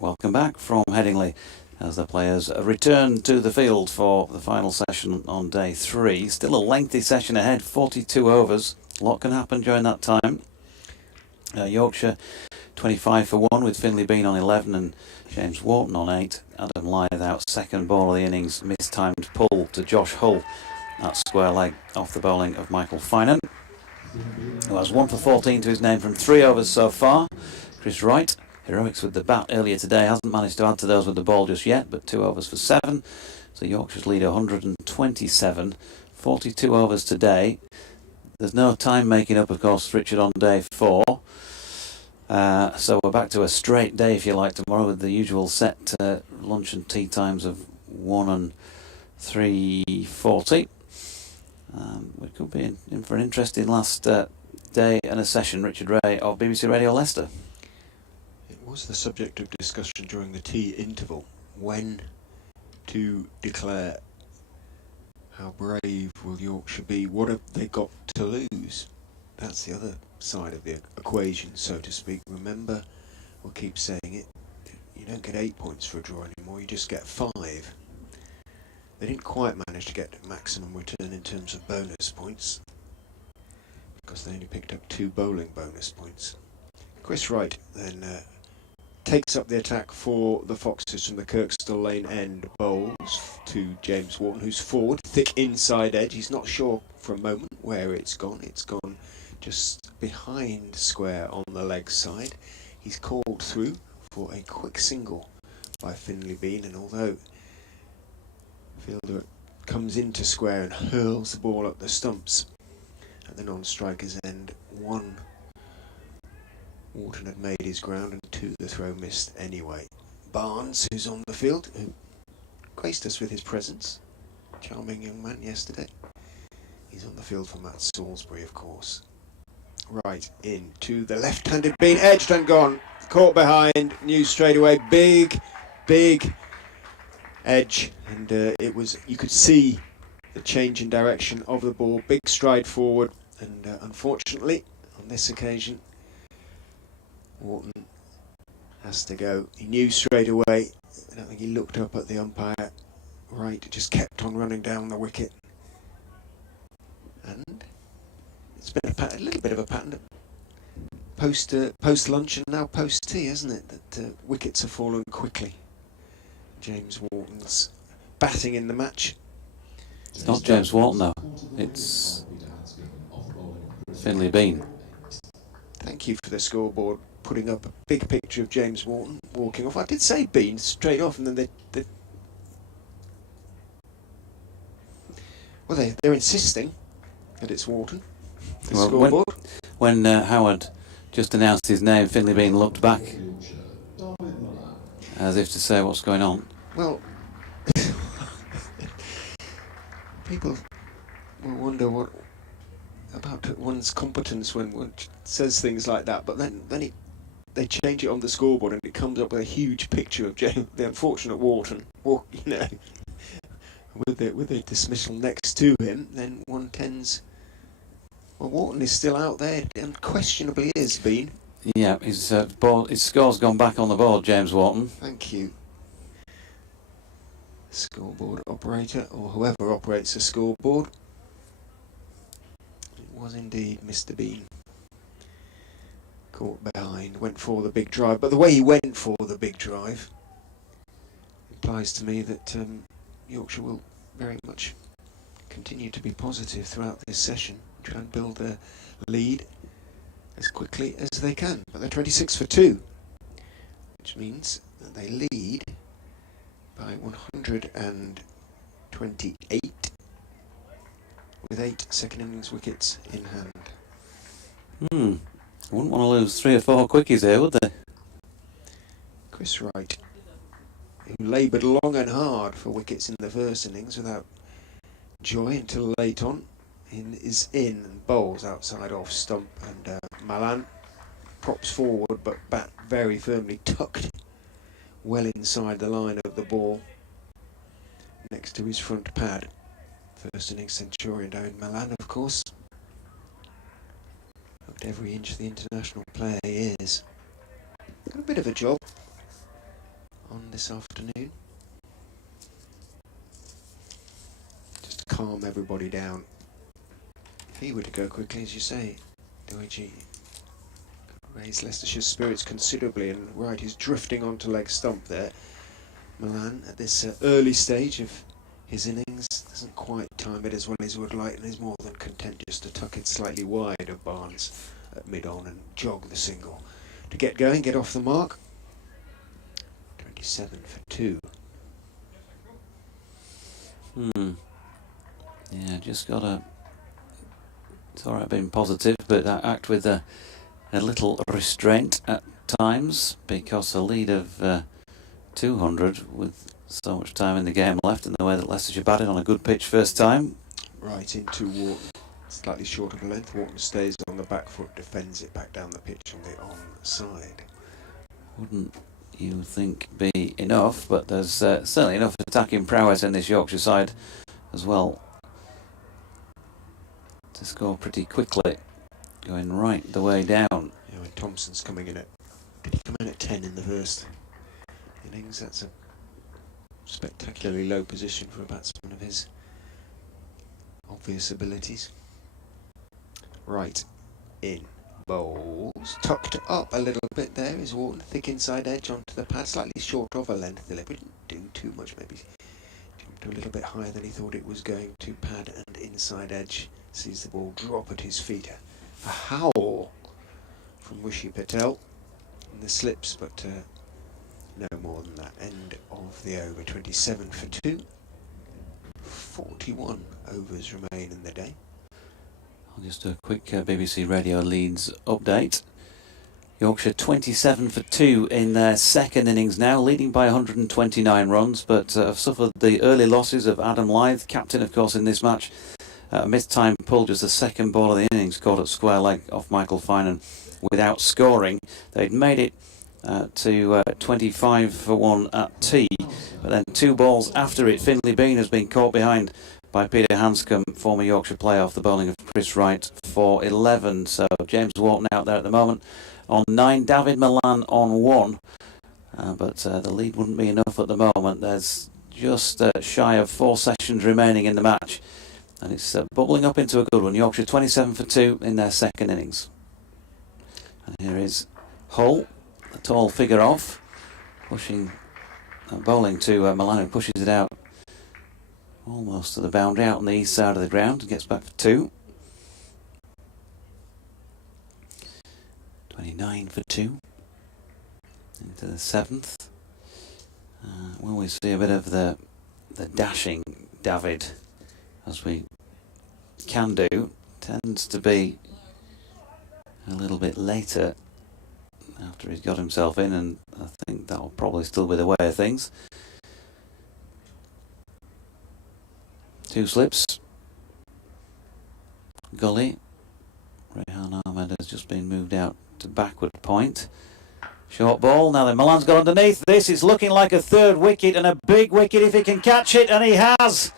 Welcome back from Headingley as the players return to the field for the final session on day 3. Still a lengthy session ahead, 42 overs. A lot can happen during that time. Yorkshire 25 for 1 with Finley Bean on 11 and James Wharton on 8. Adam Lyth out second ball of the innings, mistimed pull to Josh Hull. That square leg off the bowling of Michael Finan, who has 1 for 14 to his name from 3 overs so far. Chris Wright, heroics with the bat earlier today, hasn't managed to add to those with the ball just yet, but 2 overs for 7. So Yorkshire's lead 127, 42 overs today. There's no time making up, of course, Richard, on day 4. So we're back to a straight day, if you like, tomorrow with the usual set lunch and tea times of 1 and 3:40. We could be in for an interesting last day and a session. Richard Ray of BBC Radio Leicester. It was the subject of discussion during the tea interval, when to declare. How brave will Yorkshire be? What have they got to lose? That's the other side of the equation, so to speak. Remember, we'll keep saying it, you don't get 8 points for a draw anymore, you just get 5. They didn't quite manage to get maximum return in terms of bonus points, because they only picked up 2 bowling bonus points. Chris Wright then takes up the attack for the Foxes from the Kirkstall Lane end, bowls to James Wharton, who's forward, thick inside edge. He's not sure for a moment where it's gone. It's gone just behind square on the leg side. He's called through for a quick single by Finley Bean, and although fielder comes into square and hurls the ball up the stumps at the non-striker's end, 1 Wharton had made his ground, and 2 the throw missed anyway. Barnes, who's on the field, who graced us with his presence, charming young man yesterday. He's on the field for Matt Salisbury, of course. Right into the left-handed Bean, edged and gone, caught behind, knew straight away, big edge, and it was, you could see the change in direction of the ball, big stride forward, and unfortunately on this occasion Wharton has to go. He knew straight away. I don't think he looked up at the umpire. Right, just kept on running down the wicket. And it's been a little bit of a pattern post lunch and now post tea, hasn't it? That wickets have fallen quickly. James Wharton's batting in the match. It's not James Wharton though. It's Finley Bean. Thank you for the scoreboard putting up a big picture of James Wharton walking off. I did say Bean straight off, and then they're insisting that it's Wharton. The scoreboard. When Howard just announced his name, Finley Bean looked back as if to say, what's going on? Well, people will wonder what about one's competence when one says things like that, but then they change it on the scoreboard and it comes up with a huge picture of the unfortunate Wharton, or, you know, with the dismissal next to him. Then one tends. Well, Wharton is still out there, unquestionably is, Bean. Yeah, his score's gone back on the board, James Wharton. Thank you. Scoreboard operator, or whoever operates the scoreboard. It was indeed Mr. Bean. Caught behind, went for the big drive, but the way he went for the big drive implies to me that Yorkshire will very much continue to be positive throughout this session, try and build a lead as quickly as they can. But they're 26 for 2, which means that they lead by 128 with 8 second innings wickets in hand. Wouldn't want to lose 3 or 4 quickies here, would they? Chris Wright, who laboured long and hard for wickets in the first innings without joy until late on, is in and bowls outside off stump, and Malan props forward but bat very firmly tucked well inside the line of the ball next to his front pad. First innings centurion Darren Malan, of course. Looked every inch the international player he is. Got a bit of a job on this afternoon. Just to calm everybody down. If he were to go quickly, as you say, Luigi raised Leicestershire's spirits considerably, and right, he's drifting onto leg stump there. Milan, at this early stage of his innings, doesn't quite time it as well as he would like, and is more than content just to tuck it slightly wide of Barnes at mid-on and jog the single. To get going, get off the mark. 27 for 2. Yeah, just got to... It's alright being positive, but act with a little restraint at times, because a lead of 200 with so much time in the game left, and the way that Leicestershire batted on a good pitch first time. Right into Wharton, slightly short of a length. Wharton stays on the back foot, defends it back down the pitch on the onside. Wouldn't you think be enough, but there's certainly enough attacking prowess in this Yorkshire side as well to score pretty quickly, going right the way down. Yeah, when Thompson's coming in at... Did he come in at 10 in the first innings? That's a spectacularly low position for a batsman of his obvious abilities. Right, in bowls, tucked up a little bit there is Wharton, thick inside edge onto the pad, slightly short of a length delivery, didn't do too much, maybe jumped a little bit higher than he thought it was going to. Pad and inside edge, sees the ball drop at his feet. A howl from Rishi Patel in the slips, but no more than that. End of the over. 27 for 2. 41 overs remain in the day. I'll just do a quick BBC Radio Leeds update. Yorkshire 27 for 2 in their second innings now, leading by 129 runs, but have suffered the early losses of Adam Lyth, captain of course in this match. A mid-time pull, just the second ball of the innings, caught at square leg off Michael Finan without scoring. They'd made it to 25 for 1 at tea, but then 2 balls after it, Finlay Bean has been caught behind by Peter Hanscom, former Yorkshire player, off the bowling of Chris Wright for 11. So James Wharton out there at the moment on 9, David Milan on 1, but the lead wouldn't be enough at the moment. There's just shy of 4 sessions remaining in the match, and it's bubbling up into a good one. Yorkshire 27 for 2 in their second innings. And here is Hull, a tall figure off, pushing, bowling to Milan, who pushes it out almost to the boundary, out on the east side of the ground, and gets back for 2. 29 for 2 into the 7th. Will we see a bit of the dashing David, as we can do? Tends to be a little bit later after he's got himself in, and I think that'll probably still be the way of things. 2 slips. Gully. Rehan Ahmed has just been moved out to backward point. Short ball. Now then, Milan's got underneath this. It's looking like a 3rd wicket, and a big wicket if he can catch it, and he has.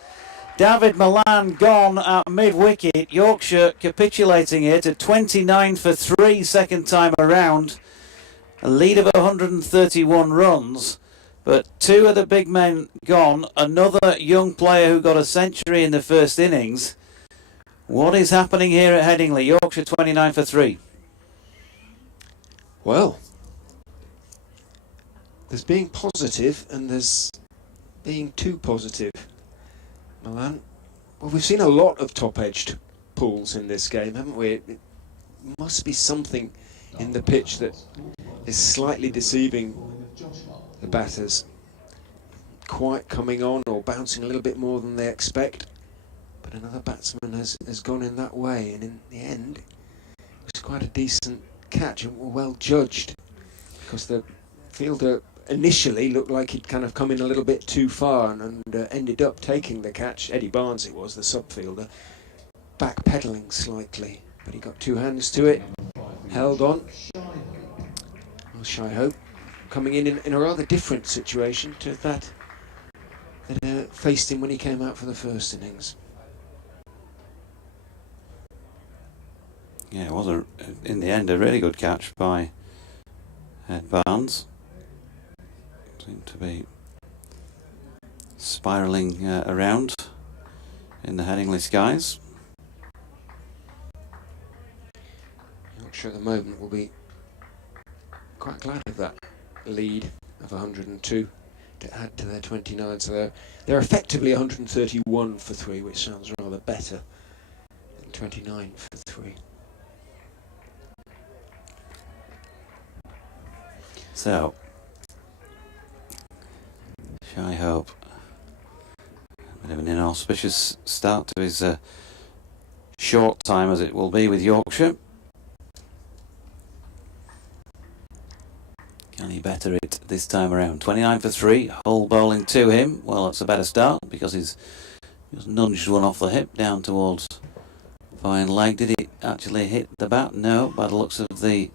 David Milan gone at mid-wicket. Yorkshire capitulating here to 29 for 3 second time around. A lead of 131 runs. But 2 of the big men gone. Another young player who got a century in the first innings. What is happening here at Headingley? Yorkshire 29 for 3. Well, there's being positive and there's being too positive. Milan, well, we've seen a lot of top-edged pulls in this game, haven't we? It must be something in the pitch that is slightly deceiving the batters. Quite coming on or bouncing a little bit more than they expect. But another batsman has gone in that way, and in the end, it was quite a decent catch and well judged, because the fielder initially looked like he'd kind of come in a little bit too far and ended up taking the catch. Eddie Barnes it was, the sub-fielder, backpedaling slightly, but he got 2 hands to it, held on. Well, Shy Hope coming in a rather different situation to that faced him when he came out for the first innings. Yeah, it was, in the end, a really good catch by Ed Barnes. So seem to be spiralling around in the Headingley skies. Yorkshire at the moment will be quite glad of that lead of 102 to add to their 29, so they're effectively 131 for 3, which sounds rather better than 29 for 3. So, Shy Hope, a bit of an inauspicious start to his short time as it will be with Yorkshire. Can he better it this time around? 29 for 3, Hull bowling to him. Well, it's a better start because he's just nudged one off the hip down towards fine leg. Did he actually hit the bat? No, by the looks of the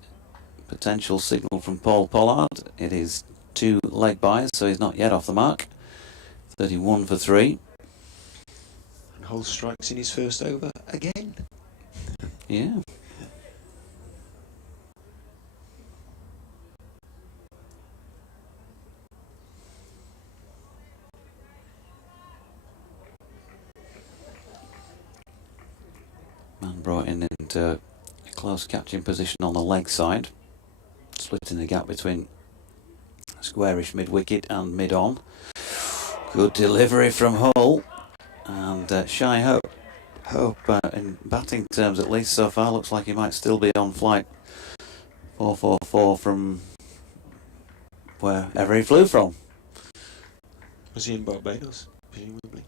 potential signal from Paul Pollard. It is 2 leg byes, so he's not yet off the mark. 31 for 3. And Hull strikes in his first over again. Yeah. Man brought in into a close catching position on the leg side, splitting the gap between squarish mid-wicket and mid-on. Good delivery from Hull, and Shy Hope in batting terms at least so far, looks like he might still be on flight 444 from wherever he flew from. Was he in Barbados, presumably?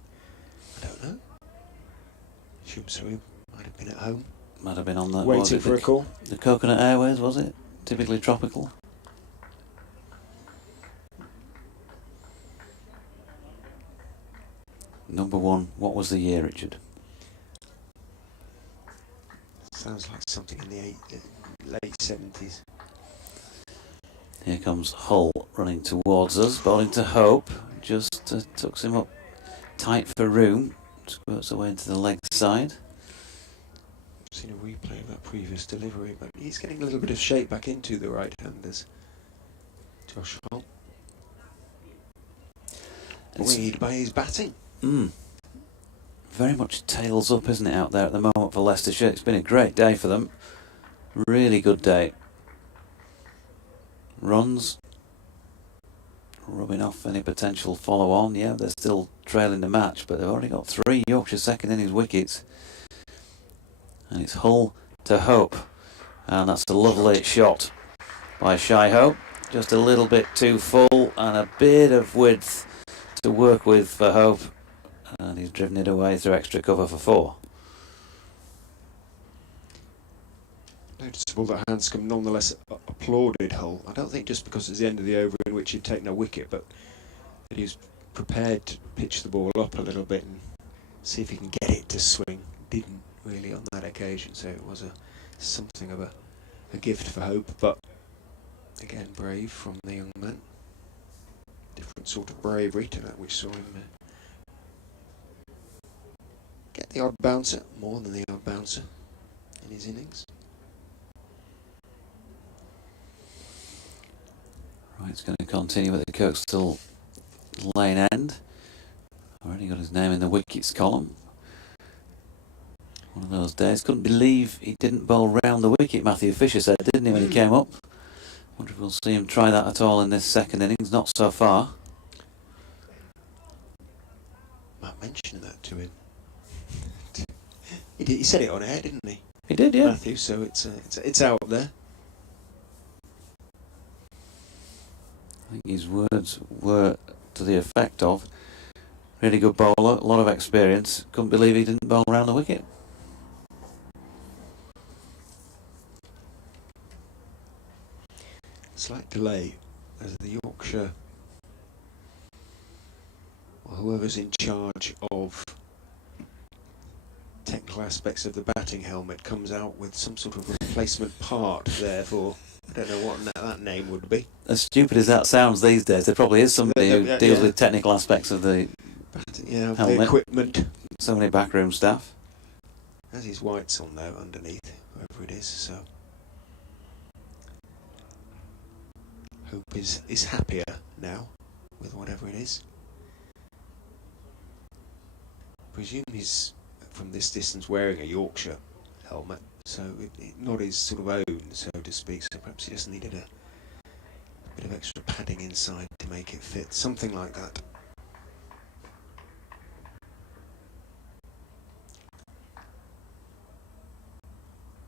I don't know. Assume so. He might have been at home. Might have been on the... Waiting for a call. The Coconut Airways, was it? Typically tropical. Number 1, what was the year, Richard? Sounds like something in the late 70s. Here comes Hull running towards us, bowling to Hope. Just tucks him up tight for room. Squirts away into the leg side. I've seen a replay of that previous delivery, but he's getting a little bit of shape back into the right-handers. Josh Hull. Buoyed by his batting. Very much tails up, isn't it, out there at the moment for Leicestershire? It's been a great day for them. Really good day. Runs. Rubbing off any potential follow-on. Yeah, they're still trailing the match, but they've already got 3 Yorkshire second innings wickets. And it's Hull to Hope. And that's a lovely shot by Shy Hope. Just a little bit too full and a bit of width to work with for Hope. And he's driven it away through extra cover for 4. Noticeable that Hanscom nonetheless applauded Hull. I don't think just because it's the end of the over in which he'd taken a wicket, but that he was prepared to pitch the ball up a little bit and see if he can get it to swing. Didn't really on that occasion, so it was something of a gift for Hope, but again brave from the young man. Different sort of bravery to that which saw him get the odd bouncer, more than the odd bouncer in his innings. Right, it's going to continue with the Kirkstall Lane end. Already got his name in the wickets column. One of those days. Couldn't believe he didn't bowl round the wicket, Matthew Fisher said, didn't he, when he came up? Wonder if we'll see him try that at all in this second innings. Not so far. Might mention that to him. He said it on air, didn't he? He did, yeah. Matthew, so it's out there. I think his words were to the effect of, really good bowler, a lot of experience. Couldn't believe he didn't bowl round the wicket. Slight delay as the Yorkshire, or whoever's in charge of technical aspects of the batting helmet, comes out with some sort of replacement part there for, I don't know what that name would be. As stupid as that sounds these days, there probably is somebody who deals with technical aspects of the helmet. The equipment. So many backroom staff. Has his whites on there underneath, whoever it is, so Hope is happier now. with whatever it is. I presume he's, from this distance, wearing a Yorkshire helmet, so not his sort of own, so to speak, so perhaps he just needed a bit of extra padding inside to make it fit, something like that.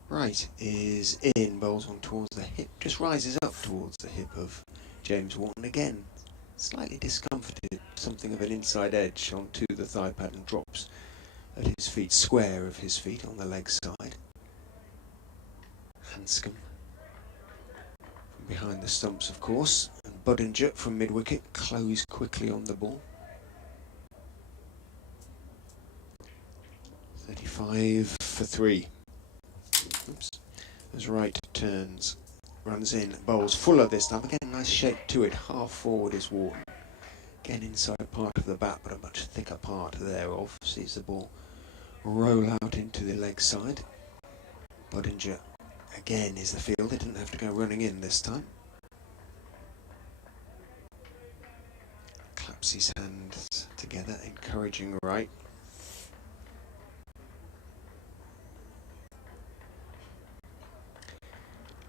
Right is in, bowls on towards the hip, just rises up towards the hip of James Wharton again. Slightly discomforted, something of an inside edge onto the thigh pad and drops at his feet, square of his feet on the leg side. Hanscom from behind the stumps, of course, and Budinger from mid-wicket close quickly on the ball. 35 for 3. Oops. As Wright turns, runs in, bowls fuller this time. Again, nice shape to it. Half forward is Wharton. Again, inside part of the bat, but a much thicker part thereof. Sees the ball roll out into the leg side. Budinger again is the fielder. Didn't have to go running in this time. Claps his hands together, encouraging Wright.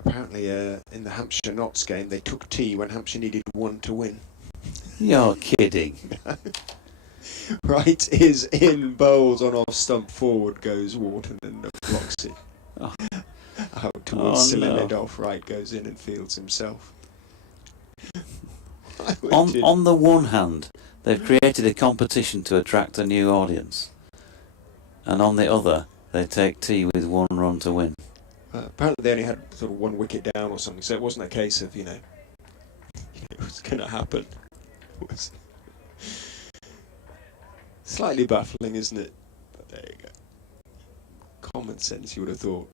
Apparently, in the Hampshire-Notts game, they took tea when Hampshire needed 1 to win. You're kidding. Wright is in, bowls on off stump, forward goes Wharton and blocks it. Oh. Out towards Tailenders. No. Wright goes in and fields himself. On the one hand, they've created a competition to attract a new audience, and on the other, they take tea with 1 run to win. Apparently they only had sort of 1 wicket down or something, so it wasn't a case of, it was going to happen. It was slightly baffling, isn't it? But there you go. Common sense, you would have thought,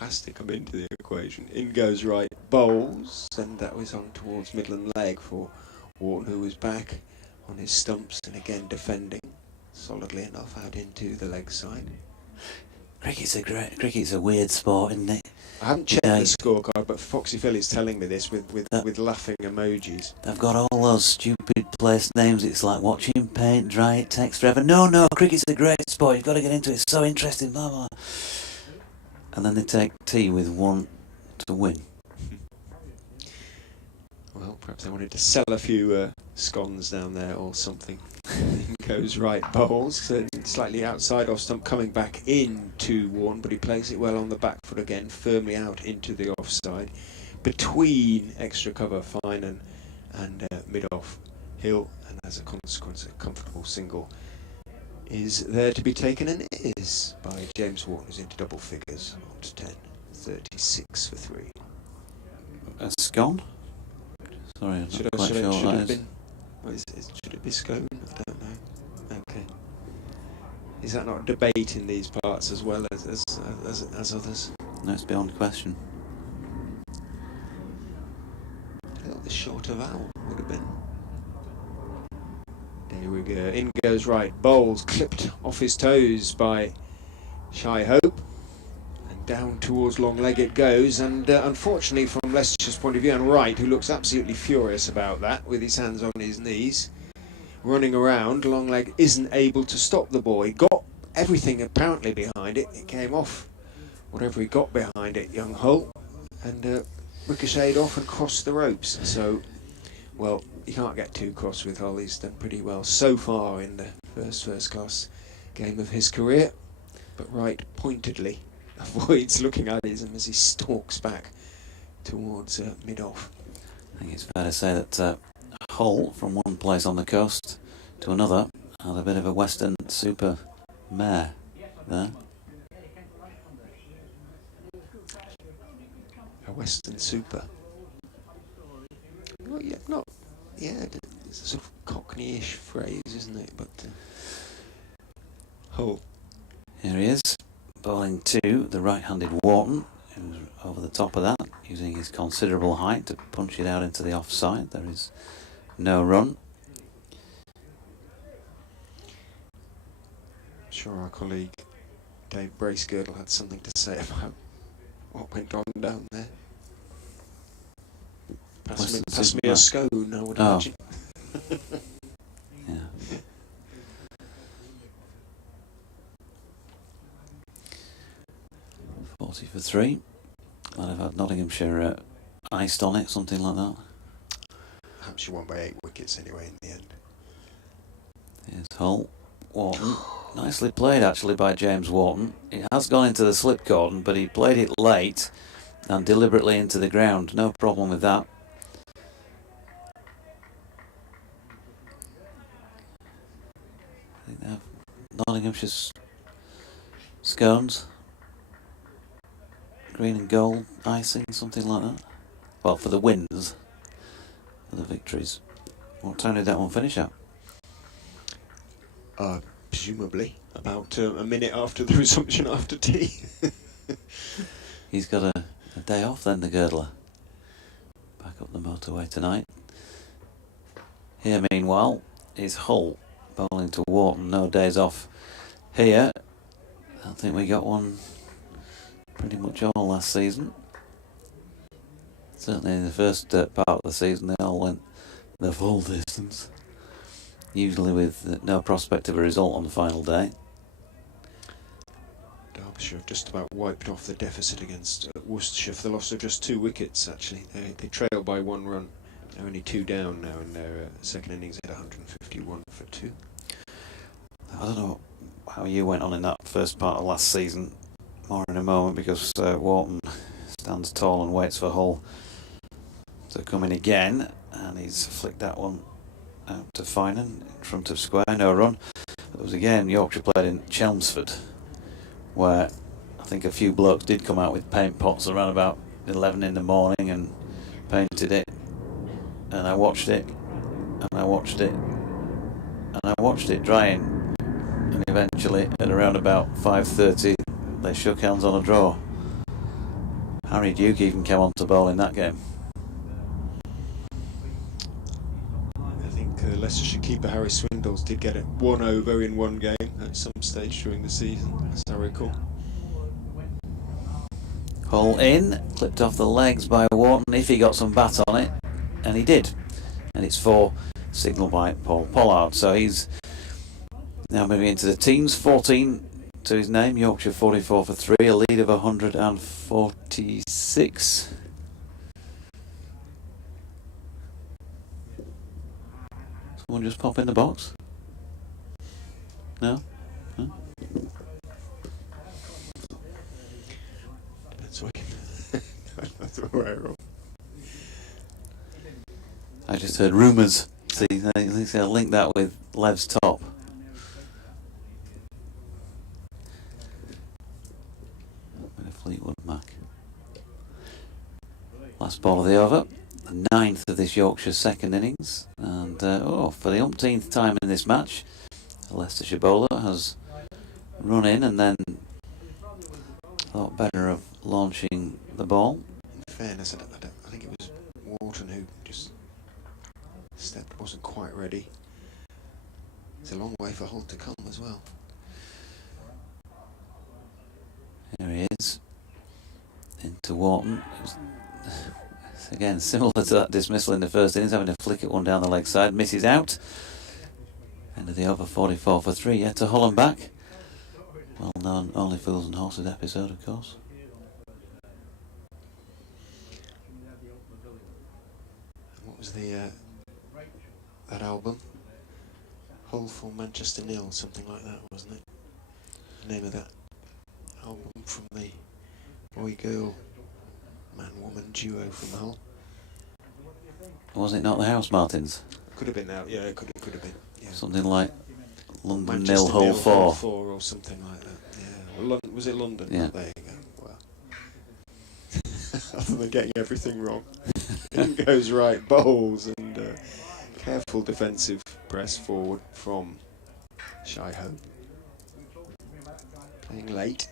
has to come into the equation. In goes Wright, bowls, and that was on towards Midland leg for Wharton, who was back on his stumps and again defending solidly enough out into the leg side. Cricket's a weird sport, isn't it? I haven't checked the scorecard, but Foxy Philly's telling me this with laughing emojis. They've got all those stupid place names. It's like watching paint dry. It takes forever. No, cricket's a great sport. You've got to get into it. It's so interesting. Blah blah. And then they take tea with 1 to win. Well, perhaps they wanted to sell a few scones down there or something. Goes Wright, bowls, slightly outside off stump, coming back into Wharton, but he plays it well on the back foot again, firmly out into the offside, between extra cover Fine and mid-off Hill, and as a consequence, a comfortable single is there to be taken, and is by James Wharton, who's into double figures on to 10, 36 for 3. A scone? Sorry, I'm not quite sure what that is. Should it be scone? I don't know. Okay. Is that not a debate in these parts as well as others? No, it's beyond question. I thought the shorter vowel would have been. There we go. In goes Wright. Bowls clipped off his toes by Shy Hope. And down towards long leg it goes. And unfortunately, from Leicestershire's point of view, and Wright, who looks absolutely furious about that, with his hands on his knees, running around, long leg isn't able to stop the ball. He got everything apparently behind it. It came off whatever he got behind it, young Hull, and ricocheted off and crossed the ropes. So, well, you can't get too cross with Hull. He's done pretty well so far in the first class game of his career. But Wright pointedly avoids looking at him as he stalks back towards mid-off. I think it's fair to say that Hull, from one place on the coast to another, had a bit of a Western super mare there. A Western super. Well, it's a sort of Cockney-ish phrase, isn't it? But Hull. Here he is, bowling to the right-handed Wharton, who's over the top of that, using his considerable height to punch it out into the offside. There is no run. I'm sure our colleague Dave Bracegirdle had something to say about what went on down there. Pass me a scone, I would imagine. Yeah. $40 for 3. Might have had Nottinghamshire iced on it, something like that. Perhaps you won by 8 wickets anyway in the end. Here's Hull. Wharton. Nicely played actually by James Wharton. It has gone into the slip cordon, but he played it late and deliberately into the ground. No problem with that. I think they have Nottinghamshire's scones. Green and gold icing, something like that. Well, for the wins. For the victories. What time did that one finish at? Presumably about a minute after the resumption after tea. He's got a day off then, the Girdler. Back up the motorway tonight. Here, meanwhile, is Hull bowling to Wharton. No days off here. I think we got one pretty much all last season. Certainly in the first part of the season, they all went the full distance. Usually with no prospect of a result on the final day. Derbyshire have just about wiped off the deficit against Worcestershire for the loss of just 2 wickets, actually. They trail by 1 run. They're only 2 down now in their second innings at 151 for 2. I don't know how you went on in that first part of last season. More in a moment, because Wharton stands tall and waits for Hull to come in again. And he's flicked that one out to Finan in front of square, no run. But there was again Yorkshire played in Chelmsford, where I think a few blokes did come out with paint pots around about 11 in the morning and painted it. And I watched it, and I watched it, and I watched it drying. And eventually, at around about 5:30, they shook hands on a draw. Harry Duke even came on to bowl in that game. Leicestershire keeper Harry Swindles did get it 1 over in 1 game at some stage during the season, as I recall. Hull in, clipped off the legs by Wharton if he got some bat on it, and he did. And it's 4, signal by Paul Pollard. So he's now moving into the teens, 14 to his name. Yorkshire 44 for 3, a lead of 146. Someone just pop in the box? No? Huh? Depends what I'm not aware of. I just heard rumours. See, I'll link that with Lev's top. Bit of Fleetwood Mac. Last ball of the over. The 9th of this Yorkshire second innings. And for the umpteenth time in this match, a Leicestershire bowler has run in and then thought better of launching the ball. In fairness, I think it was Wharton who just wasn't quite ready. It's a long way for Hull to come as well. Here he is. Into Wharton. Again, similar to that dismissal in the first innings, having to flick it one down the leg side, misses out. End of the over, 44 for 3. Yeah, to Hull and back. Well known Only Fools and Horses episode, of course. What was the that album? Hull for Manchester Nil, something like that, wasn't it? The name of that album from the boy-girl, man-woman duo from Hull. Was it not the House Martins? Could have been out, yeah, it could have been. Yeah. Something like London Manchester Nil Hull 4. 4 or something like that. Yeah. Well, was it London? Yeah. There you go. Well, other than getting everything wrong, in goes right, bowls and careful defensive press forward from Shy Hope. Playing late.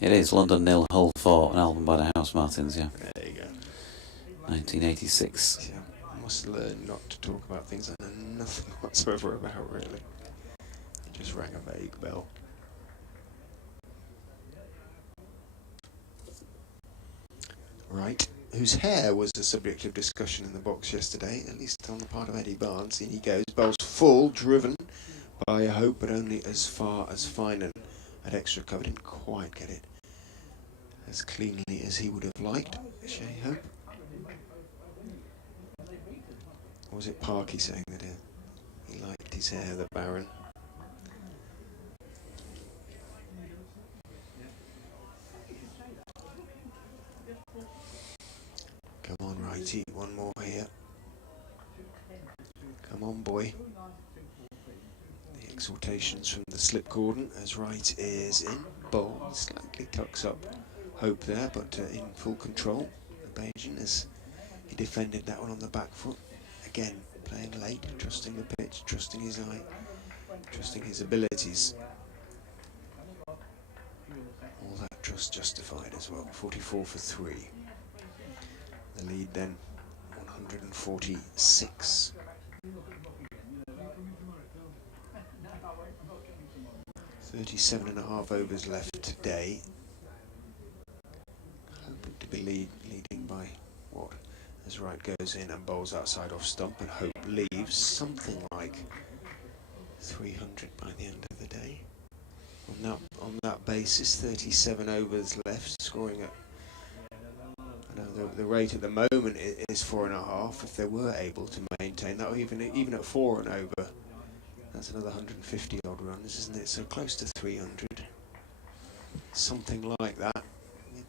It is London Nil Hull 4, an album by the House Martins, yeah. There you go. 1986. Yeah, I must learn not to talk about things I know nothing whatsoever about, really. It just rang a vague bell. Right, whose hair was a subject of discussion in the box yesterday, at least on the part of Eddie Barnes. In he goes, bowls full, driven by Hope, but only as far as Finan at extra cover. Didn't quite get it as cleanly as he would have liked. Shay Hope. Or was it Parky saying that he liked his hair, the Baron? Come on, righty, one more here. Come on, boy. The exhortations from the slip cordon as right is in. Bowl slightly tucks up Hope there, but in full control. The Bajan, as he defended that one on the back foot. Again, playing late, trusting the pitch, trusting his eye, trusting his abilities. All that trust justified as well. 44 for 3. The lead then 146. 37.5 overs left today. Hoping to be leading by what? As right goes in and bowls outside off stump, and Hope leaves something like 300 by the end of the day. On that basis, 37 overs left, scoring at the rate at the moment is 4.5. If they were able to maintain that, or even at 4 and over, that's another 150 odd runs, isn't it? So close to 300, something like that.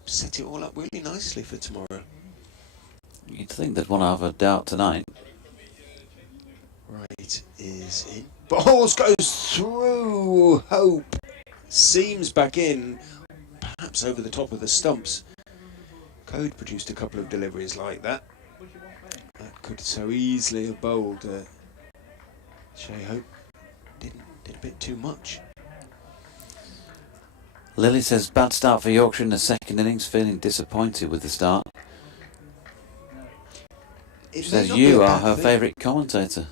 Set it all up really nicely for tomorrow. You'd think they'd want to have a doubt tonight. Right is in. Balls goes through. Hope seams back in, perhaps over the top of the stumps. Code produced a couple of deliveries like that. That could so easily have bowled. Shay Hope did a bit too much. Lily says bad start for Yorkshire in the second innings, feeling disappointed with the start. She says you are her favourite commentator.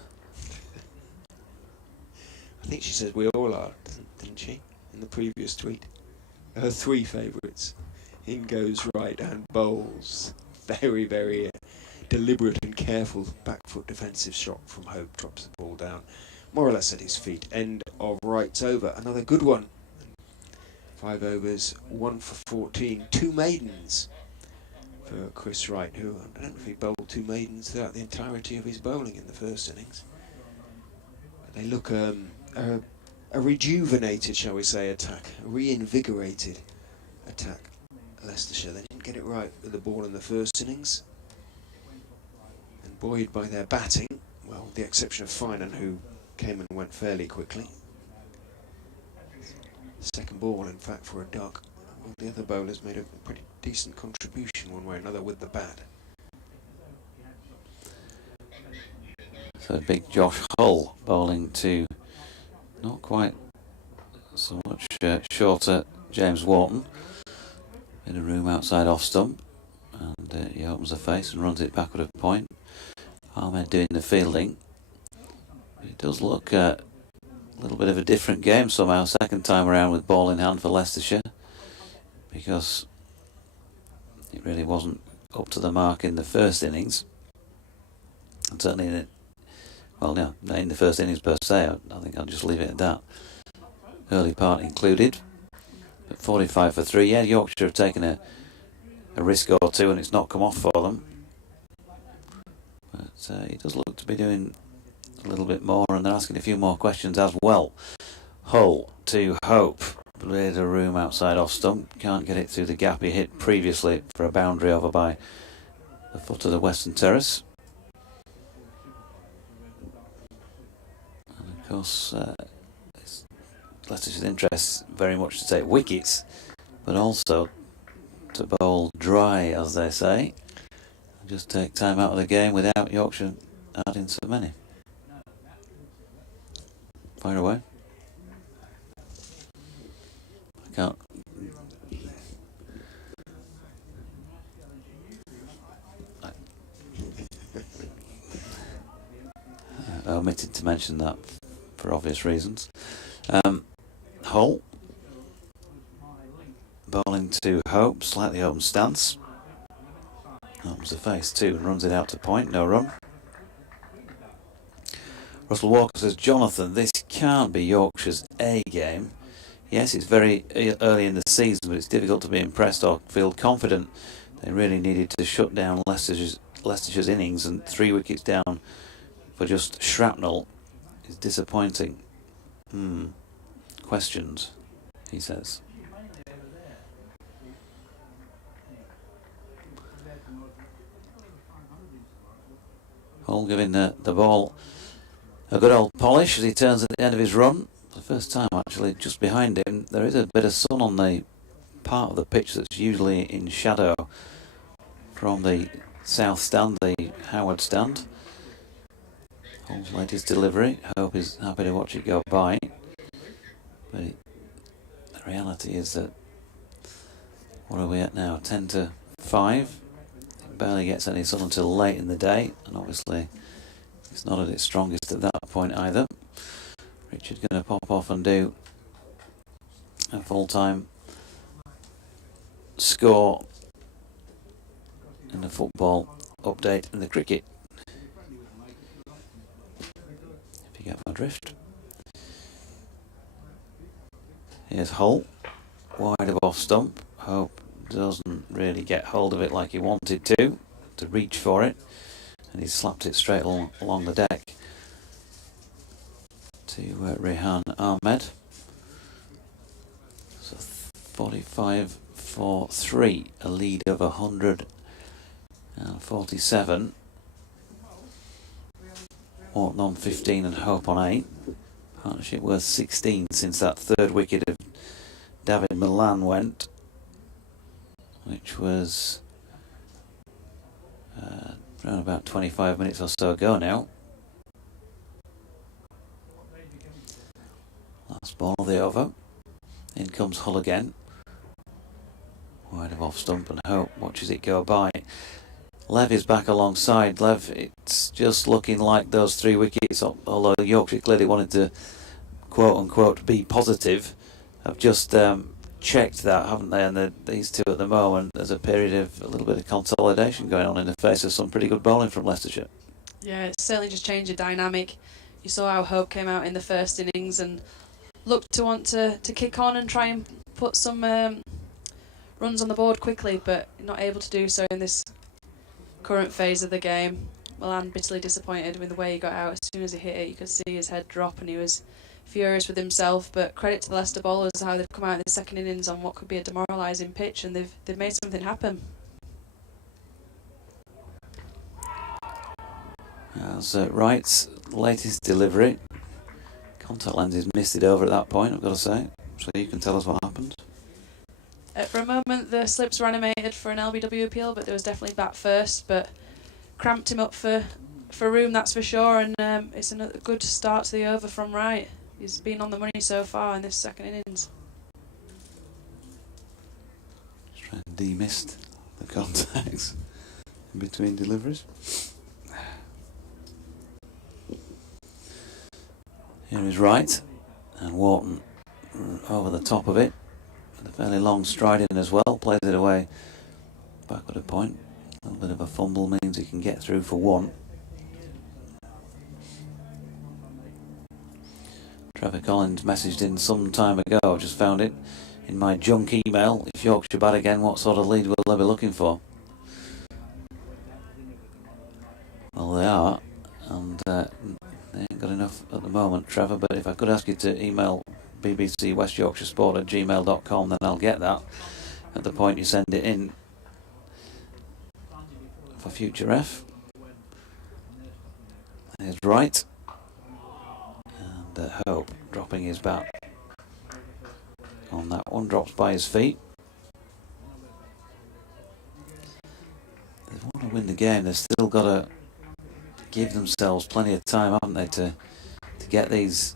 I think she says we all are, didn't she? In the previous tweet. Her 3 favourites. In goes right and bowls. Very, very deliberate and careful back foot defensive shot from Hope. Drops the ball down more or less at his feet. End of right's over. Another good one. 5 overs, 1 for 14. 2 maidens for Chris Wright, who I don't know if he bowled 2 maidens throughout the entirety of his bowling in the first innings. But they look a rejuvenated, shall we say, attack. A reinvigorated attack. Leicestershire, they didn't get it right with the ball in the first innings, and buoyed by their batting, well, with the exception of Finan, who came and went fairly quickly. Second ball, in fact, for a duck. All the other bowlers made a pretty decent contribution one way or another with the bat. So big Josh Hull bowling to not quite so much shorter James Wharton. In a room outside off stump, and he opens the face and runs it backward a point. Ahmed doing the fielding. It does look a little bit of a different game somehow, second time around with ball in hand for Leicestershire, because it really wasn't up to the mark in the first innings, and certainly in not in the first innings per se. I think I'll just leave it at that. Early part included. But 45 for 3, yeah, Yorkshire have taken a risk or two and it's not come off for them. But he does look to be doing a little bit more, and they're asking a few more questions as well. Hull to Hope. Played a room outside off stump. Can't get it through the gap he hit previously for a boundary over by the foot of the Western Terrace. And of course, Leicestershire's interest very much to take wickets, but also to bowl dry, as they say, and just take time out of the game without Yorkshire adding so many. Fire away. I can't. I omitted to mention that for obvious reasons. Hull bowling to Hope, slightly open stance. Opens the face too and runs it out to point. No run. Russell Walker says, Jonathan, this can't be Yorkshire's A game. Yes, it's very early in the season, but it's difficult to be impressed or feel confident. They really needed to shut down Leicestershire innings, and 3 wickets down for just shrapnel is disappointing. Questions, he says. Hull giving the ball a good old polish as he turns at the end of his run. The first time actually just behind him. There is a bit of sun on the part of the pitch that's usually in shadow from the south stand, the Howard stand. Hull's latest delivery. Hope is happy to watch it go by. But the reality is that, what are we at now? 10 to 5. It barely gets any sun until late in the day, and obviously it's not at its strongest at that point either. Richard's going to pop off and do a full-time score in the football update in the cricket. If you get my drift. Here's Hull, wide of off stump. Hope doesn't really get hold of it like he wanted to reach for it, and he's slapped it straight along the deck to Rehan Ahmed. So 45 for 3, a lead of 147. Orton on 15 and Hope on 8. Partnership worth 16 since that third wicket of David Milan went, which was around about 25 minutes or so ago now. Last ball of the over. In comes Hull again. Wide of off stump, and Hope watches it go by. Lev is back alongside. Lev, it's just looking like those 3 wickets, although Yorkshire clearly wanted to quote unquote be positive, have just checked that, haven't they? And these two at the moment, there's a period of a little bit of consolidation going on in the face of some pretty good bowling from Leicestershire. Yeah, it's certainly just changed the dynamic. You saw how Hope came out in the first innings and looked to want to kick on and try and put some runs on the board quickly, but not able to do so in this current phase of the game. Milan bitterly disappointed with the way he got out. As soon as he hit it, you could see his head drop, and he was furious with himself. But credit to the Leicester bowlers, how they've come out in the second innings on what could be a demoralising pitch, and they've made something happen. As Wright's latest delivery, contact lenses missed it over at that point, I've got to say. So you can tell us what happened. For a moment, the slips were animated for an LBW appeal, but there was definitely bat first. But cramped him up for room, that's for sure. And it's a good start to the over from Wright. He's been on the money so far in this second innings. Just trying to demist the contacts in between deliveries. Here is Wright, and Wharton over the top of it. A fairly long stride in as well, plays it away backward a point. A little bit of a fumble means he can get through for 1. Trevor Collins messaged in some time ago, I've just found it in my junk email. If Yorkshire bat again, what sort of lead will they be looking for? Well, they are, and they ain't got enough at the moment, Trevor, but if I could ask you to email BBC West Yorkshire Sport at gmail.com, then I'll get that at the point you send it in for future ref. There's Wright, and Hope dropping his bat on that one, drops by his feet. They want to win the game, they've still got to give themselves plenty of time, haven't they, to get these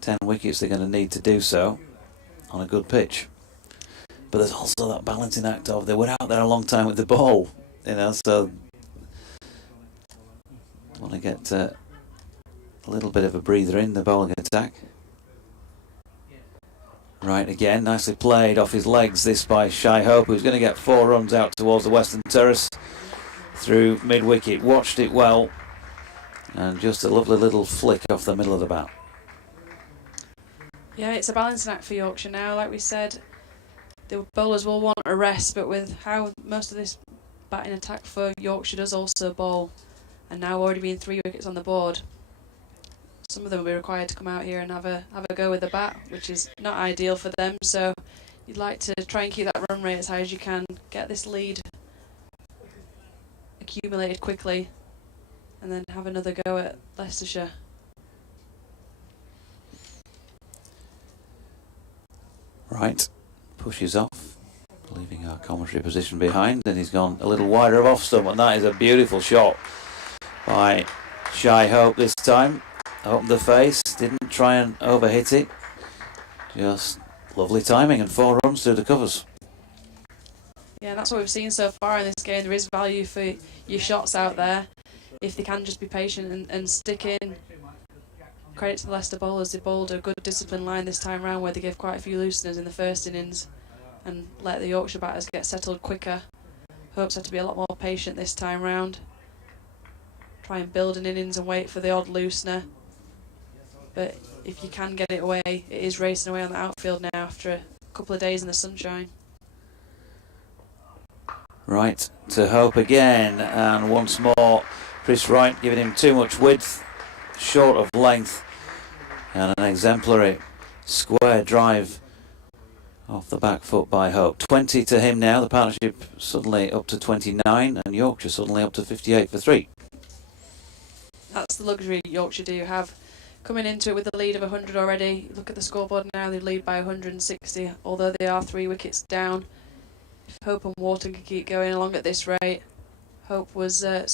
10 wickets. They're going to need to do so on a good pitch. But there's also that balancing act of they were out there a long time with the ball, so want to get a little bit of a breather in the bowling attack. Right again, nicely played off his legs this by Shy Hope, who's going to get 4 runs out towards the western terrace through mid-wicket. Watched it well, and just a lovely little flick off the middle of the bat. Yeah, it's a balancing act for Yorkshire now. Like we said, the bowlers will want a rest, but with how most of this batting attack for Yorkshire does also bowl, and now already being 3 wickets on the board, some of them will be required to come out here and have a go with the bat, which is not ideal for them. So you'd like to try and keep that run rate as high as you can, get this lead accumulated quickly, and then have another go at Leicestershire. Right, pushes off, leaving our commentary position behind, and he's gone a little wider of off stump, and that is a beautiful shot by Shy Hope this time. Opened the face, didn't try and overhit it, just lovely timing and 4 runs through the covers. Yeah, that's what we've seen so far in this game. There is value for your shots out there if they can just be patient and stick in. Credit to the Leicester bowlers, they bowled a good disciplined line this time round where they gave quite a few looseners in the first innings and let the Yorkshire batters get settled quicker. Hopes had to be a lot more patient this time round. Try and build an innings and wait for the odd loosener. But if you can get it away, it is racing away on the outfield now after a couple of days in the sunshine. Right, to Hope again, and once more Chris Wright giving him too much width, short of length, and an exemplary square drive off the back foot by Hope. 20 to him now, the partnership suddenly up to 29, and Yorkshire suddenly up to 58 for 3. That's the luxury Yorkshire do have. Coming into it with the lead of 100 already. Look at the scoreboard now, they lead by 160, although they are 3 wickets down. If Hope and Wharton can keep going along at this rate. Hope was a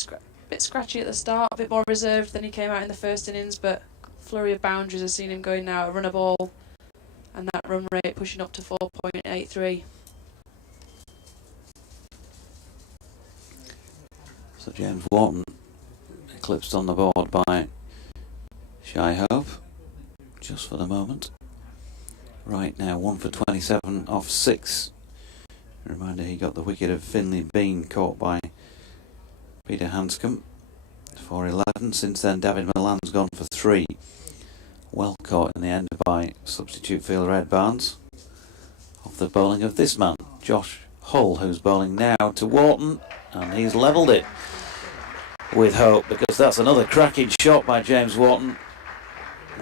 bit scratchy at the start, a bit more reserved than he came out in the first innings, but flurry of boundaries has seen him going now, a run a ball, and that run rate pushing up to 4.83. So James Wharton eclipsed on the board by Shy Hope, just for the moment. Right now, 1 for 27 off 6. Reminder, he got the wicket of Finley Bean, caught by Peter Hanscom for 11. Since then, David Milan's gone for 3. Well caught in the end by substitute fielder Ed Barnes. Off the bowling of this man, Josh Hull, who's bowling now to Wharton, and he's levelled it with Hope, because that's another cracking shot by James Wharton.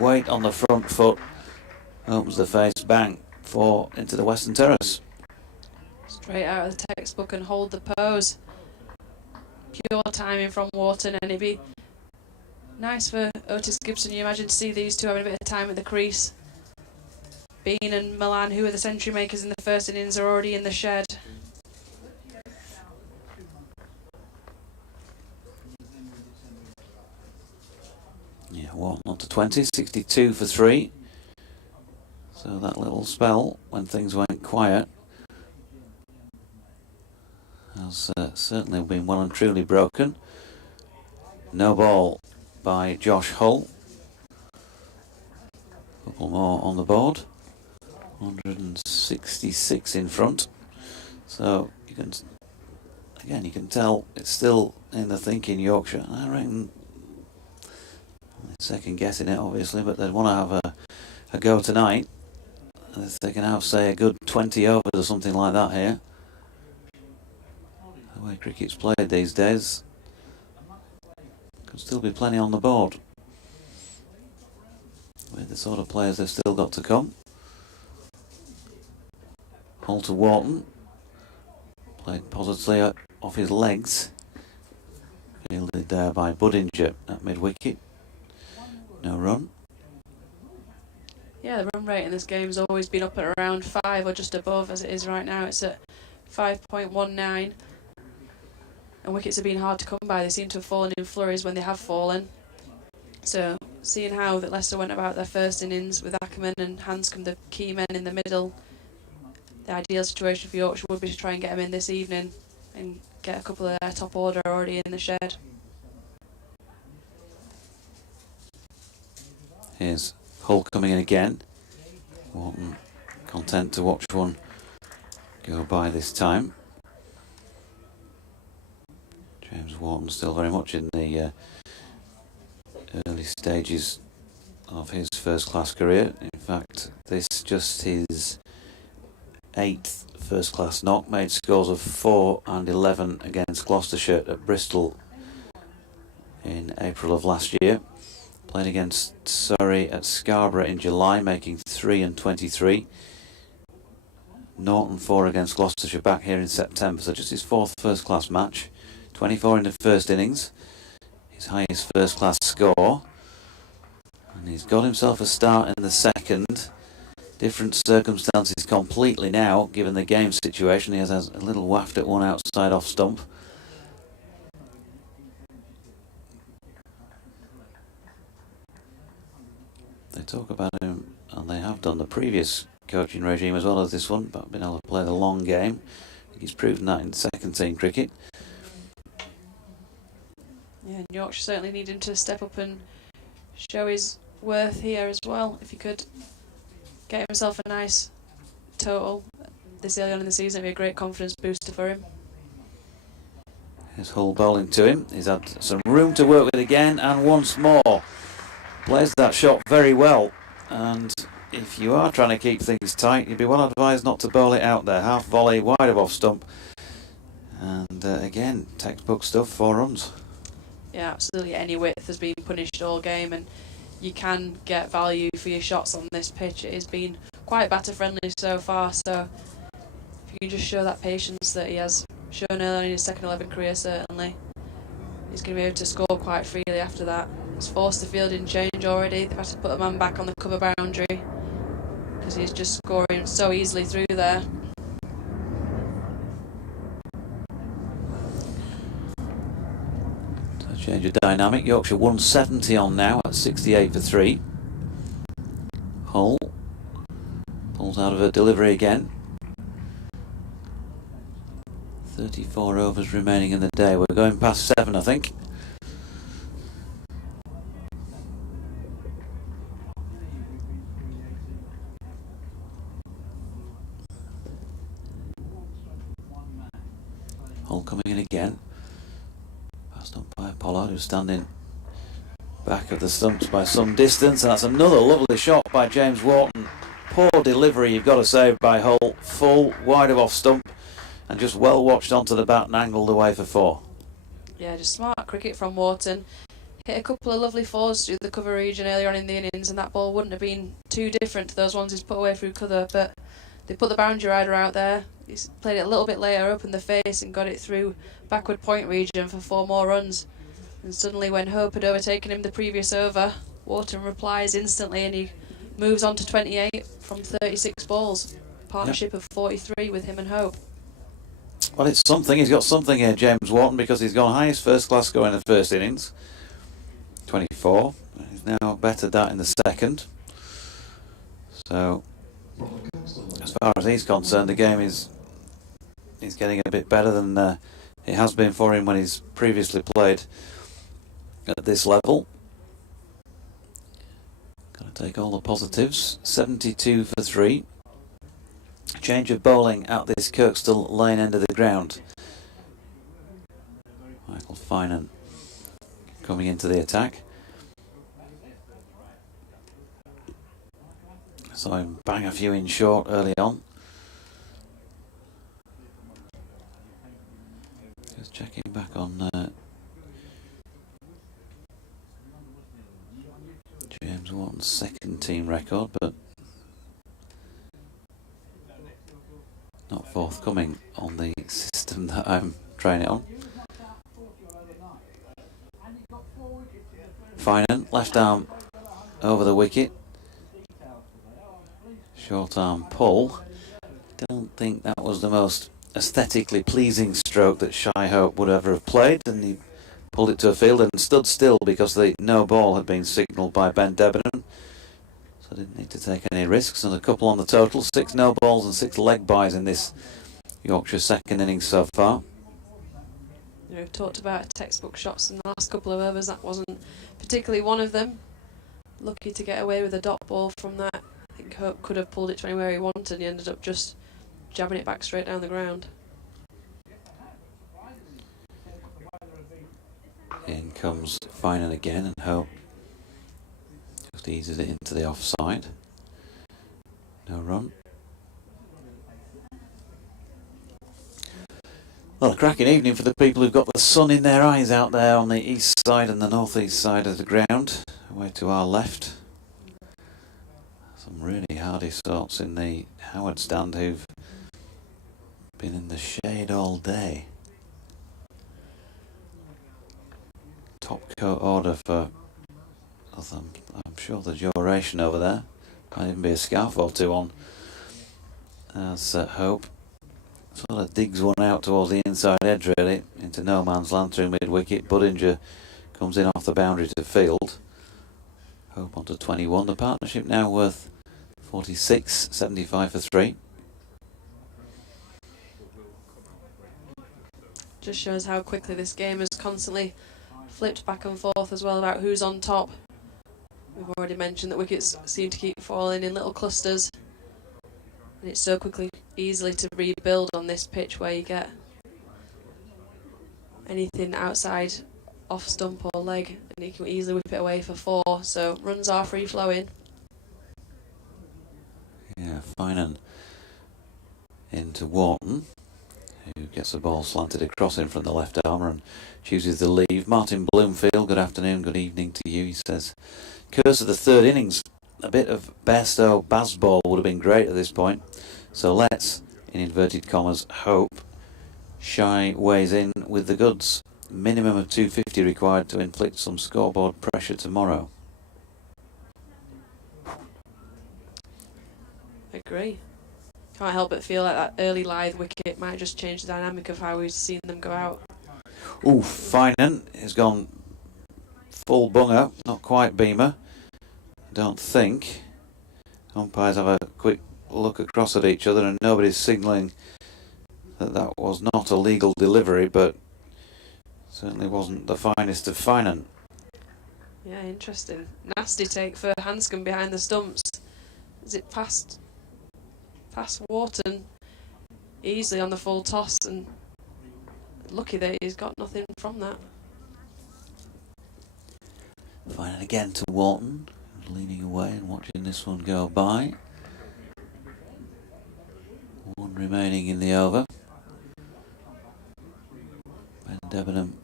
Weight on the front foot, opens the face, bang, 4 into the western terrace. Straight out of the textbook and hold the pose. Pure timing from Wharton, and it'd be nice for Otis Gibson, you imagine, to see these two having a bit of time at the crease. Bean and Milan, who were the century makers in the first innings, are already in the shed. Yeah, Wharton on to 20, 62 for 3. So that little spell when things went quiet has certainly been well and truly broken. No ball by Josh Hull. A couple more on the board. 166 in front. So you can tell it's still in the thinking, Yorkshire. I reckon second guessing it, obviously, but they'd want to have a go tonight. If they can have, say, a good 20 overs or something like that here. The way cricket's played these days, could still be plenty on the board with the sort of players they've still got to come. Hull to Wharton, played positively off his legs, fielded there by Budinger at mid-wicket. No run. Yeah, the run rate in this game has always been up at around 5 or just above, as it is right now. It's at 5.19. And wickets have been hard to come by. They seem to have fallen in flurries when they have fallen. So, seeing how that Leicester went about their first innings with Ackerman and Hanscom, the key men in the middle, the ideal situation for Yorkshire would be to try and get them in this evening and get a couple of their top order already in the shed. Here's Hull coming in again. Wharton content to watch one go by this time. James Wharton still very much in the early stages of his first class career. In fact, this just his 8th first class knock, made scores of 4 and 11 against Gloucestershire at Bristol in April of last year. Played against Surrey at Scarborough in July, making 3 and 23. Norton 4 against Gloucestershire back here in September, so just his 4th first class match. 24 in the first innings, his highest first class score, and he's got himself a start in the second. Different circumstances completely now, given the game situation. He has a little waft at one outside off stump. They talk about him, and they have done the previous coaching regime as well as this one, but been able to play the long game. I think he's proven that in second team cricket. Yeah, and Yorkshire certainly need him to step up and show his worth here as well. If he could get himself a nice total this early on in the season, it'd be a great confidence booster for him. His Hull bowling to him. He's had some room to work with again, and once more plays that shot very well. And if you are trying to keep things tight, you'd be well advised not to bowl it out there. Half volley, wide of off stump, and again, textbook stuff, 4 runs. Yeah, absolutely. Any width has been punished all game, and you can get value for your shots on this pitch. It has been quite batter friendly so far, so if you can just show that patience that he has shown early in his second 11 career, certainly he's going to be able to score quite freely after that. He's forced the fielding change already. They've had to put a man back on the cover boundary because he's just scoring so easily through there. Change of dynamic. Yorkshire 170 on now at 68 for 3. Hull pulls out of a delivery again. 34 overs remaining in the day. We're going past 7, I think. Hull coming in again. Passed on by Pollard, who's standing back of the stumps by some distance, and that's another lovely shot by James Wharton. Poor delivery, you've got to say, by Hull. Full, wide of off stump, and just well watched onto the bat and angled away for 4. Yeah, just smart cricket from Wharton. Hit a couple of lovely 4s through the cover region earlier on in the innings, and that ball wouldn't have been too different to those ones he's put away through cover, but they put the boundary rider out there. He's played it a little bit later, opened the face and got it through backward point region for 4 more runs. And suddenly, when Hope had overtaken him the previous over, Wharton replies instantly, and he moves on to 28 from 36 balls. Partnership of 43 with him and Hope. Well, it's something. He's got something here, James Wharton, because he's gone highest first class score in the first innings, 24. He's now bettered that in the second. So, as far as he's concerned, the game is getting a bit better than it has been for him when he's previously played at this level. Got to take all the positives. 72 for 3. Change of bowling at this Kirkstall Lane end of the ground. Michael Finan coming into the attack. Saw him bang a few in short early on. Just checking back on James Wharton's second team record, but not forthcoming on the system that I'm trying it on. Finan, left arm over the wicket. Short arm pull. Don't think that was the most aesthetically pleasing stroke that Shy Hope would ever have played, and he pulled it to a field and stood still because the no ball had been signalled by Ben Debenham, so didn't need to take any risks. And a couple on the total, 6 no balls and 6 leg byes in this Yorkshire second innings so far. We've talked about textbook shots in the last couple of overs. That wasn't particularly one of them. Lucky to get away with a dot ball from that. I think Hope could have pulled it to anywhere he wanted, and he ended up just jabbing it back straight down the ground. In comes Finan again, and Hope just eases it into the offside. No run. Well, a cracking evening for the people who've got the sun in their eyes out there on the east side and the northeast side of the ground, away to our left. Some really hardy sorts in the Howard stand who've been in the shade all day. Top coat order for, I'm sure the duration over there. Might even be a scarf or two on, as Hope sort of digs one out towards the inside edge, really, into no man's land through mid-wicket. Budinger comes in off the boundary to field. Hope onto 21. The partnership now worth 46, 75 for 3. Just shows how quickly this game has constantly flipped back and forth as well about who's on top. We've already mentioned that wickets seem to keep falling in little clusters, and it's so easily to rebuild on this pitch where you get anything outside off stump or leg and you can easily whip it away for 4, so runs are free flowing. Yeah, Finan into Wharton, who gets the ball slanted across him from the left armour and chooses the leave. Martin Bloomfield, good afternoon, good evening to you. He says, curse of the third innings, a bit of Bairstow Bazball would have been great at this point. So let's, in inverted commas, hope Shy weighs in with the goods. Minimum of 250 required to inflict some scoreboard pressure tomorrow. Agree. Can't help but feel like that early Lythe wicket might just change the dynamic of how we've seen them go out. Ooh, Finan has gone full bunger, not quite beamer. Don't think. Umpires have a quick look across at each other and nobody's signalling that that was not a legal delivery, but certainly wasn't the finest of Finan. Yeah, interesting. Nasty take for Hanscom behind the stumps. Is it past Wharton easily on the full toss, and lucky that he's got nothing from that. Finan again to Wharton, leaning away and watching this one go by. One remaining in the over. Ben Debenham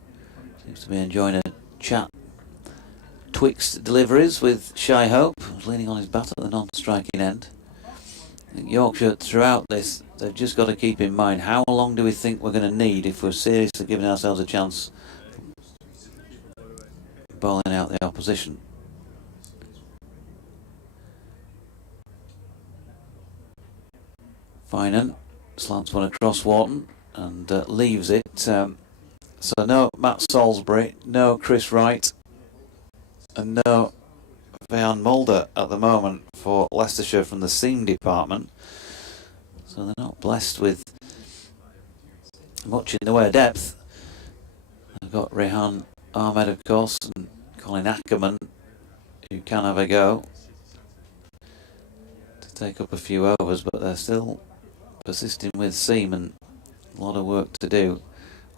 seems to be enjoying a chat twixt deliveries with Shy Hope, who's leaning on his bat at the non-striking end. I think Yorkshire, throughout this, they've just got to keep in mind, how long do we think we're going to need if we're seriously giving ourselves a chance bowling out the opposition. Finan slants one across Wharton and leaves it. So no Matt Salisbury, no Chris Wright, and no Vahan Mulder at the moment for Leicestershire from the seam department. So they're not blessed with much in the way of depth. They've got Rehan Ahmed, of course, and Colin Ackerman, who can have a go to take up a few overs, but they're still persisting with seam and a lot of work to do.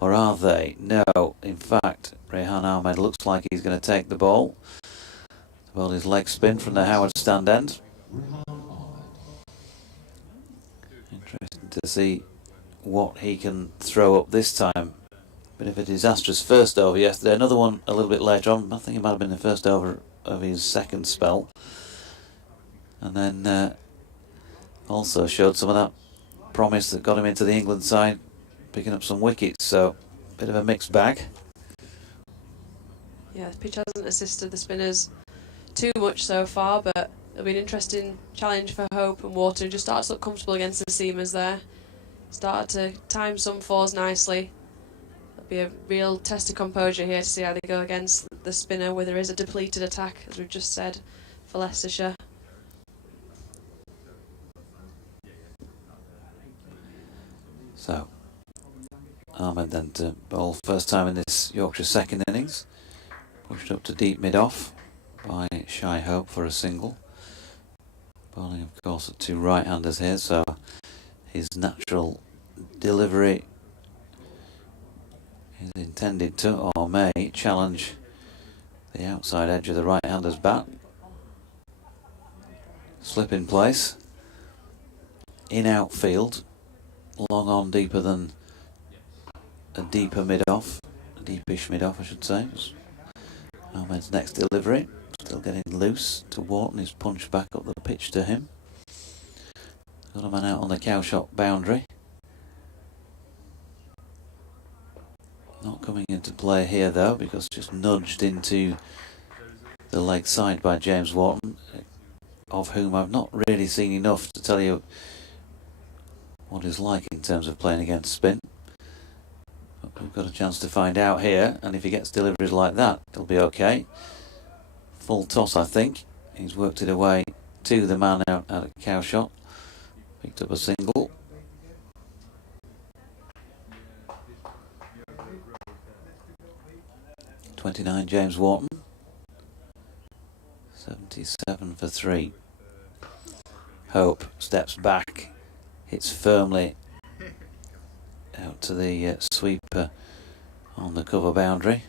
Or are they? No, in fact, Rehan Ahmed looks like he's going to take the ball. The ball is leg spin from the Howard stand end. Interesting to see what he can throw up this time. Bit of a disastrous first over yesterday. Another one a little bit later on. I think it might have been the first over of his second spell. And then also showed some of that promise that got him into the England side, picking up some wickets. So, bit of a mixed bag. Yeah, the pitch hasn't assisted the spinners too much so far, but it'll be an interesting challenge for Hope and Wharton. Just starts to look comfortable against the seamers there. Started to time some 4s nicely. It'll be a real test of composure here to see how they go against the spinner, where there is a depleted attack, as we've just said, for Leicestershire. So, Ahmed then to bowl first time in this Yorkshire second innings. Pushed up to deep mid-off by Shy Hope for a single. Bowling, of course, at 2 right-handers here, so his natural delivery is intended to, or may, challenge the outside edge of the right-hander's bat. Slip in place. In outfield. Long on deeper than a deeper mid-off. A deepish mid-off, I should say. Ahmed's next delivery. Still getting loose to Wharton. He's punched back up the pitch to him. Got a man out on the cow shot boundary. Not coming into play here though, because just nudged into the leg side by James Wharton, of whom I've not really seen enough to tell you what he's like in terms of playing against spin. But we've got a chance to find out here, and if he gets deliveries like that, he'll be okay. Full toss, I think. He's worked it away to the man out at a cow shot. Picked up a single. .29 James Wharton. 77 for 3. Hope steps back, hits firmly out to the sweeper on the cover boundary.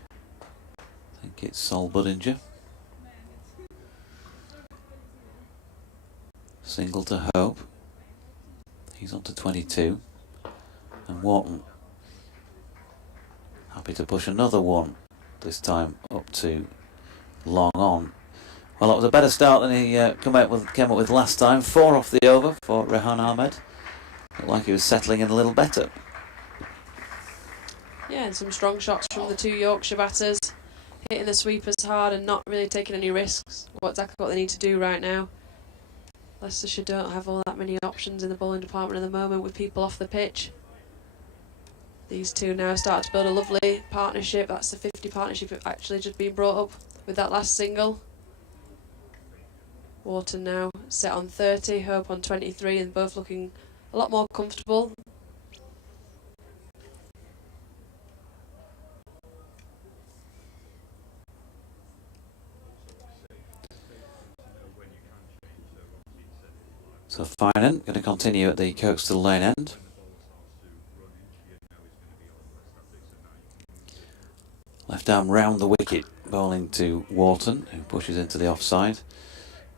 I think it's Sol Budinger. Single to Hope. He's on to 22. And Wharton happy to push another one, this time up to long on. Well, it was a better start than he came up with last time. 4 off the over for Rehan Ahmed. Looked like he was settling in a little better. Yeah, and some strong shots from the 2 Yorkshire batters. Hitting the sweepers hard and not really taking any risks. Exactly what they need to do right now. Leicestershire don't have all that many options in the bowling department at the moment with people off the pitch. These two now start to build a lovely partnership. That's the 50 partnership actually just being brought up with that last single. Wharton now set on 30, Hope on 23, and both looking a lot more comfortable. So Finan going to continue at the Kirkstall Lane end. Left arm round the wicket, bowling to Wharton, who pushes into the offside.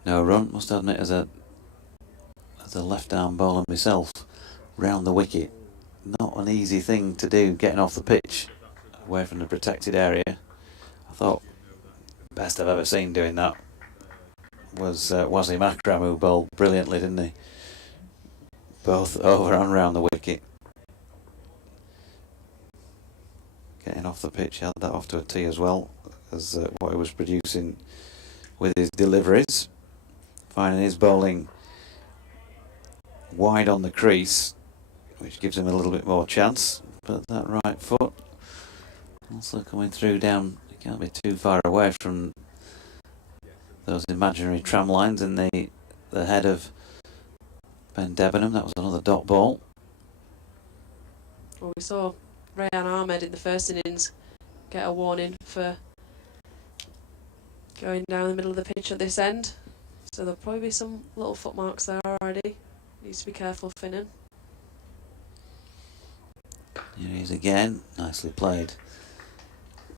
No run, must admit, as a left arm bowler myself, round the wicket, not an easy thing to do, getting off the pitch, away from the protected area. I thought best I've ever seen doing that was Wasim Akram, who bowled brilliantly, didn't he? Both over and round the wicket. Getting off the pitch, held that off to a tee as well as what he was producing with his deliveries. Finding his bowling wide on the crease, which gives him a little bit more chance. But that right foot also coming through down, he can't be too far away from those imaginary tram lines in the head of Ben Debenham. That was another dot ball. Well, we saw Rehan Ahmed in the first innings get a warning for going down the middle of the pitch at this end. So there'll probably be some little footmarks there already. Needs to be careful, Finan. Here he is again. Nicely played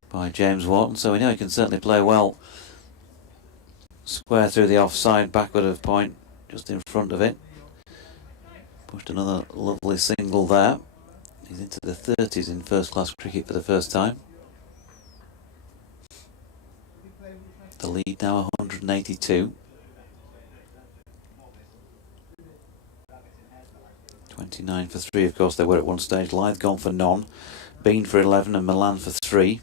by James Wharton. So we know he can certainly play well. Square through the offside, backward of point, just in front of it. Pushed another lovely single there. He's into the 30s in first class cricket for the first time. The lead now 182. 29 for 3, of course they were at one stage. Lyth gone for none. Bean for 11 and Milan for 3.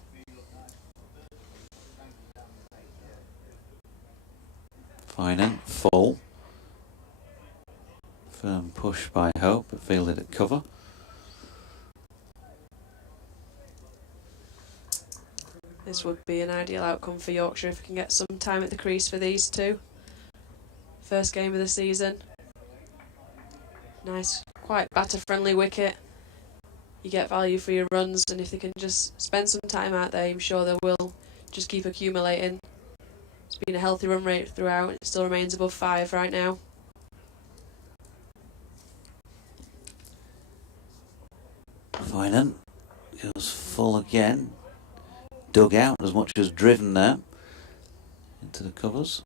Finan full. Firm push by Hope, but fielded at cover. This would be an ideal outcome for Yorkshire if we can get some time at the crease for these two. First game of the season. Nice, quite batter-friendly wicket. You get value for your runs, and if they can just spend some time out there, I'm sure they will just keep accumulating. It's been a healthy run rate throughout. It still remains above 5 right now. Finan goes full again. Dug out as much as driven there into the covers.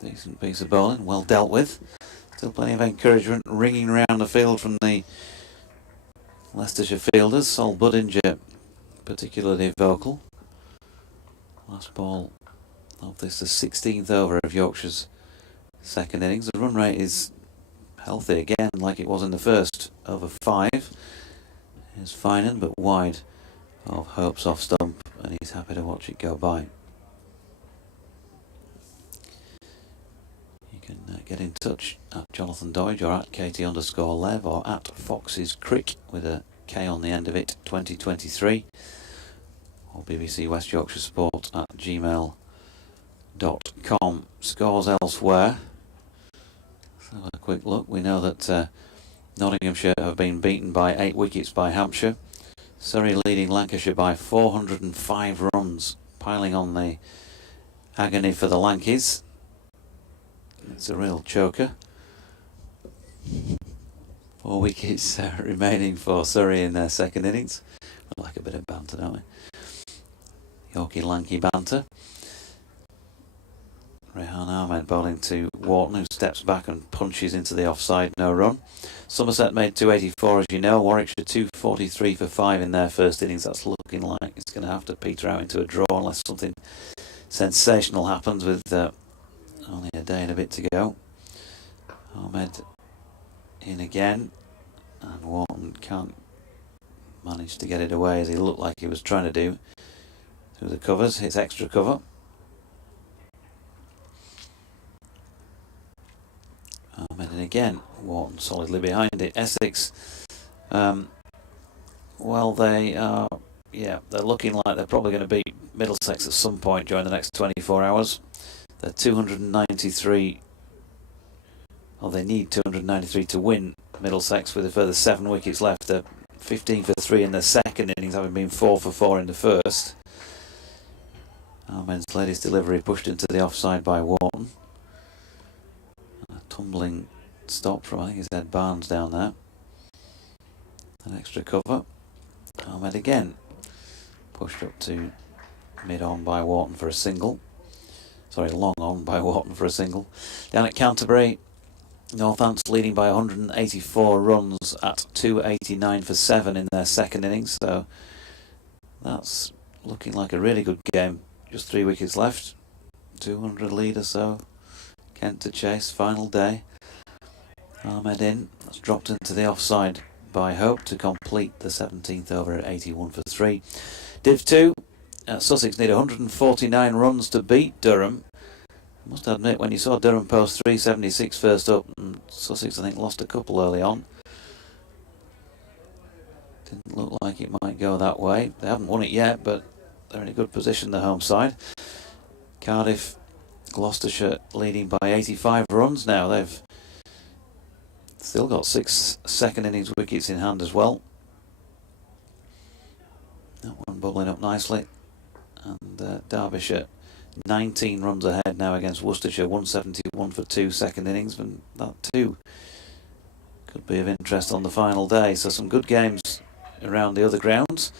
Decent piece of bowling, well dealt with. Still plenty of encouragement ringing around the field from the Leicestershire fielders. Sol Budinger particularly vocal. Last ball of this, the 16th over of Yorkshire's second innings. The run rate is healthy again, like it was in the first, over 5. Here's Finan, but wide of Hope's off stump, and he's happy to watch it go by. You can get in touch at Jonathan Doidge or at Katie_Lev or at Fox's Crick with a K on the end of it, 2023, or BBC West Yorkshire Sport at gmail.com. Scores elsewhere. Let's have a quick look. We know that Nottinghamshire have been beaten by 8 wickets by Hampshire. Surrey leading Lancashire by 405 runs, piling on the agony for the Lankies. It's a real choker. 4 wickets remaining for Surrey in their second innings. We like a bit of banter, don't we? Yorkie Lanky banter. Rehan Ahmed bowling to Wharton, who steps back and punches into the offside, no run. Somerset made 284, as you know. Warwickshire 243 for 5 in their first innings. That's looking like it's going to have to peter out into a draw unless something sensational happens with only a day and a bit to go. Ahmed in again, and Wharton can't manage to get it away as he looked like he was trying to do through the covers. Hits extra cover. Ahmed in again. Wharton solidly behind it. Essex, well, they are, they're looking like they're probably going to beat Middlesex at some point during the next 24 hours. They're 293, well, they need 293 to win Middlesex with a further 7 wickets left. They're 15 for 3 in their second innings, having been 4 for 4 in the first. Ahmed's latest delivery pushed into the offside by Wharton. A tumbling stop from, I think it's Ed Barnes down there. An extra cover. Ahmed again. Pushed up to mid-on by Wharton for a single. Sorry, long on by Wharton for a single. Down at Canterbury, Northants leading by 184 runs at 289 for 7 in their second innings. So that's looking like a really good game. Just 3 wickets left. 200 lead or so. Kent to chase, final day. Ahmed in. That's dropped into the offside by Hope to complete the 17th over at 81 for 3. Div 2. Sussex need 149 runs to beat Durham. I must admit, when you saw Durham post 376 first up, and Sussex I think lost a couple early on, didn't look like it might go that way. They haven't won it yet, but they're in a good position, the home side. Cardiff, Gloucestershire leading by 85 runs now. They've still got 6 second innings wickets in hand as well. That one bubbling up nicely. And Derbyshire 19 runs ahead now against Worcestershire, 171 for 2 second innings, and that too could be of interest on the final day. So some good games around the other grounds,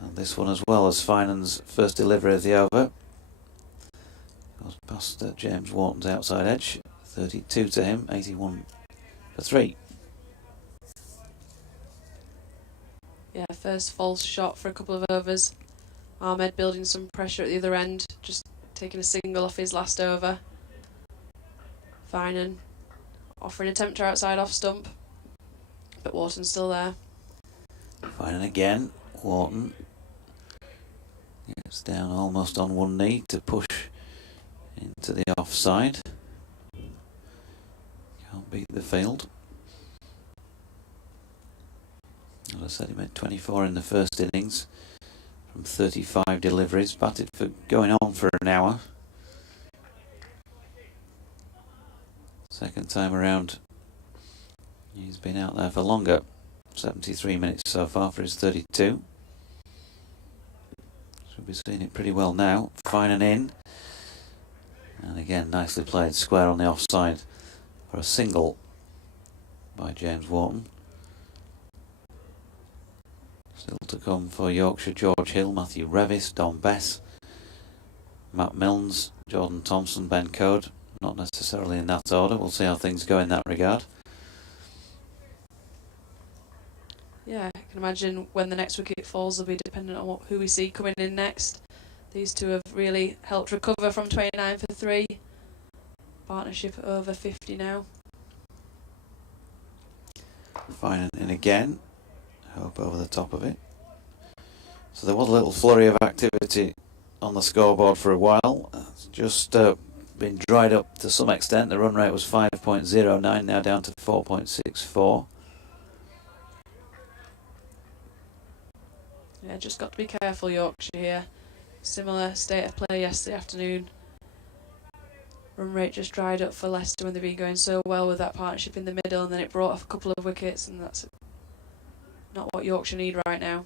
and this one as well, as Finan's first delivery of the over goes past James Wharton's outside edge. 32 to him, 81 for 3. Yeah, first false shot for a couple of overs. Ahmed building some pressure at the other end, just taking a single off his last over. Finan offering a tempter outside off stump, but Wharton's still there. Finan again. Wharton gets down almost on one knee to push into the offside. Can't beat the field. As I said, he made 24 in the first innings from 35 deliveries, batted for going on for an hour. Second time around, he's been out there for longer. 73 minutes so far for his 32. Should be seeing it pretty well now. Fine and in. And again, nicely played, square on the offside for a single by James Wharton. Still to come for Yorkshire: George Hill, Matthew Revis, Don Bess, Matt Milnes, Jordan Thompson, Ben Code. Not necessarily in that order. We'll see how things go in that regard. Yeah, I can imagine when the next wicket falls will be dependent on who we see coming in next. These two have really helped recover from 29 for 3. Partnership over 50 now. Fine in again. Hope over the top of it. So there was a little flurry of activity on the scoreboard for a while. It's just been dried up to some extent. The run rate was 5.09, now down to 4.64. Yeah, just got to be careful, Yorkshire here. Similar state of play yesterday afternoon. Run rate just dried up for Leicester when they've been going so well with that partnership in the middle, and then it brought off a couple of wickets, and that's not what Yorkshire need right now.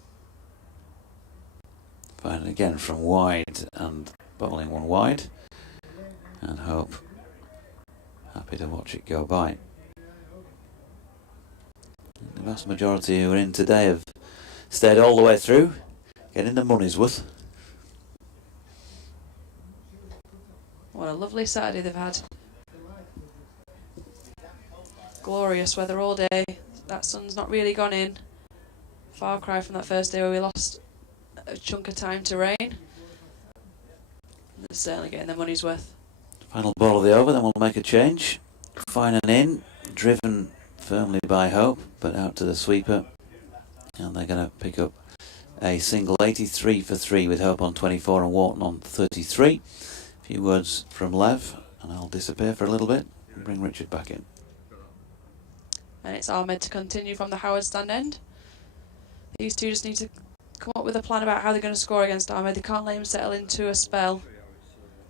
Fine again from wide and bowling one wide. And Hope happy to watch it go by. The vast majority who are in today have stayed all the way through, getting the money's worth. What a lovely Saturday they've had. Glorious weather all day. That sun's not really gone in. Far cry from that first day where we lost a chunk of time to rain. They're certainly getting their money's worth. Final ball of the over, then we'll make a change. Fine and in, driven firmly by Hope, but out to the sweeper. And they're going to pick up a single 83 for 3 with Hope on 24 and Wharton on 33. A few words from Lev, and I'll disappear for a little bit and bring Richard back in. And it's Ahmed to continue from the Howard stand end. These two just need to come up with a plan about how they're going to score against Ahmed. They can't let him settle into a spell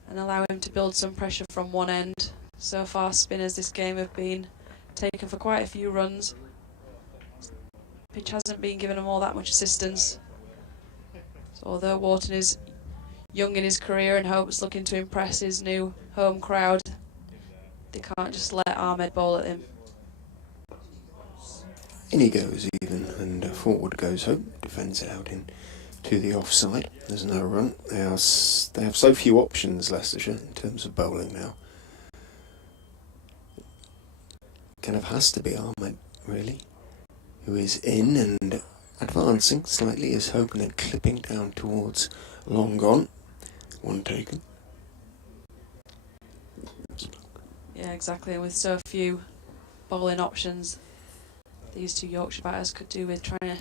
and allow him to build some pressure from one end. So far, spinners this game have been taken for quite a few runs. Pitch hasn't been giving them all that much assistance. So although Wharton is young in his career and hopes looking to impress his new home crowd, they can't just let Ahmed bowl at him. In he goes even, and forward goes Hope, defends it out in to the offside. There's no run. They have so few options, Leicestershire, in terms of bowling now. Kind of has to be Ahmed, really, who is in and advancing slightly as Hope, and then clipping down towards long gone. One taken. Yeah, exactly. And with so few bowling options, these two Yorkshire batters could do with trying to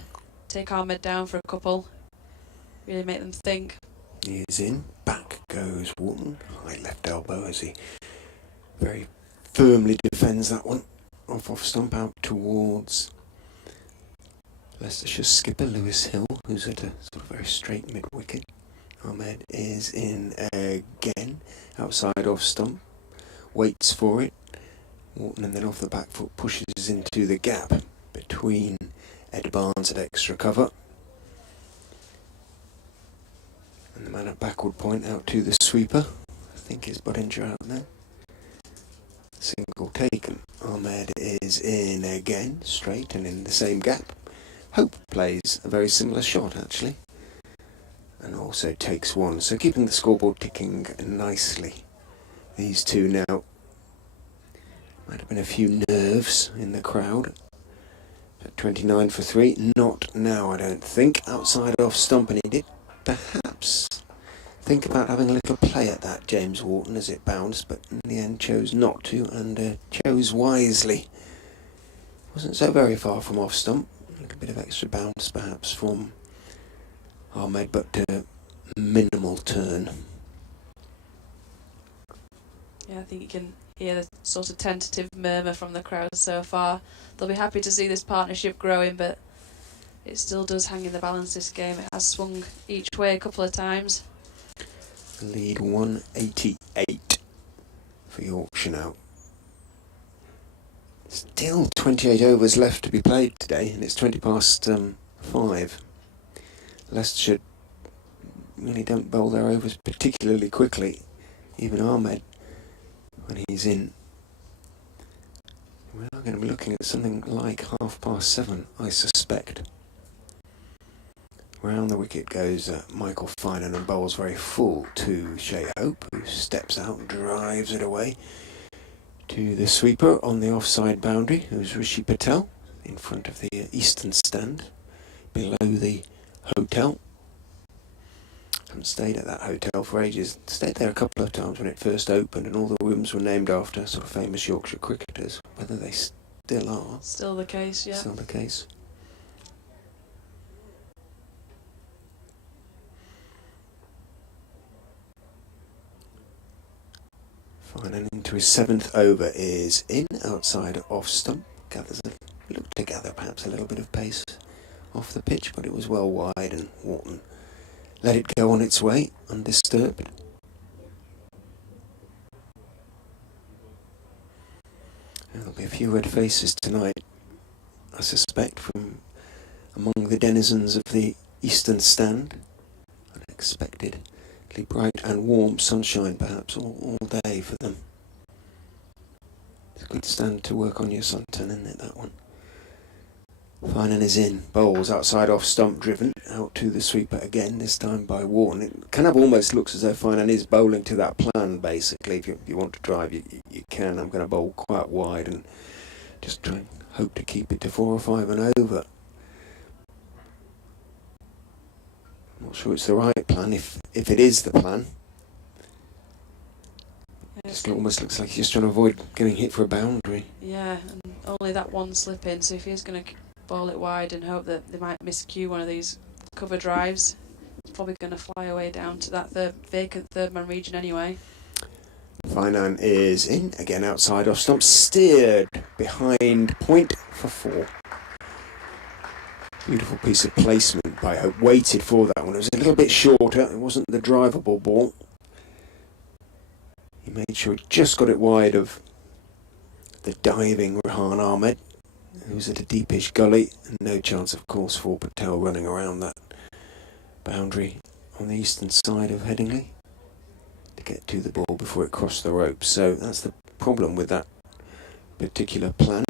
take Ahmed down for a couple. Really make them think. He is in. Back goes Wharton. High left elbow as he very firmly defends that one. Off stump out towards Leicestershire skipper Lewis Hill, who's at a sort of very straight mid wicket. Ahmed is in again. Outside off stump. Waits for it. Wharton, and then off the back foot pushes into the gap between Ed Barnes at extra cover. And the man at backward point out to the sweeper. I think is Buttinger out there. Single taken. Ahmed is in again, straight and in the same gap. Hope plays a very similar shot actually. And also takes one. So keeping the scoreboard ticking nicely. These two now. Might have been a few nerves in the crowd. At 29 for 3. Not now, I don't think. Outside off stump, and he did perhaps think about having a little play at that, James Wharton, as it bounced, but in the end chose not to, and chose wisely. Wasn't so very far from off stump. A little bit of extra bounce perhaps from Ahmed, but minimal turn. Yeah, I think you can hear the sort of tentative murmur from the crowd so far. They'll be happy to see this partnership growing, but it still does hang in the balance this game. It has swung each way a couple of times. Lead 188 for Yorkshire now. Still 28 overs left to be played today, and it's 20 past 5. Leicestershire really don't bowl their overs particularly quickly. Even Ahmed, when he's in, I'm going to be looking at something like 7:30, I suspect. Round the wicket goes Michael Finan and bowls very full to Shea Hope, who steps out and drives it away to the sweeper on the offside boundary, who's Rishi Patel, in front of the eastern stand, below the hotel. Haven't stayed at that hotel for ages. Stayed there a couple of times when it first opened, and all the rooms were named after sort of famous Yorkshire cricketers. Whether they still are. Still the case, yeah. Still the case. Finan into his 7th over is in, outside off stump. Looked to gather perhaps a little bit of pace off the pitch, but it was well wide and Wharton let it go on its way undisturbed. There'll be a few red faces tonight, I suspect, from among the denizens of the eastern stand. Unexpectedly bright and warm sunshine perhaps all day for them. It's a good stand to work on your suntan, isn't it, that one? Finan is in, bowls outside off stump, driven out to the sweeper again, this time by Wharton. It kind of almost looks as though Finan is bowling to that plan, basically. If you want to drive, you can. I'm going to bowl quite wide and just try and hope to keep it to 4 or 5 and over. I'm not sure it's the right plan, if it is the plan. Yes. It almost looks like he's just trying to avoid getting hit for a boundary. Yeah, and only that one slip in, so if he's going to bowl it wide and hope that they might miscue one of these cover drives, it's probably going to fly away down to that vacant third man region anyway. Finan is in, again outside off stump, steered behind point for 4. Beautiful piece of placement by Hope, waited for that one. It was a little bit shorter, it wasn't the drivable ball. He made sure he just got it wide of the diving Rehan Ahmed, who was at a deepish gully, and no chance of course for Patel running around that boundary on the eastern side of Headingley to get to the ball before it crossed the ropes. So that's the problem with that particular plan.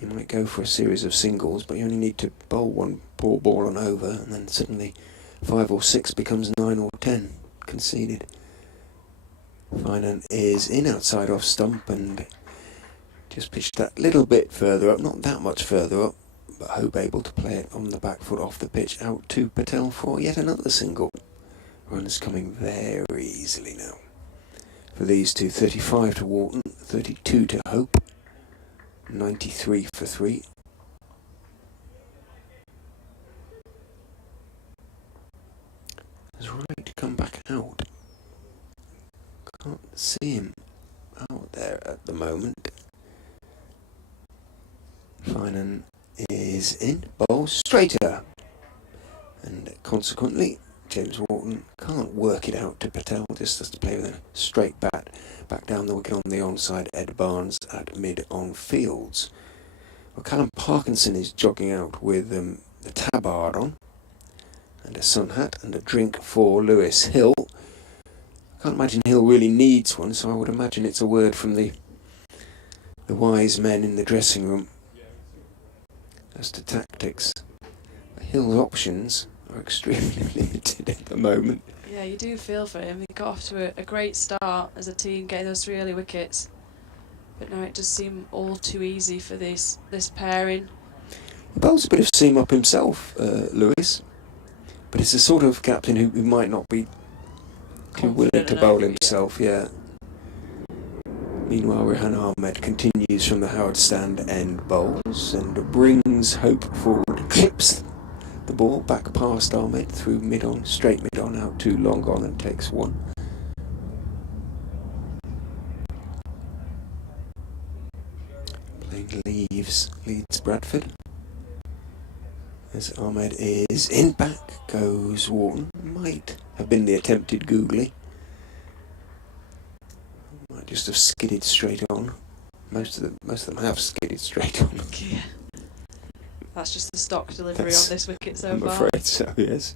You might go for a series of singles, but you only need to bowl one poor ball and over, and then suddenly 5 or 6 becomes 9 or 10 conceded. Finan is in, outside off stump, and just pitched that little bit further up, not that much further up, but Hope able to play it on the back foot off the pitch out to Patel for yet another single. Runs coming very easily now for these two. 35 to Wharton, 32 to Hope. 93 for 3. He's right to come back out. Can't see him out there at the moment. Finan is in, bowl straighter, and consequently James Wharton can't work it out to Patel, just has to play with a straight bat back down the wicket on the onside. Ed Barnes at mid on fields. Well, Callum Parkinson is jogging out with the tabard on and a sun hat and a drink for Lewis Hill. I can't imagine Hill really needs one, so I would imagine it's a word from the wise men in the dressing room as to tactics. Hill's options are extremely limited at the moment. Yeah, you do feel for him. He got off to a great start as a team, getting those 3 early wickets. But now it does seem all too easy for this pairing. He bowls a bit of seam up himself, Lewis. But it's a sort of captain who might not be too willing to bowl himself, yeah. Meanwhile, Rehan Ahmed continues from the Howard stand end bowls and brings Hope forward, clips the ball back past Ahmed through mid-on, straight mid-on out to long on and takes 1. Playing leads Bradford. As Ahmed is in, back goes Wharton. Might have been the attempted googly. Might just have skidded straight on. Most of them have skidded straight on. Yeah. That's just the stock delivery on this wicket so I'm far. afraid so, yes.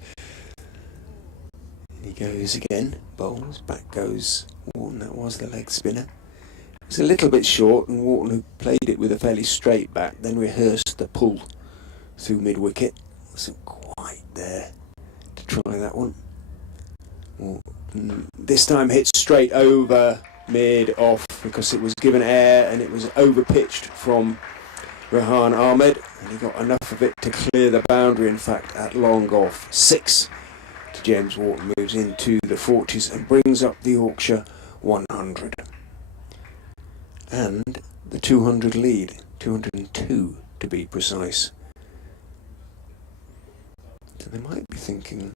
He goes again, bowls, back goes Wharton, that was the leg spinner. was a little bit short, and Wharton, who played it with a fairly straight bat, then rehearsed the pull through mid-wicket. Wasn't quite there to try that one. Wharton this time hit straight over mid-off because it was given air and it was over-pitched from Rehan Ahmed, and he got enough of it to clear the boundary. In fact, at long off, 6 to James Wharton, moves into the 40s and brings up the Yorkshire 100. And the 200 lead, 202 to be precise. So they might be thinking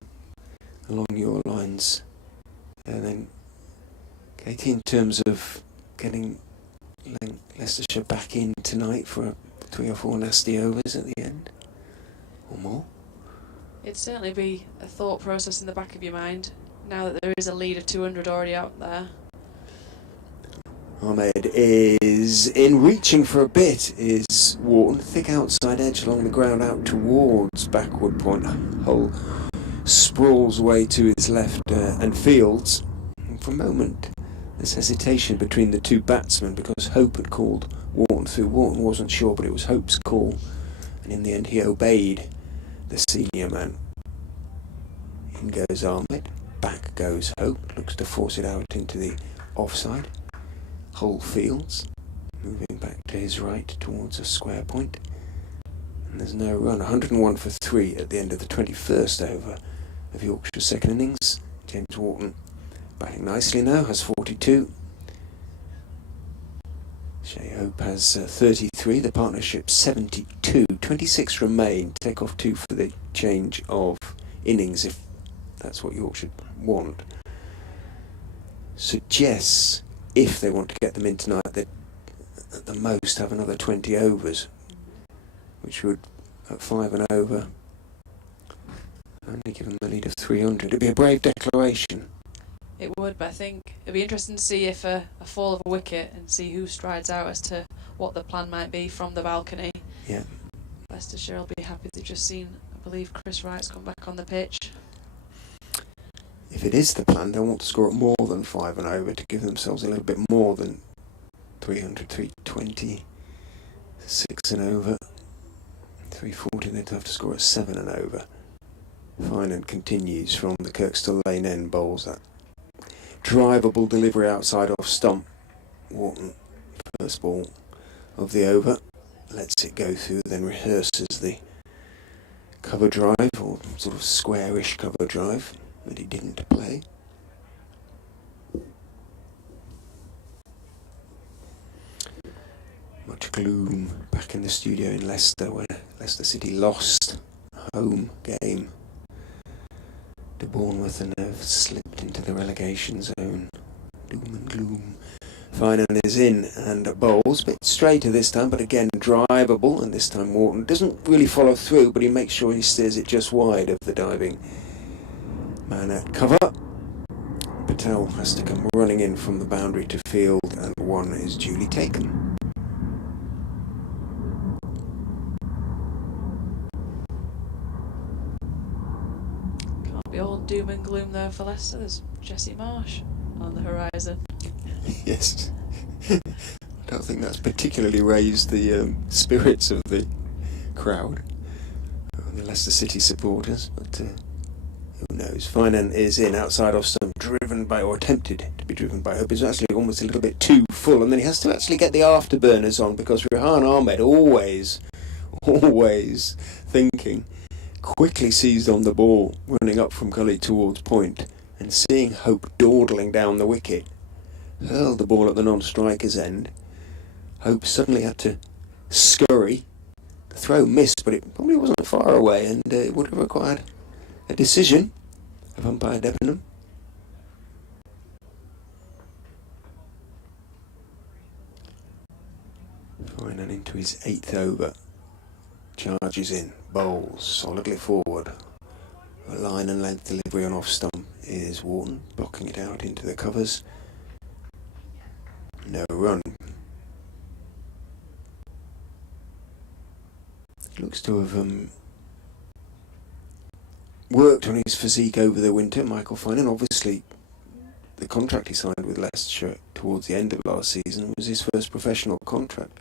along your lines, and then Katie, in terms of getting Leicestershire back in tonight for 3 or 4 nasty overs at the end, or more. It'd certainly be a thought process in the back of your mind now that there is a lead of 200 already out there. Ahmed is in, reaching for a bit is Wharton, thick outside edge along the ground out towards backward point. Hull sprawls away to his left and fields. And for a moment there's hesitation between the two batsmen because Hope had called Wharton through. Wharton wasn't sure, but it was Hope's call, and in the end he obeyed the senior man. In goes Ahmed, back goes Hope, looks to force it out into the offside. Hull fields, moving back to his right towards a square point, and there's no run. 101 for 3 at the end of the 21st over of Yorkshire's second innings. James Wharton batting nicely now, has 42. Shea Hope has 33, the partnership 72. 26 remain, take off 2 for the change of innings if that's what Yorkshire want. Suggests if they want to get them in tonight, they'd at the most have another 20 overs, which would, at 5 and over, only give them the lead of 300. It'd be a brave declaration. It would, but I think it'd be interesting to see if a fall of a wicket and see who strides out as to what the plan might be from the balcony. Yeah. Leicestershire will be happy they've just seen, I believe, Chris Wright's come back on the pitch. If it is the plan, they'll want to score at more than 5 and over to give themselves a little bit more than 300, 320, 6 and over, 340. They'd have to score at 7 and over. Finan continues from the Kirkstall Lane end, bowls that drivable delivery outside off stump. Wharton, first ball of the over, lets it go through, then rehearses the cover drive, or sort of squarish cover drive, that he didn't play. Much gloom back in the studio in Leicester, where Leicester City lost a home game to Bournemouth and have slipped into the relegation zone. Doom and gloom. Finan is in and bowls, a bit straighter this time, but again drivable, and this time Wharton doesn't really follow through, but he makes sure he steers it just wide of the diving man at cover. Patel has to come running in from the boundary to field, and 1 is duly taken. Can't be all doom and gloom there for Leicester. There's Jesse Marsh on the horizon. Yes. I don't think that's particularly raised the spirits of the crowd, the Leicester City supporters, but who knows. Finan is in, outside off stump, driven by, or attempted to be driven by Hope. It's actually almost a little bit too full, and then he has to actually get the afterburners on, because Rehan Ahmed always thinking, quickly seized on the ball, running up from gully towards point, and seeing Hope dawdling down the wicket, hurled the ball at the non-striker's end. Hope suddenly had to scurry. The throw missed, but it probably wasn't far away, and it would have required a decision of umpire Debenham. Finan into his 8th over. Charges in, bowls solidly forward. A line and length delivery on off stump is Wharton, blocking it out into the covers. No run. Looks to have worked on his physique over the winter, Michael Finan. Obviously, the contract he signed with Leicestershire, towards the end of last season was his first professional contract.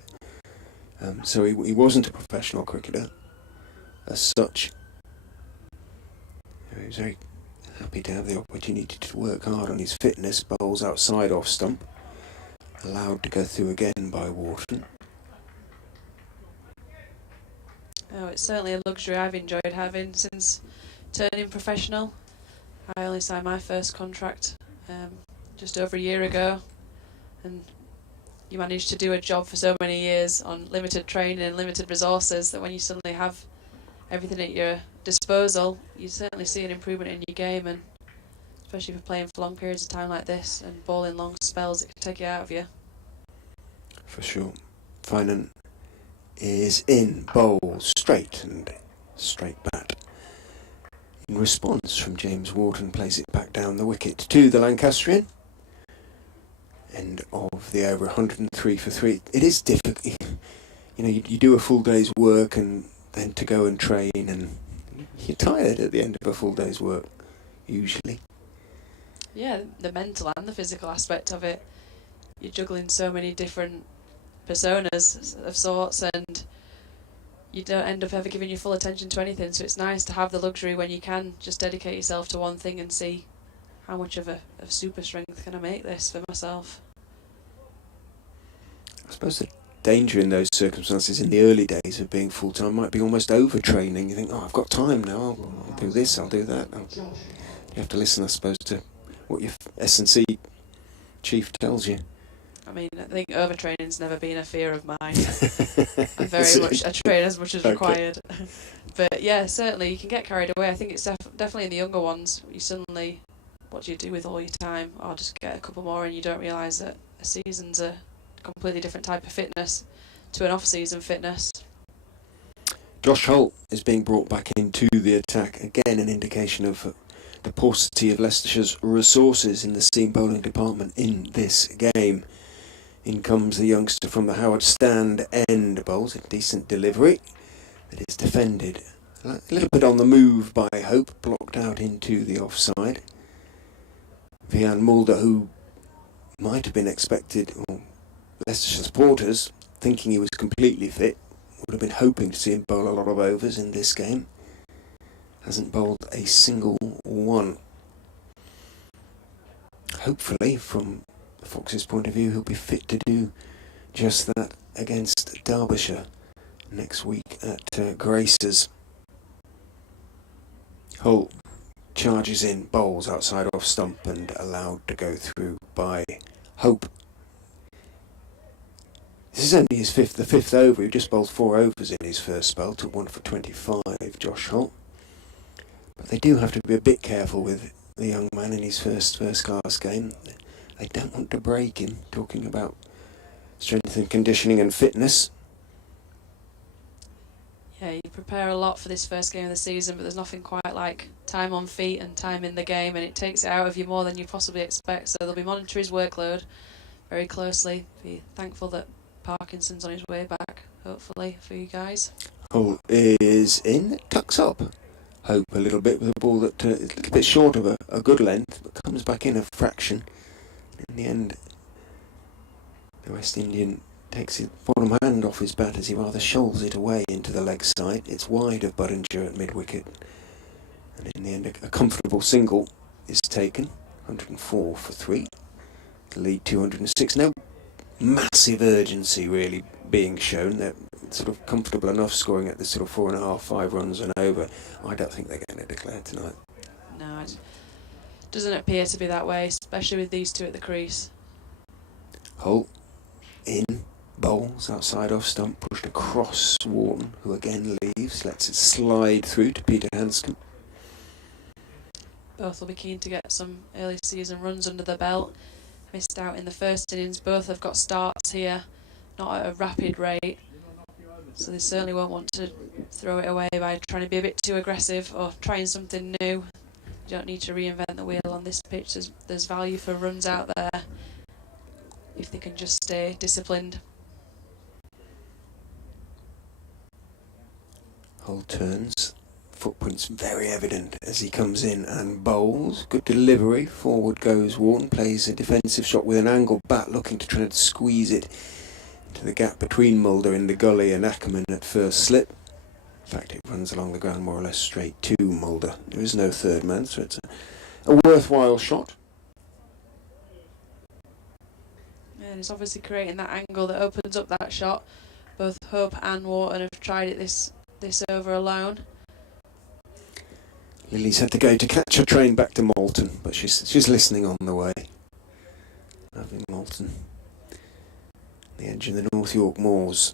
So he wasn't a professional cricketer as such. He was very happy to have the opportunity to work hard on his fitness. Bowls outside off stump, allowed to go through again by Wharton. Oh, it's certainly a luxury I've enjoyed having since turning professional. I only signed my first contract just over a year ago, and you manage to do a job for so many years on limited training and limited resources that when you suddenly have everything at your disposal, you certainly see an improvement in your game, and especially for playing for long periods of time like this and bowling long spells, it can take it out of you. For sure. Finan is in, bowls straight and straight bat. In response from James Wharton, plays it back down the wicket to the Lancastrian. End of the over, 103 for 3. It is difficult. You know, you do a full day's work and then to go and train, and you're tired at the end of a full day's work, usually. Yeah, the mental and the physical aspect of it. You're juggling so many different personas of sorts, and you don't end up ever giving your full attention to anything, so it's nice to have the luxury when you can just dedicate yourself to one thing and see how much of super strength can I make this for myself. I suppose the danger in those circumstances in the early days of being full-time might be almost overtraining. You think, oh, I've got time now, I'll do this, I'll do that. You have to listen, I suppose, to what your S&C chief tells you. I mean, I think overtraining's never been a fear of mine. I train as much as required. But yeah, certainly you can get carried away. I think it's definitely in the younger ones, you suddenly, what do you do with all your time? I'll just get a couple more, and you don't realise that a season's a completely different type of fitness to an off-season fitness. Josh Holt is being brought back into the attack. Again, an indication of the paucity of Leicestershire's resources in the seam bowling department in this game. In comes the youngster from the Howard Stand end, bowls a decent delivery. It is defended a little bit on the move by Hope, blocked out into the offside. Vian Mulder, who might have been expected, or Leicestershire supporters, thinking he was completely fit, would have been hoping to see him bowl a lot of overs in this game. Hasn't bowled a single one. Hopefully, from the Foxes' point of view, he'll be fit to do just that against Derbyshire next week at Grace's. Holt charges in, bowls outside off stump and allowed to go through by Hope. This is only the fifth over. He just bowled 4 overs in his first spell, took 1 for 25, Josh Holt. But they do have to be a bit careful with the young man in his first class game. They don't want to break him, talking about strength and conditioning and fitness. Yeah, you prepare a lot for this first game of the season, but there's nothing quite like time on feet and time in the game, and it takes it out of you more than you possibly expect. So they'll be monitoring his workload very closely. Be thankful that Parkinson's on his way back, hopefully, for you guys. Holt is in, tucks up. Hope a little bit with a ball that is a little bit short of a good length, but comes back in a fraction. In the end, the West Indian takes his bottom hand off his bat as he rather shoals it away into the leg side. It's wide of Budinger at mid-wicket. And in the end, a comfortable single is taken. 104 for 3. The lead 206. No massive urgency really being shown. They're sort of comfortable enough scoring at the sort of 4.5, 5 runs and over. I don't think they're going to declare tonight. No, it doesn't appear to be that way, especially with these two at the crease. Holt in, bowls outside off stump, pushed across Wharton, who again leaves, lets it slide through to Peter Hanscom. Both will be keen to get some early season runs under the belt. Missed out in the first innings. Both have got starts here, not at a rapid rate, so they certainly won't want to throw it away by trying to be a bit too aggressive or trying something new. You don't need to reinvent the wheel on this pitch. There's value for runs out there if they can just stay disciplined. Holt turns, footprints very evident as he comes in and bowls. Good delivery. Forward goes Wharton, plays a defensive shot with an angled bat, looking to try and squeeze it into the gap between Mulder in the gully and Ackerman at first slip. In fact, it runs along the ground more or less straight to Mulder. There is no third man, so it's a worthwhile shot. And he's obviously creating that angle that opens up that shot. Both Hope and Wharton have tried it this over alone. Lily's had to go to catch her train back to Malton, but she's listening on the way. Having Malton, the edge of the North York Moors.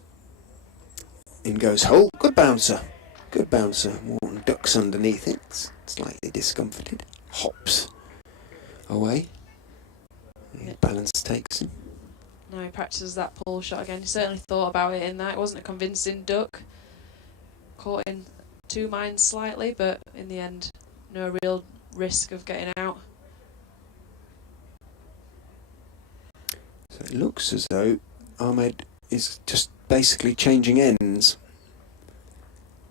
In goes Hull. Good bouncer. Good bouncer. Wharton ducks underneath it, slightly discomforted. Hops away. The balance takes him. Now he practices that pull shot again. He certainly thought about it in that. It wasn't a convincing duck. Caught in two minds slightly, but in the end, no real risk of getting out. So it looks as though Ahmed is just basically changing ends.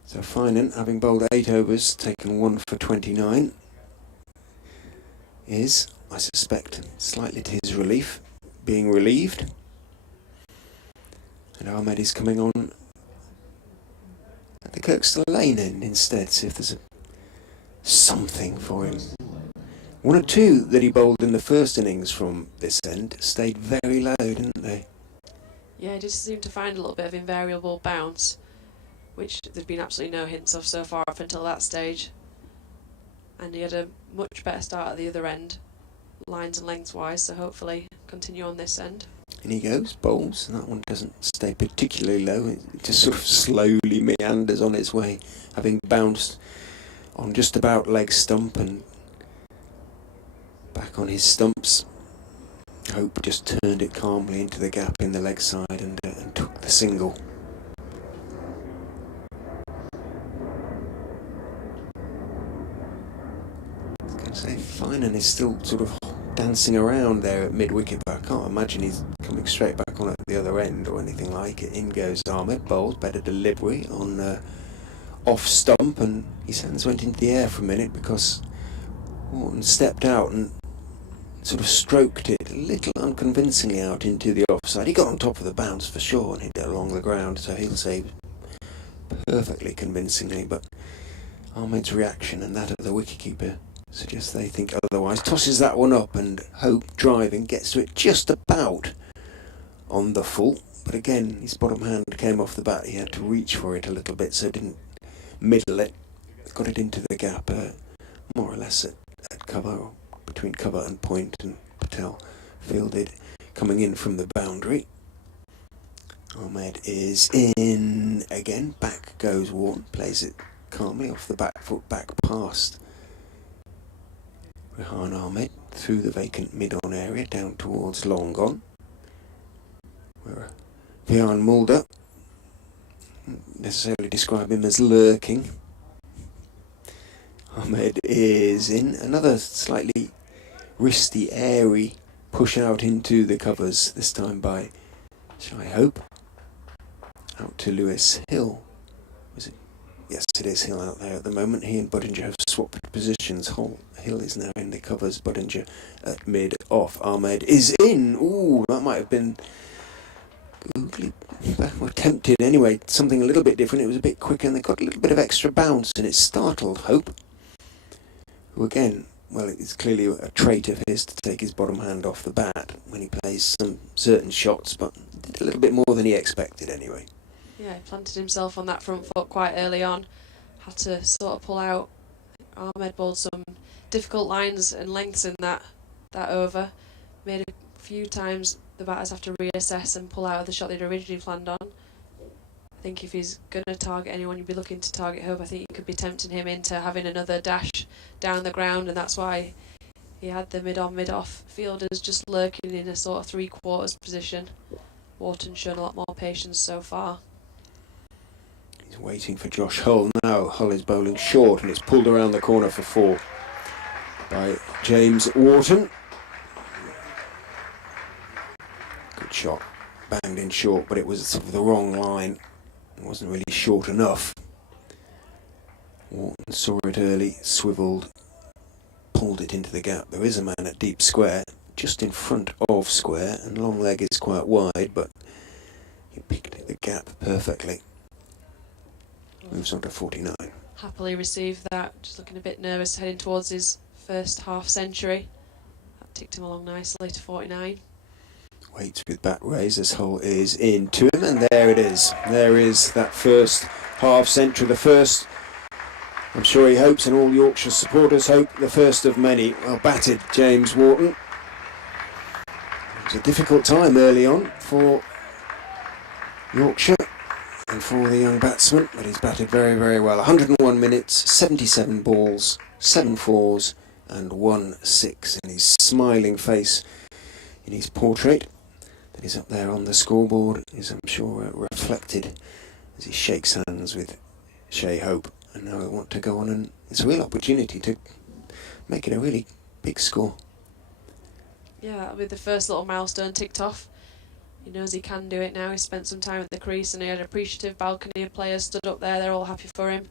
So Finan, having bowled 8 overs, taken 1 for 29, is, I suspect, slightly to his relief, being relieved. And Ahmed is coming on at the Kirkstall Lane end instead, see if there's something for him. 1 or 2 that he bowled in the first innings from this end stayed very low, didn't they? Yeah, he did seem to find a little bit of invariable bounce, which there'd been absolutely no hints of so far up until that stage. And he had a much better start at the other end, lines and lengths wise, so hopefully continue on this end. And he goes, bowls, and that one doesn't stay particularly low, it just sort of slowly meanders on its way, having bounced on just about leg stump and back on his stumps. Hope just turned it calmly into the gap in the leg side and took the single. I was going to say, Finan is still sort of dancing around there at mid-wicket, but I can't imagine he's coming straight back on at the other end or anything like it. In goes Ahmed, bowls, better delivery on off stump, and his hands went into the air for a minute because Wharton stepped out and sort of stroked it a little unconvincingly out into the offside. He got on top of the bounce for sure and hit it along the ground, so he'll say perfectly convincingly, but Ahmed's reaction and that of the wicketkeeper suggests they think otherwise. Tosses that one up, and Hope, driving, gets to it just about on the full, but again his bottom hand came off the bat. He had to reach for it a little bit, so didn't middle it. Got it into the gap, more or less at cover, or between cover and point, and Patel fielded coming in from the boundary. Ahmed is in again. Back goes Wharton, plays it calmly off the back foot, back past Rehan Ahmed through the vacant mid-on area down towards long gone, where Vian Mulder, necessarily describe him as lurking. Ahmed is in. Another slightly wristy, airy push out into the covers, this time by Shai Hope. Out to Lewis Hill. Was it? Yes, it is Hill out there at the moment. He and Budinger have swapped positions. Hill is now in the covers, Budinger at mid-off. Ahmed is in. Ooh, that might have been googly, well, tempted anyway. Something a little bit different. It was a bit quicker and they got a little bit of extra bounce, and it startled Hope, who again, well, it's clearly a trait of his to take his bottom hand off the bat when he plays some certain shots, but did a little bit more than he expected anyway. Yeah, he planted himself on that front foot quite early on. Had to sort of pull out. Ahmed bowled some difficult lines and lengths in that over. Made a few times the batters have to reassess and pull out of the shot they'd originally planned on. I think if he's going to target anyone, you'd be looking to target Hope. I think you could be tempting him into having another dash down the ground, and that's why he had the mid-on, mid-off fielders just lurking in a sort of three-quarters position. Wharton's shown a lot more patience so far. He's waiting for Josh Hull now. Hull is bowling short, and it's pulled around the corner for 4 by James Wharton. Good shot. Banged in short, but it was sort of the wrong line. It wasn't really short enough. Wharton saw it early, swivelled, pulled it into the gap. There is a man at deep square, just in front of square, and long leg is quite wide, but he picked the gap perfectly. Moves on to 49. Happily received that, just looking a bit nervous, heading towards his first half century. That ticked him along nicely to 49. Waits with bat raised, this hole is in to him, and there it is. There is that first half century, the first, I'm sure he hopes, and all Yorkshire supporters hope, the first of many. Well batted, James Wharton. It was a difficult time early on for Yorkshire and for the young batsman, but he's batted very, very well. 101 minutes, 77 balls, 7 fours and 1 6, and his smiling face in his portrait that is up there on the scoreboard is, I'm sure, reflected as he shakes hands with Shay Hope. And now I want to go on, and it's a real opportunity to make it a really big score. Yeah, with the first little milestone ticked off, he knows he can do it now. He spent some time at the crease and he had an appreciative balcony of players stood up there. They're all happy for him.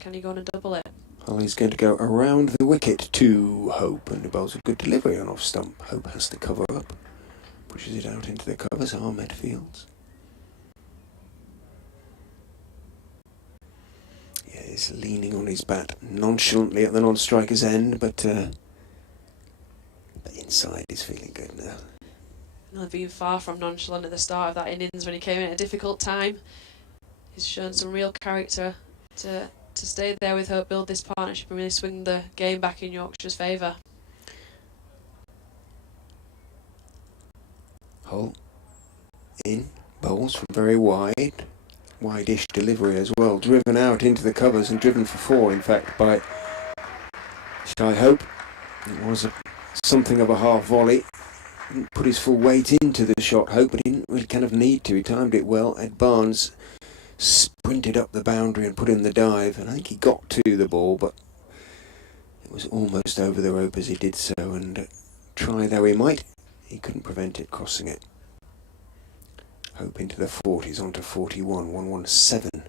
Can he go on and double it? Well, he's going to go around the wicket to Hope, and the bowls a good delivery on off stump. Hope has to cover up, pushes it out into the covers. Ahmed fields. Yeah, he's leaning on his bat nonchalantly at the non-striker's end, but the inside is feeling good now. He'll have been far from nonchalant at the start of that innings when he came in at a difficult time. He's shown some real character to stay there with Hope, build this partnership and really swing the game back in Yorkshire's favour. Hull in, bowls from very wide, wide-ish delivery as well, driven out into the covers and driven for 4 in fact by Shy Hope. It was something of a half volley. Didn't put his full weight into the shot, Hope, but he didn't really kind of need to. He timed it well. Ed Barnes sprinted up the boundary and put in the dive, and I think he got to the ball, but it was almost over the rope as he did so, and try though he might, he couldn't prevent it crossing it. Hope into the 40s, on to 41, 117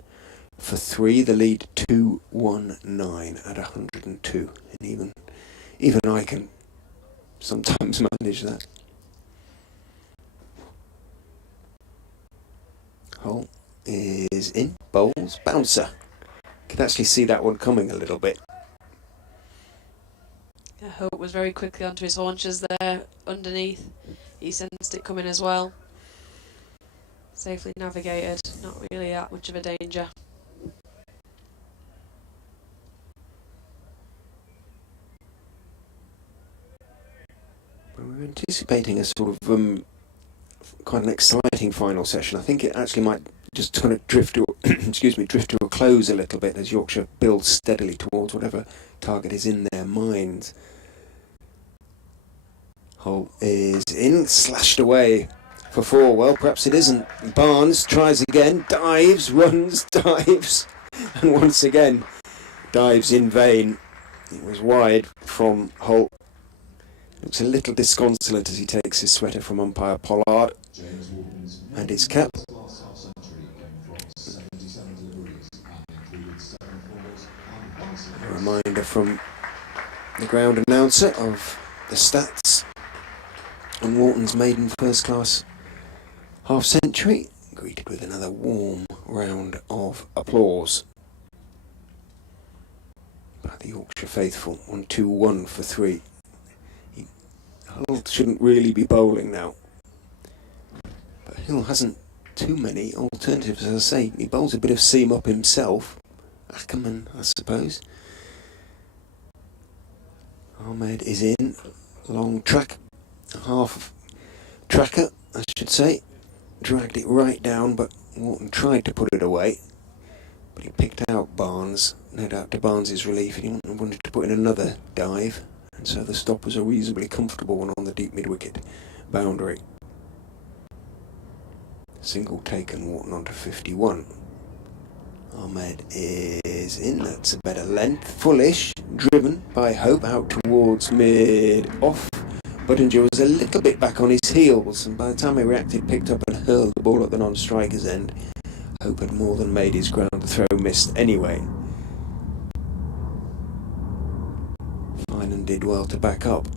for 3, the lead 219 at 102, and even I can sometimes manage that. Hull is in, bowls, bouncer. Could actually see that one coming a little bit. Yeah, Hope was very quickly onto his haunches there underneath. He sensed it coming as well. Safely navigated, not really that much of a danger. We're anticipating a sort of quite an exciting final session. I think it actually might just kind of drift to drift to a close a little bit as Yorkshire builds steadily towards whatever target is in their minds. Hull is in, slashed away for 4. Well, perhaps it isn't. Barnes tries again, dives, runs, dives, and once again dives in vain. It was wide from Hull. Looks a little disconsolate as he takes his sweater from umpire Pollard and his cap. A reminder from the ground announcer of the stats on Wharton's maiden first class half century, greeted with another warm round of applause by the Yorkshire faithful. 1-2-1 for 3. Hull shouldn't really be bowling now, but Hill hasn't too many alternatives. As I say, he bowls a bit of seam up himself. Ackerman, I suppose. Ahmed is in, long half tracker, I should say. Dragged it right down, but Wharton tried to put it away, but he picked out Barnes, no doubt to Barnes' relief. He wanted to put in another dive, and so the stop was a reasonably comfortable one on the deep mid-wicket boundary. Single taken, Wharton on to 51. Ahmed is in, that's a better length, fullish, driven by Hope out towards mid-off. Buttinger was a little bit back on his heels, and by the time he reacted, picked up and hurled the ball at the non-striker's end. Hope had more than made his ground, the throw missed anyway. Finan did well to back up.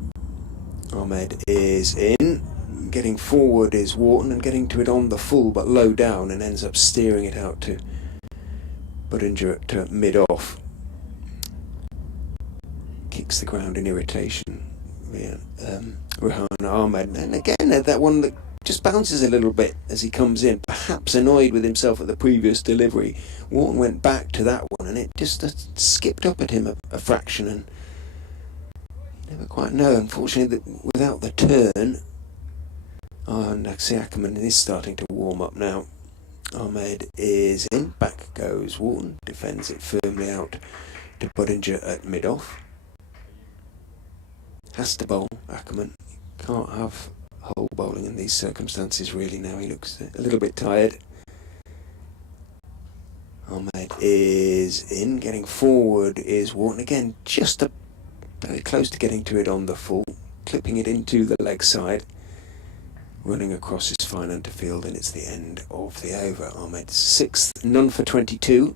Ahmed is in. Getting forward is Wharton and getting to it on the full but low down, and ends up steering it out to Budinger at mid-off. Kicks the ground in irritation via Rehan Ahmed. And again, that one that just bounces a little bit as he comes in, perhaps annoyed with himself at the previous delivery. Wharton went back to that one and it just skipped up at him a fraction, and you never quite know. Unfortunately, that without the turn, and I see Ackerman is starting to warm up now. Ahmed is in, back goes Wharton, defends it firmly out to Budinger at mid-off. Has to bowl, Ackerman. Can't have whole bowling in these circumstances really now. He looks a little bit tired. Ahmed is in, getting forward is Wharton again, just very close to getting to it on the full, clipping it into the leg side. Running across his Finan to field, and it's the end of the over. Ahmed's sixth, none for 22.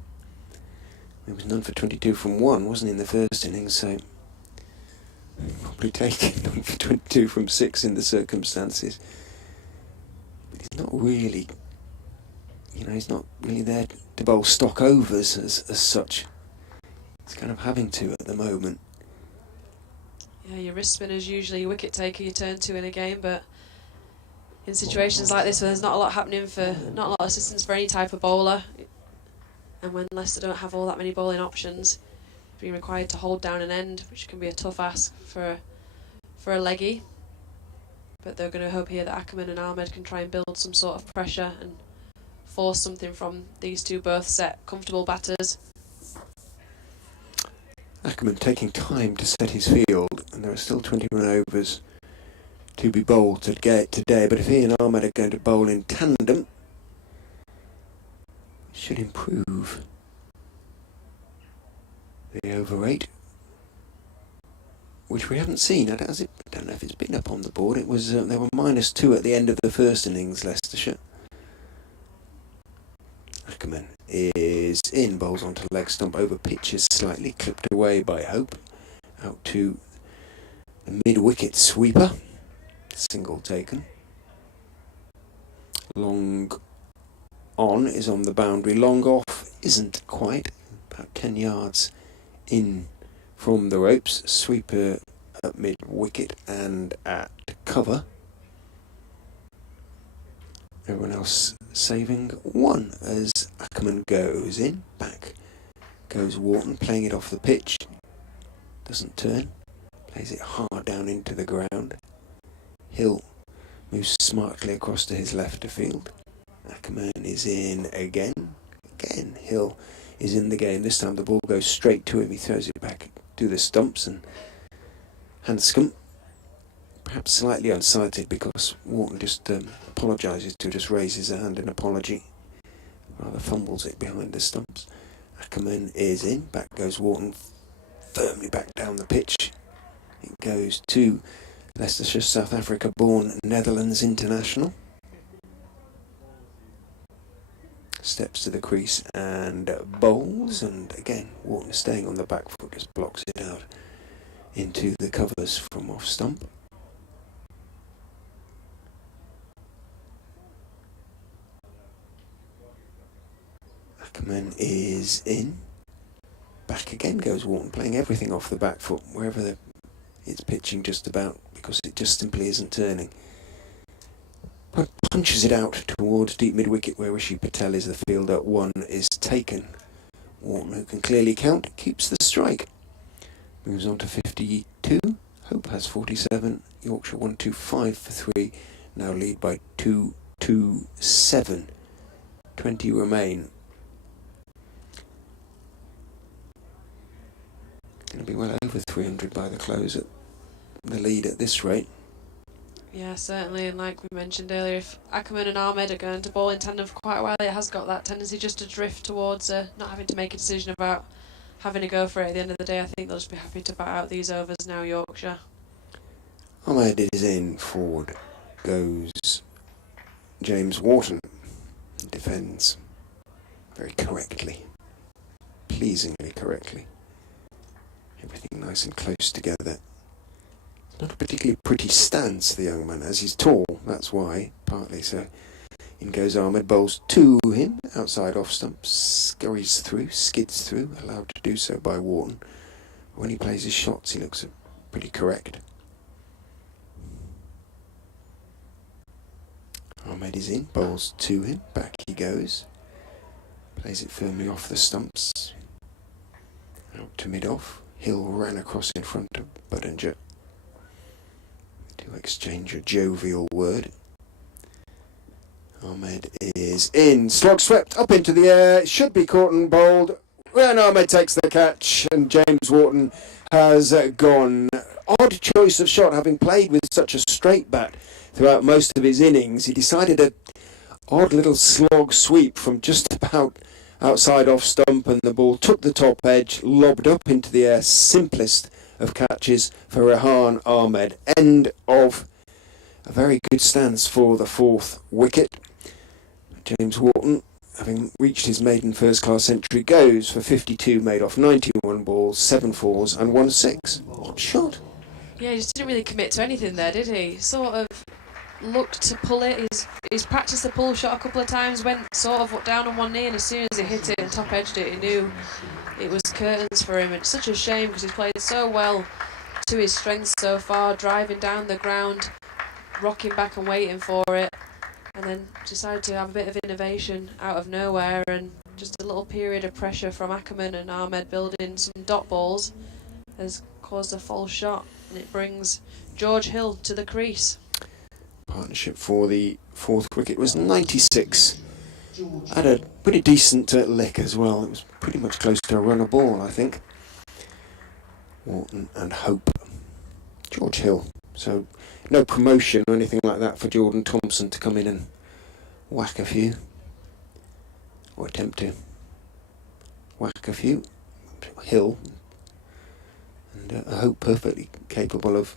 It was none for 22 from one, wasn't he, in the first innings, so probably taking none for 22 from six in the circumstances. But he's not really, he's not really there to bowl stock overs as such. He's kind of having to at the moment. Yeah, your wrist spinner's usually your wicket taker you turn to in a game, but in situations like this where there's not a lot happening not a lot of assistance for any type of bowler, and when Leicester don't have all that many bowling options, being required to hold down an end, which can be a tough ask for a leggy. But they're going to hope here that Ackerman and Ahmed can try and build some sort of pressure and force something from these two both set comfortable batters. Ackerman taking time to set his field, and there are still 21 overs to be bowled today, but if he and Ahmed are going to bowl in tandem, it should improve the over rate, which we haven't seen. I don't know if it's been up on the board. It was they were -2 at the end of the first innings, Leicestershire. Ackerman is in, bowls onto leg stump, over pitches slightly, clipped away by Hope, out to the mid-wicket sweeper. Single taken. Long on is on the boundary. Long off isn't quite. About 10 yards in from the ropes. Sweeper at mid-wicket and at cover. Everyone else saving one as Ackerman goes in. Back goes Wharton, playing it off the pitch. Doesn't turn. Plays it hard down into the ground. Hill moves smartly across to his left to field. Ackerman is in again. Again, Hill is in the game. This time the ball goes straight to him. He throws it back to the stumps, and Hanscom, perhaps slightly unsighted because Wharton just apologises to, just raises a hand in apology. Rather fumbles it behind the stumps. Ackerman is in. Back goes Wharton, firmly back down the pitch. It goes to Leicestershire, South Africa born Netherlands international. Steps to the crease and bowls, and again Wharton staying on the back foot, just blocks it out into the covers from off stump. Ackerman is in. Back again goes Wharton, playing everything off the back foot, wherever it's pitching just about, because it just simply isn't turning. Punches it out towards deep mid-wicket where Rishi Patel is the fielder. One is taken. Wharton, who can clearly count, keeps the strike. Moves on to 52. Hope has 47. Yorkshire 125 for 3. Now lead by 2-7. 20 remain. Going to be well over 300 by the close at the lead at this rate. Yeah, certainly, and like we mentioned earlier, if Ackerman and Ahmed are going to bowl in tandem for quite a while, it has got that tendency just to drift towards not having to make a decision about having a go for it at the end of the day. I think they'll just be happy to bat out these overs now, Yorkshire. Ahmed is in. Forward goes James Wharton. He defends very correctly, pleasingly correctly. Everything nice and close together. Not a particularly pretty stance the young man has. He's tall, that's why, partly. So in goes Ahmed, bowls to him, outside off stump, scurries through, skids through, allowed to do so by Wharton. When he plays his shots, he looks pretty correct. Ahmed is in, bowls to him, back he goes. Plays it firmly off the stumps. Out to mid-off. Hill ran across in front of Budinger to exchange a jovial word. Ahmed is in. Slog swept up into the air. It should be caught and bowled. And Ahmed takes the catch, and James Wharton has gone. Odd choice of shot, having played with such a straight bat throughout most of his innings. He decided an odd little slog sweep from just about outside off stump, and the ball took the top edge, lobbed up into the air. Simplest of catches for Rehan Ahmed. End of a very good stance for the 4th wicket. James Wharton, having reached his maiden first-class century, goes for 52, made off 91 balls, 7 fours and 1 6. Odd shot. Yeah, he just didn't really commit to anything there, did he? Sort of looked to pull it. He's practiced the pull shot a couple of times, went sort of down on one knee, and as soon as he hit it and top edged it, he knew it was curtains for him. It's such a shame because he's played so well to his strengths so far, driving down the ground, rocking back and waiting for it, and then decided to have a bit of innovation out of nowhere, and just a little period of pressure from Ackerman and Ahmed building some dot balls has caused a false shot, and it brings George Hill to the crease. Partnership for the 4th wicket was 96. Had a pretty decent lick as well. It was pretty much close to a run of ball, I think. Wharton and Hope. George Hill. So no promotion or anything like that for Jordan Thompson to come in and whack a few. Or attempt to whack a few. Hill. And Hope perfectly capable of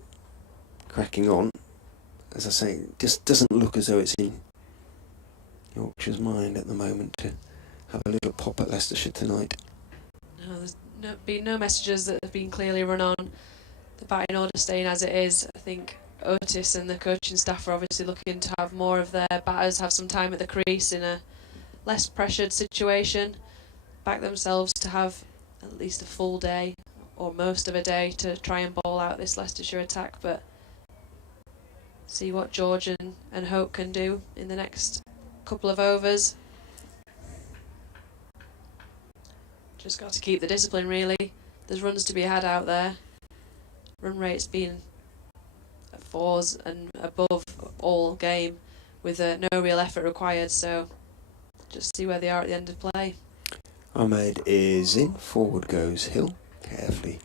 cracking on. As I say, it just doesn't look as though it's in Yorkshire's mind at the moment to have a little pop at Leicestershire tonight. No, there's been no messages that have been clearly run on. The batting order staying as it is. I think Otis and the coaching staff are obviously looking to have more of their batters have some time at the crease in a less pressured situation, back themselves to have at least a full day or most of a day to try and bowl out this Leicestershire attack, but see what George and Hope can do in the next couple of overs. Just got to keep the discipline, really. There's runs to be had out there. Run rate's been at 4s and above all game with no real effort required, so just see where they are at the end of play. Ahmed is in, forward goes Hill, carefully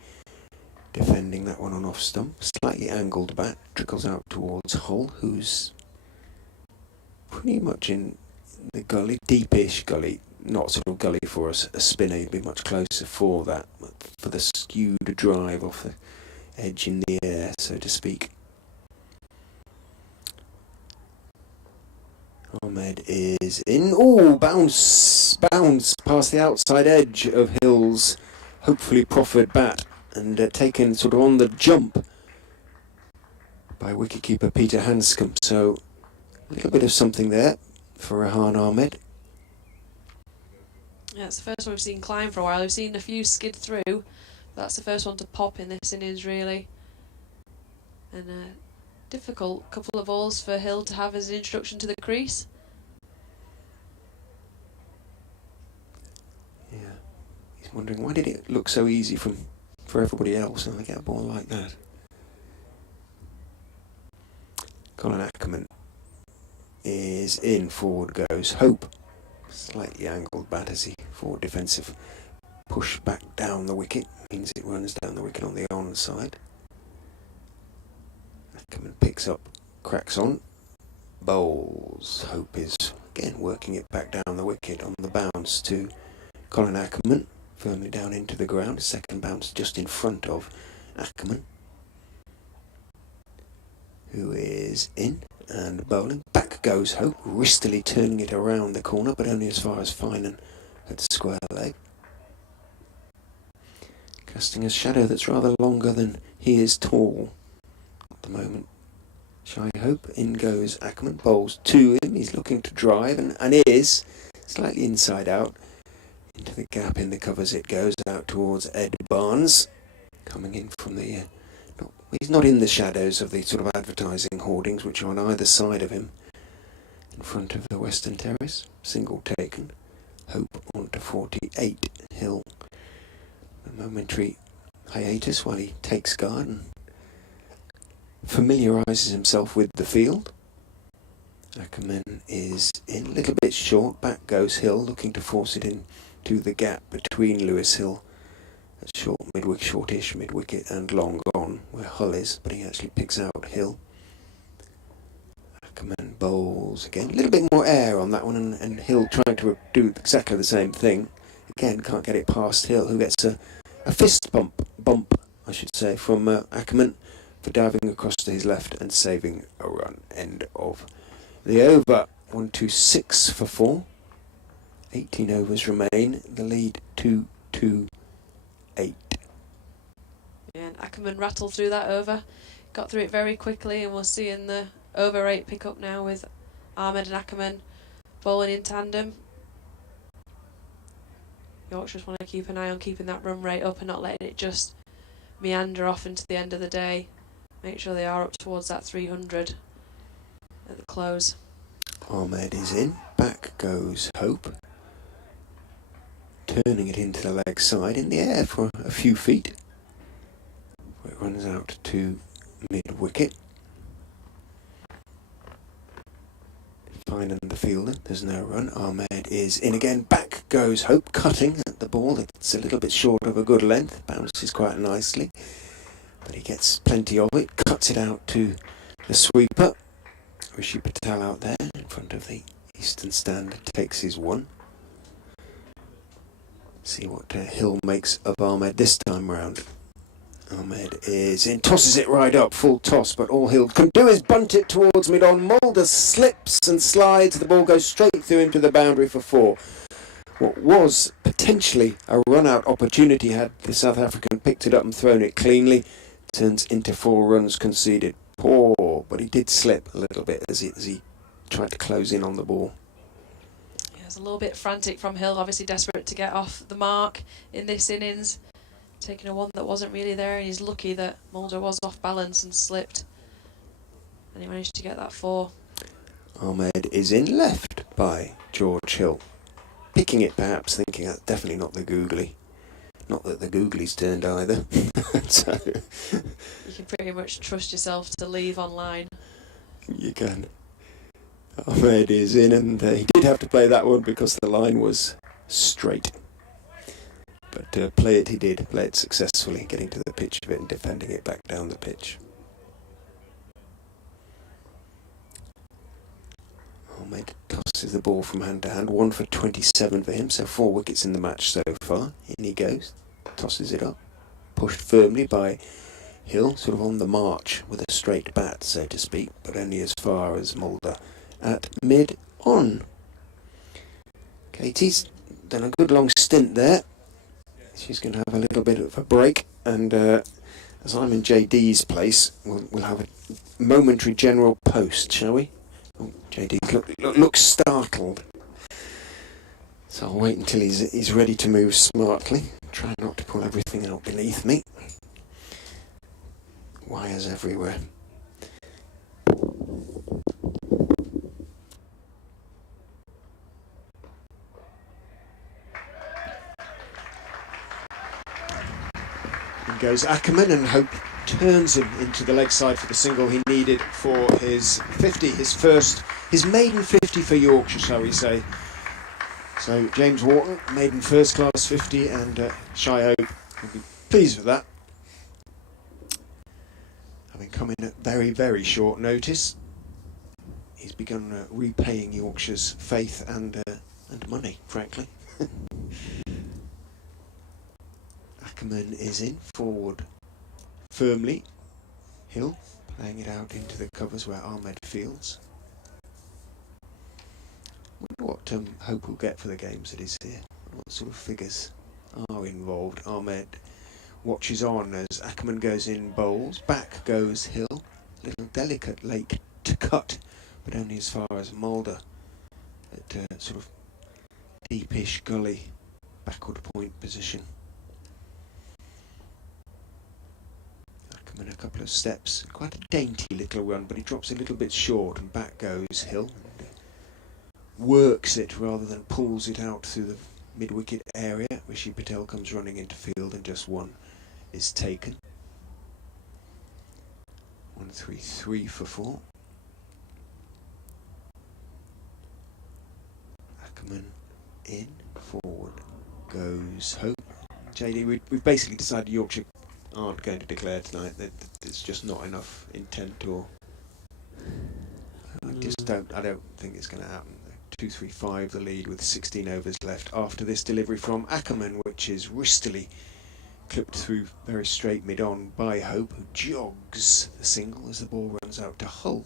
defending that one on off stump. Slightly angled bat, trickles out towards Hull, who's pretty much in the gully, deepish gully, not sort of gully for a spinner, he'd be much closer for that, for the skewed drive off the edge in the air, so to speak. Ahmed is in. Ooh, bounce past the outside edge of Hill's hopefully proffered bat, and taken sort of on the jump by wicketkeeper Peter Hanscom. So a little bit of something there for Rehan Ahmed. Yeah, it's the first one we've seen climb for a while. We've seen a few skid through, but that's the first one to pop in this innings, really. And a difficult couple of balls for Hill to have as an introduction to the crease. Yeah, he's wondering why did it look so easy for everybody else and I get a ball like that. Colin Ackerman is in, forward goes Hope. Slightly angled bat as he forward defensive push back down the wicket, means it runs down the wicket on the onside. Ackerman picks up, cracks on, bowls. Hope is again working it back down the wicket on the bounce to Colin Ackerman, firmly down into the ground. Second bounce just in front of Ackerman, who is in and bowling. Back goes Hope, wristily turning it around the corner, but only as far as Finan at square leg. casting a shadow that's rather longer than he is tall at the moment. Shy Hope, in goes Ackerman, bowls to him, he's looking to drive and is slightly inside out. Into the gap in the covers it goes, out towards Ed Barnes, coming in from the... he's not in the shadows of the sort of advertising hoardings which are on either side of him. In front of the Western Terrace, single taken. Hope on to 48, Hill. A momentary hiatus while he takes guard and familiarises himself with the field. Ackerman is in a little bit short, back goes Hill, looking to force it into the gap between Lewis Hill at shortish mid-wicket and long on, where Hull is, but he actually picks out Hill. Ackerman bowls again, a little bit more air on that one, and Hill trying to do exactly the same thing. Again, can't get it past Hill, who gets a fist bump, I should say, from Ackerman for diving across to his left and saving a run. End of the over. 1-2-6 for 4. 18 overs remain. The lead 2-8. Yeah, and Ackerman rattled through that over, got through it very quickly, and we'll see in the over 8 pick up now with Ahmed and Ackerman bowling in tandem. Yorkshire just want to keep an eye on keeping that run rate up and not letting it just meander off into the end of the day. Make sure they are up towards that 300 at the close. Ahmed is in, back goes Hope, turning it into the leg side, in the air for a few feet. It runs out to mid-wicket. Fine on the fielder, there's no run. Ahmed is in again, back goes Hope, cutting at the ball. It's a little bit short of a good length, bounces quite nicely, but he gets plenty of it, cuts it out to the sweeper. Rishi Patel out there in front of the eastern stand, takes his one. See what Hill makes of Ahmed this time round. Ahmed is in, tosses it right up, full toss, but all Hill can do is bunt it towards mid-on. Mulder slips and slides, the ball goes straight through into the boundary for 4. What was potentially a run-out opportunity had the South African picked it up and thrown it cleanly, turns into 4 runs conceded. Poor, but he did slip a little bit as he tried to close in on the ball. Yeah, it was a little bit frantic from Hill, obviously desperate to get off the mark in this innings. Taking a one that wasn't really there, and he's lucky that Mulder was off balance and slipped, and he managed to get that 4. Ahmed is in, left by George Hill, picking it perhaps, thinking that's definitely not the googly. Not that the googlies turned either. So You can pretty much trust yourself to leave online. you can. Ahmed is in, and he did have to play that one because the line was straight. But play it he did, play it successfully, getting to the pitch of it and defending it back down the pitch. Ahmed tosses the ball from hand to hand, 1 for 27 for him, so 4 wickets in the match so far. In he goes, tosses it up, pushed firmly by Hill, sort of on the march with a straight bat, so to speak, but only as far as Mulder at mid-on. Katie's done a good long stint there. She's going to have a little bit of a break, and as I'm in JD's place, we'll have a momentary general post, shall we? Oh, JD looks startled, so I'll wait until he's ready to move smartly. Try not to pull everything out beneath me. Wires everywhere. Goes Ackerman, and Hope turns him into the leg side for the single he needed for his 50, his maiden 50 for Yorkshire, shall we say. So James Wharton, maiden first class 50, and Shy Hope will be pleased with that. Having come in at very, very short notice, he's begun repaying Yorkshire's faith and money, frankly. Ackerman is in, forward firmly. Hill playing it out into the covers where Ahmed fields. Wonder what Hope will get for the games that he's here. What sort of figures are involved? Ahmed watches on as Ackerman goes in bowls. Back goes Hill. Little delicate lake to cut, but only as far as Mulder at sort of deepish gully backward point position. Ackerman a couple of steps, quite a dainty little run, but he drops a little bit short, and back goes Hill. And works it rather than pulls it out through the mid-wicket area. Rishi Patel comes running into field and just one is taken. 1-3-3 for 4. Ackerman in, forward goes Hope. JD, we've basically decided Yorkshire aren't going to declare tonight. There's just not enough intent, or I don't think it's going to happen. 2-3-5 the lead with 16 overs left after this delivery from Ackerman, which is wristily clipped through very straight mid-on by Hope, who jogs the single as the ball runs out to Hull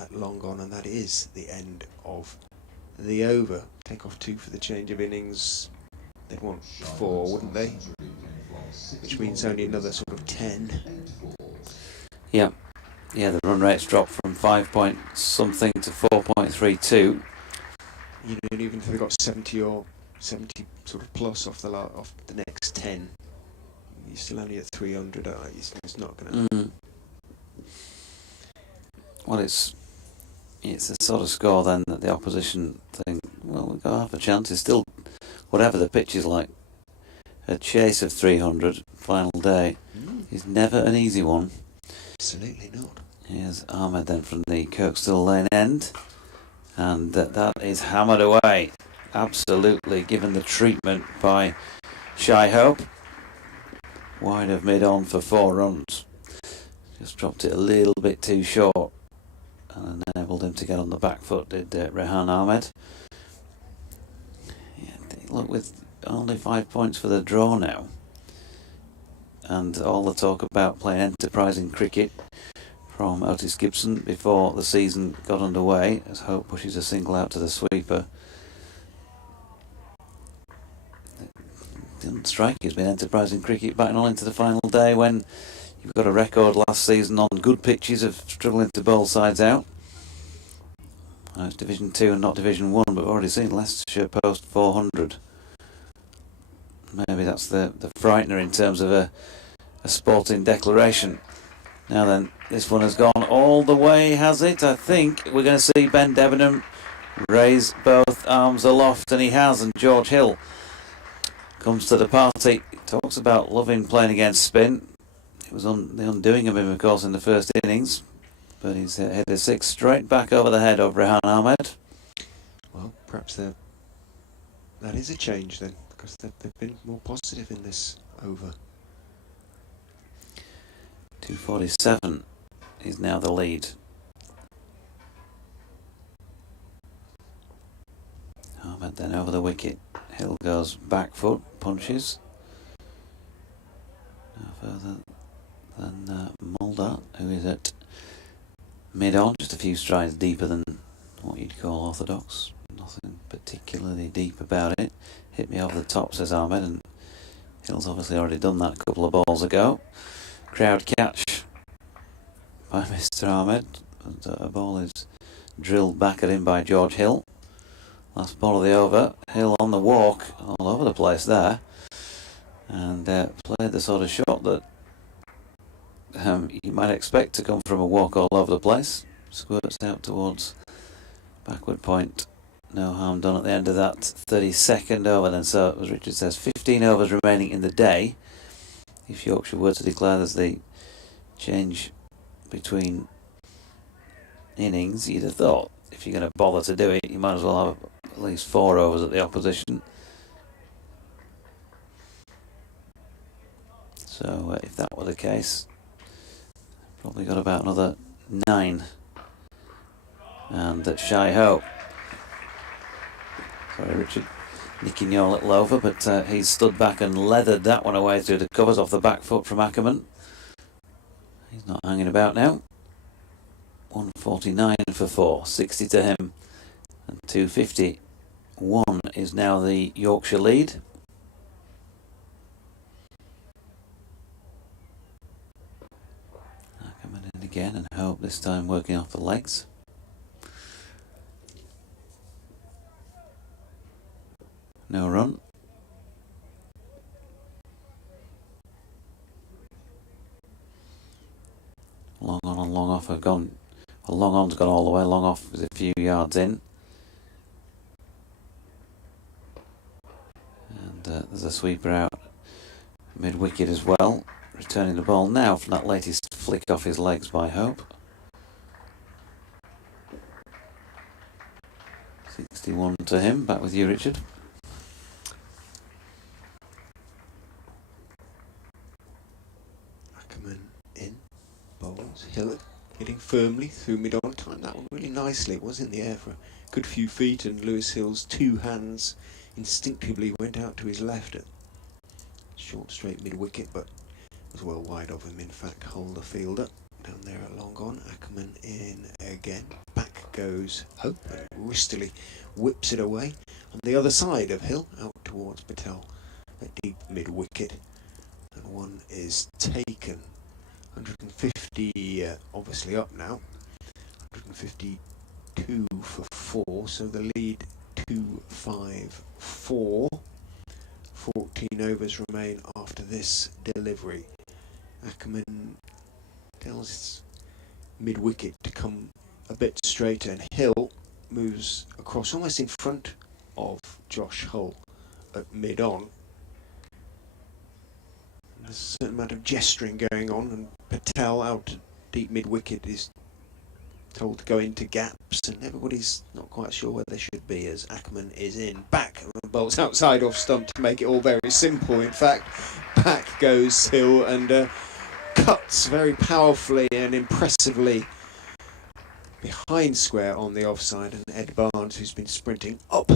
at long on, and that is the end of the over. Take off 2 for the change of innings. They'd want 4, wouldn't they? Which means only another sort of 10. Yeah, the run rate's dropped from 5 point something to 4.32. You know, even if they've got 70 or 70 sort of plus off the next 10, you're still only at 300. It's not going to. Well, it's a sort of score then that the opposition think, well, we've got half a chance. It's still, whatever the pitch is like, a chase of 300 final day is never an easy one. Absolutely not. Here's Ahmed then from the Kirkstall Lane end, and that is hammered away, absolutely given the treatment by Shy Hope. Wide of mid-on for 4 runs. Just dropped it a little bit too short and enabled him to get on the back foot, did Rehan Ahmed. Yeah, look, with only 5 points for the draw now, and all the talk about playing enterprising cricket from Otis Gibson before the season got underway, as Hope pushes a single out to the sweeper. It doesn't strike you as being enterprising cricket batting on into the final day when you've got a record last season on good pitches of struggling to bowl sides out. It's Division 2 and not Division 1, but we've already seen Leicestershire post 400. Maybe that's the frightener in terms of a sporting declaration. Now then, this one has gone all the way, has it? I think we're going to see Ben Debenham raise both arms aloft, and he has, and George Hill comes to the party. He talks about loving playing against spin. It was the undoing of him, of course, in the first innings, but he's hit a 6 straight back over the head of Rehan Ahmed. Well, perhaps that is a change then, because they've been more positive in this over. 247 is now the lead. Ahmed then over the wicket. Hill goes back foot, punches. No further than Mulder, who is at mid-on, just a few strides deeper than what you'd call orthodox. Nothing particularly deep about it. Hit me over the top, says Ahmed, and Hill's obviously already done that a couple of balls ago. Crowd catch by Mr. Ahmed. A ball is drilled back at him by George Hill. Last ball of the over. Hill on the walk, all over the place there, and played the sort of shot that you might expect to come from a walk all over the place. Squirts out towards backward point. No harm done at the end of that 32nd over then. So, as Richard says, 15 overs remaining in the day. If Yorkshire were to declare there's the change between innings, you'd have thought if you're going to bother to do it, you might as well have at least 4 overs at the opposition. So if that were the case, probably got about another 9. And at Shy Hope. Sorry, Richard, nicking your little over, but he's stood back and leathered that one away through the covers off the back foot from Ackerman. He's not hanging about now. 149 for 4, 60 to him, and 251 is now the Yorkshire lead. again, and Hope this time working off the legs. No run. Long on and long off have gone. Well, long on's gone all the way. Long off is a few yards in. And there's a sweeper out mid-wicket as well. Returning the ball now from that latest flick off his legs by Hope. 61 to him. Back with you, Richard. Ackerman in. Bowls. Hill hitting firmly through mid-on. Timed that one really nicely. It was in the air for a good few feet, and Lewis Hill's two hands instinctively went out to his left at short straight mid-wicket, but was well wide of him, in fact. Holder fielder down there at long on. Ackerman in again. Back goes Hope and wristily whips it away. On the other side of Hill, out towards Patel at deep mid-wicket. And one is taken. 150 obviously up now. 152 for 4, so the lead 2-5-4. 14 overs remain after this delivery. Ackerman tells his mid-wicket to come a bit straighter, and Hill moves across almost in front of Josh Hull at mid-on. There's a certain amount of gesturing going on, and Patel out deep mid-wicket is told to go into gaps, and everybody's not quite sure where they should be as Ackerman is in. Back and bolts outside off stump to make it all very simple. In fact, back goes Hill and cuts very powerfully and impressively behind square on the offside, and Ed Barnes, who's been sprinting up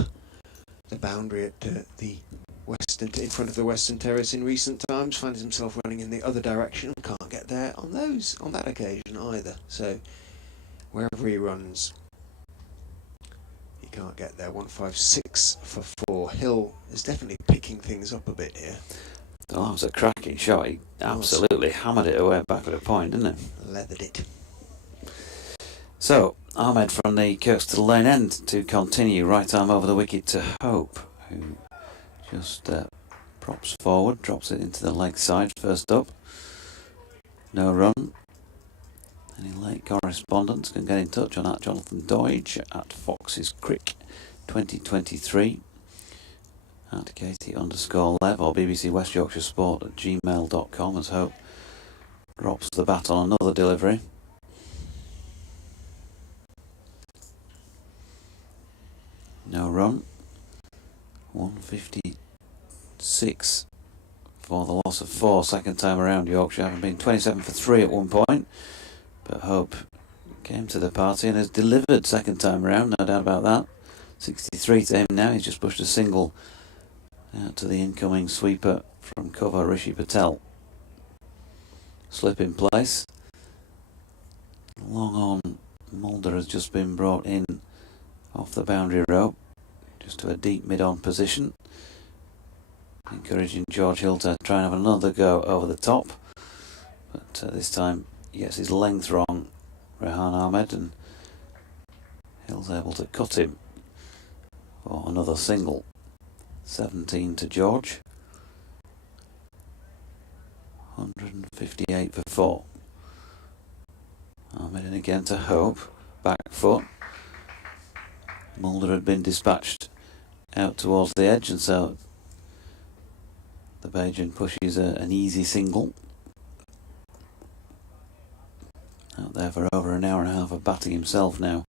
the boundary at the Western, in front of the Western Terrace in recent times, finds himself running in the other direction and can't get there on that occasion either. So wherever he runs, he can't get there. 156 for 4. Hill is definitely picking things up a bit here. Oh, that was a cracking shot. He absolutely hammered it away back at a point, didn't he? Leathered it. So, Ahmed from the Kirkstall Lane end to continue. Right arm over the wicket to Hope, who just props forward, drops it into the leg side first up. No run. Any late correspondents can get in touch on that Jonathan Doidge at Fox's Crick 2023, at Katie_Lev or BBC West Yorkshire Sport at gmail.com as Hope drops the bat on another delivery. No run. 156 for the loss of 4 second time around. Yorkshire having been 27 for 3 at one point, but Hope came to the party and has delivered second time around, no doubt about that. 63 to him now. He's just pushed a single out to the incoming sweeper from cover, Rishi Patel. Slip in place. Long on, Mulder has just been brought in off the boundary rope, just to a deep mid-on position, encouraging George Hill to try and have another go over the top, but this time he gets his length wrong, Rehan Ahmed, and Hill's able to cut him for another single. 17 to George. 158 for 4. Ahmed in again to Hope, back foot. Mulder had been dispatched out towards the edge, and so the Bajan pushes an easy single. Out there for over an hour and a half of batting himself now,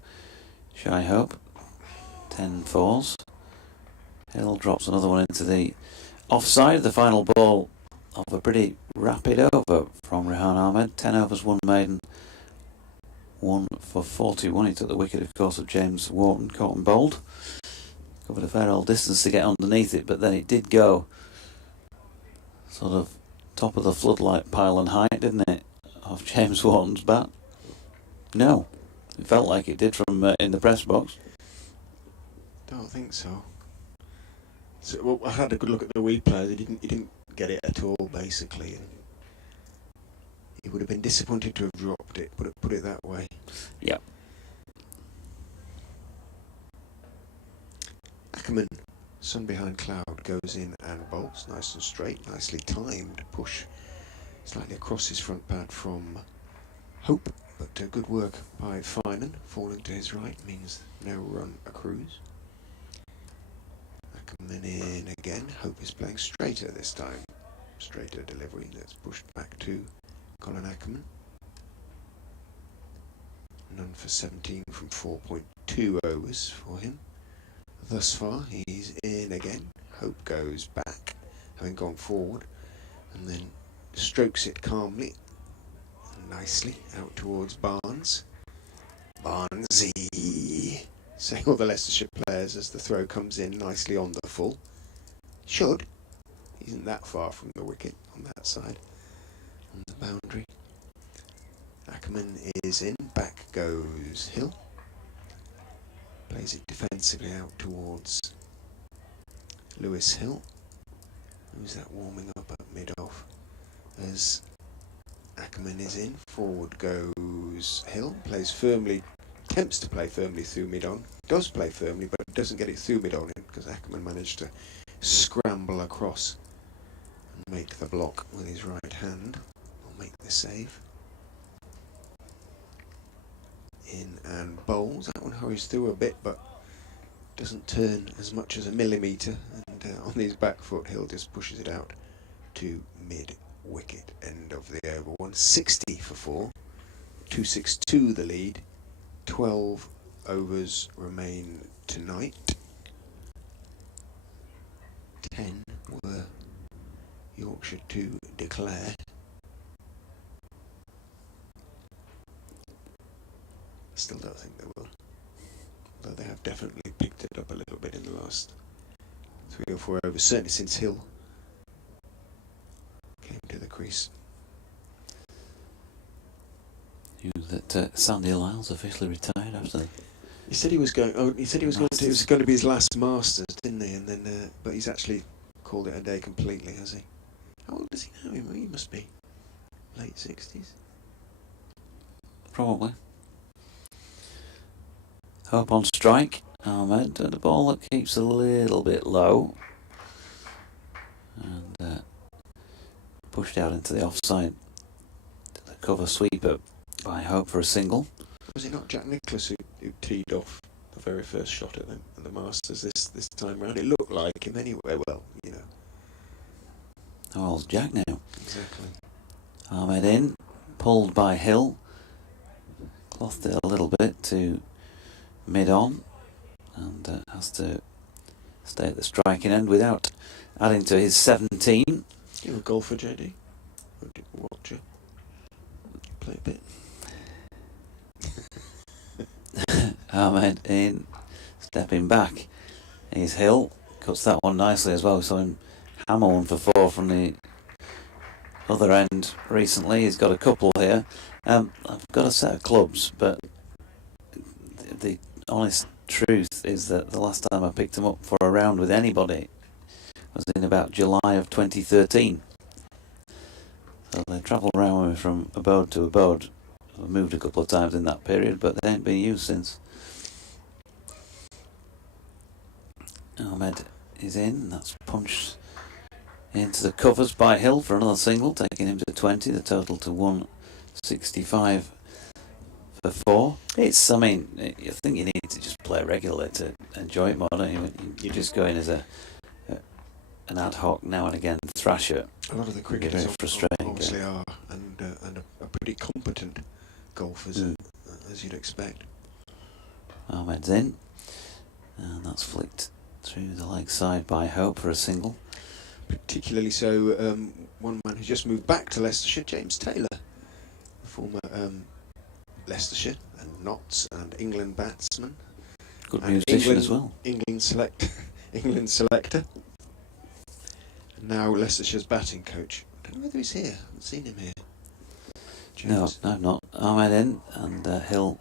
Shy Hope. 10 fours. Hill drops another one into the offside. The final ball of a pretty rapid over from Rehan Ahmed. 10 overs, 1 maiden, 1 for 41. He took the wicket, of course, of James Wharton, caught and bowled. Covered a fair old distance to get underneath it, but then it did go sort of top of the floodlight pile and height, didn't it, of James Wharton's bat? No, it felt like it did from in the press box. Don't think so. So well, I had a good look at the replay. He didn't get it at all, basically. And he would have been disappointed to have dropped it, put it that way. Yep. Ackerman, sun behind cloud, goes in and bowls, nice and straight, nicely timed push, slightly across his front pad from Hope, but good work by Finan. Falling to his right means no run accrues. Ackerman in again. Hope is playing straighter this time. Straighter delivery. That's pushed back to Colin Ackerman. None for 17 from 4.2 overs for him. Thus far, he's in again. Hope goes back, having gone forward, and then strokes it calmly, nicely, out towards Barnes. Barnesy, saying all the Leicestershire players as the throw comes in nicely on the full. Should. He isn't that far from the wicket on that side, on the boundary. Ackerman is in, back goes Hill. Plays it defensively out towards Lewis Hill. Who's that warming up at mid-off? As Ackerman is in, forward goes Hill. Plays firmly, attempts to play firmly through mid-on. Does play firmly, but doesn't get it through mid-on because Ackerman managed to scramble across and make the block with his right hand. Or make the save. In and bowls. That one hurries through a bit, but doesn't turn as much as a millimetre. And on his back foot, Hill just pushes it out to mid-wicket. End of the over. 160 for 4. 262 the lead. 12 overs remain tonight. 10 were Yorkshire to declare. Still don't think they will, though they have definitely picked it up a little bit in the last 3 or 4 overs, certainly since Hill came to the crease. News that Sandy Lyle's officially retired after. He said he was going. Oh, he said he was going to. It was going to be his last Masters, didn't he? And then, but he's actually called it a day completely, has he? How old is he now? He must be late 60s. Probably. Hope on strike. Ahmed, the ball that keeps a little bit low. And pushed out into the offside. The cover sweeper by Hope for a single. Was it not Jack Nicklaus who teed off the very first shot at the Masters this time round? It looked like him anyway. Well, you know. How old's Jack now? Exactly. Ahmed in, pulled by Hill. Clothed it a little bit to mid-on, and has to stay at the striking end without adding to his 17. You're a golfer, JD? Or do you watch it? Play a bit. Ahmed in, stepping back. He's Hill, cuts that one nicely as well. We saw him hammer 1 for 4 from the other end recently. He's got a couple here. I've got a set of clubs, but the honest truth is that the last time I picked him up for a round with anybody was in about July of 2013. So they travel around with me from abode to abode. I've moved a couple of times in that period, but they ain't been used since. Ahmed is in. That's punched into the covers by Hill for another single, taking him to 20. The total to 165 for 4. It's, I mean, I think you need to just play regularly to enjoy it more, don't you? You just go in as an ad hoc now and again thrasher. A lot of the cricketers very frustrating, obviously are, and are pretty competent golfers, as you'd expect. Ahmed's in, and that's flicked through the leg side by Hope for a single. Particularly so, one man who just moved back to Leicestershire, James Taylor, former Leicestershire and Notts and England batsman. Good and musician as well. England selector. And now Leicestershire's batting coach. I don't know whether he's here. I haven't seen him here. James. No, not. Ahmed in, and Hill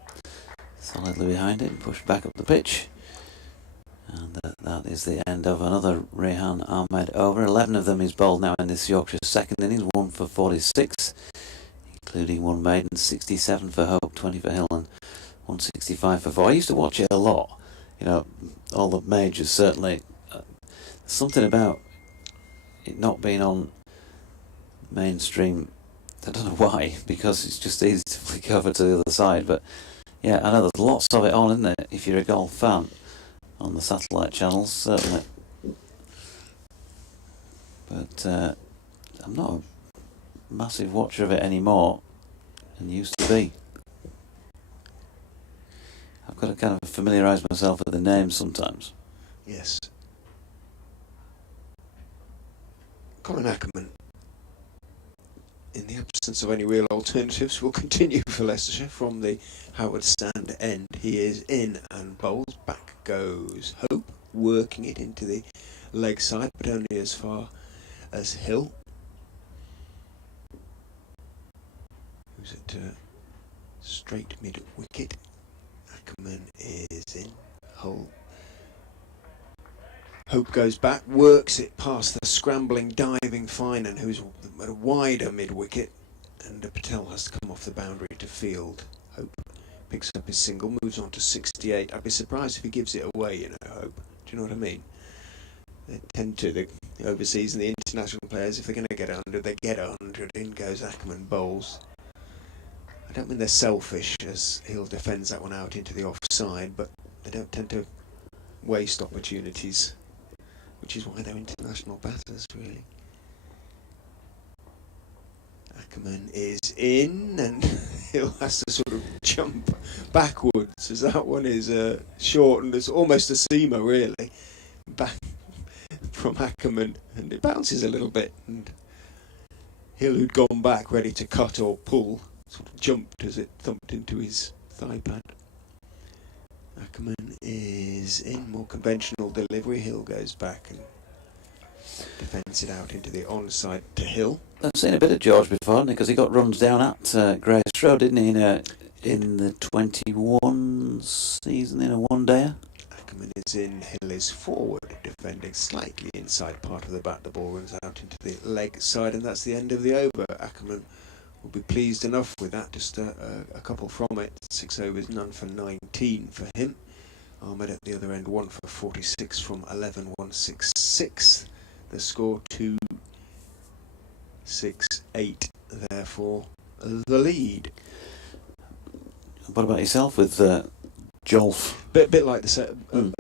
solidly behind it, pushed back up the pitch. And that is the end of another Rehan Ahmed over. 11 of them is bowled now in this Yorkshire second innings, 1 for 46. He including one maiden, 67 for Hope, 20 for Hill, and 165 for 4. I used to watch it a lot. You know, all the majors certainly. Something about it not being on mainstream. I don't know why, because it's just easy to flick over to the other side. But yeah, I know there's lots of it on, isn't there? If you're a golf fan, on the satellite channels, certainly. But I'm not a massive watcher of it anymore, and used to be. I've got to kind of familiarise myself with the names sometimes. Yes. Colin Ackerman, in the absence of any real alternatives, will continue for Leicestershire from the Howard Stand end. He is in and bowls. Back goes Hope, working it into the leg side, but only as far as Hill. Who's at straight mid wicket. Ackerman is in. Hope goes back, works it past the scrambling, diving Finan, who's at a wider mid-wicket, and Patel has to come off the boundary to field. Hope picks up his single, moves on to 68. I'd be surprised if he gives it away, you know, Hope. Do you know what I mean? They tend to, the overseas and the international players, if they're going to get 100, they get 100. In goes Ackerman, bowls. I don't mean they're selfish, as Hill defends that one out into the offside, but they don't tend to waste opportunities, which is why they're international batters, really. Ackerman is in, and Hill has to sort of jump backwards, as that one is short and it's almost a seamer, really. Back from Ackerman, and it bounces a little bit, and Hill, who'd gone back ready to cut or pull, sort of jumped as it thumped into his thigh pad. Ackerman is in, more conventional delivery. Hill goes back and defends it out into the onside to Hill. I've seen a bit of George before, because he got runs down at Grace Road, didn't he, in the 21 season, in a one-dayer? Ackerman is in, Hill is forward, defending slightly inside part of the bat. The ball runs out into the leg side, and that's the end of the over. Ackerman will be pleased enough with that, just a couple from it. 6 overs, none for 19 for him. Ahmed at the other end, 1 for 46 from 11, 166. The score 2-6-8, therefore the lead. What about yourself with Jolf? Bit like this, a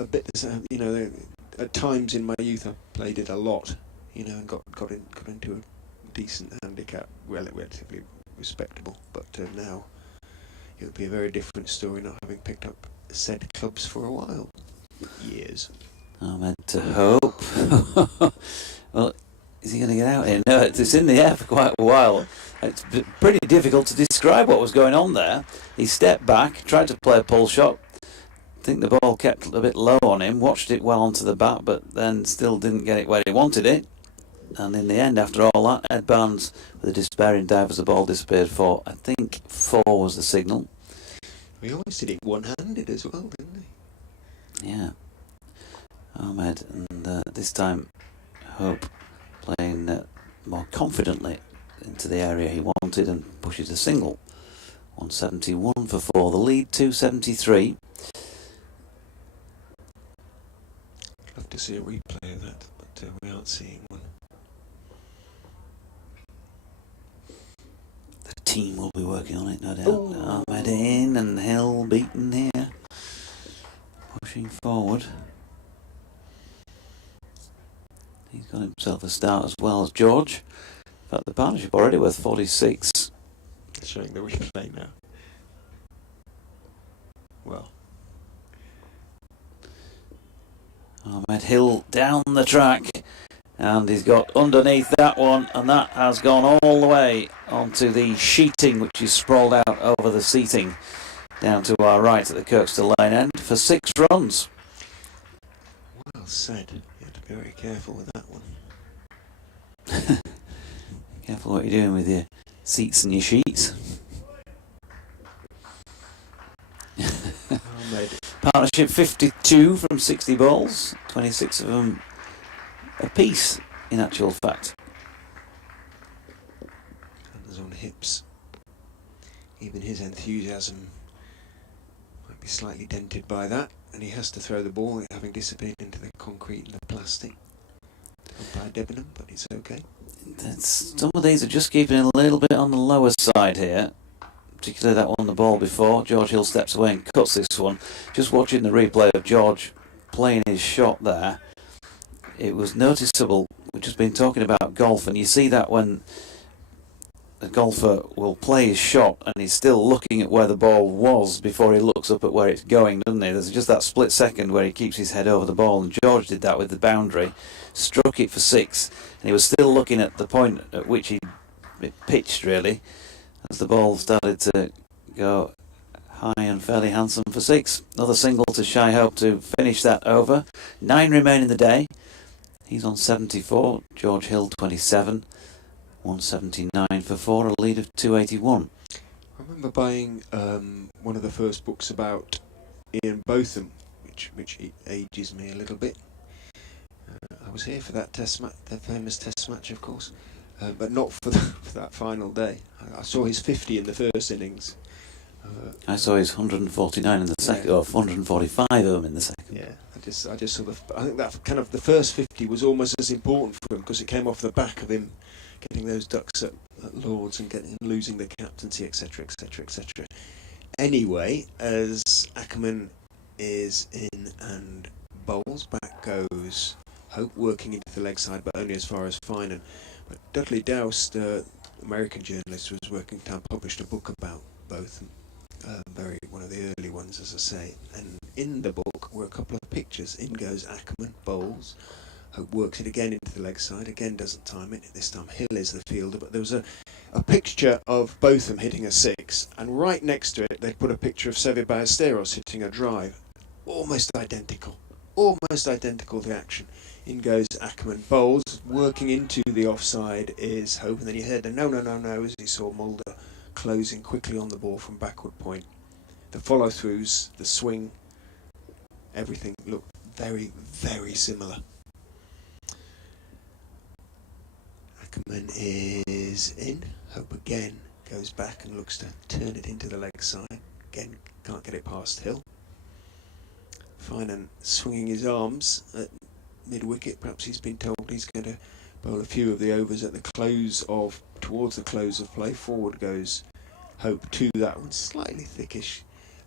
bit. You know, at times in my youth I played it a lot. You know, and got into a decent handicap, relatively respectable. But now it would be a very different story, not having picked up said clubs for a while. Years. I'm meant to hope. Well, is he going to get out here? No, it's in the air for quite a while. It's pretty difficult to describe what was going on there. He stepped back, tried to play a pull shot. I think the ball kept a bit low on him, watched it well onto the bat, but then still didn't get it where he wanted it. And in the end, after all that, Ed Barnes, with a despairing dive as the ball disappeared for, I think 4 was the signal. He always did it one-handed as well, didn't he? Yeah. Ahmed, and this time Hope playing more confidently into the area he wanted and pushes a single. 171 for 4, the lead 273. Love to see a replay of that, but we aren't seeing one. The team will be working on it, no doubt. Ooh. Ahmed in, and Hill beaten here. Pushing forward. He's got himself a start as well as George. In fact, the partnership already worth 46. Showing the replay now. Well. Ahmed Hill down the track, and he's got underneath that one, and that has gone all the way onto the sheeting, which is sprawled out over the seating down to our right at the Kirkstall Lane end for 6 runs. Well said. You have to be very careful with that one. Careful what you're doing with your seats and your sheets. Partnership 52 from 60 balls, 26 of them apiece in actual fact. Hands on hips. even his enthusiasm might be slightly dented by that, and he has to throw the ball, having disappeared into the concrete and the plastic. Not by Debenham, but it's okay. Some of these are just keeping it a little bit on the lower side here, particularly that one, the ball before. George Hill steps away and cuts this one. Just watching the replay of George playing his shot there, it was noticeable. We've just been talking about golf, and you see that when a golfer will play his shot and he's still looking at where the ball was before he looks up at where it's going, doesn't he? There's just that split second where he keeps his head over the ball, and George did that with the boundary, struck it for 6, and he was still looking at the point at which it pitched, really, as the ball started to go high and fairly handsome for 6. Another single to Shy Hope to finish that over. 9 remain in the day. He's on 74, George Hill 27, 179 for 4, a lead of 281. I remember buying one of the first books about Ian Botham, which ages me a little bit. I was here for that the famous test match, of course, but not for that final day. I saw his 50 in the first innings. I saw his 149 in the second, or 145 of them in the second. Yeah, I just saw I think that kind of the first 50 was almost as important for him, because it came off the back of him getting those ducks at Lords and losing the captaincy, etc., etc., etc. Anyway, as Ackerman is in and bowls, back goes Hope, working into the leg side, but only as far as Finan. But Dudley Doust, the American journalist, was working down, published a book about both. One of the early ones, as I say, and in the book were a couple of pictures. In goes Ackerman, bowls, Hope works it again into the leg side, again doesn't time it. This time Hill is the fielder, but there was a picture of Botham hitting a 6, and right next to it they'd put a picture of Seve Ballesteros hitting a drive. Almost identical the action. In goes Ackerman, bowls, working into the offside is Hope, and then you heard the no as he saw Mulder closing quickly on the ball from backward point. The follow-throughs, the swing, everything looked very, very similar. Ackerman is in. Hope again goes back and looks to turn it into the leg side. Again, can't get it past Hill. Finan swinging his arms at mid-wicket. Perhaps he's been told he's going to bowl a few of the overs at towards the close of play. Forward goes Hope to that one, slightly thickish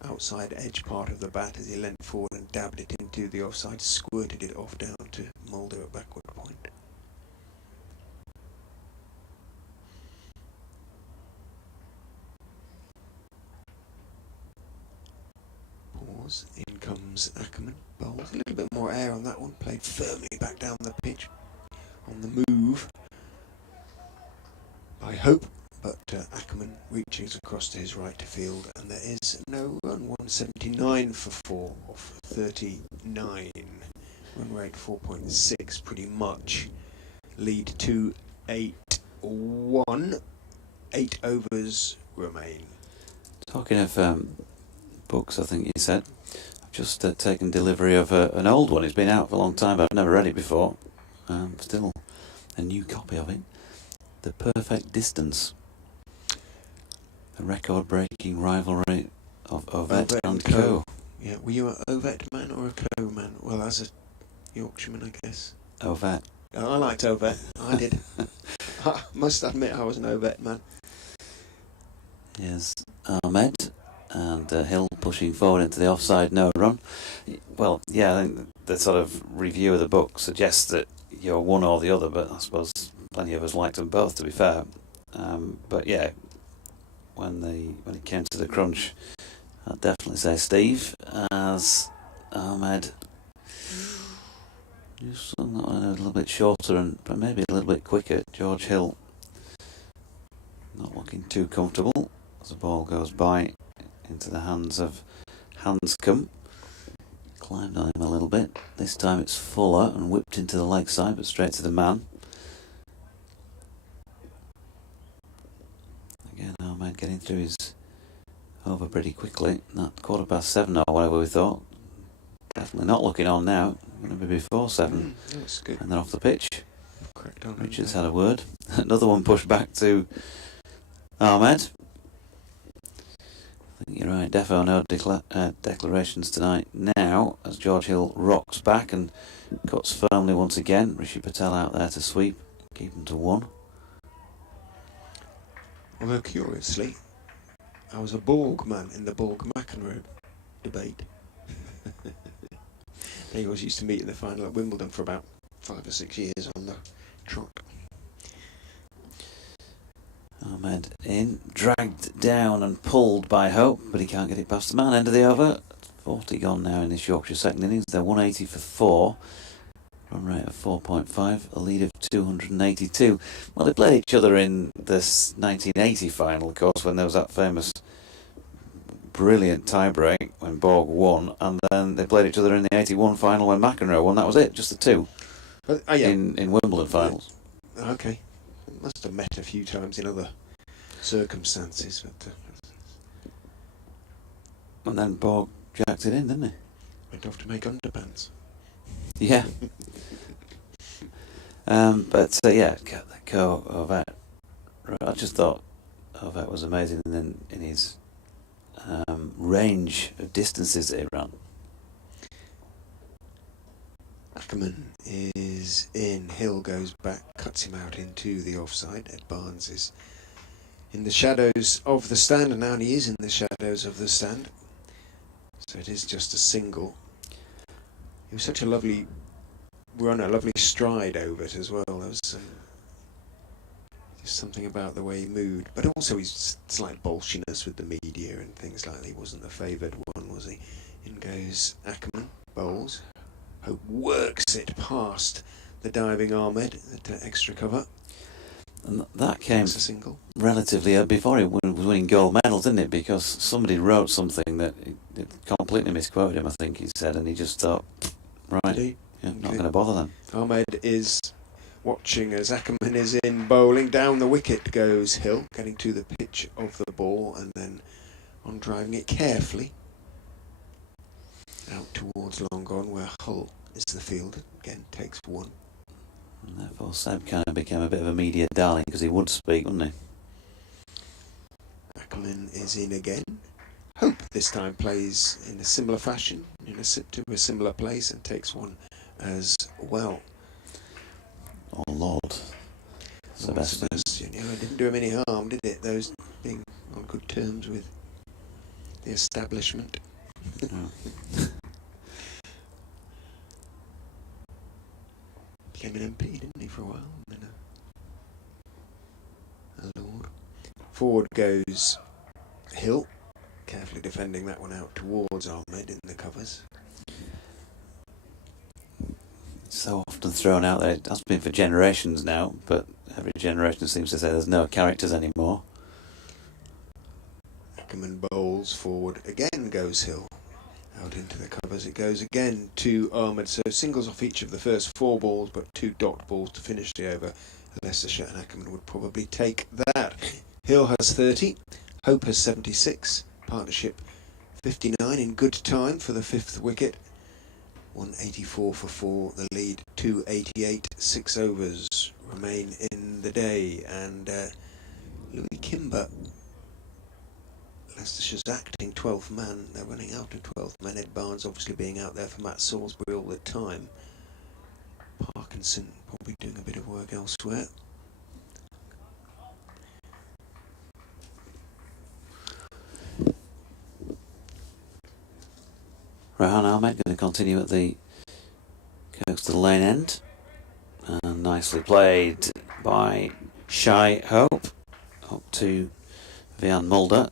outside edge part of the bat as he leant forward and dabbed it into the offside, squirted it off down to Mulder at backward point. Pause, in comes Ackerman, bowls, a little bit more air on that one, played firmly back down the pitch. On the move by Hope, but Ackerman reaches across to his right to field, and there is no run. 179 for 4 off 39. Run rate 4.6, pretty much. Lead 2-8-1. 8 overs remain. Talking of books, I think you said, I've just taken delivery of an old one. It's been out for a long time, but I've never read it before. Still a new copy of it. The Perfect Distance. A record-breaking rivalry of Ovett and Co. Yeah, were you an Ovett man or a Co man? Well, as a Yorkshireman, I guess. Ovett. Oh, I liked Ovett. I did. I must admit I was an Ovett man. Yes, Ahmed and Hill pushing forward into the offside no run. Well, yeah, I think the sort of review of the book suggests that you're one or the other, but I suppose plenty of us liked them both, to be fair. But yeah, when it came to the crunch, I'd definitely say Steve, as Ahmed just a little bit shorter but maybe a little bit quicker. George Hill not looking too comfortable as the ball goes by into the hands of Hanscom. Climbed on him a little bit. This time it's Fuller and whipped into the leg side, but straight to the man. Again, Ahmed getting through his over pretty quickly. That 7:15 or whatever we thought. Definitely not looking on now. Going to be before 7. That's good. And then off the pitch. Cracked on. Richards had a word. Another one pushed back to Ahmed. think you're right. Defo no declarations tonight now as George Hill rocks back and cuts firmly once again. Rishi Patel out there to sweep, keep him to 1. Although curiously, I was a Borg man in the Borg-McEnroe debate. They always used to meet in the final at Wimbledon for about 5 or 6 years on the trot. Ahmed in, dragged down and pulled by Hope, but he can't get it past the man. End of the over. 40 gone now in this Yorkshire second innings. They're 180 for 4. Run rate of 4.5, a lead of 282. Well, they played each other in this 1980 final, of course, when there was that famous brilliant tie-break when Borg won, and then they played each other in the 81 final when McEnroe won. That was it, just the two in Wimbledon finals. Okay. Must have met a few times in other circumstances. But, and then Borg jacked it in, didn't he? went off to make underpants. Yeah. Yeah, go Ovet. I just thought Ovet was amazing in his range of distances that he ran. Ackerman is in. Hill goes back, cuts him out into the offside. Ed Barnes is in the shadows of the stand, and now he is in the shadows of the stand. So it is just a single. He was such a lovely runner, lovely stride over it as well. There was just something about the way he moved, but also his slight bolshiness with the media and things like that. He wasn't the favoured one, was he? In goes Ackerman, bowls. Hope works it past the diving Ahmed at extra cover. And that came a single. relatively before he was winning gold medals, didn't it? Because somebody wrote something that it completely misquoted him, I think he said, and he just thought, right, not going to bother them. Ahmed is watching as Ackerman is in bowling. Down the wicket goes Hill, getting to the pitch of the ball and then on driving it carefully out towards long on, where Hull is the fielder. Again, takes 1. And therefore Seb kind of became a bit of a media darling because he would speak, wouldn't he? Ackerman is in again. Hope this time plays in a similar fashion, to a similar place, and takes 1 as well. Oh Lord, Sebastian. Yeah, it didn't do him any harm, did it? Those being on good terms with the establishment. Became an MP, didn't he, for a while? And then a lord. Forward goes Hill, carefully defending that one out towards Ahmed in the covers. So often thrown out there. It has been for generations now, but every generation seems to say there's no characters anymore. Ackerman bowls forward. Again goes Hill. Out into the covers it goes again to Ahmed. So singles off each of the first 4 balls, but 2 dot balls to finish the over. Leicestershire and Ackerman would probably take that. Hill has 30. Hope has 76. Partnership 59 in good time for the 5th wicket. 184 for 4. The lead 288. 6 overs remain in the day. And Louis Kimber, Leicestershire's acting 12th man. They're running out of 12th man. Ed Barnes obviously being out there for Matt Salisbury all the time. Parkinson probably doing a bit of work elsewhere. Rehan Ahmed going to continue at the coastal lane end. And nicely played by Shy Hope. Up to Vian Mulder.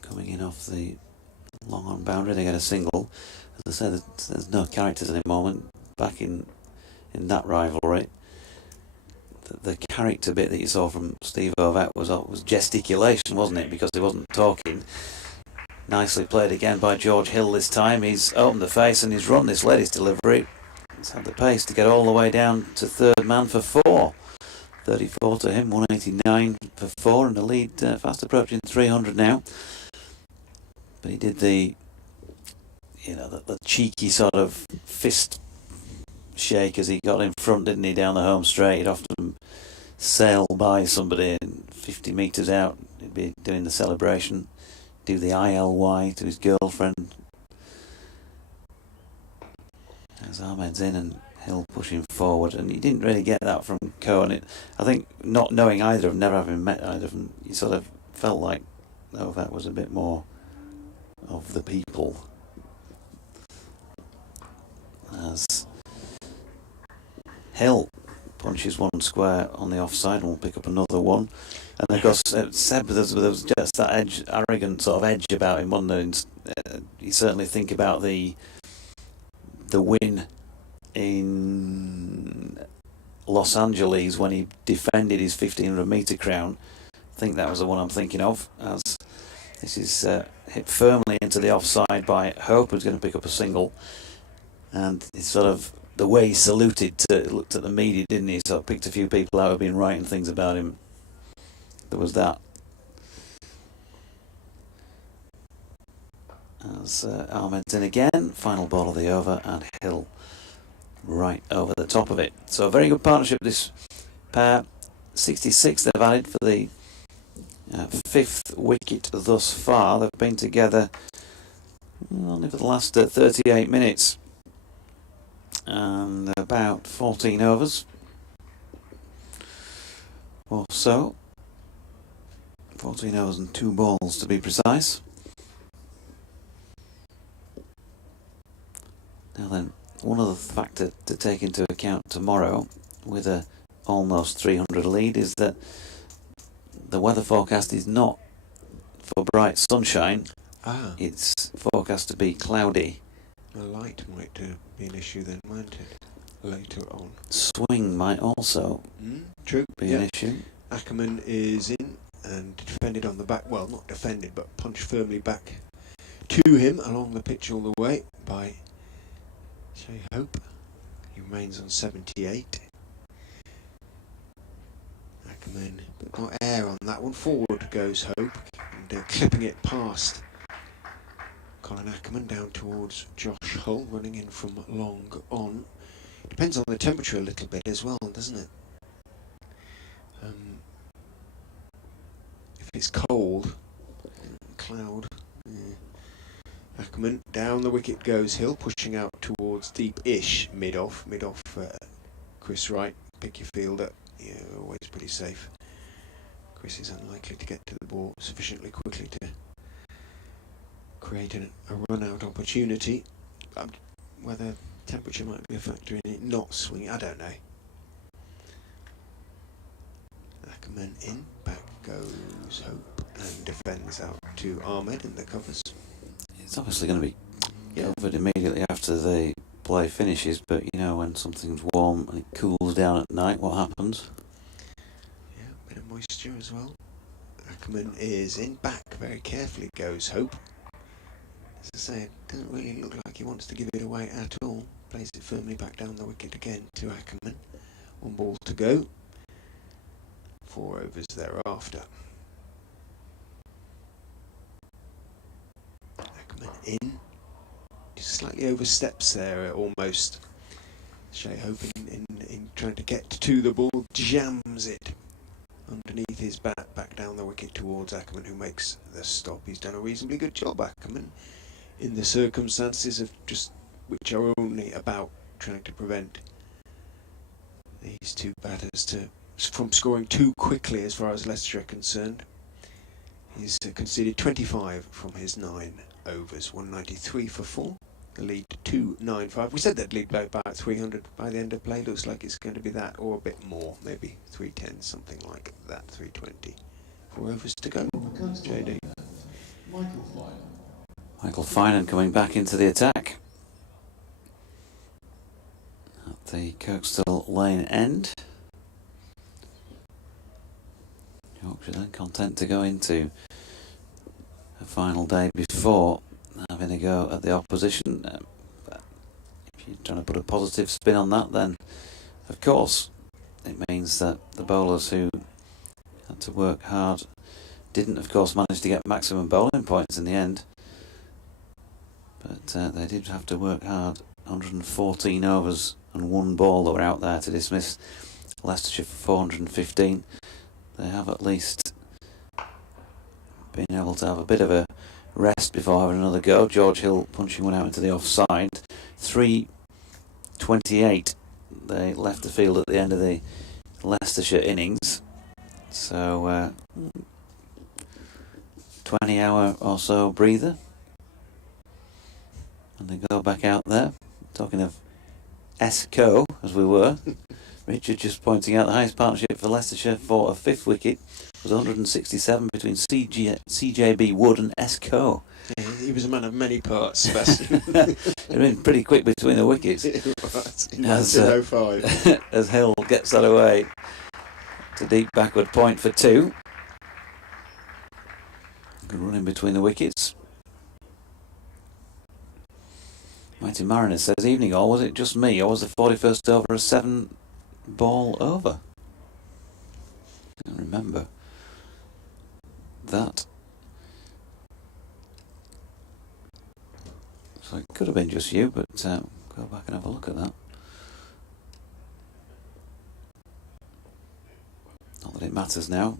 Coming in off the long on boundary. They get a single. As I said, there's no characters at the moment. Back in that rivalry. The character bit that you saw from Steve Ovett was gesticulation, wasn't it? Because he wasn't talking. Nicely played again by George Hill this time. He's opened the face and he's run this latest delivery. He's had the pace to get all the way down to 3rd man for 4. 34 to him, 189 for 4, and the lead fast approaching 300 now. But he did the cheeky sort of fist shake as he got in front, didn't he, down the home straight. He'd often sail by somebody 50 metres out. He'd be doing the celebration. do the ILY to his girlfriend. As Ahmed's in and Hill pushing forward, and he didn't really get that from Cohen. I think not knowing either of them, never having met either of them, he sort of felt like Novak was a bit more of the people. As Hill punches one square on the offside and will pick up another one. And of course, Seb, there was just that arrogant sort of edge about him, wasn't there? You certainly think about the win in Los Angeles when he defended his 1500 metre crown. I think that was the one I'm thinking of, as this is hit firmly into the offside by Hope, who's going to pick up a single. And it's sort of the way he saluted, looked at the media, didn't he? Sort of picked a few people out who've been writing things about him. There was that. As Ahmed's in again, final ball of the over, and Hill right over the top of it. So a very good partnership, this pair. 66 they've added for the fifth wicket thus far. They've been together only for the last 38 minutes and about 14 overs or so. 14 overs and 2 balls to be precise. Now then, one other factor to take into account tomorrow with a almost 300 lead is that the weather forecast is not for bright sunshine. It's forecast to be cloudy. The light might be an issue then, might it? Later on. Swing might also be an issue. Ackerman is in and defended on the back. Well, not defended, but punched firmly back to him along the pitch all the way by Shea Hope. He remains on 78. Ackerman, but not air on that one. Forward goes Hope, and clipping it past Colin Ackerman down towards Josh Hull, running in from long on. Depends on the temperature a little bit as well, doesn't it? If it's cold, cloud. Ackerman, down the wicket goes Hill, pushing out towards deep-ish, mid-off, Chris Wright, pick your fielder, always pretty safe. Chris is unlikely to get to the ball sufficiently quickly to create a run-out opportunity. Whether temperature might be a factor in it not swinging, I don't know. Ackerman in, back goes Hope, and defends out to Ahmed in the covers. It's obviously going to be covered immediately after the play finishes, but you know, when something's warm and it cools down at night, what happens? Yeah, a bit of moisture as well. Ackerman is in, back very carefully goes Hope. As I say, it doesn't really look like he wants to give it away at all. Plays it firmly back down the wicket again to Ackerman. 1 ball to go. 4 overs thereafter. Ackerman in. Just slightly oversteps there almost. Shea Hope in trying to get to the ball, jams it underneath his bat back down the wicket towards Ackerman, who makes the stop. He's done a reasonably good job, Ackerman, in the circumstances of just which are only about trying to prevent these two batters from scoring too quickly as far as Leicestershire are concerned. He's conceded 25 from his 9 overs, 193 for 4. The lead 295. We said that lead by about 300 by the end of play. Looks like it's going to be that or a bit more, maybe 310, something like that, 320. 4 overs to go. JD. Michael Finan coming back into the attack at the Kirkstall Lane end. Yorkshire then content to go into a final day before having a go at the opposition. But if you're trying to put a positive spin on that, then of course it means that the bowlers who had to work hard didn't of course manage to get maximum bowling points in the end, but they did have to work hard. 114 overs and 1 ball that were out there to dismiss Leicestershire for 415. They have at least been able to have a bit of a rest before having another go. George Hill punching one out into the offside. 3:28. They left the field at the end of the Leicestershire innings. So 20 hour or so breather. And they go back out there. Talking of Esco, as we were. Richard just pointing out the highest partnership for Leicestershire for a 5th wicket was 167 between CJB Wood and Esco. Yeah, he was a man of many parts, Sebastian. It'd been pretty quick between the wickets. As Hill gets that away to deep backward point for 2. Good run in between the wickets. Mighty Mariner says, evening all, was it just me or was the 41st over a 7-ball over? I can't remember that. So it could have been just you, but go back and have a look at that. Not that it matters now.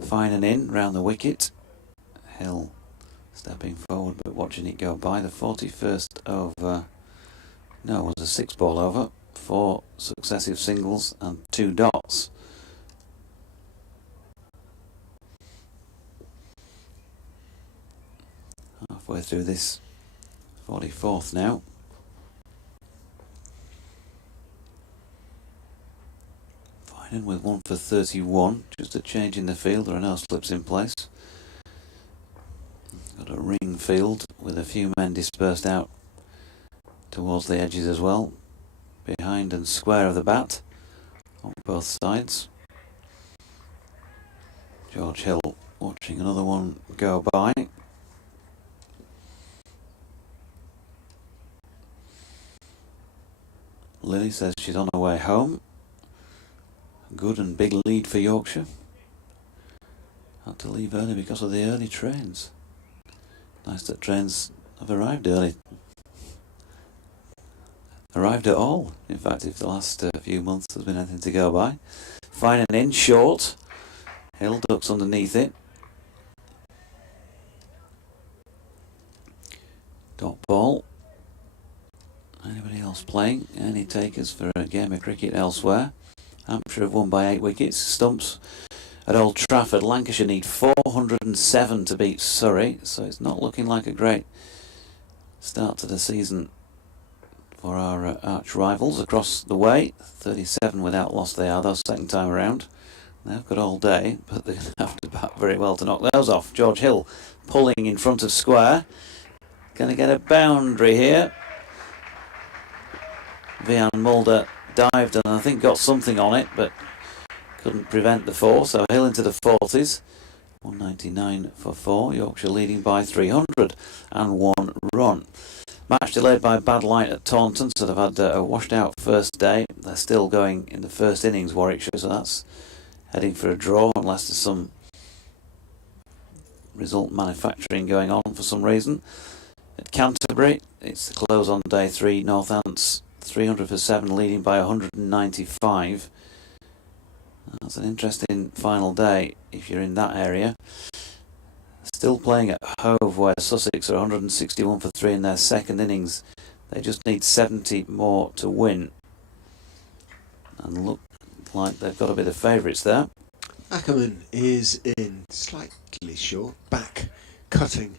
Fine and in, round the wicket. Hill stepping forward but watching it go by. The 41st over, no, it was a 6-ball over. 4 successive singles and 2 dots. Halfway through this 44th now. Fine with 1 for 31. Just a change in the field. There are no slips in place. Got a ring field with a few men dispersed out towards the edges as well. Behind and square of the bat on both sides. George Hill watching another one go by. Lily says she's on her way home. Good and big lead for Yorkshire. Had to leave early because of the early trains. Nice that trains have arrived early. Arrived at all, in fact, if the last few months there's been anything to go by. Fine and in, short. Hill ducks underneath it. Dot ball. Anybody else playing? Any takers for a game of cricket elsewhere? Hampshire have won by 8 wickets. Stumps at Old Trafford. Lancashire need 407 to beat Surrey, so it's not looking like a great start to the season for our arch rivals across the way. 37 without loss they are, though, second time around. They've got all day, but they're going to have to bat very well to knock those off. George Hill pulling in front of square. Going to get a boundary here. Vian Mulder dived and I think got something on it, but couldn't prevent the 4, so Hill into the 40s. 199 for 4. Yorkshire leading by 301 run. Match delayed by bad light at Taunton, so they've had a washed out first day. They're still going in the first innings, Warwickshire, so that's heading for a draw unless there's some result manufacturing going on for some reason. At Canterbury, it's the close on day 3. Northants 300 for 7, leading by 195. That's an interesting final day if you're in that area. Still playing at Hove, where Sussex are 161 for 3 in their second innings. They just need 70 more to win. And look like they've got to be the favourites there. Ackerman is in slightly short, back cutting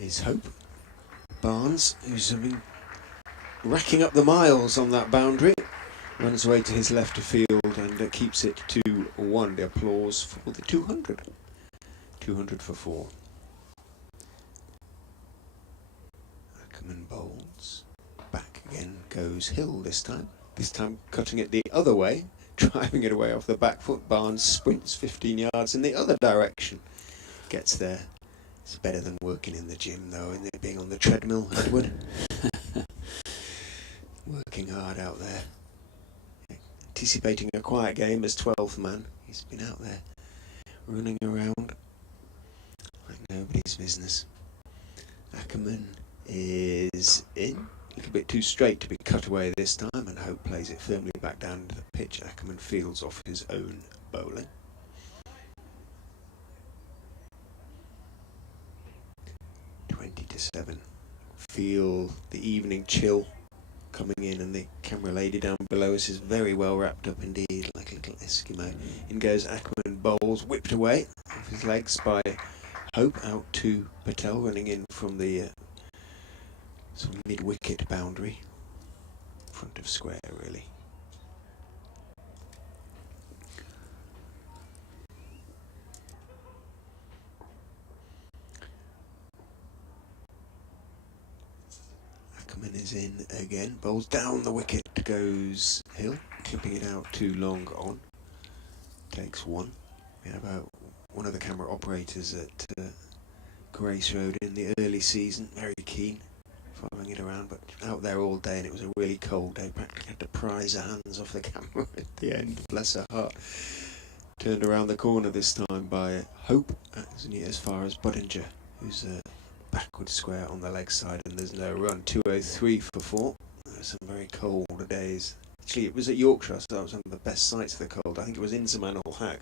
is Hope. Barnes, who's been racking up the miles on that boundary, runs away to his left of field and keeps it to 1. The applause for the 200. 200 for 4. Ackerman bowls. Back again goes Hill this time. This time cutting it the other way, driving it away off the back foot. Barnes sprints 15 yards in the other direction. Gets there. It's better than working in the gym though, isn't it, being on the treadmill, Edward? Working hard out there. Anticipating a quiet game as 12th man. He's been out there running around like nobody's business. Ackerman is in. A little bit too straight to be cut away this time, and Hope plays it firmly back down to the pitch. Ackerman fields off his own bowling. 7. Feel the evening chill coming in, and the camera lady down below us is very well wrapped up indeed, like a little Eskimo. In goes Ackerman, bowls, whipped away off his legs by Hope, out to Patel, running in from the sort of mid-wicket boundary, front of square really. Ackerman is in again, bowls down the wicket, goes Hill, clipping it out too long on, takes 1. We have one of the camera operators at Grace Road in the early season, very keen, following it around, but out there all day, and it was a really cold day, practically had to prise her hands off the camera at the end, bless her heart. Turned around the corner this time by Hope, as far as Budinger, who's backward square on the leg side, and there's no run. 203 for 4. There were some very cold days. Actually, it was at Yorkshire, so that was one of the best sights of the cold. I think it was Inzamam ul Haq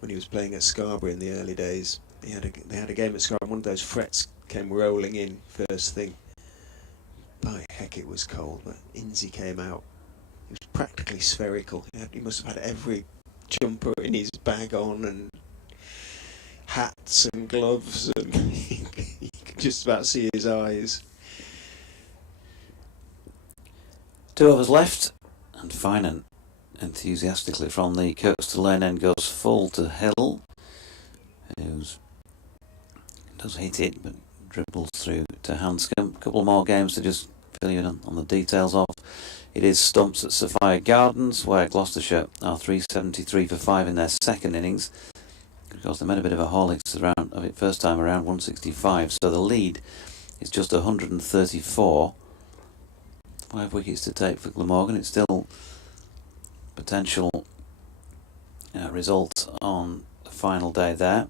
when he was playing at Scarborough in the early days. They had a game at Scarborough. One of those frets came rolling in first thing. By heck, it was cold. But Inzi came out. He was practically spherical. He must have had every jumper in his bag on, and hats and gloves, and you could just about see his eyes. 2 overs left, and Finan enthusiastically from the coastal lane end goes full to Hill, who does hit it but dribbles through to Hanscom. A couple more games to just fill you in on the details of. It is stumps at Sophia Gardens, where Gloucestershire are 373 for 5 in their second innings. Of course, they made a bit of a Horlicks of it first time around, 165, so the lead is just 134. 5 wickets to take for Glamorgan. It's still potential result on the final day there.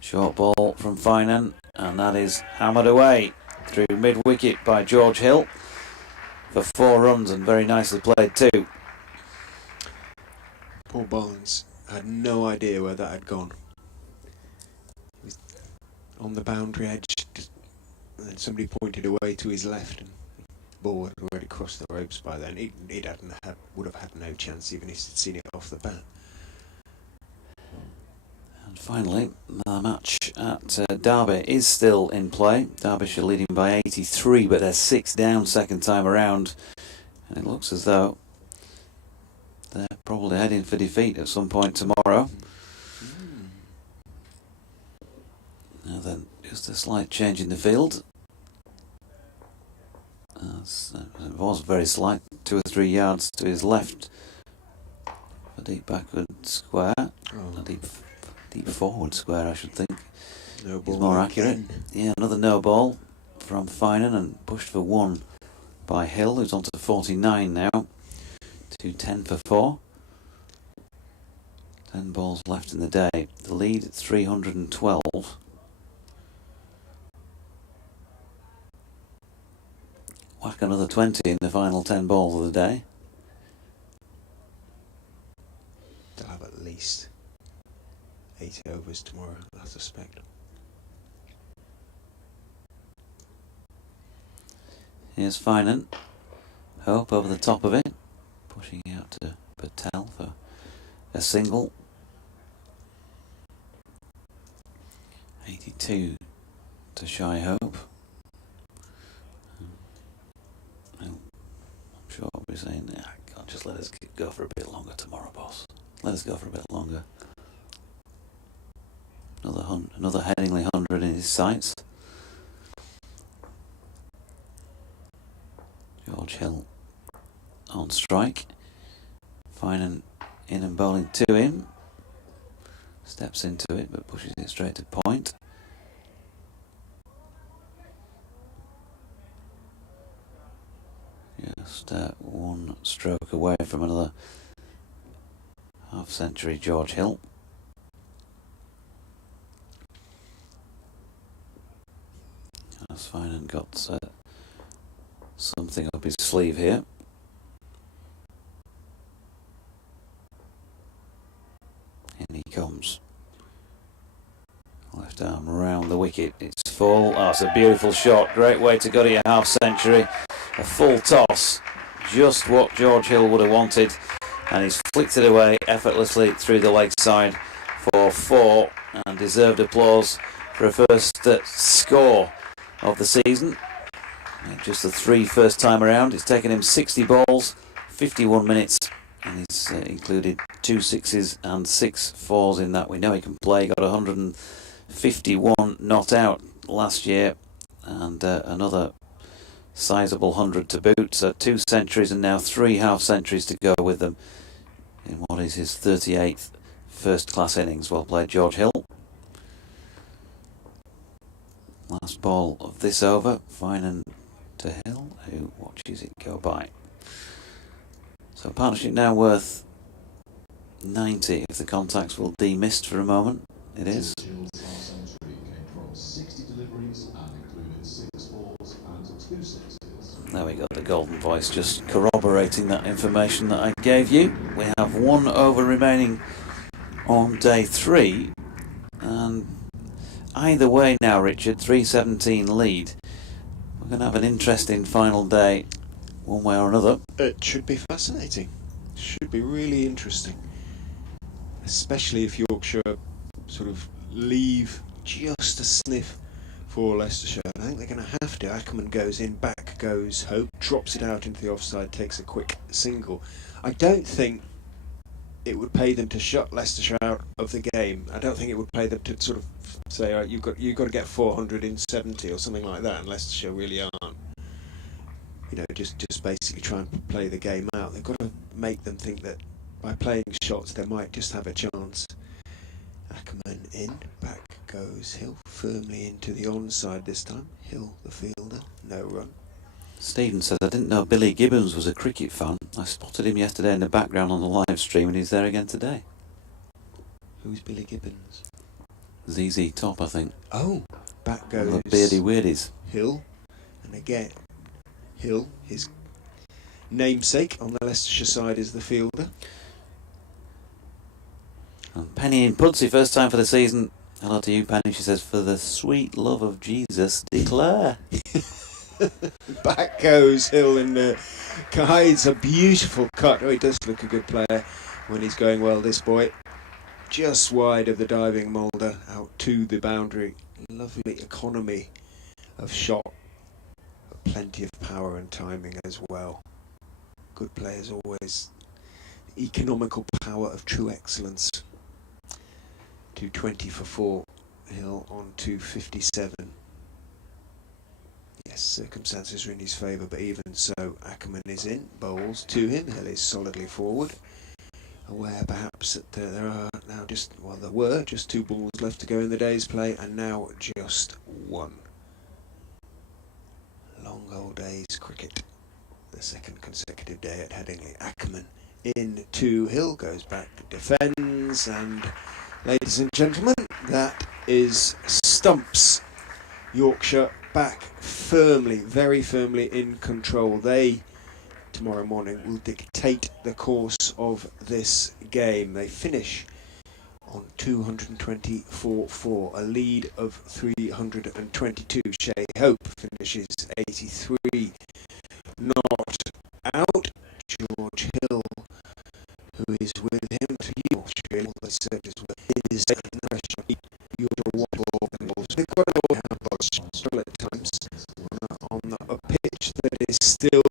Short ball from Finan, and that is hammered away through mid-wicket by George Hill for 4 runs, and very nicely played too. Paul Barnes had no idea where that had gone. He was on the boundary edge, and then somebody pointed away to his left, and the ball had already crossed the ropes by then. Would have had no chance even if he'd seen it off the bat. And finally, the match at Derby is still in play. Derbyshire leading by 83, but they're 6 down second time around, and it looks as though they're probably heading for defeat at some point tomorrow. Now then, just a slight change in the field. It was very slight, 2 or 3 yards to his left. A deep backward square. A deep forward square, I should think. No ball. He's more accurate. Yeah, another no ball from Finan, and pushed for 1 by Hill, who's on to 49 now. 210 for 4. 10 balls left in the day. The lead at 312. Whack another 20 in the final 10 balls of the day. They'll have at least 8 overs tomorrow, I suspect. Here's Finan. Hope over the top of it. Pushing out to Patel for a single. 82 to Shy Hope. Well, I'm sure I'll be saying, yeah, can't just let us go for a bit longer tomorrow, boss. Let us go for a bit longer. Another Headingley 100 in his sights. George Hill on strike. Finan in and bowling to him. Steps into it but pushes it straight to point. Just 1 stroke away from another half-century George Hill. As Finan got something up his sleeve here. In he comes. Left arm round the wicket. It's full. Oh, it's a beautiful shot. Great way to go to your half century. A full toss. Just what George Hill would have wanted. And he's flicked it away effortlessly through the leg side for 4. And deserved applause for a first score of the season. Just the 3 first time around. It's taken him 60 balls, 51 minutes. And he's included 2 sixes and 6 fours in that. We know he can play. He got 151 not out last year, and another sizable 100 to boot. So 2 centuries and now 3 half centuries to go with them in what is his 38th first class innings. Well played, George Hill. Last ball of this over. Finan to Hill, who watches it go by. So partnership now worth 90 if the contacts will demist for a moment. It is. Hill's half century came from 60 deliveries and included 6 fours and 2 sixes. There we go, the golden voice just corroborating that information that I gave you. We have 1 over remaining on day 3, and either way now, Richard, 317 lead. We're going to have an interesting final day, one way or another. It should be fascinating. Should be really interesting. Especially if Yorkshire sort of leave just a sniff for Leicestershire. I think they're going to have to. Ackerman goes in, back goes Hope, drops it out into the offside, takes a quick single. I don't think it would pay them to shut Leicestershire out of the game. I don't think it would pay them to sort of say, all right, you've got to get 400 in 70 or something like that, and Leicestershire really aren't. You know, just basically try and play the game out. They've got to make them think that by playing shots they might just have a chance. Ackerman in, back goes Hill, firmly into the onside this time. Hill, the fielder, no run. Stephen says, I didn't know Billy Gibbons was a cricket fan. I spotted him yesterday in the background on the live stream, and he's there again today. Who's Billy Gibbons? ZZ Top, I think. Oh, back goes One of the beardy weirdies. Hill, and again Hill, his namesake on the Leicestershire side, is the fielder. And Penny in Pudsey, first time for the season. Hello to you, Penny. She says, for the sweet love of Jesus, declare. Back goes Hill, and hides a beautiful cut. Oh, he does look a good player when he's going well, this boy. Just wide of the diving moulder, out to the boundary. Lovely economy of shot. Plenty of power and timing as well. Good players always. Economical power of true excellence. 220 for 4. Hill on 257. Yes, circumstances are in his favour, but even so, Ackerman is in. Bowls to him. Hill is solidly forward. Aware perhaps that there are now there were just 2 balls left to go in the day's play, and now just 1. Long old days cricket. The second consecutive day at Headingley. Ackerman in to Hill, goes back, defends, and ladies and gentlemen, that is stumps Yorkshire back firmly, very firmly in control. They, tomorrow morning, will dictate the course of this game. They finish on 224 a lead of 322. Shea Hope finishes 83. Not out. George Hill, who is with him to Yorkshire, the searches is taking the pressure. They've got to have struggle at times on a pitch that is still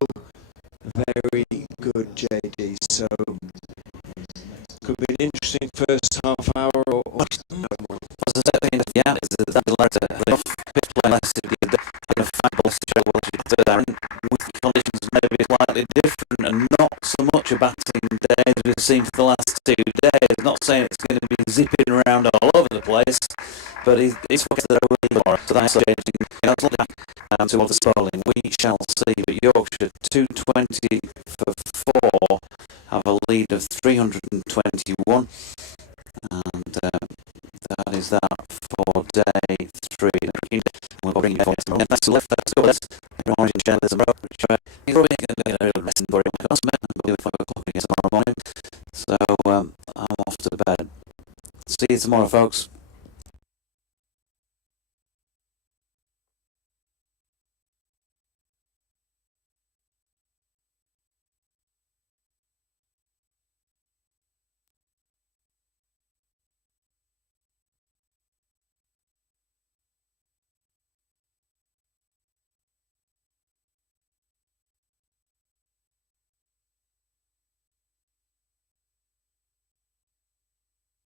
very good, JD. So could be an interesting first half hour or no more. With conditions maybe slightly different and not so much a batting day as we've seen for the last 2 days. Not saying it's going to be zipping around all over the place, but he's focused there really, so that's changing towards the bowling. We shall see, but Yorkshire 220 for 4 have a lead of 321, and that is that for day 3. We'll bring you that's the left, that's good. Orange and Shell, there's a rope, which he's probably going to listen for him because we'll do 5 o'clock again tomorrow morning. So I'm off to bed. See you tomorrow, folks.